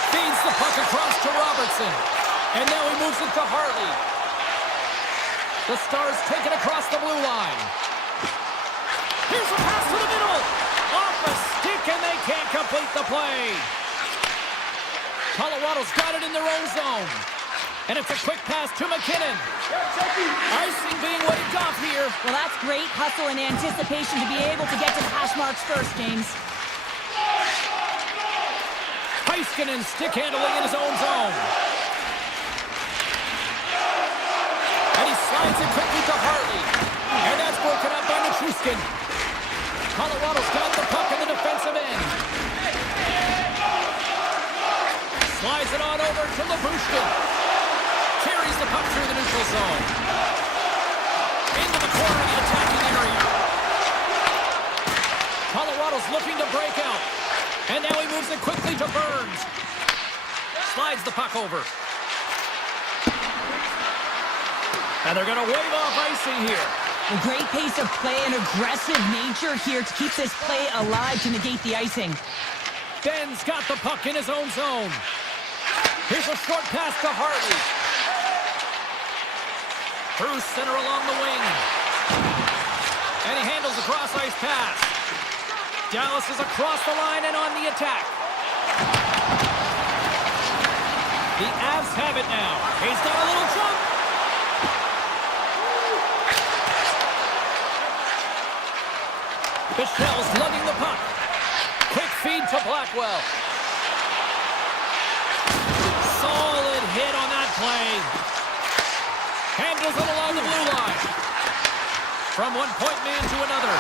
Feeds the puck across to Robertson. And now he moves it to Hartley. The Stars take it across the blue line. Here's a pass to the middle. Off a stick, and they can't complete the play. Colorado's got it in their own zone. And it's a quick pass to McKinnon. Icing being waved off here. Well, that's great hustle and anticipation to be able to get to the hash marks first, James. Heiskanen stick handling in his own zone. And he slides it quickly to Hartley. And that's broken up by Nichushkin. Colorado's got the puck in the defensive end. Slides it on over to Labushkin. Carries the puck through the neutral zone. Into the corner of the attacking area. Colorado's looking to break out. And now he moves it quickly to Burns. Slides the puck over. And they're going to wave off icing here. A great pace of play and aggressive nature here to keep this play alive to negate the icing. Ben's got the puck in his own zone. Here's a short pass to Hartley. Through center along the wing. And he handles a cross-ice pass. Dallas is across the line and on the attack. The Avs have it now. He's got a little jump. Michelle's lugging the puck. Quick feed to Blackwell. Solid hit on that play. Handles it along the blue line. From one point man to another.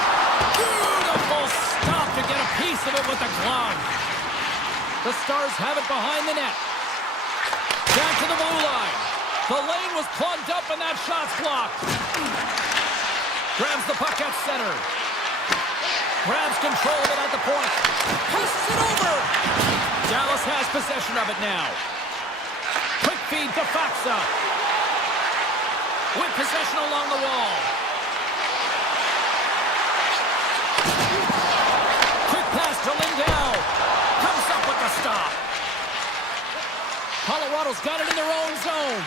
Beautiful stop to get a piece of it with the glove. The Stars have it behind the net. Back to the blue line. The lane was plugged up and that shot's blocked. Grabs the puck at center. Grabs control of it at the point. Passes it over. Dallas has possession of it now. Quick feed to Faxa. With possession along the wall. Quick pass to Lindell. Comes up with the stop. Colorado's got it in their own zone.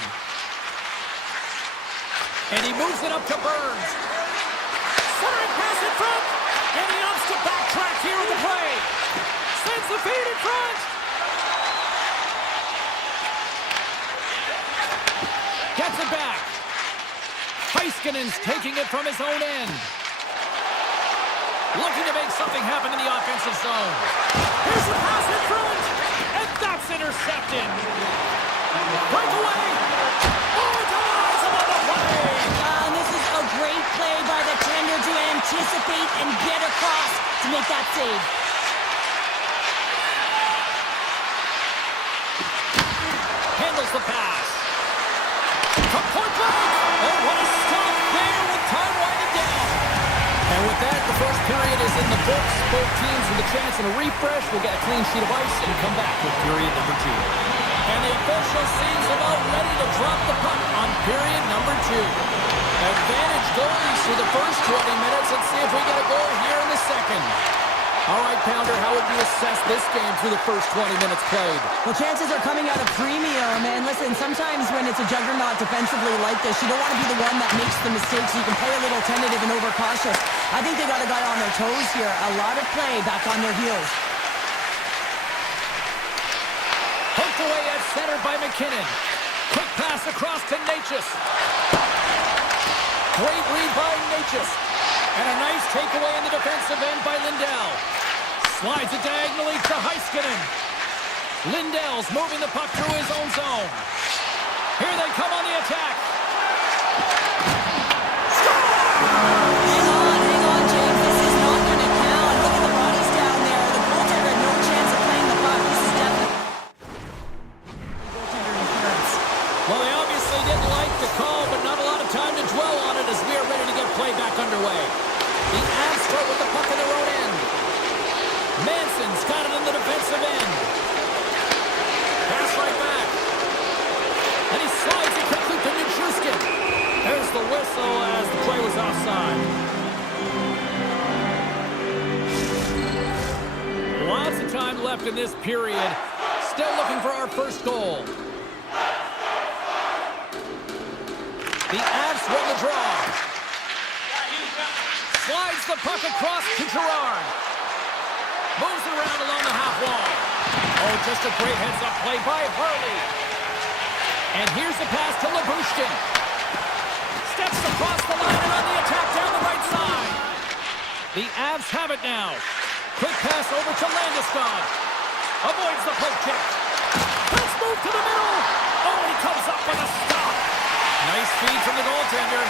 And he moves it up to Burns. Centering pass in front. And he opts to backtrack here with the play. Sends the feed in front. Gets it back. Heiskanen's taking it from his own end. Looking to make something happen in the offensive zone. Here's the pass in front. And that's intercepted. Breakaway. Oh, dies above the play. This is a great play by the tender to anticipate and get across to make that save. Handles the pass. From point blank. Oh, what a stop there with time winding down. And with that, the first period is in the books. Both teams with a chance and a refresh will get a clean sheet of ice and come back with period number 2. And the official seems about ready to drop the puck on period number 2. Advantage goalies through the first 20 minutes. Let's see if we get a goal here in the second. All right, Pounder, how would you assess this game through the first 20 minutes played? Well, chances are coming out of premium. And listen, sometimes when it's a juggernaut defensively like this, you don't want to be the one that makes the mistakes. You can play a little tentative and overcautious. I think they got a guy on their toes here. A lot of play back on their heels. Poked away at center by McKinnon. Quick pass across to Natchez. Great read by Natchez. And a nice takeaway in the defensive end by Lindell. Slides it diagonally to Heiskanen. Lindell's moving the puck through his own zone. Here they come on the attack. Hang on, James. This is not going to count. Look at the bodies down there. The goaltender had no chance of playing the puck. This is definitely goaltender interference. Well, they obviously didn't like the call, but not a lot of time to dwell on it as we are ready to get play back underway. The Avs start with the puck in their own end. Manson's got it in the defensive end. Pass right back. And he slides it quickly to Nichushkin. There's the whistle as the play was offside. Lots of time left in this period. Still looking for our first goal. The Avs win the draw. Slides the puck across to Gerard. Moves around along the half wall. Oh, just a great heads-up play by Harley. And here's the pass to Labushkin. Steps across the line and on the attack down the right side. The Avs have it now. Quick pass over to Landeskog. Avoids the poke check. Let's move to the middle. Oh, and he comes up with a stop. Nice feed from the goaltender.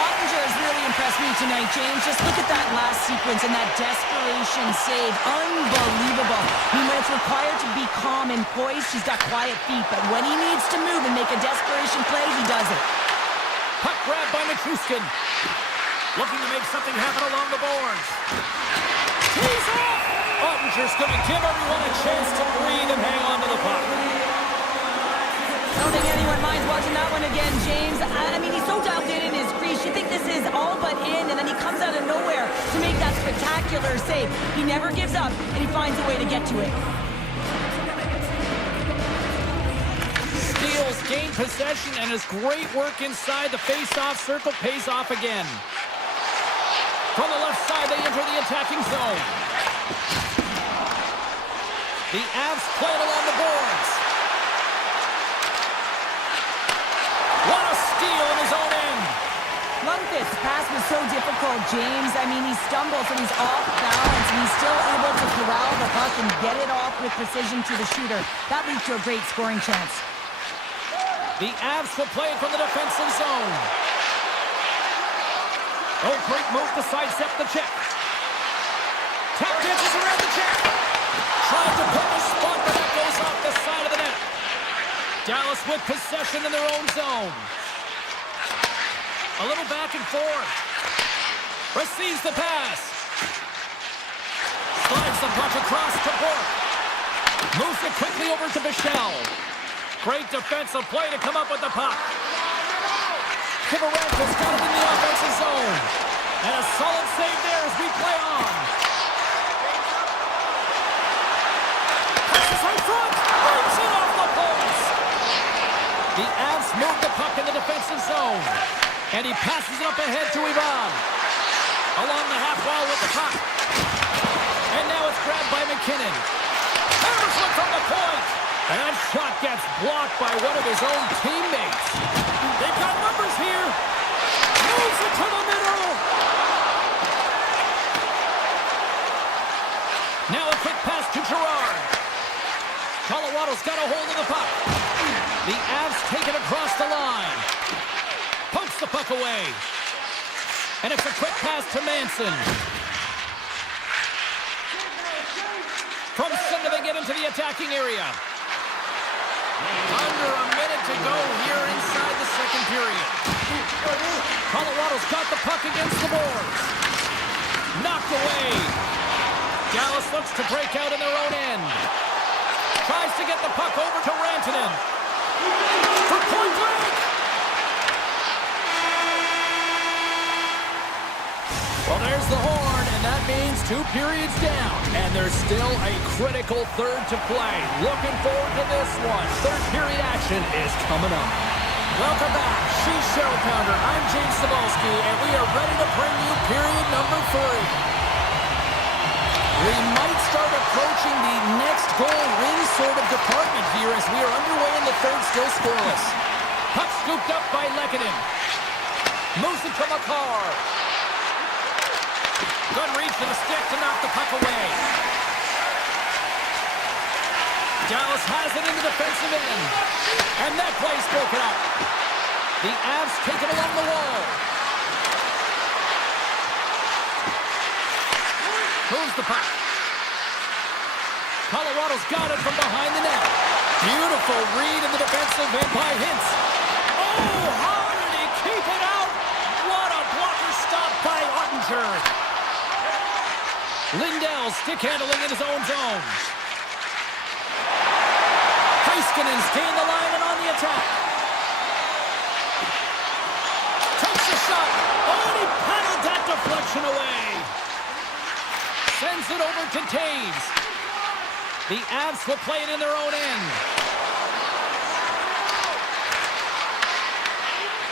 Ottinger has really impressed me tonight, James. Just look at that last sequence and that desperation save. Unbelievable. I mean, when it's required to be calm and poised, he's got quiet feet. But when he needs to move and make a desperation play, he does it. Puck grab by Nichushkin. Looking to make something happen along the boards. He's off! Ottinger's going to give everyone a chance to breathe and hang on to the puck. I don't think anyone minds watching that one again, James. I mean, he's so dialed in his crease. You think this is all but in, and then he comes out of nowhere to make that spectacular save. He never gives up, and he finds a way to get to it. Steals, gain possession, and his great work inside the face-off circle pays off again. From the left side, they enter the attacking zone. The Avs play it along the boards. What a steal in his own end. Lundqvist's pass was so difficult, James. I mean, he stumbles and he's off balance, and he's still able to corral the puck and get it off with precision to the shooter. That leads to a great scoring chance. The Avs will play it from the defensive zone. Oh, great move to sidestep the check. Tap dances around the check. Trying to put the spot, but that goes off the side of the net. Dallas with possession in their own zone. A little back and forth. Receives the pass. Slides the puck across to Bork. Moves it quickly over to Bichelle. Great defensive play to come up with the puck. Kivarenko's got it in the offensive zone. And a solid save there as we play on. Passes right front. Brings it off the post. The Avs move the puck in the defensive zone. And he passes it up ahead to Ivan. Along the half wall with the puck. And now it's grabbed by McKinnon. Hammers one from the point. And that shot gets blocked by one of his own teammates. They've got numbers here. Moves it to the middle. Now a quick pass to Gerard. Colorado's got a hold of the puck. The Avs take it across the line. Pokes the puck away. And it's a quick pass to Manson. From center they get into the attacking area. Under a minute to go here inside the second period. Colorado's got the puck against the boards. Knocked away. Dallas looks to break out in their own end. Tries to get the puck over to Rantanen. For point blank. Well, there's the horn, and that means 2 periods down. And there's still a critical third to play. Looking forward to this one. Third period action is coming up. Welcome back. She's Show Pounder. I'm James Cebulski, and we are ready to bring you period number 3. We might start approaching the next goal-win sort of department here as we are underway in the third, still scoreless. Puck scooped up by Lehkonen. Moves it to Makar. Good reach to the stick to knock the puck away. Dallas has it in the defensive end. And that play's broken up. The Avs take it along the wall. Moves the puck. Colorado's got it from behind the net. Beautiful read in the defensive end by Hintz. Oh, how did he keep it out? What a blocker stop by Ottinger. Lindell stick handling in his own zone. Heiskanen's gained the line and on the attack. Takes a shot. Oh, and he paddled that deflection away. Sends it over to Taves. The Avs will play it in their own end.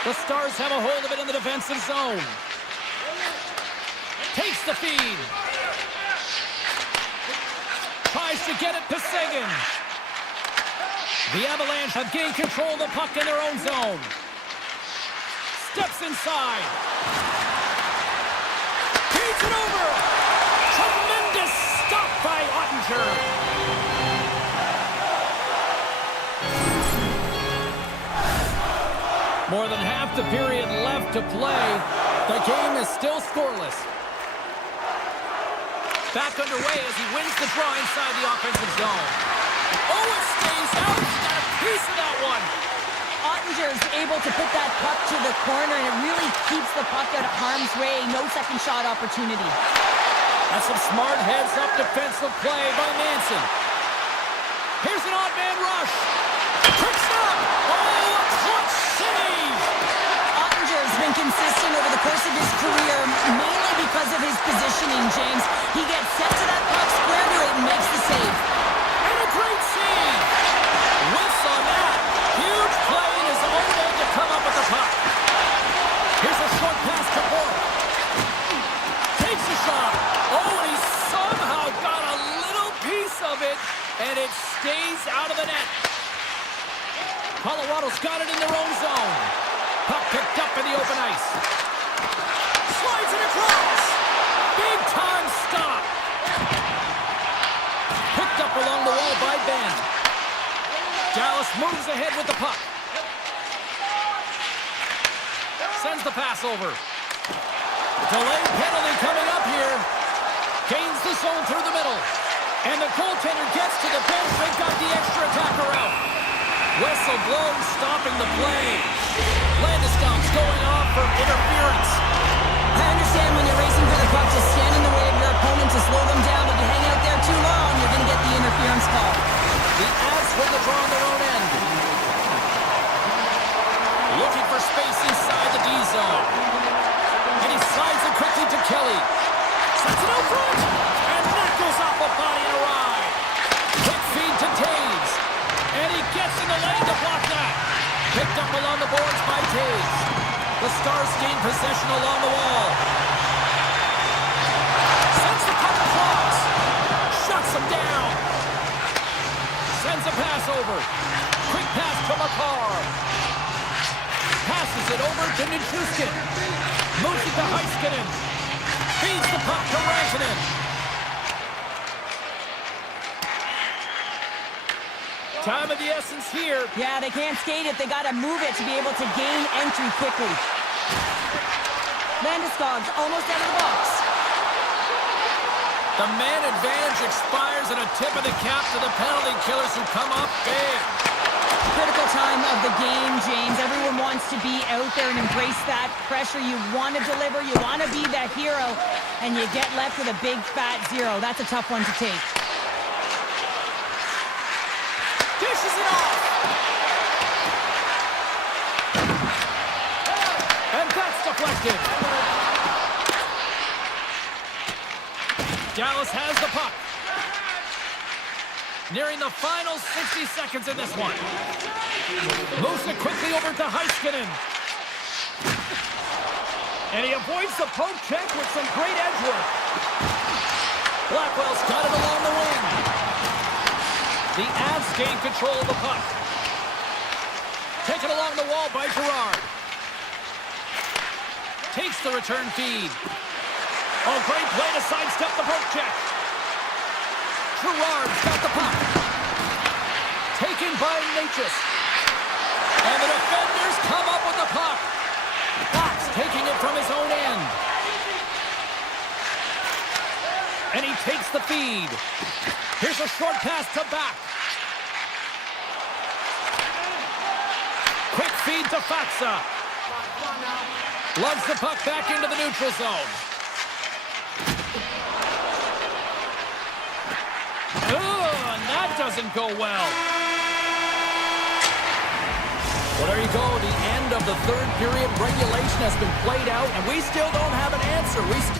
The Stars have a hold of it in the defensive zone. Takes the feed. Tries to get it to Seguin. The Avalanche have gained control of the puck in their own zone. Steps inside. Feeds it over. Tremendous stop by Ottinger. More than half the period left to play. The game is still scoreless. Back underway as he wins the draw inside the offensive zone. Oh, it stays out. He got a piece of that one. Ottinger is able to put that puck to the corner, and it really keeps the puck out of harm's way. No second shot opportunity. That's some smart heads-up defensive play by Manson. Here's an odd man rush. Quick stop. Oh, a clutch save. Ottinger has been consistent over the course of his career, mainly because of his positioning, James. He gets set to that puck, square to it, and makes the save. And a great save. Whiffs on that. Huge play in his own end to come up with the puck. Here's a short pass to Bork. Takes a shot. Oh, and he somehow got a little piece of it, and it stays out of the net. Colorado's got it in their own zone. Puck picked up in the open ice. Slides it across. Big time stop. Picked up along the wall by Ben. Dallas moves ahead with the puck. Sends the pass over. Delayed penalty coming up here. Gains the zone through the middle. And the goaltender gets to the bench. They've got the extra attacker out. Whistle blows, stopping the play. Landeskog's going off for interference. I understand when you're racing for the puck to stand in the way of your opponent to slow them down, but you hang out there too long, you're going to get the interference call. The Avs win the draw on their own end. Looking for space inside the D zone. And he slides it quickly to Kelly. Sets it out front. And that goes off a body and a ride. Quick feed to Taves. And he gets in the lane to block that. Picked up along the boards by Taves. The Stars gain possession along the wall. Sends the puck across. Shuts him down. Sends a pass over. Quick pass to Makar. Passes it over to Nichushkin. Moves it to Heiskanen. Feeds the puck to Rantanen. Time of the essence here. Yeah, they can't skate it. They got to move it to be able to gain entry quickly. Landeskog's almost out of the box. The man advantage expires and a tip of the cap to the penalty killers who come up big. Critical time of the game, James. Everyone wants to be out there and embrace that pressure. You want to deliver. You want to be that hero. And you get left with a big, fat 0. That's a tough one to take. Dishes it off. And that's deflected. Dallas has the puck. Nearing the final 60 seconds in this one. Moves it quickly over to Heiskanen. And he avoids the poke check with some great edge work. Blackwell's got it along the wing. The Avs gain control of the puck. Taken along the wall by Gerard. gets the return feed. Oh, great play to sidestep the poke check. Gerard's got the puck. Taken by Natchez. And the defenders come up with the puck. Fox taking it from his own end. And he takes the feed. Here's a short pass to back. Quick feed to Fatsa. Loves the puck back into the neutral zone. Oh, and that doesn't go well. Well, there you go. The end of the third period. Regulation has been played out, and we still don't have an answer. We still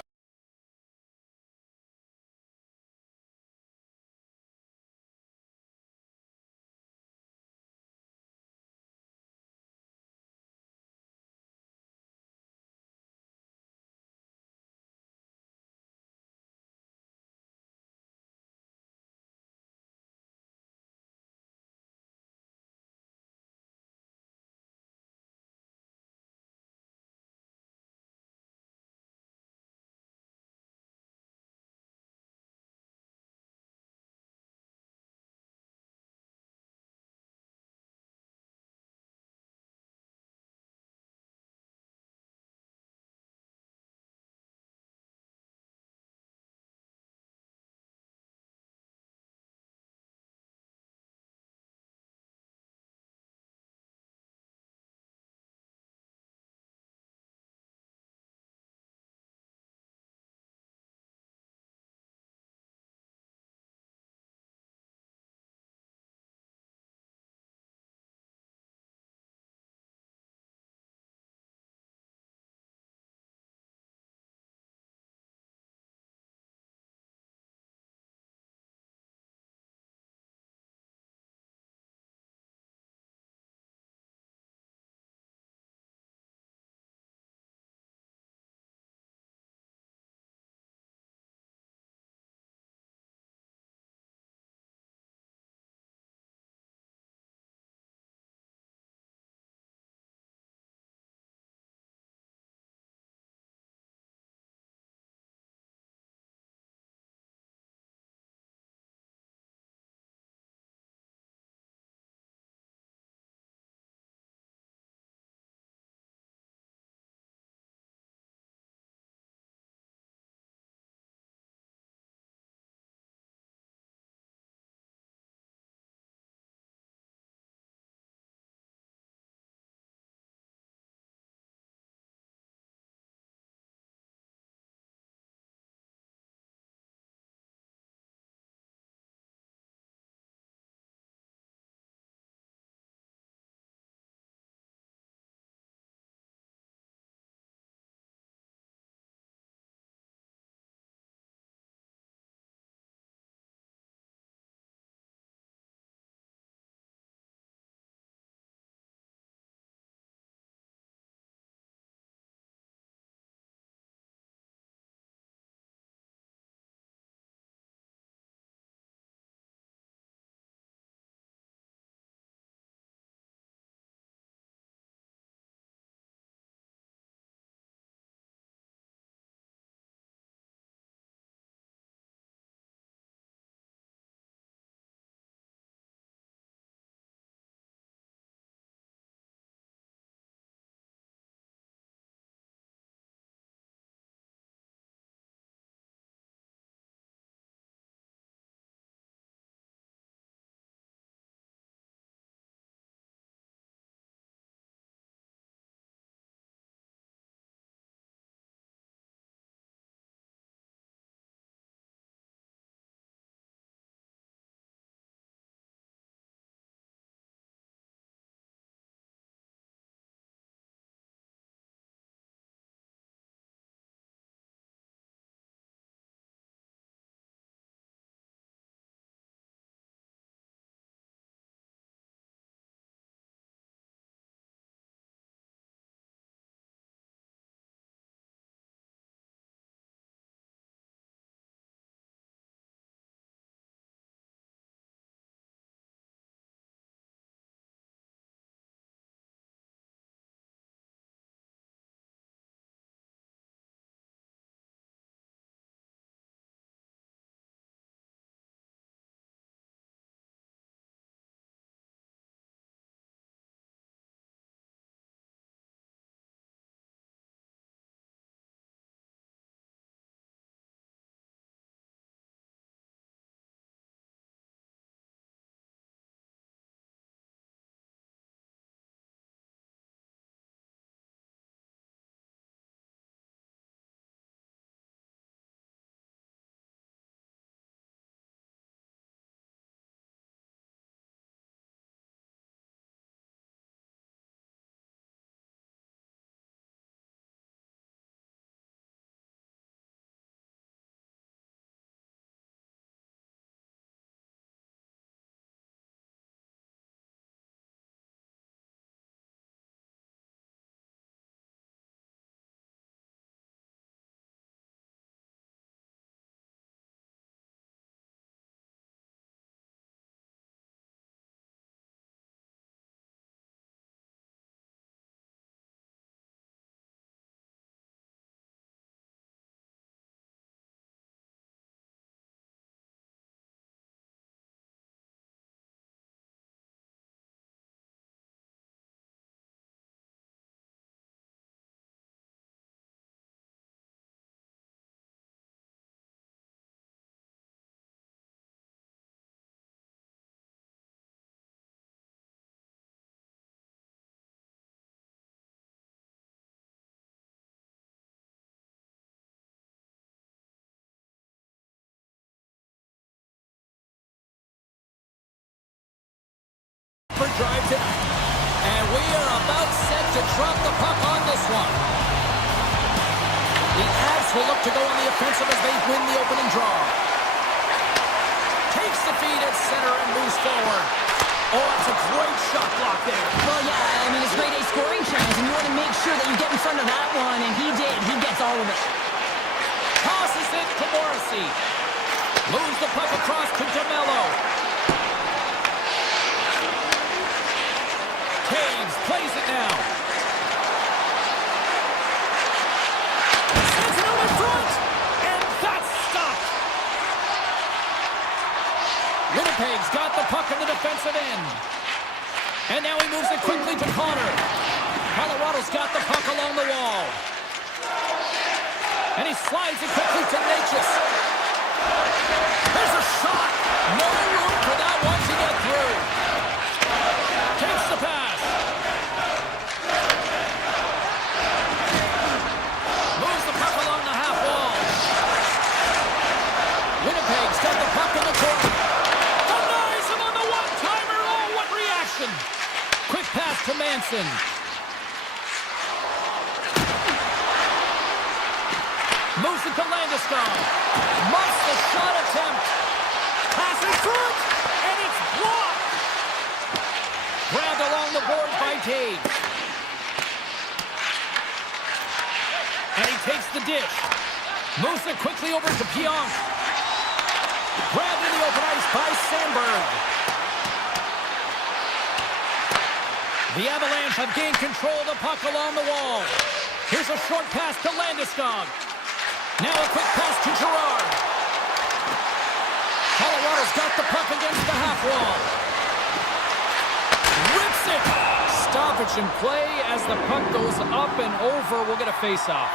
to drop the puck on this one. The Avs will look to go on the offensive as they win the opening draw. Takes the feed at center and moves forward. Oh, it's a great shot block there. Well, yeah, I mean, it's grade A scoring chance, and you want to make sure that you get in front of that one, and he did. He gets all of it. Tosses it to Morrissey. Moves the puck across to DeMello. Caves plays it now. Sends it out in front, and that's stopped. Winnipeg's got the puck in the defensive end. And now he moves it quickly to Connor. Colorado's got the puck along the wall. And he slides it quickly to Natchez. There's a shot. No room for that one to get through. Takes the pass. Moves the puck along the half wall. Winnipeg's got the puck in the corner. Denies him on the one-timer. Oh, what reaction. Quick pass to Manson. Moves it to Landeskog. Muffs the shot attempt. Pass in front, and it's blocked. Grabbed along the boards by Taves. And he takes the dish. Moves it quickly over to Pionk. Grabbed in the open ice by Sandberg. The Avalanche have gained control of the puck along the wall. Here's a short pass to Landeskog. Now a quick pass to Girard. Colorado's got the puck against the half wall. Rips it. Stoppage in play as the puck goes up and over. We'll get a face-off.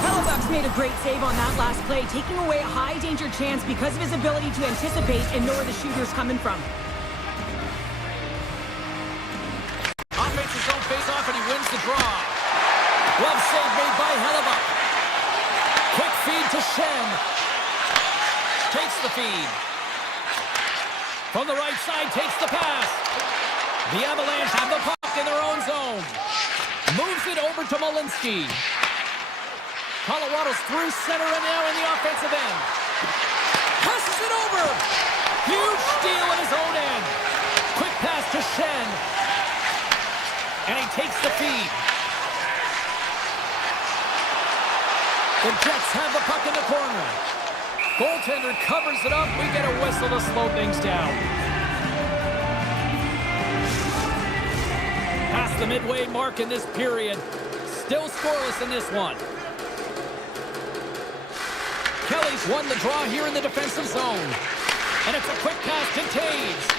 Hellebuyck's made a great save on that last play, taking away a high-danger chance because of his ability to anticipate and know where the shooter's coming from. Offensive zone face-off, and he wins the draw. Glove save made by Hellebuyck. Quick feed to Shen. Takes the feed. From the right side, takes the pass. The Avalanche have the puck in their own zone. Moves it over to Malinsky. Colorado's through center and now in the offensive end. Passes it over. Huge steal in his own end. Quick pass to Shen. And he takes the feed. The Jets have the puck in the corner. Goaltender covers it up. We get a whistle to slow things down. Past the midway mark in this period. Still scoreless in this one. Kelly's won the draw here in the defensive zone. And it's a quick pass to Taves.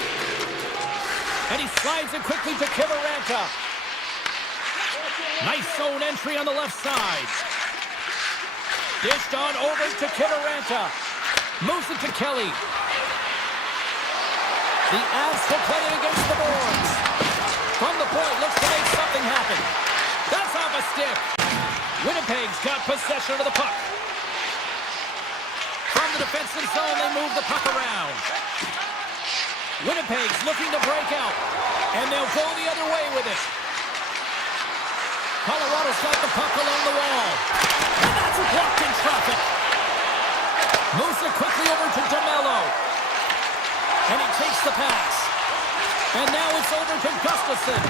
And he slides it quickly to Kiviranta. Nice zone entry on the left side. Dished on over to Kiviranta. Moves it to Kelly. The Avs will play it against the boards. From the point, looks to make something happen. That's off a stick. Winnipeg's got possession of the puck. From the defensive zone, they move the puck around. Winnipeg's looking to break out. And they'll go the other way with it. Colorado's got the puck along the wall. And that's blocked in traffic. Moves it quickly over to DeMello. And he takes the pass. And now it's over to Gustafsson.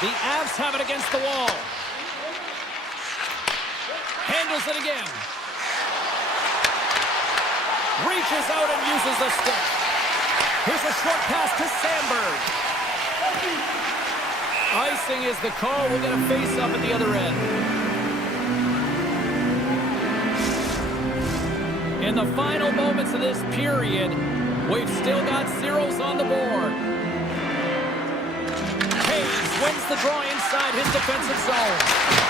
The Avs have it against the wall. Handles it again. Reaches out and uses the stick. Here's a short pass to Sandberg. Icing is the call. We're going to face up at the other end. In the final moments of this period, we've still got zeros on the board. Hayes wins the draw inside his defensive zone.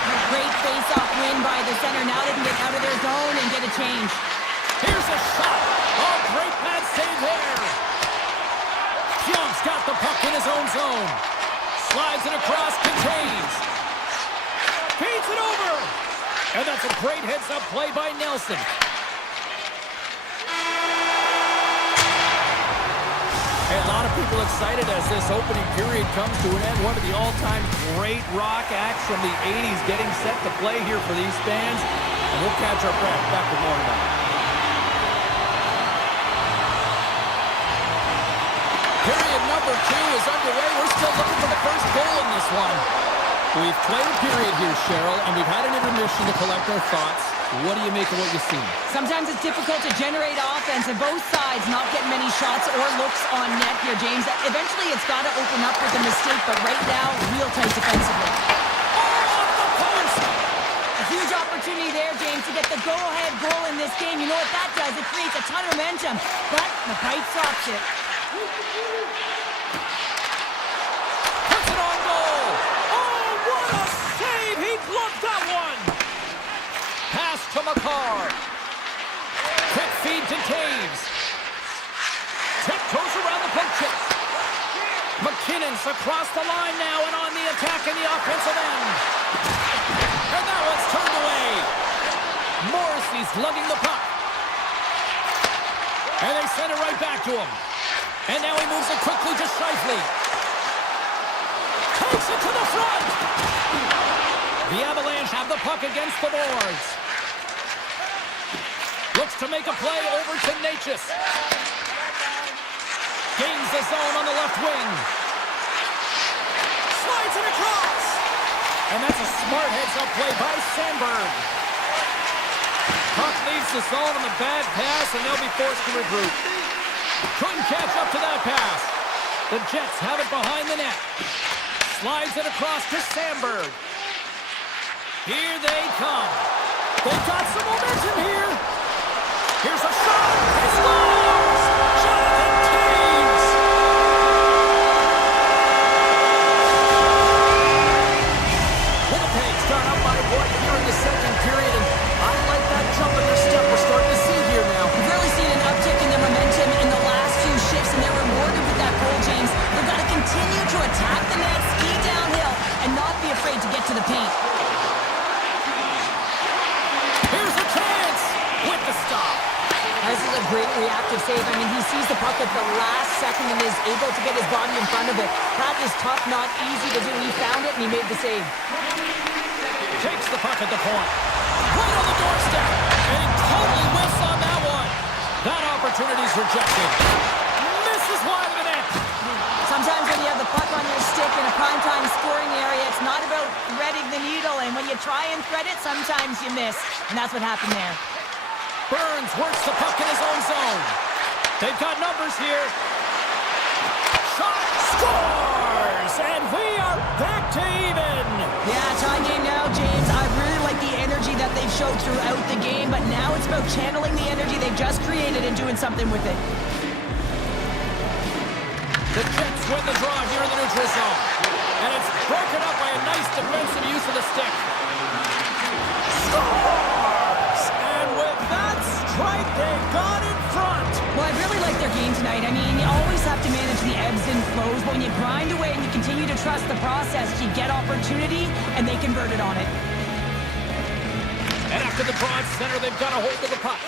A great face-off win by the center. Now they can get out of their zone and get a change. Here's a shot. Oh, great pad save there. Young's got the puck in his own zone. Slides it across to Taves. Feeds it over. And that's a great heads-up play by Nelson. A lot of people excited as this opening period comes to an end. One of the all-time great rock acts from the 80s getting set to play here for these fans. And we'll catch our breath back with more tonight. Period number 2 is underway. We're still looking for the first goal in this one. We've played a period here, Cheryl, and we've had an intermission to collect our thoughts. What do you make of what you've seen? Sometimes it's difficult to generate offense, and both sides not getting many shots or looks on net here, James. Eventually, it's got to open up with a mistake, but right now, real tight defensively. Off the post! A huge opportunity there, James, to get the go-ahead goal in this game. You know what that does? It creates a ton of momentum, but the fight stops it. Puts it on goal! Oh, what a save! He blocked that one! Pass to McCarr. Quick feed to Taves. Tiptoes around the poke chip. McKinnon's across the line now and on the attack in the offensive end. And that one's turned away. Morrissey's lugging the puck. And they send it right back to him. And now he moves it quickly to Shifley. Takes it to the front. The Avalanche have the puck against the boards. Looks to make a play over to Natchez. Gains the zone on the left wing. Slides it across. And that's a smart heads-up play by Sandberg. Puck leaves the zone on the bad pass, and they'll be forced to regroup. Couldn't catch up to that pass. The Jets have it behind the net. Slides it across to Sandberg. Here they come. They've got some momentum here. Here's a shot. He scores! Jonathan Taves! Winnipeg start up by one here in the second period, and I like that jump in their step we're starting to see here now. We've really seen an uptick in their momentum in the last few shifts, and they're rewarded with that goal, James. They've got to continue to attack the net, ski downhill, and not be afraid to get to the paint. Here's a chance with the stop. This is a great reactive save. I mean, he sees the puck at the last second and is able to get his body in front of it. That is tough, not easy to do. He found it and he made the save. Takes the puck at the point. Right on the doorstep. And he totally whiffs on that one. That opportunity's rejected. Misses wide of the net. Sometimes when you have the puck on your stick in a primetime scoring area, it's not about threading the needle. And when you try and thread it, sometimes you miss. And that's what happened there. Burns works the puck in his own zone. They've got numbers here. Shot scores! And we are back to even. Yeah, tie game now, James. I really like the energy that they've showed throughout the game, but now it's about channeling the energy they've just created and doing something with it. The Jets win the draw here in the neutral zone. And it's broken up by a nice defensive use of the stick. Scores! And with that strike, they got in front. Well, I really like their game tonight. I mean, you always have to manage the ebbs and flows, but when you grind away and you continue to trust the process, you get opportunity, and they converted on it. And after the draw at center, they've got a hold of the puck.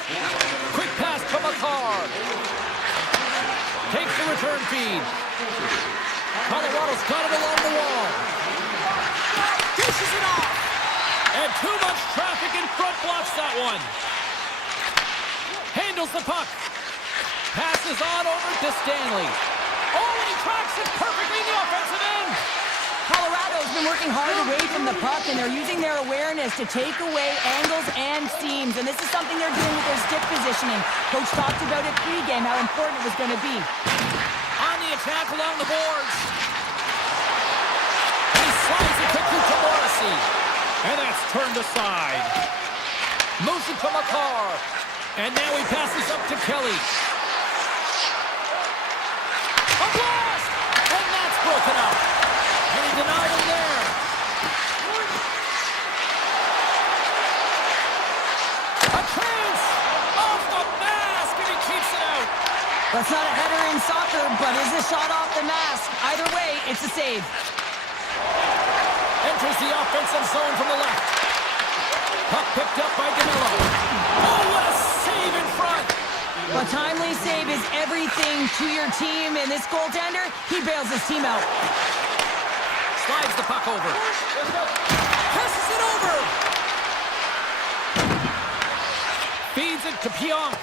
Quick pass to McCarr. Takes the return feed. Colorado's got it along the wall. Dishes it off. And too much traffic in front blocks that one. Handles the puck. Passes on over to Stanley. Oh, and he tracks it perfectly in the offensive end. Colorado's been working hard away from the puck, and they're using their awareness to take away angles and seams. And this is something they're doing with their stick positioning. Coach talked about it pregame, how important it was going to be. On the attack along the boards. He slides it quickly to Morrissey. And that's turned aside. Moves it to McCarr. And now he passes up to Kelly. A blast! And that's broken up. And he denied him there. A chance! Off the mask, and he keeps it out. That's not a header in soccer, but is a shot off the mask. Either way, it's a save. Enters the offensive zone from the left. Puck picked up by Danilo. Oh, what a save in front! A timely save. is everything to your team, and this goaltender, he bails his team out. Slides the puck over. Passes it over. Feeds it to Pionk.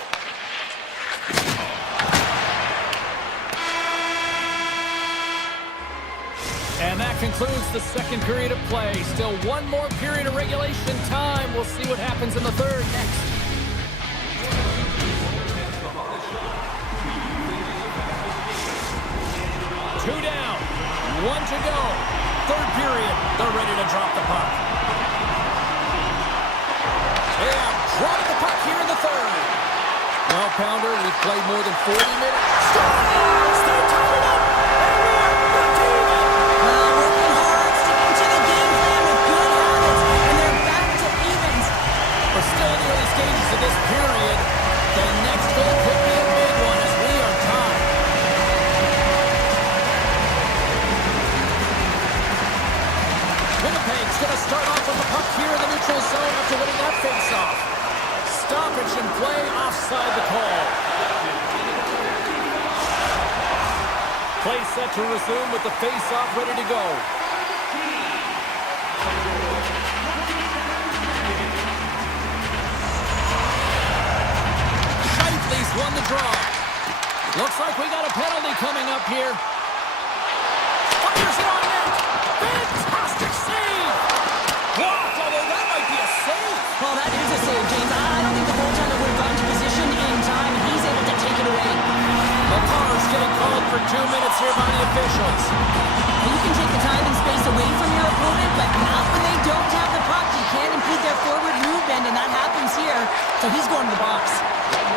And that concludes the second period of play. Still one more period of regulation time. We'll see what happens in the third next. Two down, one to go. Third period, they're ready to drop the puck. They have dropped the puck here in the third. Well, Pounder, we've played more than 40 minutes. Scores! They tie it up! Working hard, sticking to the game plan with good habits, and they're back to evens. We're still in the early stages of this period. The next goal could be a big one as we are tied. Winnipeg's going to start off with the puck here in the neutral zone after winning that face-off. Stoppage in play, offside the call. Play set to resume with the face-off ready to go. Shifley's won the draw. Looks like we got a penalty coming up here. Fires it on net. Fantastic save. Blocked, although that might be a save. Well, that is a save, James. I don't think the goaltender would have gotten to position in time, and he's able to take it away. McCarr's getting called for 2 minutes here by the officials. You can take the time and space away from your opponent, but not when they don't have the puck. You can't impede their forward movement, and that happens here. So he's going to the box.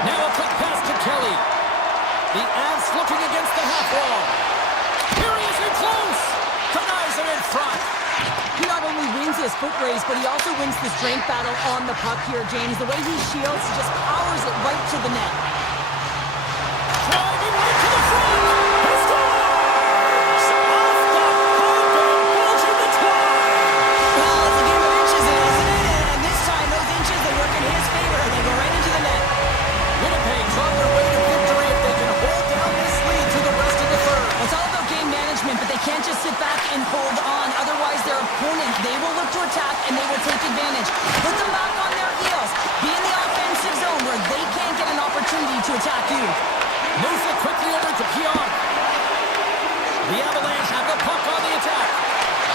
Now a quick pass to Kelly. The Avs looking against the half wall. Here he is in close. Denies it in front. He not only wins this foot race, but he also wins the strength battle on the puck here, James. The way he shields, he just powers it right to the net. Driving right to the front. He scores! Off the bump and bulging the twine. Well, it's a game of inches, isn't it? And this time, those inches, they work in his favor. They go right into the net. Winnipeg's on their way to victory if they can hold down this lead to the rest of the third. It's all about game management, but they can't just sit back and hold on. Otherwise, their opponent, they will look to attack and they will take advantage. Put them back on their heels. Be in the offensive zone where they can't get an opportunity to attack you. Moves it quickly over to Pionk. The Avalanche have the puck on the attack.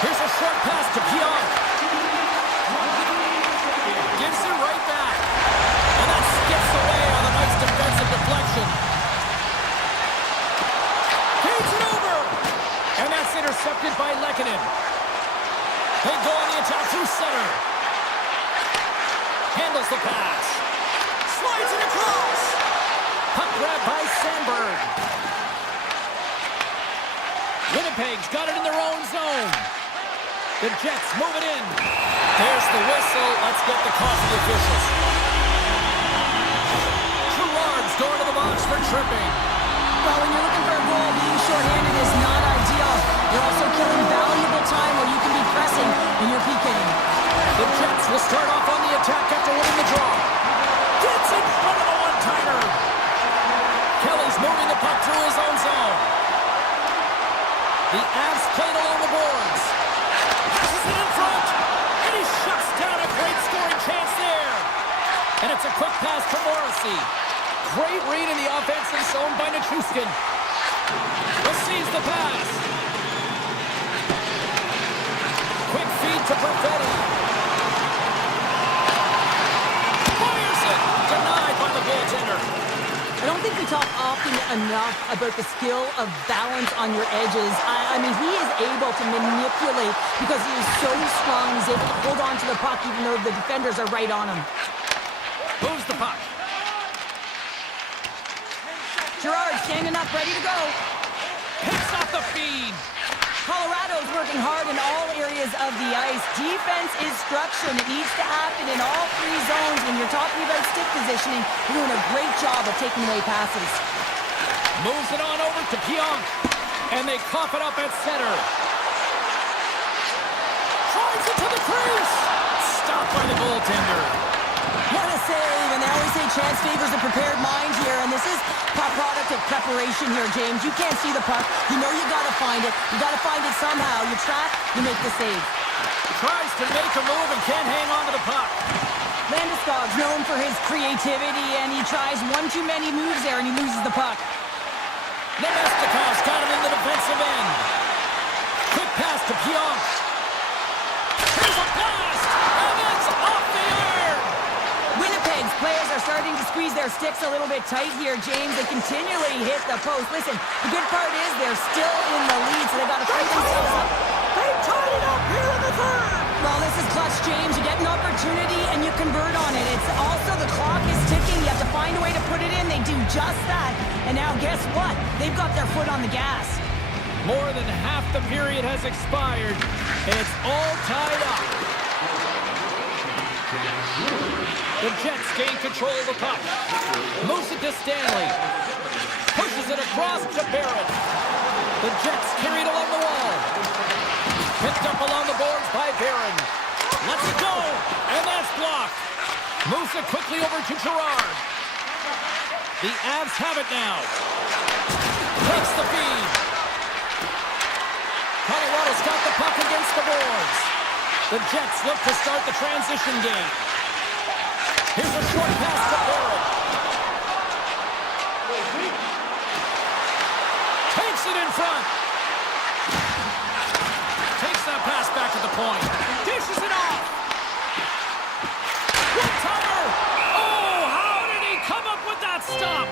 Here's a short pass to Pionk. Gives it right back. And that skips away on a nice defensive deflection. Feeds it over. And that's intercepted by Lehkonen. They go on the attack through center. Handles the pass. Slides it across. Puck grab by Sandberg. Winnipeg's got it in their own zone. The Jets move it in. There's the whistle. Let's get the call for the officials. Gerard's going to the box for tripping. Well, when you're looking for a goal, being shorthanded is not ideal. You're also killing valuable time where you can be pressing when you're PKing. The Jets will start off on the attack after winning the draw. Gets in front of a one-timer. Kelly's moving the puck through his own zone. The Avs played along the boards. Passes it in front. And he shuts down a great scoring chance there. And it's a quick pass to Morrissey. Great read in the offensive zone by Nichushkin. Receives the pass. Quick feed to Perfetti. Fires it. Denied by the goaltender. I don't think we talk often enough about the skill of balance on your edges. I mean, he is able to manipulate because he is so strong. He's able to hold on to the puck even though the defenders are right on him. Moves the puck. Gerard standing up, ready to go. Picks off the feed. Colorado's working hard in all areas of the ice. Defense is structured. It needs to happen in all three zones. When you're talking about stick positioning, you're doing a great job of taking away passes. Moves it on over to Pionk. And they cough it up at center. Tries it to the crease. Stopped by the goaltender. What a save, and they always say chance favors a prepared mind here, and this This is a product of preparation here, James. You can't see the puck. You know you got to find it. You got to find it somehow. You track, you make the save. Tries to make a move and can't hang on to the puck. Landeskog's known for his creativity, and he tries one too many moves there, and he loses the puck. Nemestikov's got him in the defensive end. Quick pass to Pionk. Here's a blast, and it's off the iron. Winnipeg's players are starting to squeeze their sticks a little bit tight here, James. They continually hit the post. Listen, the good part is they're still in the lead, so they got to fight themselves up. They tied it up here in the third. Well, this is clutch, James. You get an opportunity and you convert on it. It's also the clock is ticking. You have to find a way to put it in. They do just that. And now guess what? They've got their foot on the gas. More than half the period has expired, and it's all tied up. The Jets gain control of the puck. Moves it to Stanley. Pushes it across to Barrett. The Jets carry it along the wall. Picked up along the boards by Barron. Lets it go, and that's blocked. Moves it quickly over to Gerard. The Avs have it now. Takes the feed. Colorado's got the puck against the boards. The Jets look to start the transition game. Here's a short pass to Barrett. Takes it in front. Takes that pass back at the point. Dishes it off. One-timer. Oh, how did he come up with that stop?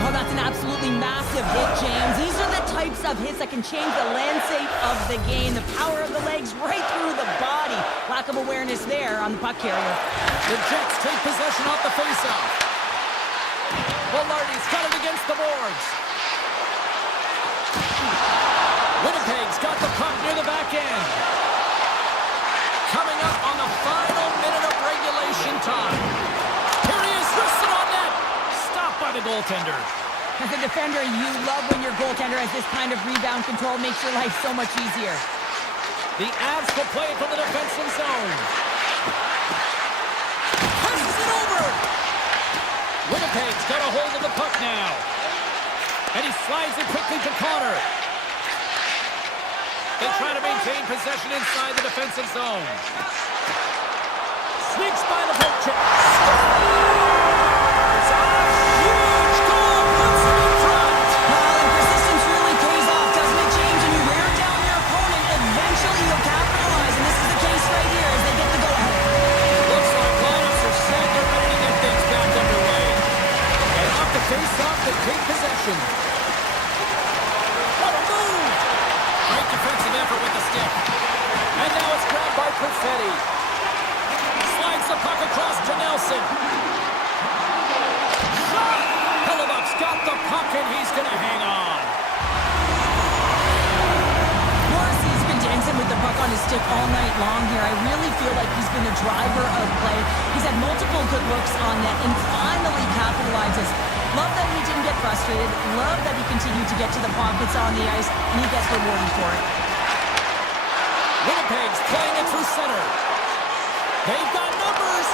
Well, that's an absolutely massive hit, James. These are the types of hits that can change the landscape of the game. The power of the legs right through the body. Lack of awareness there on the puck carrier. The Jets take possession off the faceoff. Velarde's got it against the boards. Winnipeg's got the puck near the back end. Coming up on the final minute of regulation time. Here he is, wristed on net. Stopped by the goaltender. As a defender, you love when your goaltender has this kind of rebound control. Makes your life so much easier. The Avs will play it from the defensive zone. Passes it over. Winnipeg's got a hold of the puck now. And he slides it quickly to Connor. They try to maintain possession inside the defensive zone. Sneaks by the poke check. Scores! A huge goal puts him in front. Well, and persistence really pays off, doesn't it, James? When you wear down your opponent, eventually you'll capitalize. And this is the case right here as they get the go-ahead. Looks like lineups are set. They're ready to get things back underway. And off the face-off, they take possession. What a move! Great defensive effort with the stick. And now it's grabbed by Perfetti. Slides the puck across to Nelson. Shot! Hellebuck's got the puck and he's going to hang on. Morrissey's been dancing with the puck on his stick all night long here. I really feel like he's been a driver of play. He's had multiple good looks on net and finally capitalizes. Love that he didn't get frustrated. Love that he continued to get to the pockets on the ice, and he gets rewarded for it. Winnipeg's playing it through center. They've got numbers.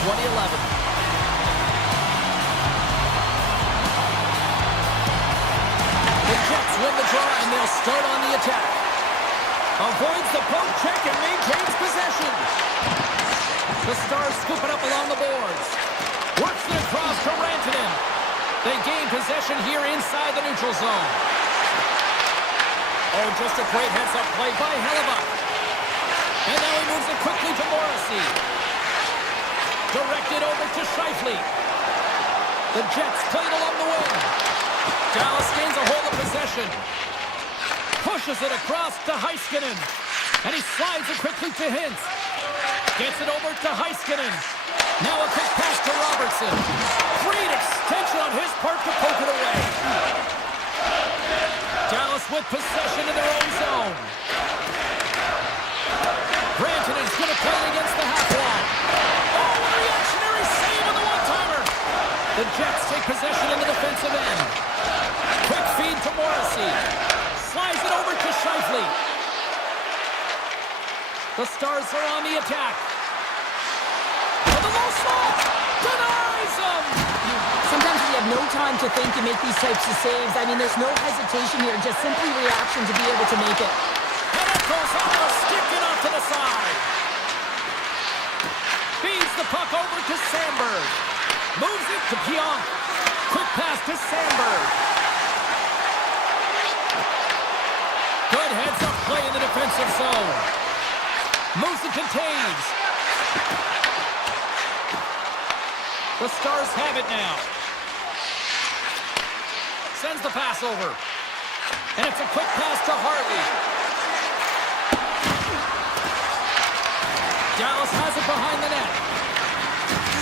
2011. The Jets win the draw, and they'll start on the attack. Avoids the poke check and maintains possession. The Stars scoop it up along the boards. Works it across to Rantanen. They gain possession here inside the neutral zone. Oh, just a great heads-up play by Hellebuck. And now he moves it quickly to Morrissey. Directed over to Scheifele. The Jets play it along the wing. Dallas gains a hold of possession. Pushes it across to Heiskanen. And he slides it quickly to Hintz. Gets it over to Heiskanen. Now a quick pass to Robertson. Great extension on his part to poke it away. Dallas with possession in their own zone. Rantanen's going to play it against the half wall. Oh, a reactionary save on the one-timer. The Jets take possession in the defensive end. Quick feed to Morrissey. Slides it over to Scheifele. The Stars are on the attack. For the low slot. Denies him. Sometimes you have no time to think and make these types of saves. I mean, there's no hesitation here, just simply reaction to be able to make it. And it goes off the stick and off to the side. Feeds the puck over to Sandberg. Moves it to Pionk. Quick pass to Sandberg. Good heads-up play in the defensive zone. Moves it to Taves. The Stars have it now. Sends the pass over. And it's a quick pass to Harvey. Dallas has it behind the net.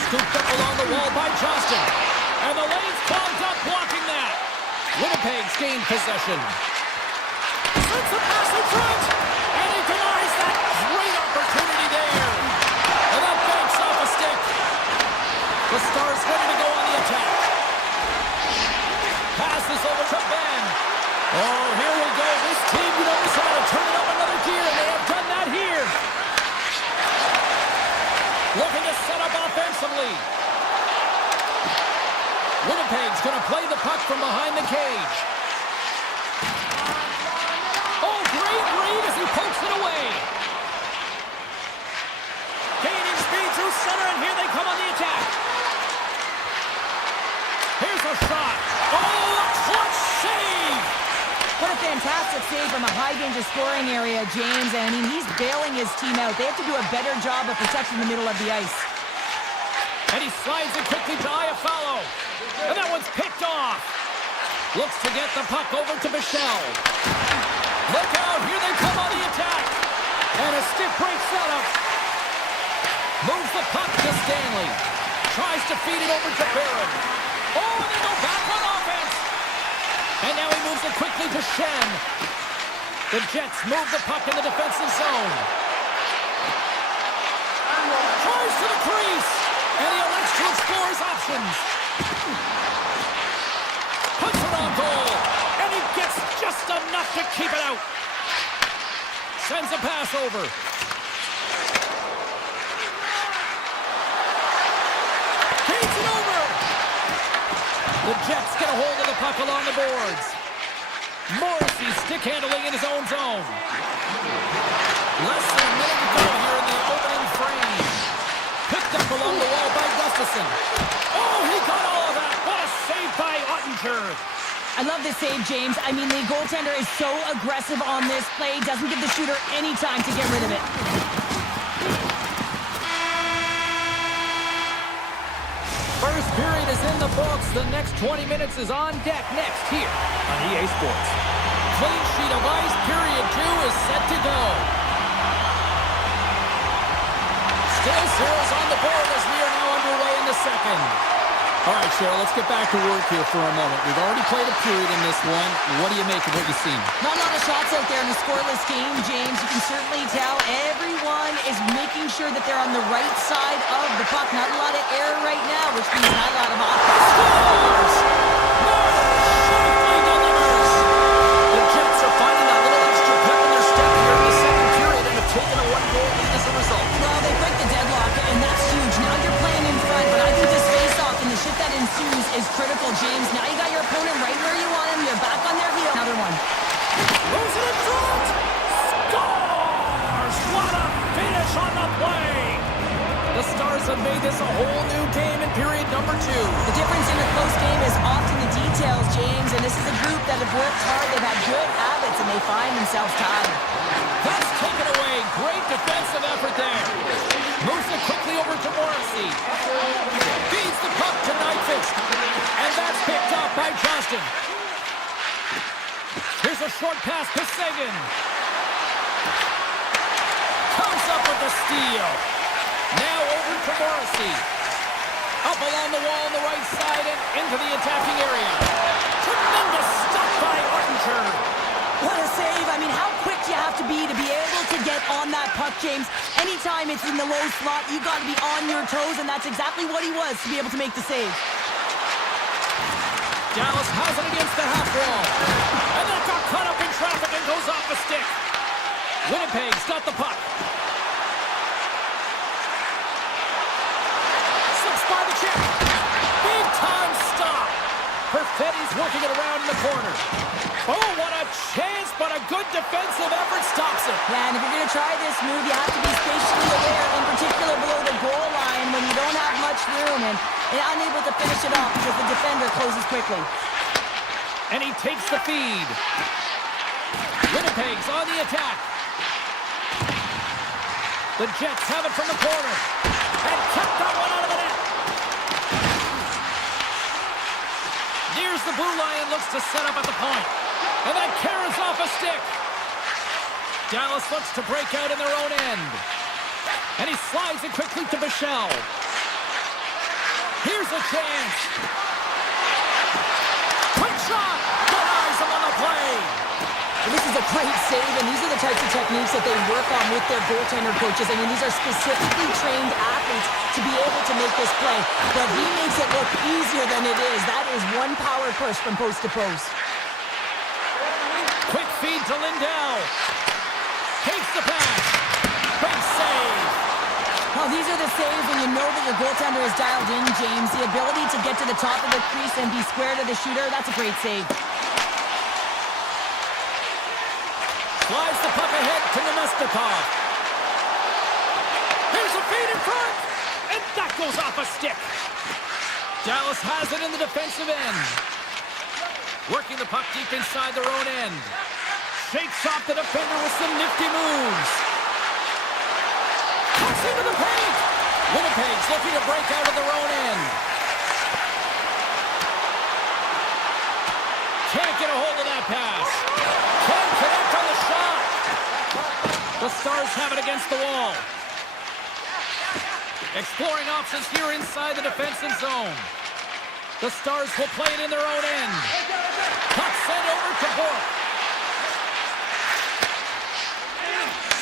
Scooped up along the wall by Johnston. And the lane's clogged up blocking that. Winnipeg's gained possession. Sends the pass in front. And he denies that. Great opportunity there. And that banks off a stick. The Stars ready to go on the attack. Passes over to Ben. Oh, here we go. This team knows how to turn it up another gear, and they have done that here. Looking to set up offensively. Winnipeg's going to play the puck from behind the cage. Oh, great read as he pokes it away. Gaining speed through center, and here they come on the attack. Here's a shot. Oh, a clutch save! What a fantastic save from a high-danger scoring area, James. I mean, he's bailing his team out. They have to do a better job of protecting the middle of the ice. And he slides it quickly to Iafallo. And that one's picked off. Looks to get the puck over to Michel. Look out, here they come on the attack. And a stiff break setup. Moves the puck to Stanley. Tries to feed it over to Barron. Oh, and they go back on offense. And now he moves it quickly to Shen. The Jets move the puck in the defensive zone. Tries to the crease. And he elects to explore his options. Puts it on goal. And he gets just enough to keep it out. Sends a pass over. Feeds it over. The Jets get a hold of the puck along the boards. Morrissey stick handling in his own zone. Less than a minute to go here in the opening frame. Picked up along the wall by Gustafsson. Oh, he got all of that. What a save by Ottinger. I love this save, James. I mean, the goaltender is so aggressive on this play. Doesn't give the shooter any time to get rid of it. First period is in the books. The next 20 minutes is on deck next here on EA Sports. Clean sheet of ice. Period 2 is set to go. Still zeros on the board as we are now underway in the second. All right, Cheryl, let's get back to work here for a moment. We've already played a period in this one. What do you make of what you've seen? Not a lot of shots out there in a scoreless game, James. You can certainly tell everyone is making sure that they're on the right side of the puck. Not a lot of error right now, which means not a lot of offense. Scores! Safely delivers! The Jets are finding that little extra pep in their step here in the second period and have taken a one-goal lead as a result. Well, they break the deadlock, and that's huge. Now you're playing in that have worked hard, they've had good habits, and they find themselves tied. That's taken away. Great defensive effort there. Moves it quickly over to Morrissey. Feeds the puck to Nyquist. And that's picked up by Johnston. Here's a short pass to Sagan. Comes up with the steal. Now over to Morrissey. Up along the wall on the right side and into the attacking area. Tremendous stop by Archer. What a save. I mean, how quick do you have to be able to get on that puck, James? Anytime it's in the low slot, you got to be on your toes, and that's exactly what he was to be able to make the save. Dallas has it against the half wall. And then it got caught up in traffic and goes off the stick. Winnipeg's got the puck. Slips by the check. Big time stop. Perfetti's working it around in the corner. Oh, what a chance, but a good defensive effort stops it. Yeah, and if you're going to try this move, you have to be spatially aware, in particular below the goal line when you don't have much room and unable to finish it off because the defender closes quickly. And he takes the feed. Winnipeg's on the attack. The Jets have it from the corner. And kept that one out of the net. Nears the blue line, looks to set up at the point. And that carries off a stick. Dallas looks to break out in their own end. And he slides it quickly to Bichelle. Here's a chance. Quick shot. Denies him on the play. And this is a great save, and these are the types of techniques that they work on with their goaltender coaches. I mean, these are specifically trained athletes to be able to make this play. But he makes it look easier than it is. That is one power push from post to post. Quick feed to Lindell. Takes the pass. Big save. Well, these are the saves when you know that your goaltender is dialed in, James. The ability to get to the top of the crease and be square to the shooter, that's a great save. Slides the puck ahead to Nemestikov. Here's a feed in front. And that goes off a stick. Dallas has it in the defensive end. Working the puck deep inside their own end. Shakes off the defender with some nifty moves. Cuts into the paint. Winnipeg's looking to break out of their own end. Can't get a hold of that pass. Can't connect on the shot. The Stars have it against the wall. Exploring options here inside the defensive zone. The Stars will play it in their own end. Puck sent over to Bork.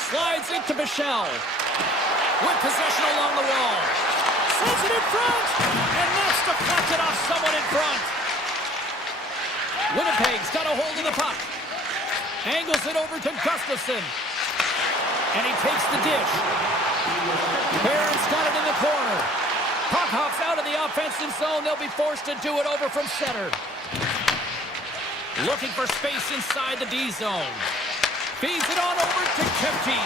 Slides into Bichelle. With possession along the wall. Sends it in front. And that's deflected off someone in front. Winnipeg's got a hold of the puck. Angles it over to Gustafsson. And he takes the dish. Barron's got it in the corner. Puck hops out of the offensive zone. They'll be forced to do it over from center. Looking for space inside the D zone. Feeds it on over to Kempty.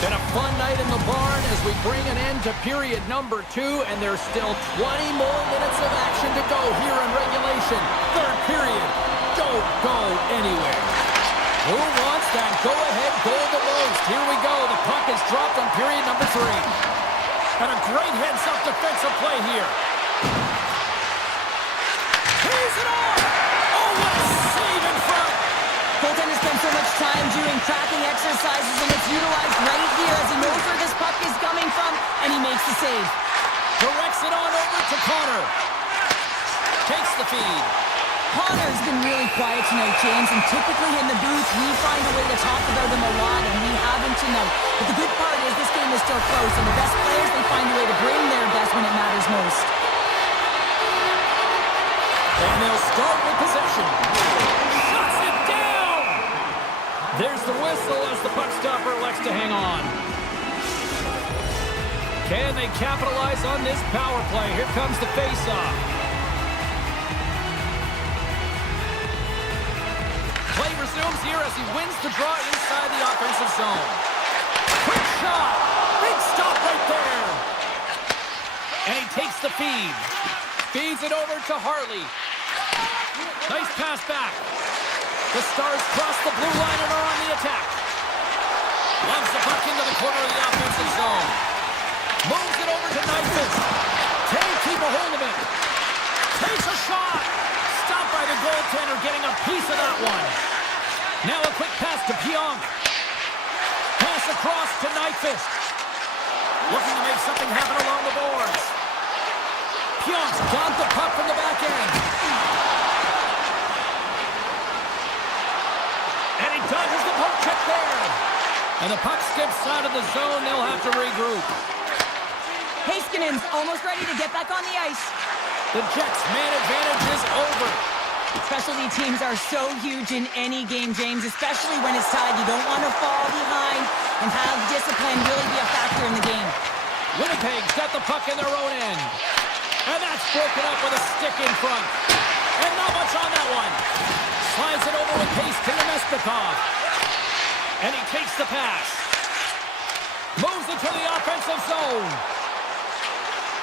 Been a fun night in the barn as we bring an end to period number 2, and there's still 20 more minutes of action to go here in regulation. Third period. Don't go anywhere. Who wants that go-ahead goal the most? Here we go. The puck is dropped on period number 3. And a great heads-up defensive play here. Here's it off! Oh, what a save in front! Goaltender spends so much time doing tracking exercises, and it's utilized right here as he knows where this puck is coming from, and he makes the save. Directs it on over to Connor. Takes the feed. Connor's been really quiet tonight, James, and typically in the booth, we find a way to talk about him a lot, and we haven't tonight. But the good part is this game is still close, and the best players, they find a way to bring their best when it matters most. And they'll start with possession. Shuts it down! There's the whistle as the puck stopper elects to hang on. Can they capitalize on this power play? Here comes the face-off. Play resumes here as he wins the draw inside the offensive zone. Quick shot! Big stop right there! takes the feed. Feeds it over to Harley. Nice pass back. The Stars cross the blue line and are on the attack. Loves the puck into the corner of the offensive zone. Moves it over to Nyquist. Can't keep a hold of it. Takes a shot. Stopped by the goaltender, getting a piece of that one. Now a quick pass to Pionk. Pass across to Nyquist. Looking to make something happen along the boards. Pionk's got the puck from the back end. And he dodges the poke check there. And the puck skips out of the zone. They'll have to regroup. Heiskanen's almost ready to get back on the ice. The Jets' man advantage is over. Specialty teams are so huge in any game, James, especially when it's tied. You don't want to fall behind and have discipline really be a factor in the game. Winnipeg's got the puck in their own end. And that's broken up with a stick in front. And not much on that one. Slides it over with pace to Nemestikov. And he takes the pass. Moves it to the offensive zone.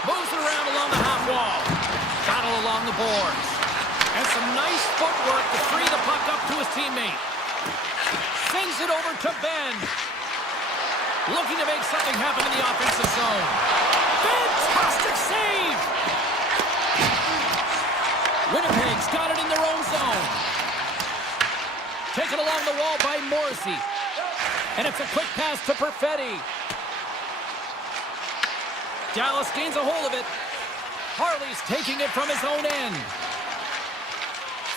Moves it around along the half wall. Battle along the boards. And some nice footwork to free the puck up to his teammate. Sends it over to Ben. Looking to make something happen in the offensive zone. Fantastic save! Winnipeg's got it in their own zone. Taken along the wall by Morrissey. And it's a quick pass to Perfetti. Dallas gains a hold of it. Harley's taking it from his own end.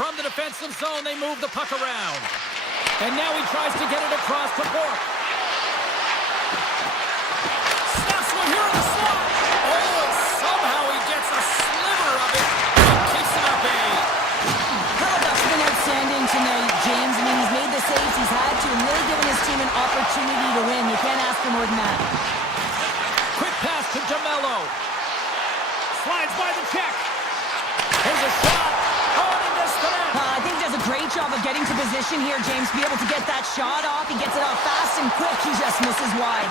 From the defensive zone, they move the puck around. And now he tries to get it across to Bork. Snaps one here in the slot. Oh, and somehow he gets a sliver of it. And keeps it up, Hellduck's been outstanding tonight, James. I mean, he's made the saves he's had to and really given his team an opportunity to win. You can't ask for more than that. Quick pass to DeMello. Slides by the check. Here's a shot. Oh, and he missed the net. I think he does a great job of getting to position here, James, to be able to get that shot off. He gets it off fast and quick. He just misses wide.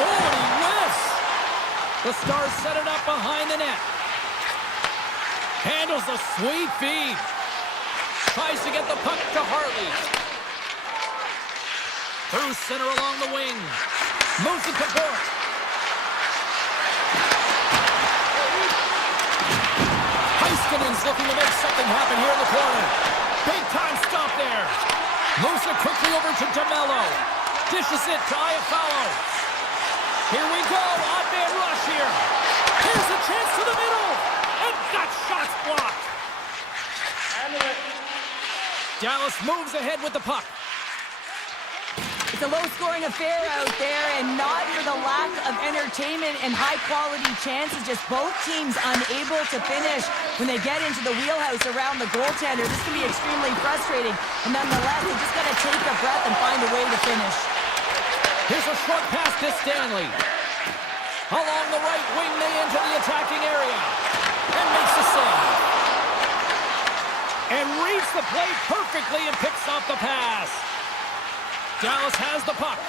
Oh, and he whiffs. The Stars set it up behind the net. Handles a sweet feed. Tries to get the puck to Harley. Through center along the wing. Moves it to Bork. Heiskanen's looking to make something happen here in the corner. Big time stop there. Moves it quickly over to DeMello. Dishes it to Iafallo. Here we go. Odd man rush here. Here's a chance to the middle. And that shot's blocked. Dallas moves ahead with the puck. It's a low-scoring affair out there, and not for the lack of entertainment and high-quality chances. Just both teams unable to finish when they get into the wheelhouse around the goaltender. This can be extremely frustrating. And nonetheless, they just got to take a breath and find a way to finish. Here's a short pass to Stanley. Along the right wing, they enter the attacking area. And makes the save. And reads the play perfectly and picks off the pass. Dallas has the puck.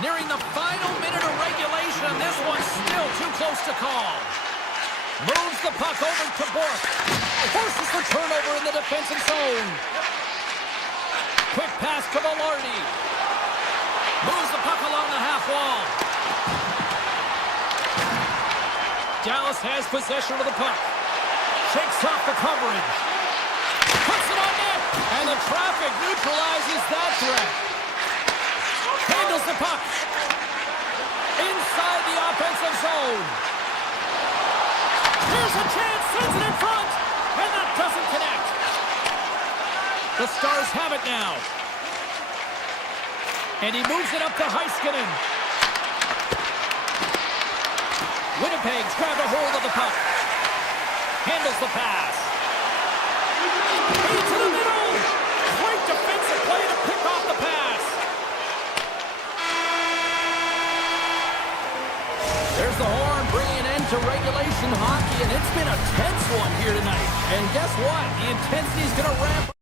Nearing the final minute of regulation, this one's still too close to call. Moves the puck over to Bork. Forces the turnover in the defensive zone. Quick pass to Velarde. Moves the puck along the half wall. Dallas has possession of the puck. Shakes off the coverage. Puts it on net. And the traffic neutralizes that threat. Handles the puck. Inside the offensive zone. Here's a chance. Sends it in front. And that doesn't connect. The Stars have it now. And he moves it up to Heiskanen. Winnipeg's grabbed a hold of the puck. Handles the pass. Into the middle. Great defensive play to pick off the pass. There's the horn bringing an end to regulation hockey, and it's been a tense one here tonight. And guess what? The intensity's going to ramp up.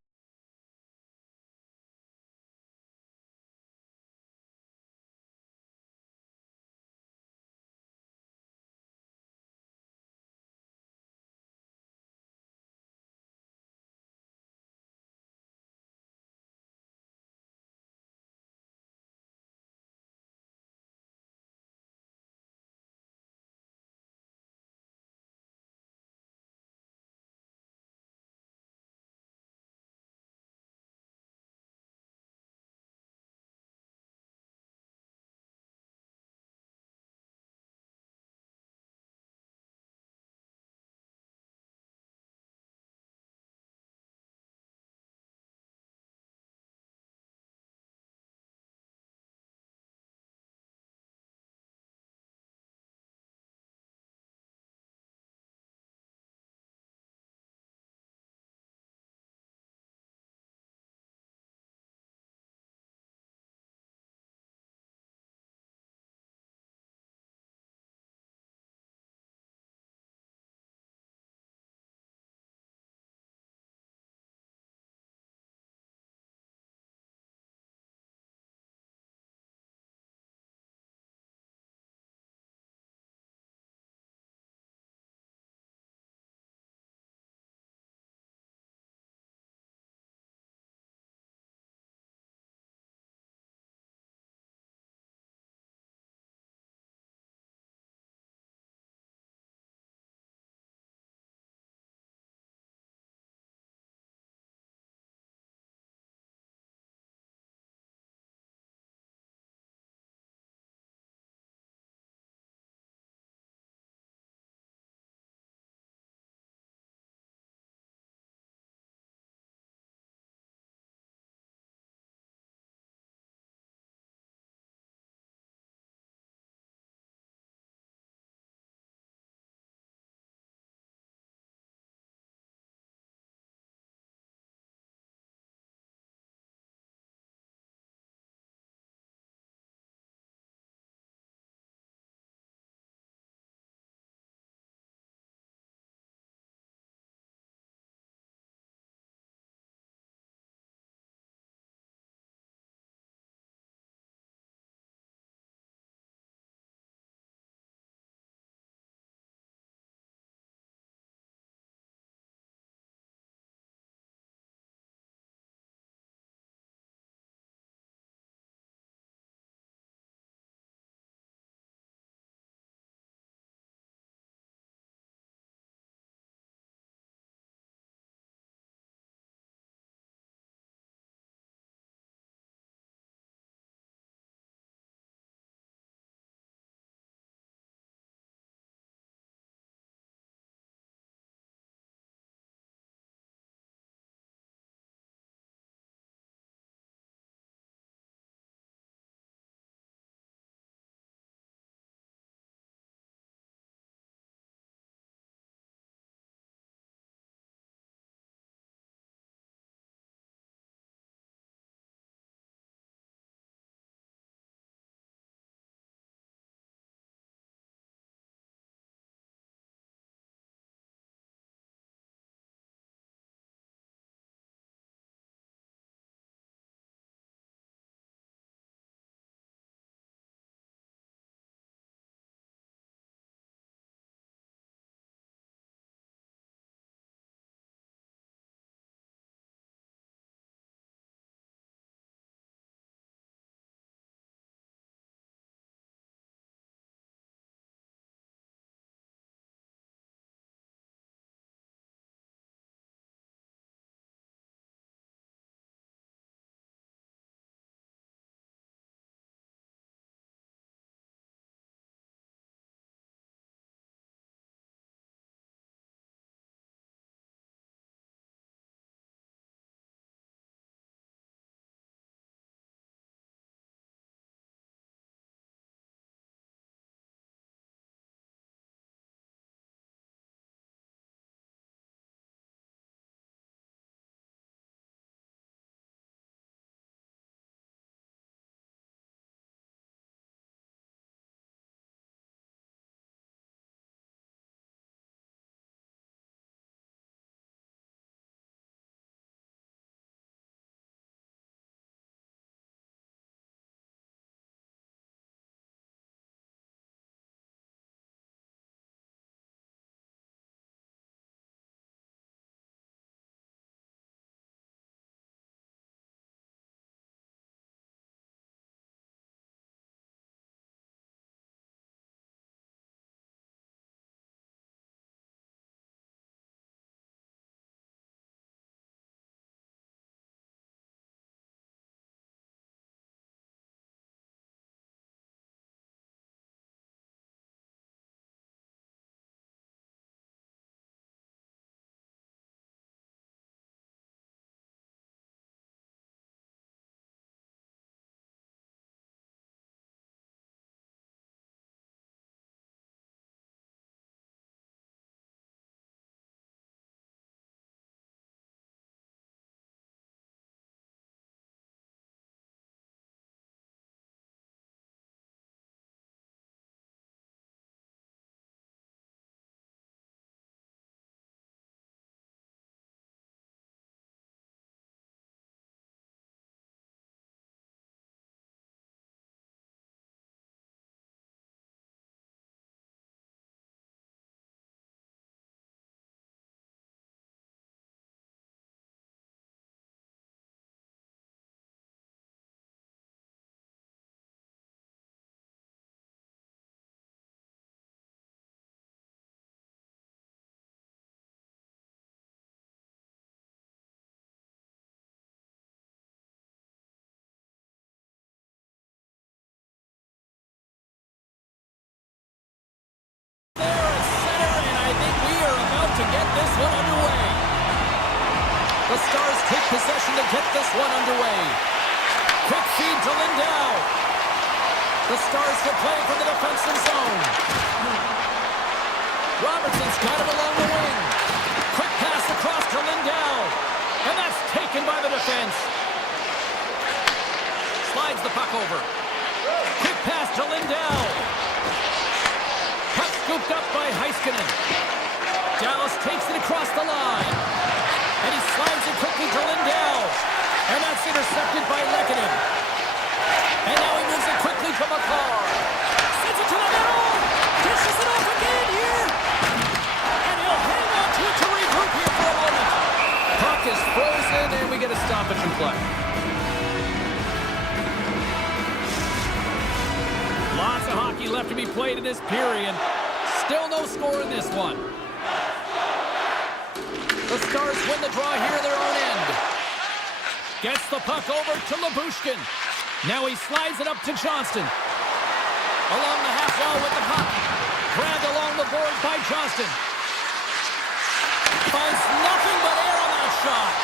to get this one underway. The Stars take possession to get this one underway. Quick feed to Lindell. The Stars will play from the defensive zone. Robertson's got it along the wing. Quick pass across to Lindell. And that's taken by the defense. Slides the puck over. Quick pass to Lindell. Puck scooped up by Heiskanen. Dallas takes it across the line. And he slides it quickly to Lindell. And that's intercepted by Lehkonen. And now he moves it quickly to McCarr. Sends it to the middle. Dishes it off again here. And he'll hang on to it to regroup here for a moment. Puck is frozen, and we get a stoppage in play. Lots of hockey left to be played in this period. Still no score in this one. The Stars win the draw here at their own end. Gets the puck over to Lyubushkin. Now he slides it up to Johnston. Along the half wall with the puck. Grabbed along the board by Johnston. Finds nothing but air on that shot.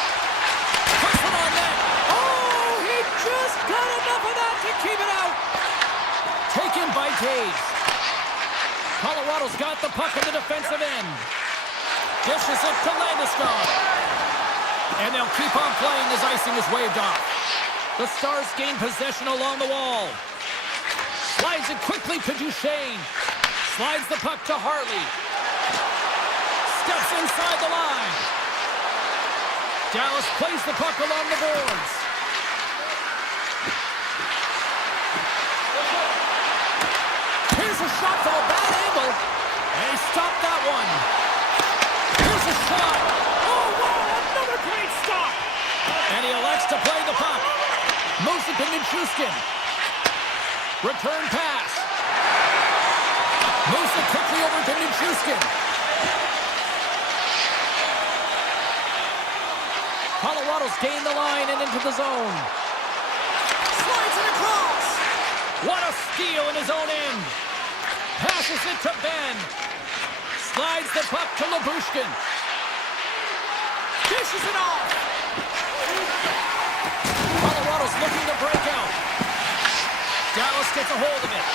Puts it on net. Oh, he just got enough of that to keep it out. Taken by Taves. Colorado's got the puck in the defensive end. Dishes it to Landeskog. And they'll keep on playing as icing is waved off. The Stars gain possession along the wall. Slides it quickly to Duchesne. Slides the puck to Hartley. Steps inside the line. Dallas plays the puck along the boards. Here's a shot from a bad angle. And he stopped that one. Here's a shot. Oh, wow, another great stop. And he elects to play the puck. Moves it to Nichushkin. Return pass. Moves it quickly over to Nichushkin. Colorado's gained the line and into the zone. Slides it across. What a steal in his own end. Passes it to Ben. Slides the puck to Lyubushkin. Dishes it off. Colorado's looking to break out. Dallas gets a hold of it.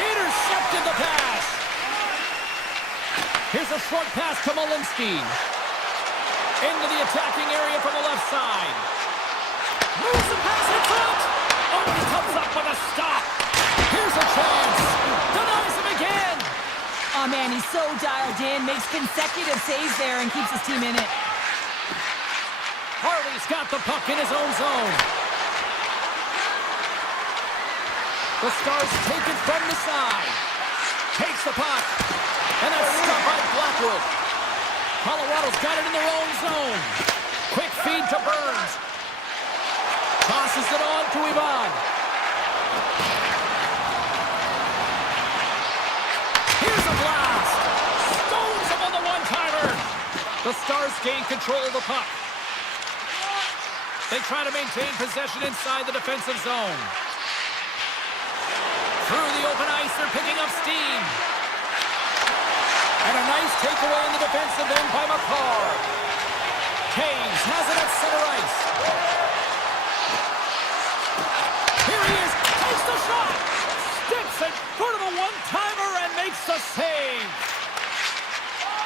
Intercepted the pass. Here's a short pass to Malinsky. Into the attacking area from the left side. Moves the pass in front. Oh, he comes up with a stop. Here's a chance. Denies him again. Oh, man, he's so dialed in. Makes consecutive saves there and keeps his team in it. Hartley's got the puck in his own zone. The Stars take it from the side. Takes the puck. And that's stopped by Blackwood. Colorado's got it in their own zone. Quick feed to Burns. Tosses it on to Ivan. Here's a blast. Stones him on the one-timer. The Stars gain control of the puck. They try to maintain possession inside the defensive zone. Through the open ice, they're picking up steam. And a nice takeaway in the defensive end by McCarr. Taves has it at center ice. Here he is, takes the shot. Steps in front of a one-timer and makes the save.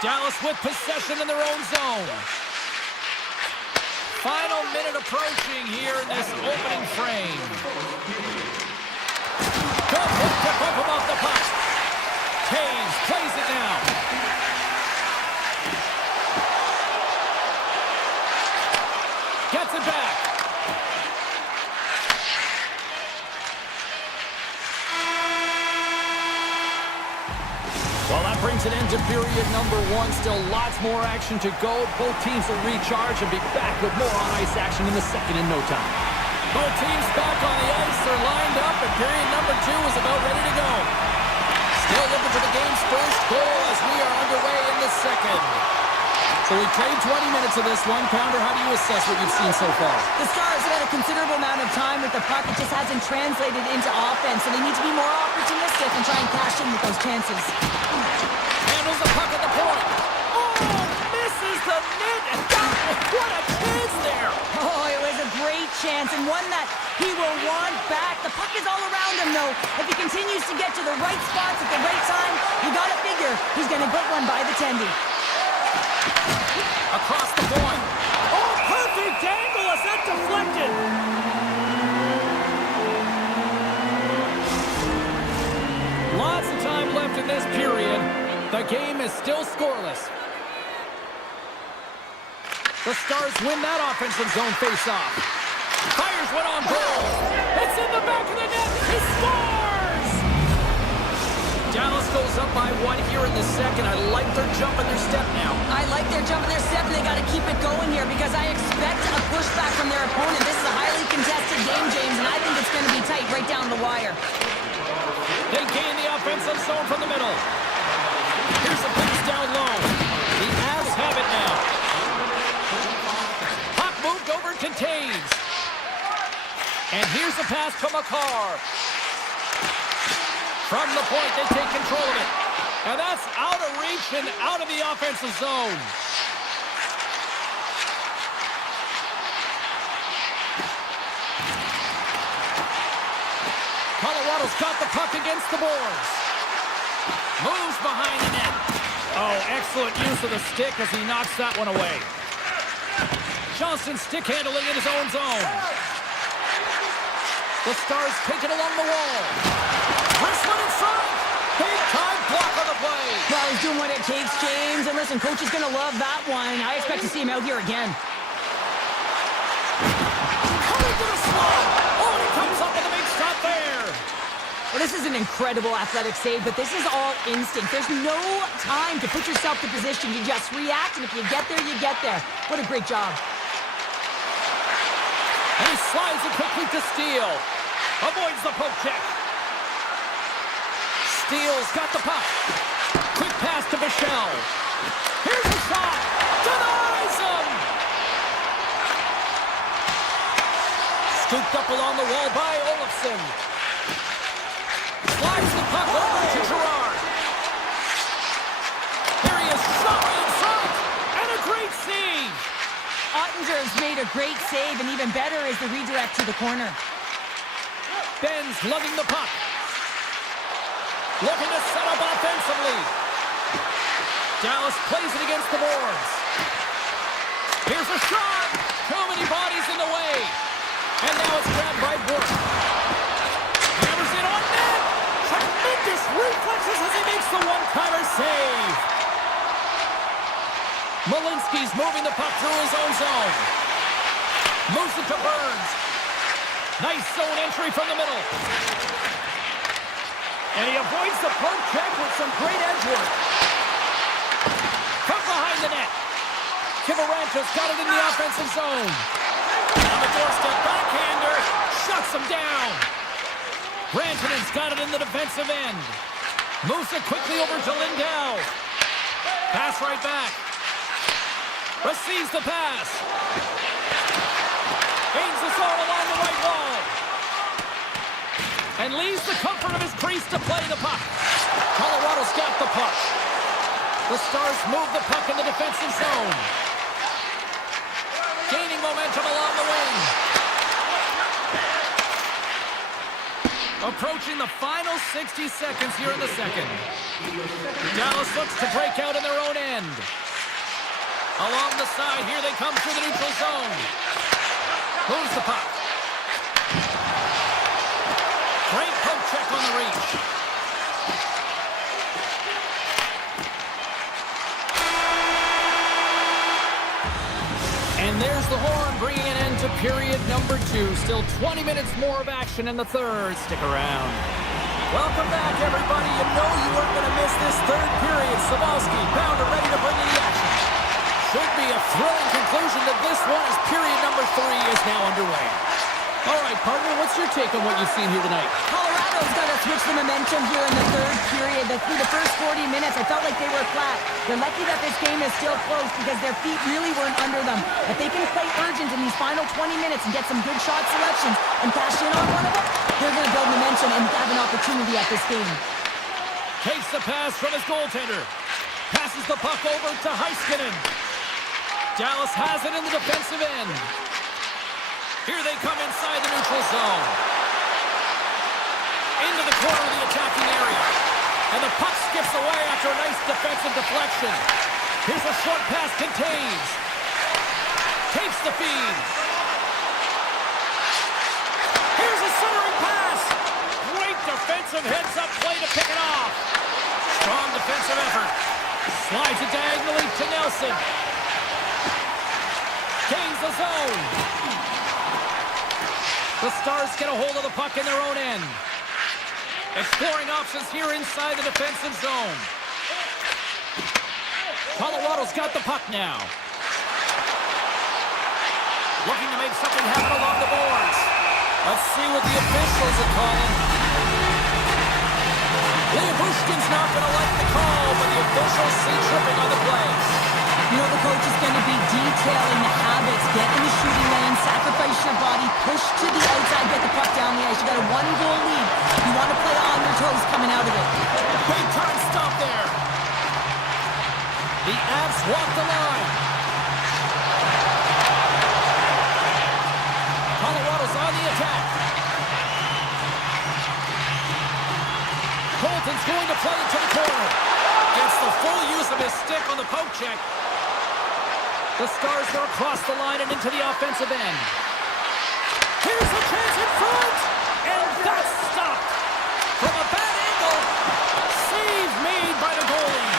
Dallas with possession in their own zone. Final minute approaching here in this opening frame. Good hit to bump him off the puck. Taves plays it now. Gets it back. Well, that brings an end to period number one. Still lots more action to go. Both teams will recharge and be back with more on-ice action in the second in no time. Both teams back on the ice. They're lined up, and period number two is about ready to go. Still looking for the game's first goal as we are underway in the second. So we played 20 minutes of this one. Pounder, how do you assess what you've seen so far? The Stars have had a considerable amount of time with the puck. It just hasn't translated into offense, so they need to be more opportunistic and try and cash in with those chances. Handles the puck at the point. Oh, defense, and one that he will want back. The puck is all around him, though. If he continues to get to the right spots at the right time, you gotta figure he's gonna get one by the tendy. Across the point. Oh, perfect angle as that deflected. Lots of time left in this period. The game is still scoreless. The Stars win that offensive zone face-off. Fires one on goal. It's in the back of the net. He scores! Dallas goes up by one here in the second. I like their jump and their step now. I like their jump and their step, and they got to keep it going here because I expect a pushback from their opponent. This is a highly contested game, James, and I think it's going to be tight right down the wire. They gain the offensive zone from the middle. Here's a pass down low. The Avs have it now. Puck moved over to Taves. And here's a pass to McCarr. From the point, they take control of it. And that's out of reach and out of the offensive zone. Colorado's got the puck against the boards. Moves behind the net. Oh, excellent use of the stick as he knocks that one away. Johnston stick handling in his own zone. The Stars take it along the wall. Wrestling in front. Big time block on the play. Well, he's doing what it takes, James. And listen, coach is going to love that one. I expect to see him out here again. Coming to the slot. Oh, and he comes up with a big stop there. Well, this is an incredible athletic save, but this is all instinct. There's no time to put yourself to position. You just react, and if you get there, you get there. What a great job. And he slides it quickly to Steele. Avoids the poke check. Steele's got the puck. Quick pass to Bichelle. Here's a shot. Denies him. Scooped up along the wall by Olofsson. Slides the puck over to Gerard. Here he is, shot in front. And a great save. Ottinger's made a great save, and even better is the redirect to the corner. Ben's lugging the puck. Looking to set up offensively. Dallas plays it against the boards. Here's a shot. Too many bodies in the way. And now it's grabbed by Burke. Hammers it on net. Tremendous reflexes as he makes the one-timer save. Malinsky's moving the puck through his own zone. Moves it to Burns. Nice zone entry from the middle. And he avoids the poke check with some great edge work. From behind the net. Kivarancha's got it in the offensive zone. On the doorstep, backhander. Shuts him down. Rantanen's got it in the defensive end. Moves it quickly over to Lindell. Pass right back. Receives the pass. Gains the zone along the right wall. And leaves the comfort of his crease to play the puck. Colorado's got the puck. The Stars move the puck in the defensive zone. Gaining momentum along the wing. Approaching the final 60 seconds here in the second. Dallas looks to break out in their own end. Along the side, here they come through the neutral zone. Moves the puck. Great poke check on the reach. And there's the horn, bringing an end to period number 2. Still 20 minutes more of action in the third. Stick around. Welcome back, everybody. You know you weren't going to miss this third period. Sabalski, Pounder, ready to bring you the action. Should be a thrilling conclusion to this one as period number 3 is now underway. All right, partner, what's your take on what you've seen here tonight? Colorado's got to switch the momentum here in the third period. Through the first 40 minutes, I felt like they were flat. They're lucky that this game is still close because their feet really weren't under them. If they can play urgent in these final 20 minutes and get some good shot selections and cash in on one of them, they're going to build momentum and have an opportunity at this game. Takes the pass from his goaltender. Passes the puck over to Heiskanen. Dallas has it in the defensive end. Here they come inside the neutral zone. Into the corner of the attacking area. And the puck skips away after a nice defensive deflection. Here's a short pass contains. Takes the feed. Here's a centering pass. Great defensive heads-up play to pick it off. Strong defensive effort. Slides it diagonally to Nelson. Gains the zone. The Stars get a hold of the puck in their own end. Exploring options here inside the defensive zone. Colorado's got the puck now. Looking to make something happen along the boards. Let's see what the officials are calling. Leobushkin's not going to like the call, but the officials see tripping on the play. You know, the coach is going to be detailing the habits. Get in the shooting lane, sacrifice your body, push to the outside, get the puck down the ice. You got a one-goal lead. You want to play on your toes coming out of it. Big time stop there. The Avs walk the line. Colorado's on the attack. Colton's going to play it to the corner. Gets the full use of his stick on the poke check. The Stars are across the line and into the offensive end. Here's a chance in front! And that's stopped! From a bad angle. Save made by the goalie.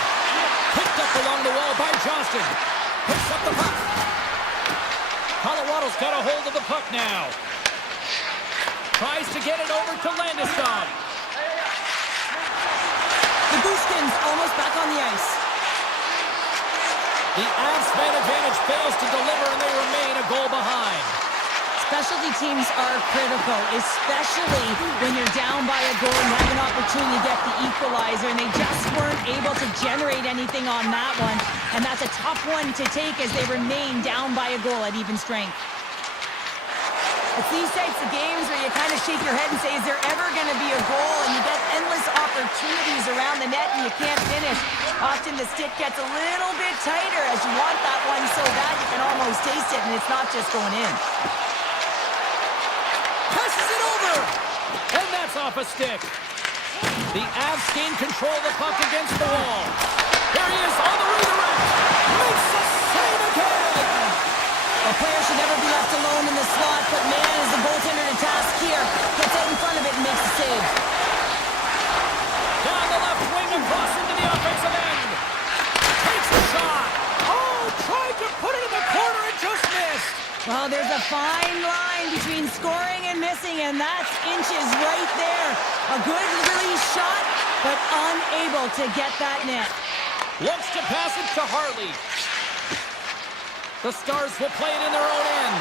Picked up along the wall by Johnston. Picks up the puck. Colorado's got a hold of the puck now. Tries to get it over to Landeskog. The Bushkins almost back on the ice. The Avs man advantage fails to deliver and they remain a goal behind. Specialty teams are critical, especially when you're down by a goal and you have an opportunity to get the equalizer, and they just weren't able to generate anything on that one. And that's a tough one to take as they remain down by a goal at even strength. It's these types of games where you kind of shake your head and say, is there ever going to be a goal? And you get endless opportunities around the net and you can't finish. Often the stick gets a little bit tighter as you want that one so bad you can almost taste it, and it's not just going in. Passes it over! And that's off a stick. The Avs gain control of the puck against the wall. There he is on the redirect. Makes the save again! A player should never be left alone in the slot, but man, is the goaltender to task here. Gets out in front of it and makes the save. Down the left wing across into the offensive end. Takes a shot. Oh, tried to put it in the corner and just missed. Well, there's a fine line between scoring and missing, and that's inches right there. A good release shot, but unable to get that net. Looks to pass it to Harley. The Stars will play it in their own end.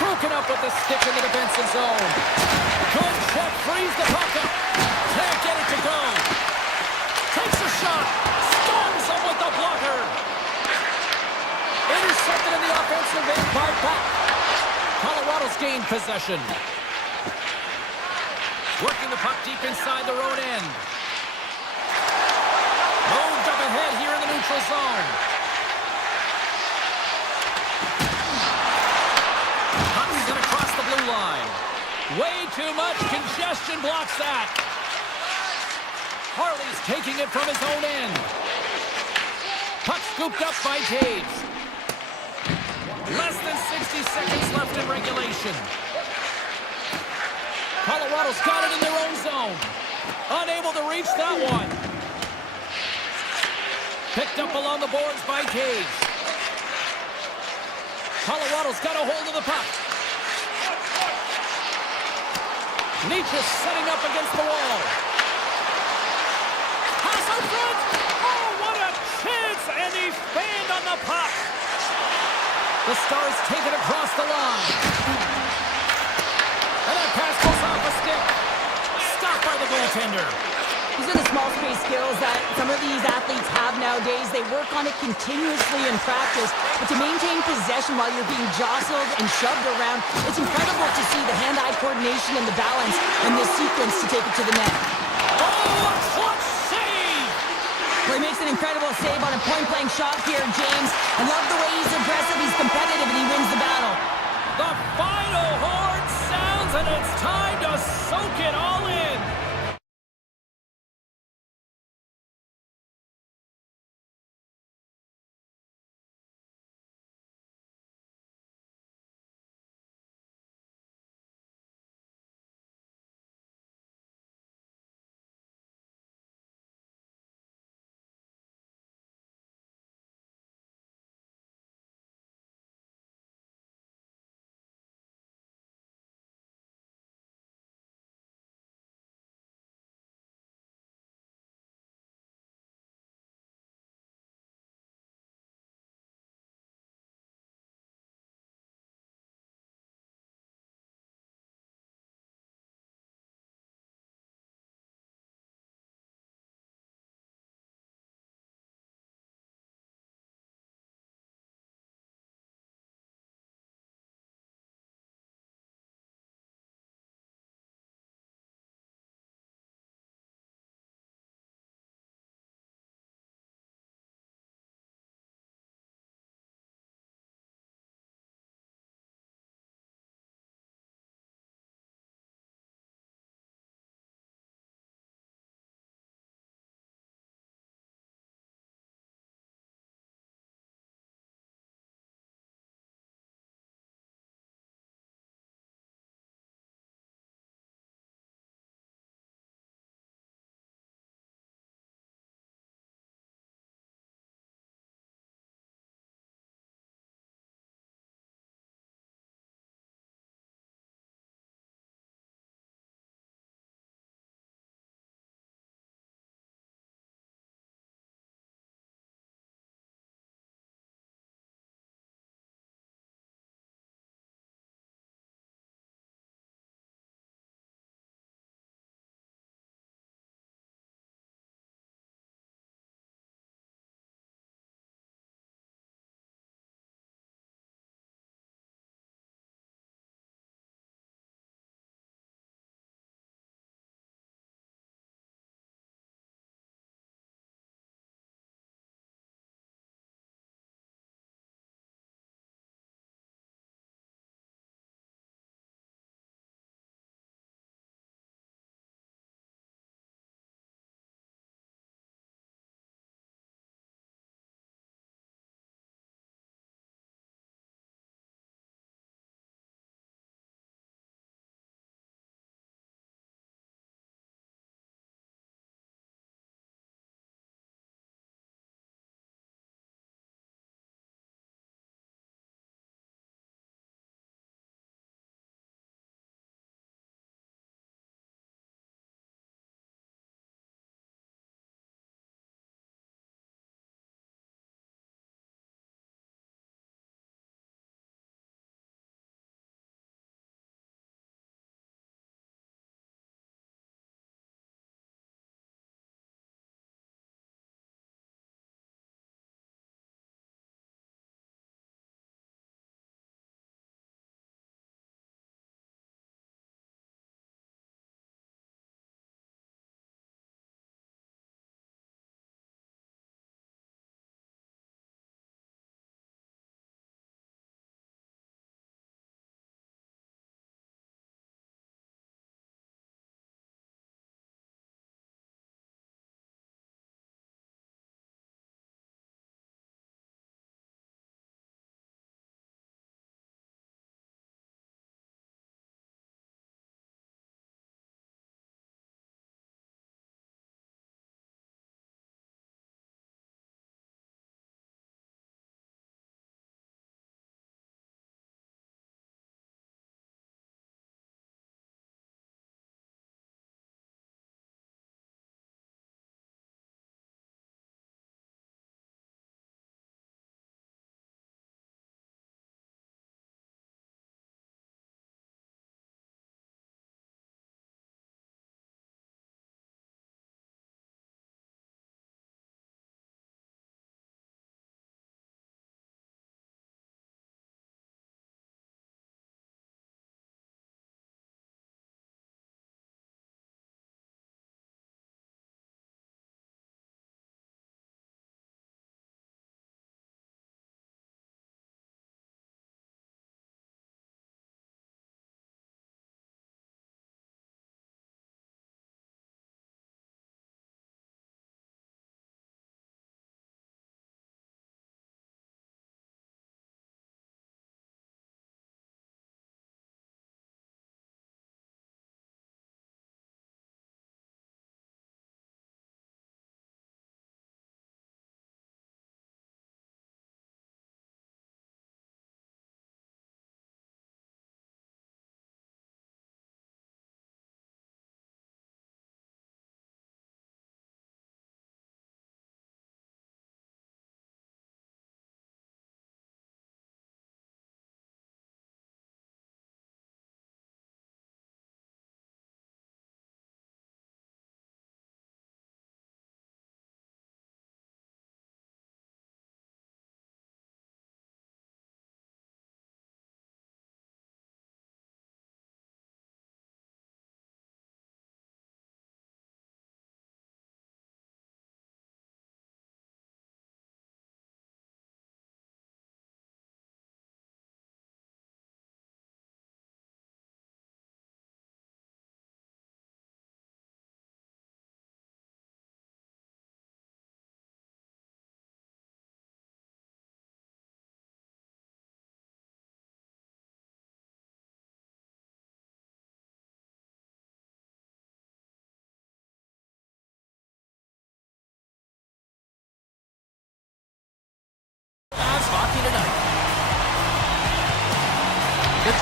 Broken up with the stick in the defensive zone. Good check, frees the puck up. Can't get it to go. Takes a shot. Stones him with the blocker. Intercepted in the offensive end by Buck. Colorado's gained possession. Working the puck deep inside their own end. Moved up ahead here in the neutral zone. Puck's in across the blue line. Way too much congestion blocks that. Harley's taking it from his own end. Puck scooped up by Taves. Less than 60 seconds left in regulation. Colorado's got it in their own zone. Unable to reach that one. Picked up along the boards by Taves. Colorado's got a hold of the puck. Leach is setting up against the wall. Pass out front. Oh, what a chance! And he fanned on the puck. The Stars take it across the line. And that pass goes off a stick. Stopped by the goaltender. These are the small space skills that some of these athletes have nowadays. They work on it continuously in practice. But to maintain possession while you're being jostled and shoved around, it's incredible to see the hand-eye coordination and the balance in this sequence to take it to the net. Oh, a clutch save! But He makes an incredible save on a point-blank shot here, James. I love the way he's aggressive, he's competitive, and he wins the battle. The final horn sounds, and it's time to soak it all in.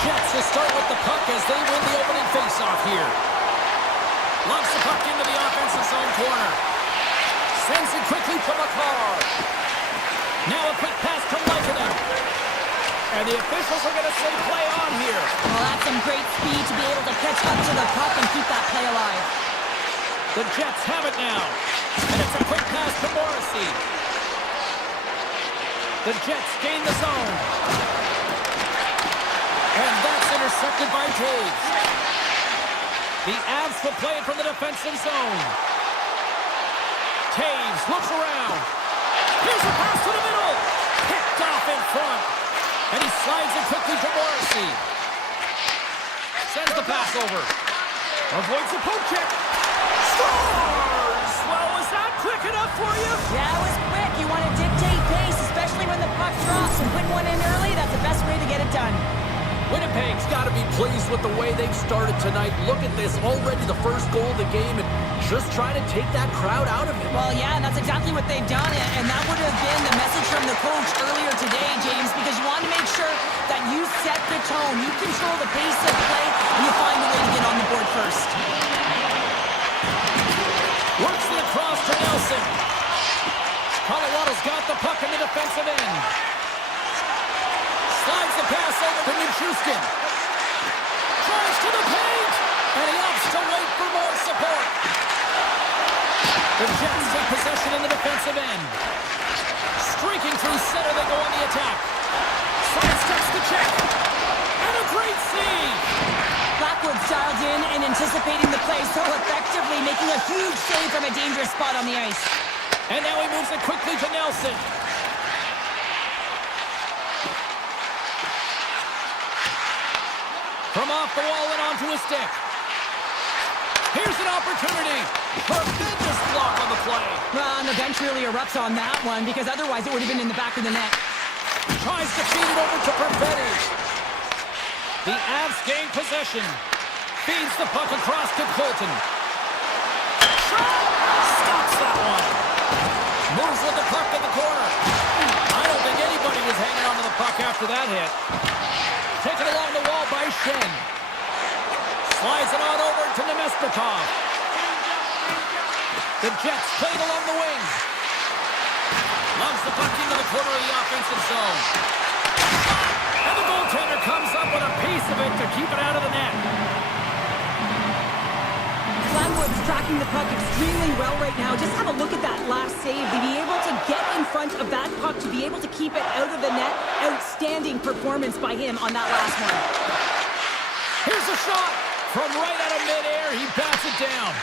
Jets will start with the puck as they win the opening faceoff here. Lobs the puck into the offensive zone corner. Sends it quickly to McCarr. Now a quick pass to Leikonen. And the officials are going to say play on here. Well, that's some great speed to be able to catch up to the puck and keep that play alive. The Jets have it now. And it's a quick pass to Morrissey. The Jets gain the zone. And that's intercepted by Taves. The Avs will play it from the defensive zone. Taves looks around. Here's a pass to the middle. Picked off in front. And he slides it quickly to Morrissey. Sends the pass over. Avoids the poke check. Scores! Well, was that quick enough for you? Yeah, it was quick. You want to dictate pace, especially when the puck drops, and put one in early. That's the best way to get it done. Winnipeg's got to be pleased with the way they've started tonight. Look at this, already the first goal of the game, and just trying to take that crowd out of it. Well, yeah, and that's exactly what they've done, and that would have been the message from the coach earlier today, James, because you want to make sure that you set the tone, you control the pace of play, and you find a way to get on the board first. Works it across to Nelson. Colorado's got the puck in the defensive end. Slides the pass over to Nichushkin. Drives to the paint, and he opts to wait for more support. The Jets take possession in the defensive end. Streaking through center, they go on the attack. Sidesteps the check. And a great save. Blackwood's dialed in and anticipating the play so effectively, making a huge save from a dangerous spot on the ice. And now he moves it quickly to Nelson. From off the wall and onto his stick. Here's an opportunity. Tremendous block on the play. Well, and the bench really erupts on that one, because otherwise it would have been in the back of the net. Tries to feed it over to Perfetti. The Avs gain possession. Feeds the puck across to Colton. Shot! Stops that one. Moves with the puck in the corner. I don't think anybody was hanging onto the puck after that hit. Taken along the wall by Shen. Slides it on over to Nemestikov. The Jets played along the wing. Loves the puck into the corner of the offensive zone. And the goaltender comes up with a piece of it to keep it out of the net. Blackwood's tracking the puck extremely well right now. Just have a look at that last save. To be able to get in front of that puck, to be able to keep it out of the net, outstanding performance by him on that last one. Here's a shot. From right out of midair, he bats it down.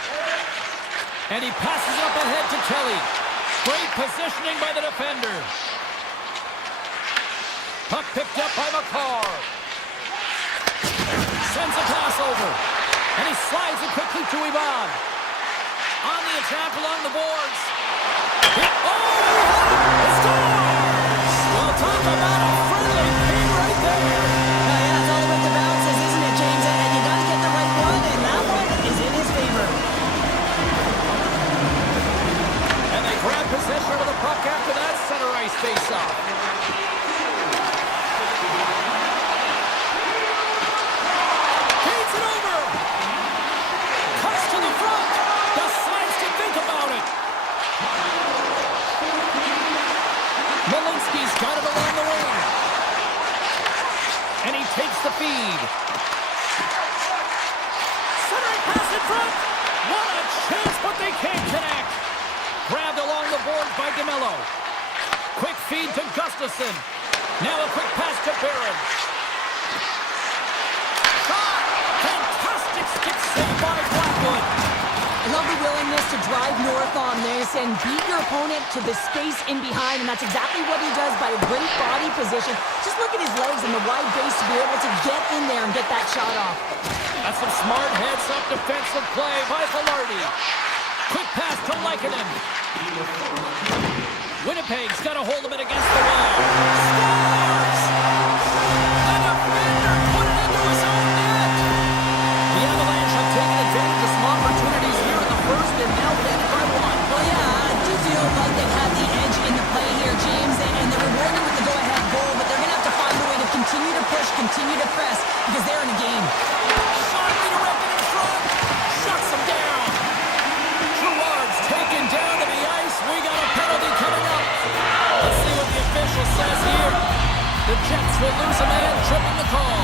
And he passes it up ahead to Kelly. Great positioning by the defender. Puck picked up by McCarr. Sends a pass over. And he slides it quickly to Ivan. On the attack along the boards. It scores! Well, talk about a friendly pin right there. Yeah, it's all about the bounces, isn't it, James? And you got to get the right one, and that one is in his favor. And they grab possession of the puck after that center ice face-off. Feeds it over. Cuts to the front. Decides to think about it. Malinsky's got it along the wing. And he takes the feed. Centering pass in front. What a chance, but they can't connect. Grabbed along the boards by DeMello. Quick feed to Gustafsson. Now a quick pass to Barron. Shot! Fantastic stick save by Blackwood. I love the willingness to drive north on this and beat your opponent to the space in behind, and that's exactly what he does by a great body position. Just look at his legs and the wide base to be able to get in there and get that shot off. That's some smart heads-up defensive play by Velarde. Quick pass to Leikonen. Winnipeg's got a hold of it against the wall. Scores! The defender put it into his own net. The Avalanche have taken advantage of some opportunities here in the first and now leading by one. Well, yeah, I do feel like they've had the edge in the play here, James, and they're rewarded with the go-ahead goal, but they're going to have to find a way to continue to push, continue to press, will lose a man, tripping the call.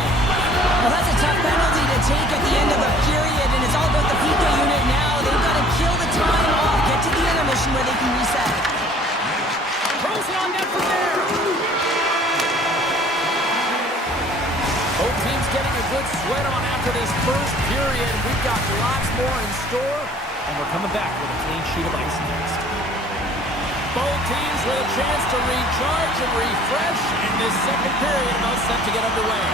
Well, that's a tough penalty to take at the end of the period, and it's all about the PK unit now. They've got to kill the time off, get to the intermission where they can reset. Throws it on net from there. Both teams getting a good sweat on after this first period. We've got lots more in store, and we're coming back with a clean sheet of ice next. Both teams with a chance to recharge and refresh, and this second period about set to get underway.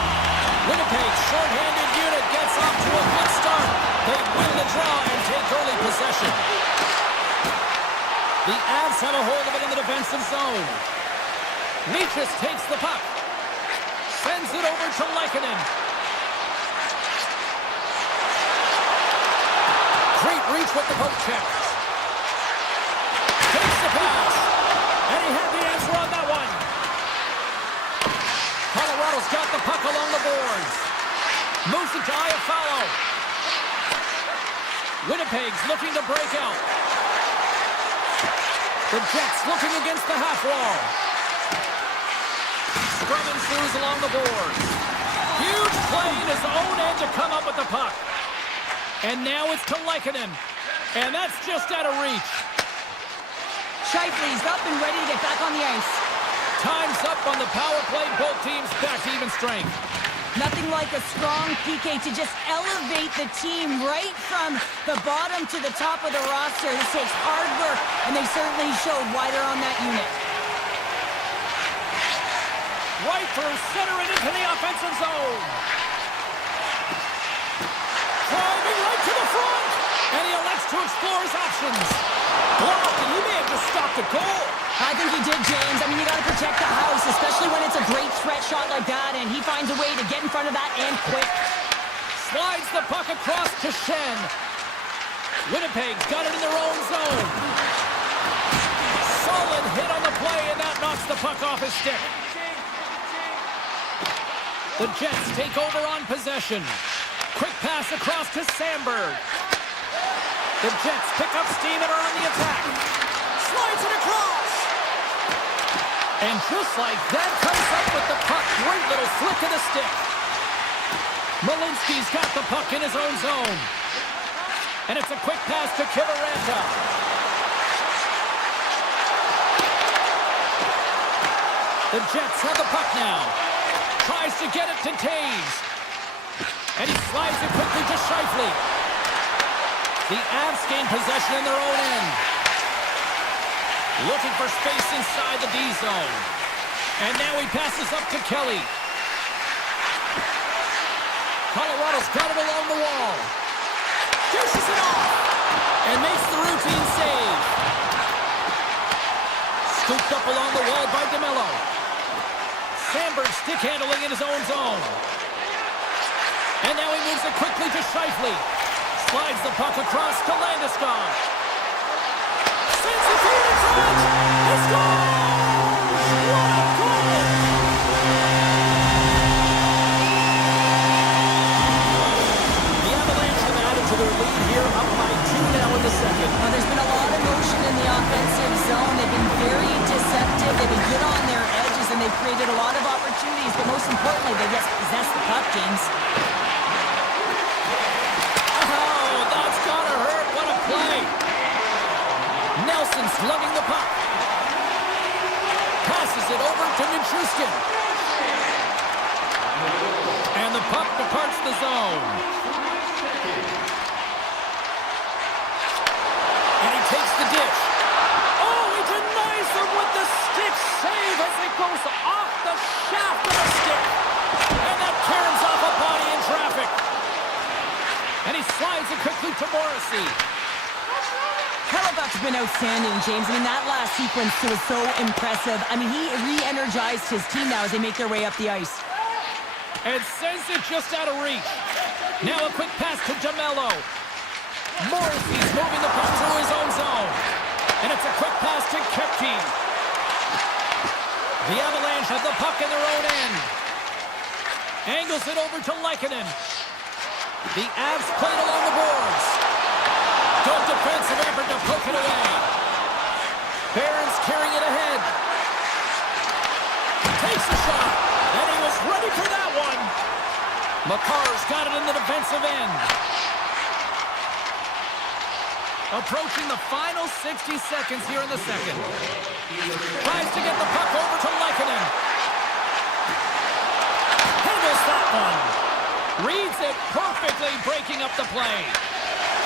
Winnipeg's short-handed unit gets off to a good start. They win the draw and take early possession. The Avs have a hold of it in the defensive zone. Michas takes the puck. Sends it over to Lehkonen. Great reach with the poke check. Takes the pass. And he had the answer on that one. Colorado's got the puck along the boards. Moves it to Iafallo. Winnipeg's looking to break out. The Jets looking against the half wall. Scrum ensues along the boards. Huge play in his own end to come up with the puck. And now it's to Lehkonen. And that's just out of reach. Scheifele's up and ready to get back on the ice. Time's up on the power play. Both teams back to even strength. Nothing like a strong PK to just elevate the team right from the bottom to the top of the roster. This takes hard work, and they certainly showed why they're on that unit. Right through center and into the offensive zone. Driving right to the front. And he elects to explore his options. Blocked, and he may have just stopped a goal. I think he did, James. I mean, you got to protect the house, especially when it's a great threat shot like that, and he finds a way to get in front of that and quick. Slides the puck across to Shen. Winnipeg's got it in their own zone. Solid hit on the play, and that knocks the puck off his stick. The Jets take over on possession. Quick pass across to Sandberg. The Jets pick up steam and are on the attack. Slides it across. And just like that, comes up with the puck. Great little flick of the stick. Malinsky's got the puck in his own zone. And it's a quick pass to Kiviranta. The Jets have the puck now. Tries to get it to Taves. And he slides it quickly to Scheifele. The Avs gain possession in their own end. Looking for space inside the D zone. And now he passes up to Kelly. Colorado's got it along the wall. Dishes it off. And makes the routine save. Scooped up along the wall by DeMello. Sandberg stick handling in his own zone. And now he moves it quickly to Scheifele. Slides the puck across to Landeskog. Sends it in front. He scores! What a goal! The Avalanche have added to their lead here, up by 2 now in the second. Well, there's been a lot of motion in the offensive zone. They've been very deceptive. They've been good on their edges, and they've created a lot of opportunities. But most importantly, they just possess the puck, James. Nelson's lugging the puck. Passes it over to Nichushkin. And the puck departs the zone. And he takes the dish. Oh, he denies them with the stick save as it goes off the shaft of the stick. And that caroms off a body in traffic. And he slides it quickly to Morrissey. Hellebuck's been outstanding, James. I mean, that last sequence was so impressive. I mean, he re-energized his team now as they make their way up the ice. And sends it just out of reach. Now a quick pass to DeMello. Morrissey's moving the puck through his own zone. And it's a quick pass to Kepke. The Avalanche have the puck in their own end. Angles it over to Lehkonen. The Avs played along the boards. Good defensive effort to poke it away. Barron's carrying it ahead. Takes the shot. And he was for that one. McCarr's got it in the defensive end. Approaching the final 60 seconds here in the second. Tries to get the puck over to Lehkonen. Handles that one. Reads it perfectly, breaking up the play.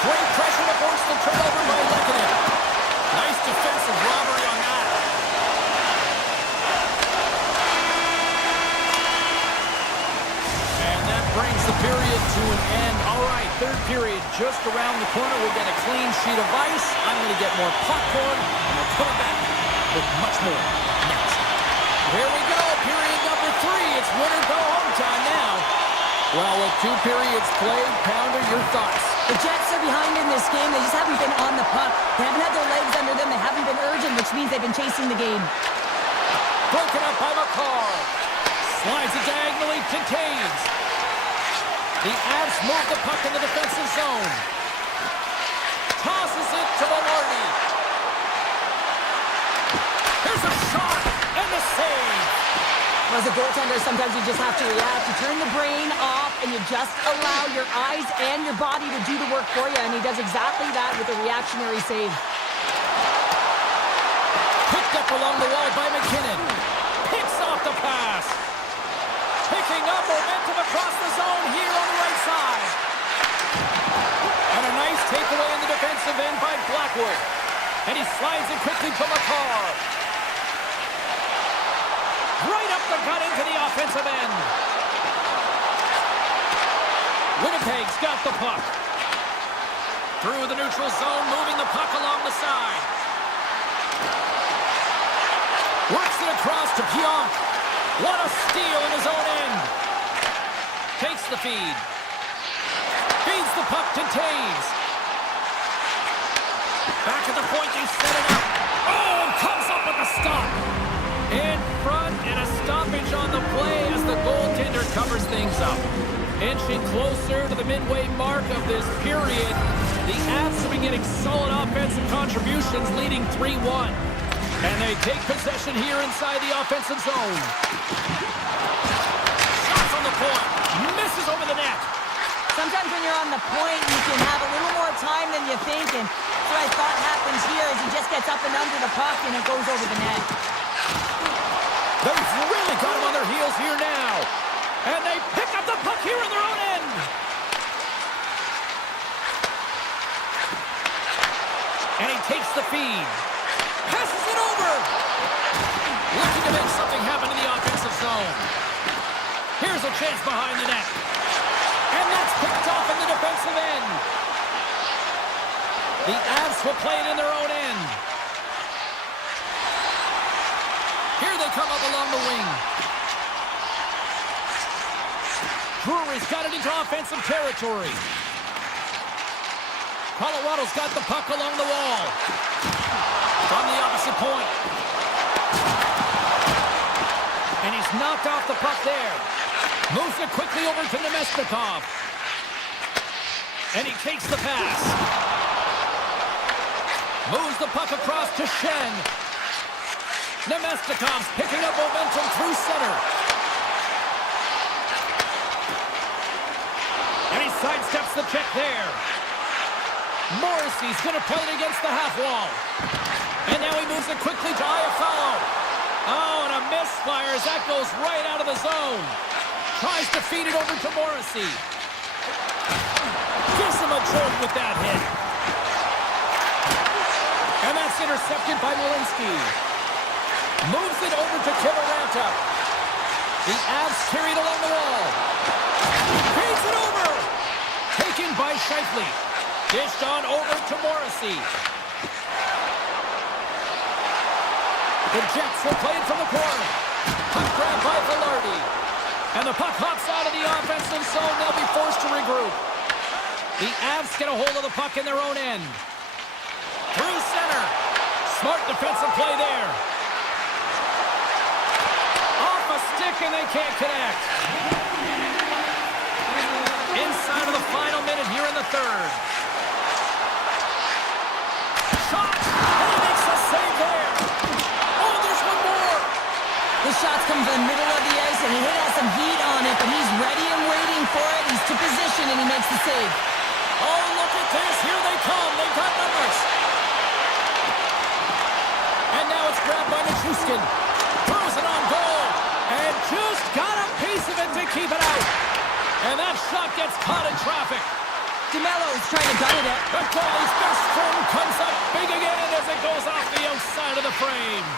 Great pressure to force the turnover by Lehkonen. Nice defensive robbery on that. And that brings the period to an end. All right, third period just around the corner. We'll get a clean sheet of ice. I'm going to get more popcorn, and we'll come back with much more next. Here we go, period number 3. It's win or go home time now. Well, with 2 periods played, Pounder, your thoughts? The Jets are behind in this game. They just haven't been on the puck. They haven't had their legs under them. They haven't been urgent, which means they've been chasing the game. Broken up by McCarr. Slides it diagonally to Taves. The Avs move the puck in the defensive zone. Tosses it to Velarde. Here's a shot and a save. As a goaltender, sometimes you just have to react. You turn the brain off and you just allow your eyes and your body to do the work for you. And he does exactly that with a reactionary save. Picked up along the wall by McKinnon. Picks off the pass. Picking up momentum across the zone here on the right side. And a nice takeaway in the defensive end by Blackwood. And he slides it quickly to McCarr. Right up the gut into the offensive end. Winnipeg's got the puck. Through the neutral zone, moving the puck along the side. Works it across to Pionk. What a steal in his own end. Takes the feed. Feeds the puck to Taves. Back at the point, they set it up. Oh, comes up with a stop. In front, and a stoppage on the play as the goaltender covers things up. Inching closer to the midway mark of this period. The Avs have been getting solid offensive contributions, leading 3-1. And they take possession here inside the offensive zone. Shots on the point. Misses over the net. Sometimes when you're on the point, you can have a little more time than you think. And that's what I thought happens here is he just gets up and under the puck and it goes over the net. They've really got him on their heels here now. And they pick up the puck here in their own end. And he takes the feed. Passes it over. Looking to make something happen in the offensive zone. Here's a chance behind the net. And that's picked off in the defensive end. The Avs will play it in their own end. Here they come up along the wing. Drury's got it into offensive territory. Colorado's got the puck along the wall. From the opposite point. And he's knocked off the puck there. Moves it quickly over to Nemestikov. And he takes the pass. Moves the puck across to Shen. Nemestikov's picking up momentum through center. And he sidesteps the check there. Morrissey's going to play it against the half wall. And now he moves it quickly to Iafallo. Oh, and a misfire as that goes right out of the zone. Tries to feed it over to Morrissey. Gives him a jolt with that hit. And that's intercepted by Walensky. Moves it over to Kivaranta. The Avs carry it along the wall. Feeds it over. Taken by Scheifele. Dished on over to Morrissey. The Jets will play it from the corner. Puck grabbed by Velarde. And the puck hops out of the offensive zone. They'll be forced to regroup. The Avs get a hold of the puck in their own end. Through center. Smart defensive play there. Off a stick and they can't connect. Inside of the final minute here in the third. Shot! And he makes a save there. Oh, there's one more. The shots come from the middle of the ice and he has some heat on and he makes the save. Oh, look at this. Here they come. They've got numbers. And now it's grabbed by Nichushkin. Throws it on goal. And just got a piece of it to keep it out. And that shot gets caught in traffic. DeMello is trying to gun it at. The goalie's best friend comes up big again as it goes off the outside of the frame.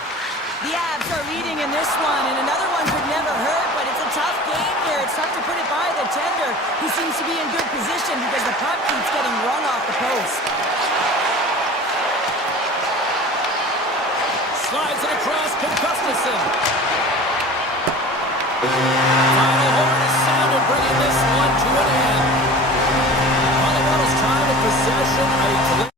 The Avs are leading in this one, and another one could never hurt, but it's a tough game here. It's tough to put it by the tender, who seems to be in good position because the puck keeps getting run off the post. Slides it across to Gustafsson. Final horn is sounded, bringing this one to an end. Colorado's time of possession, a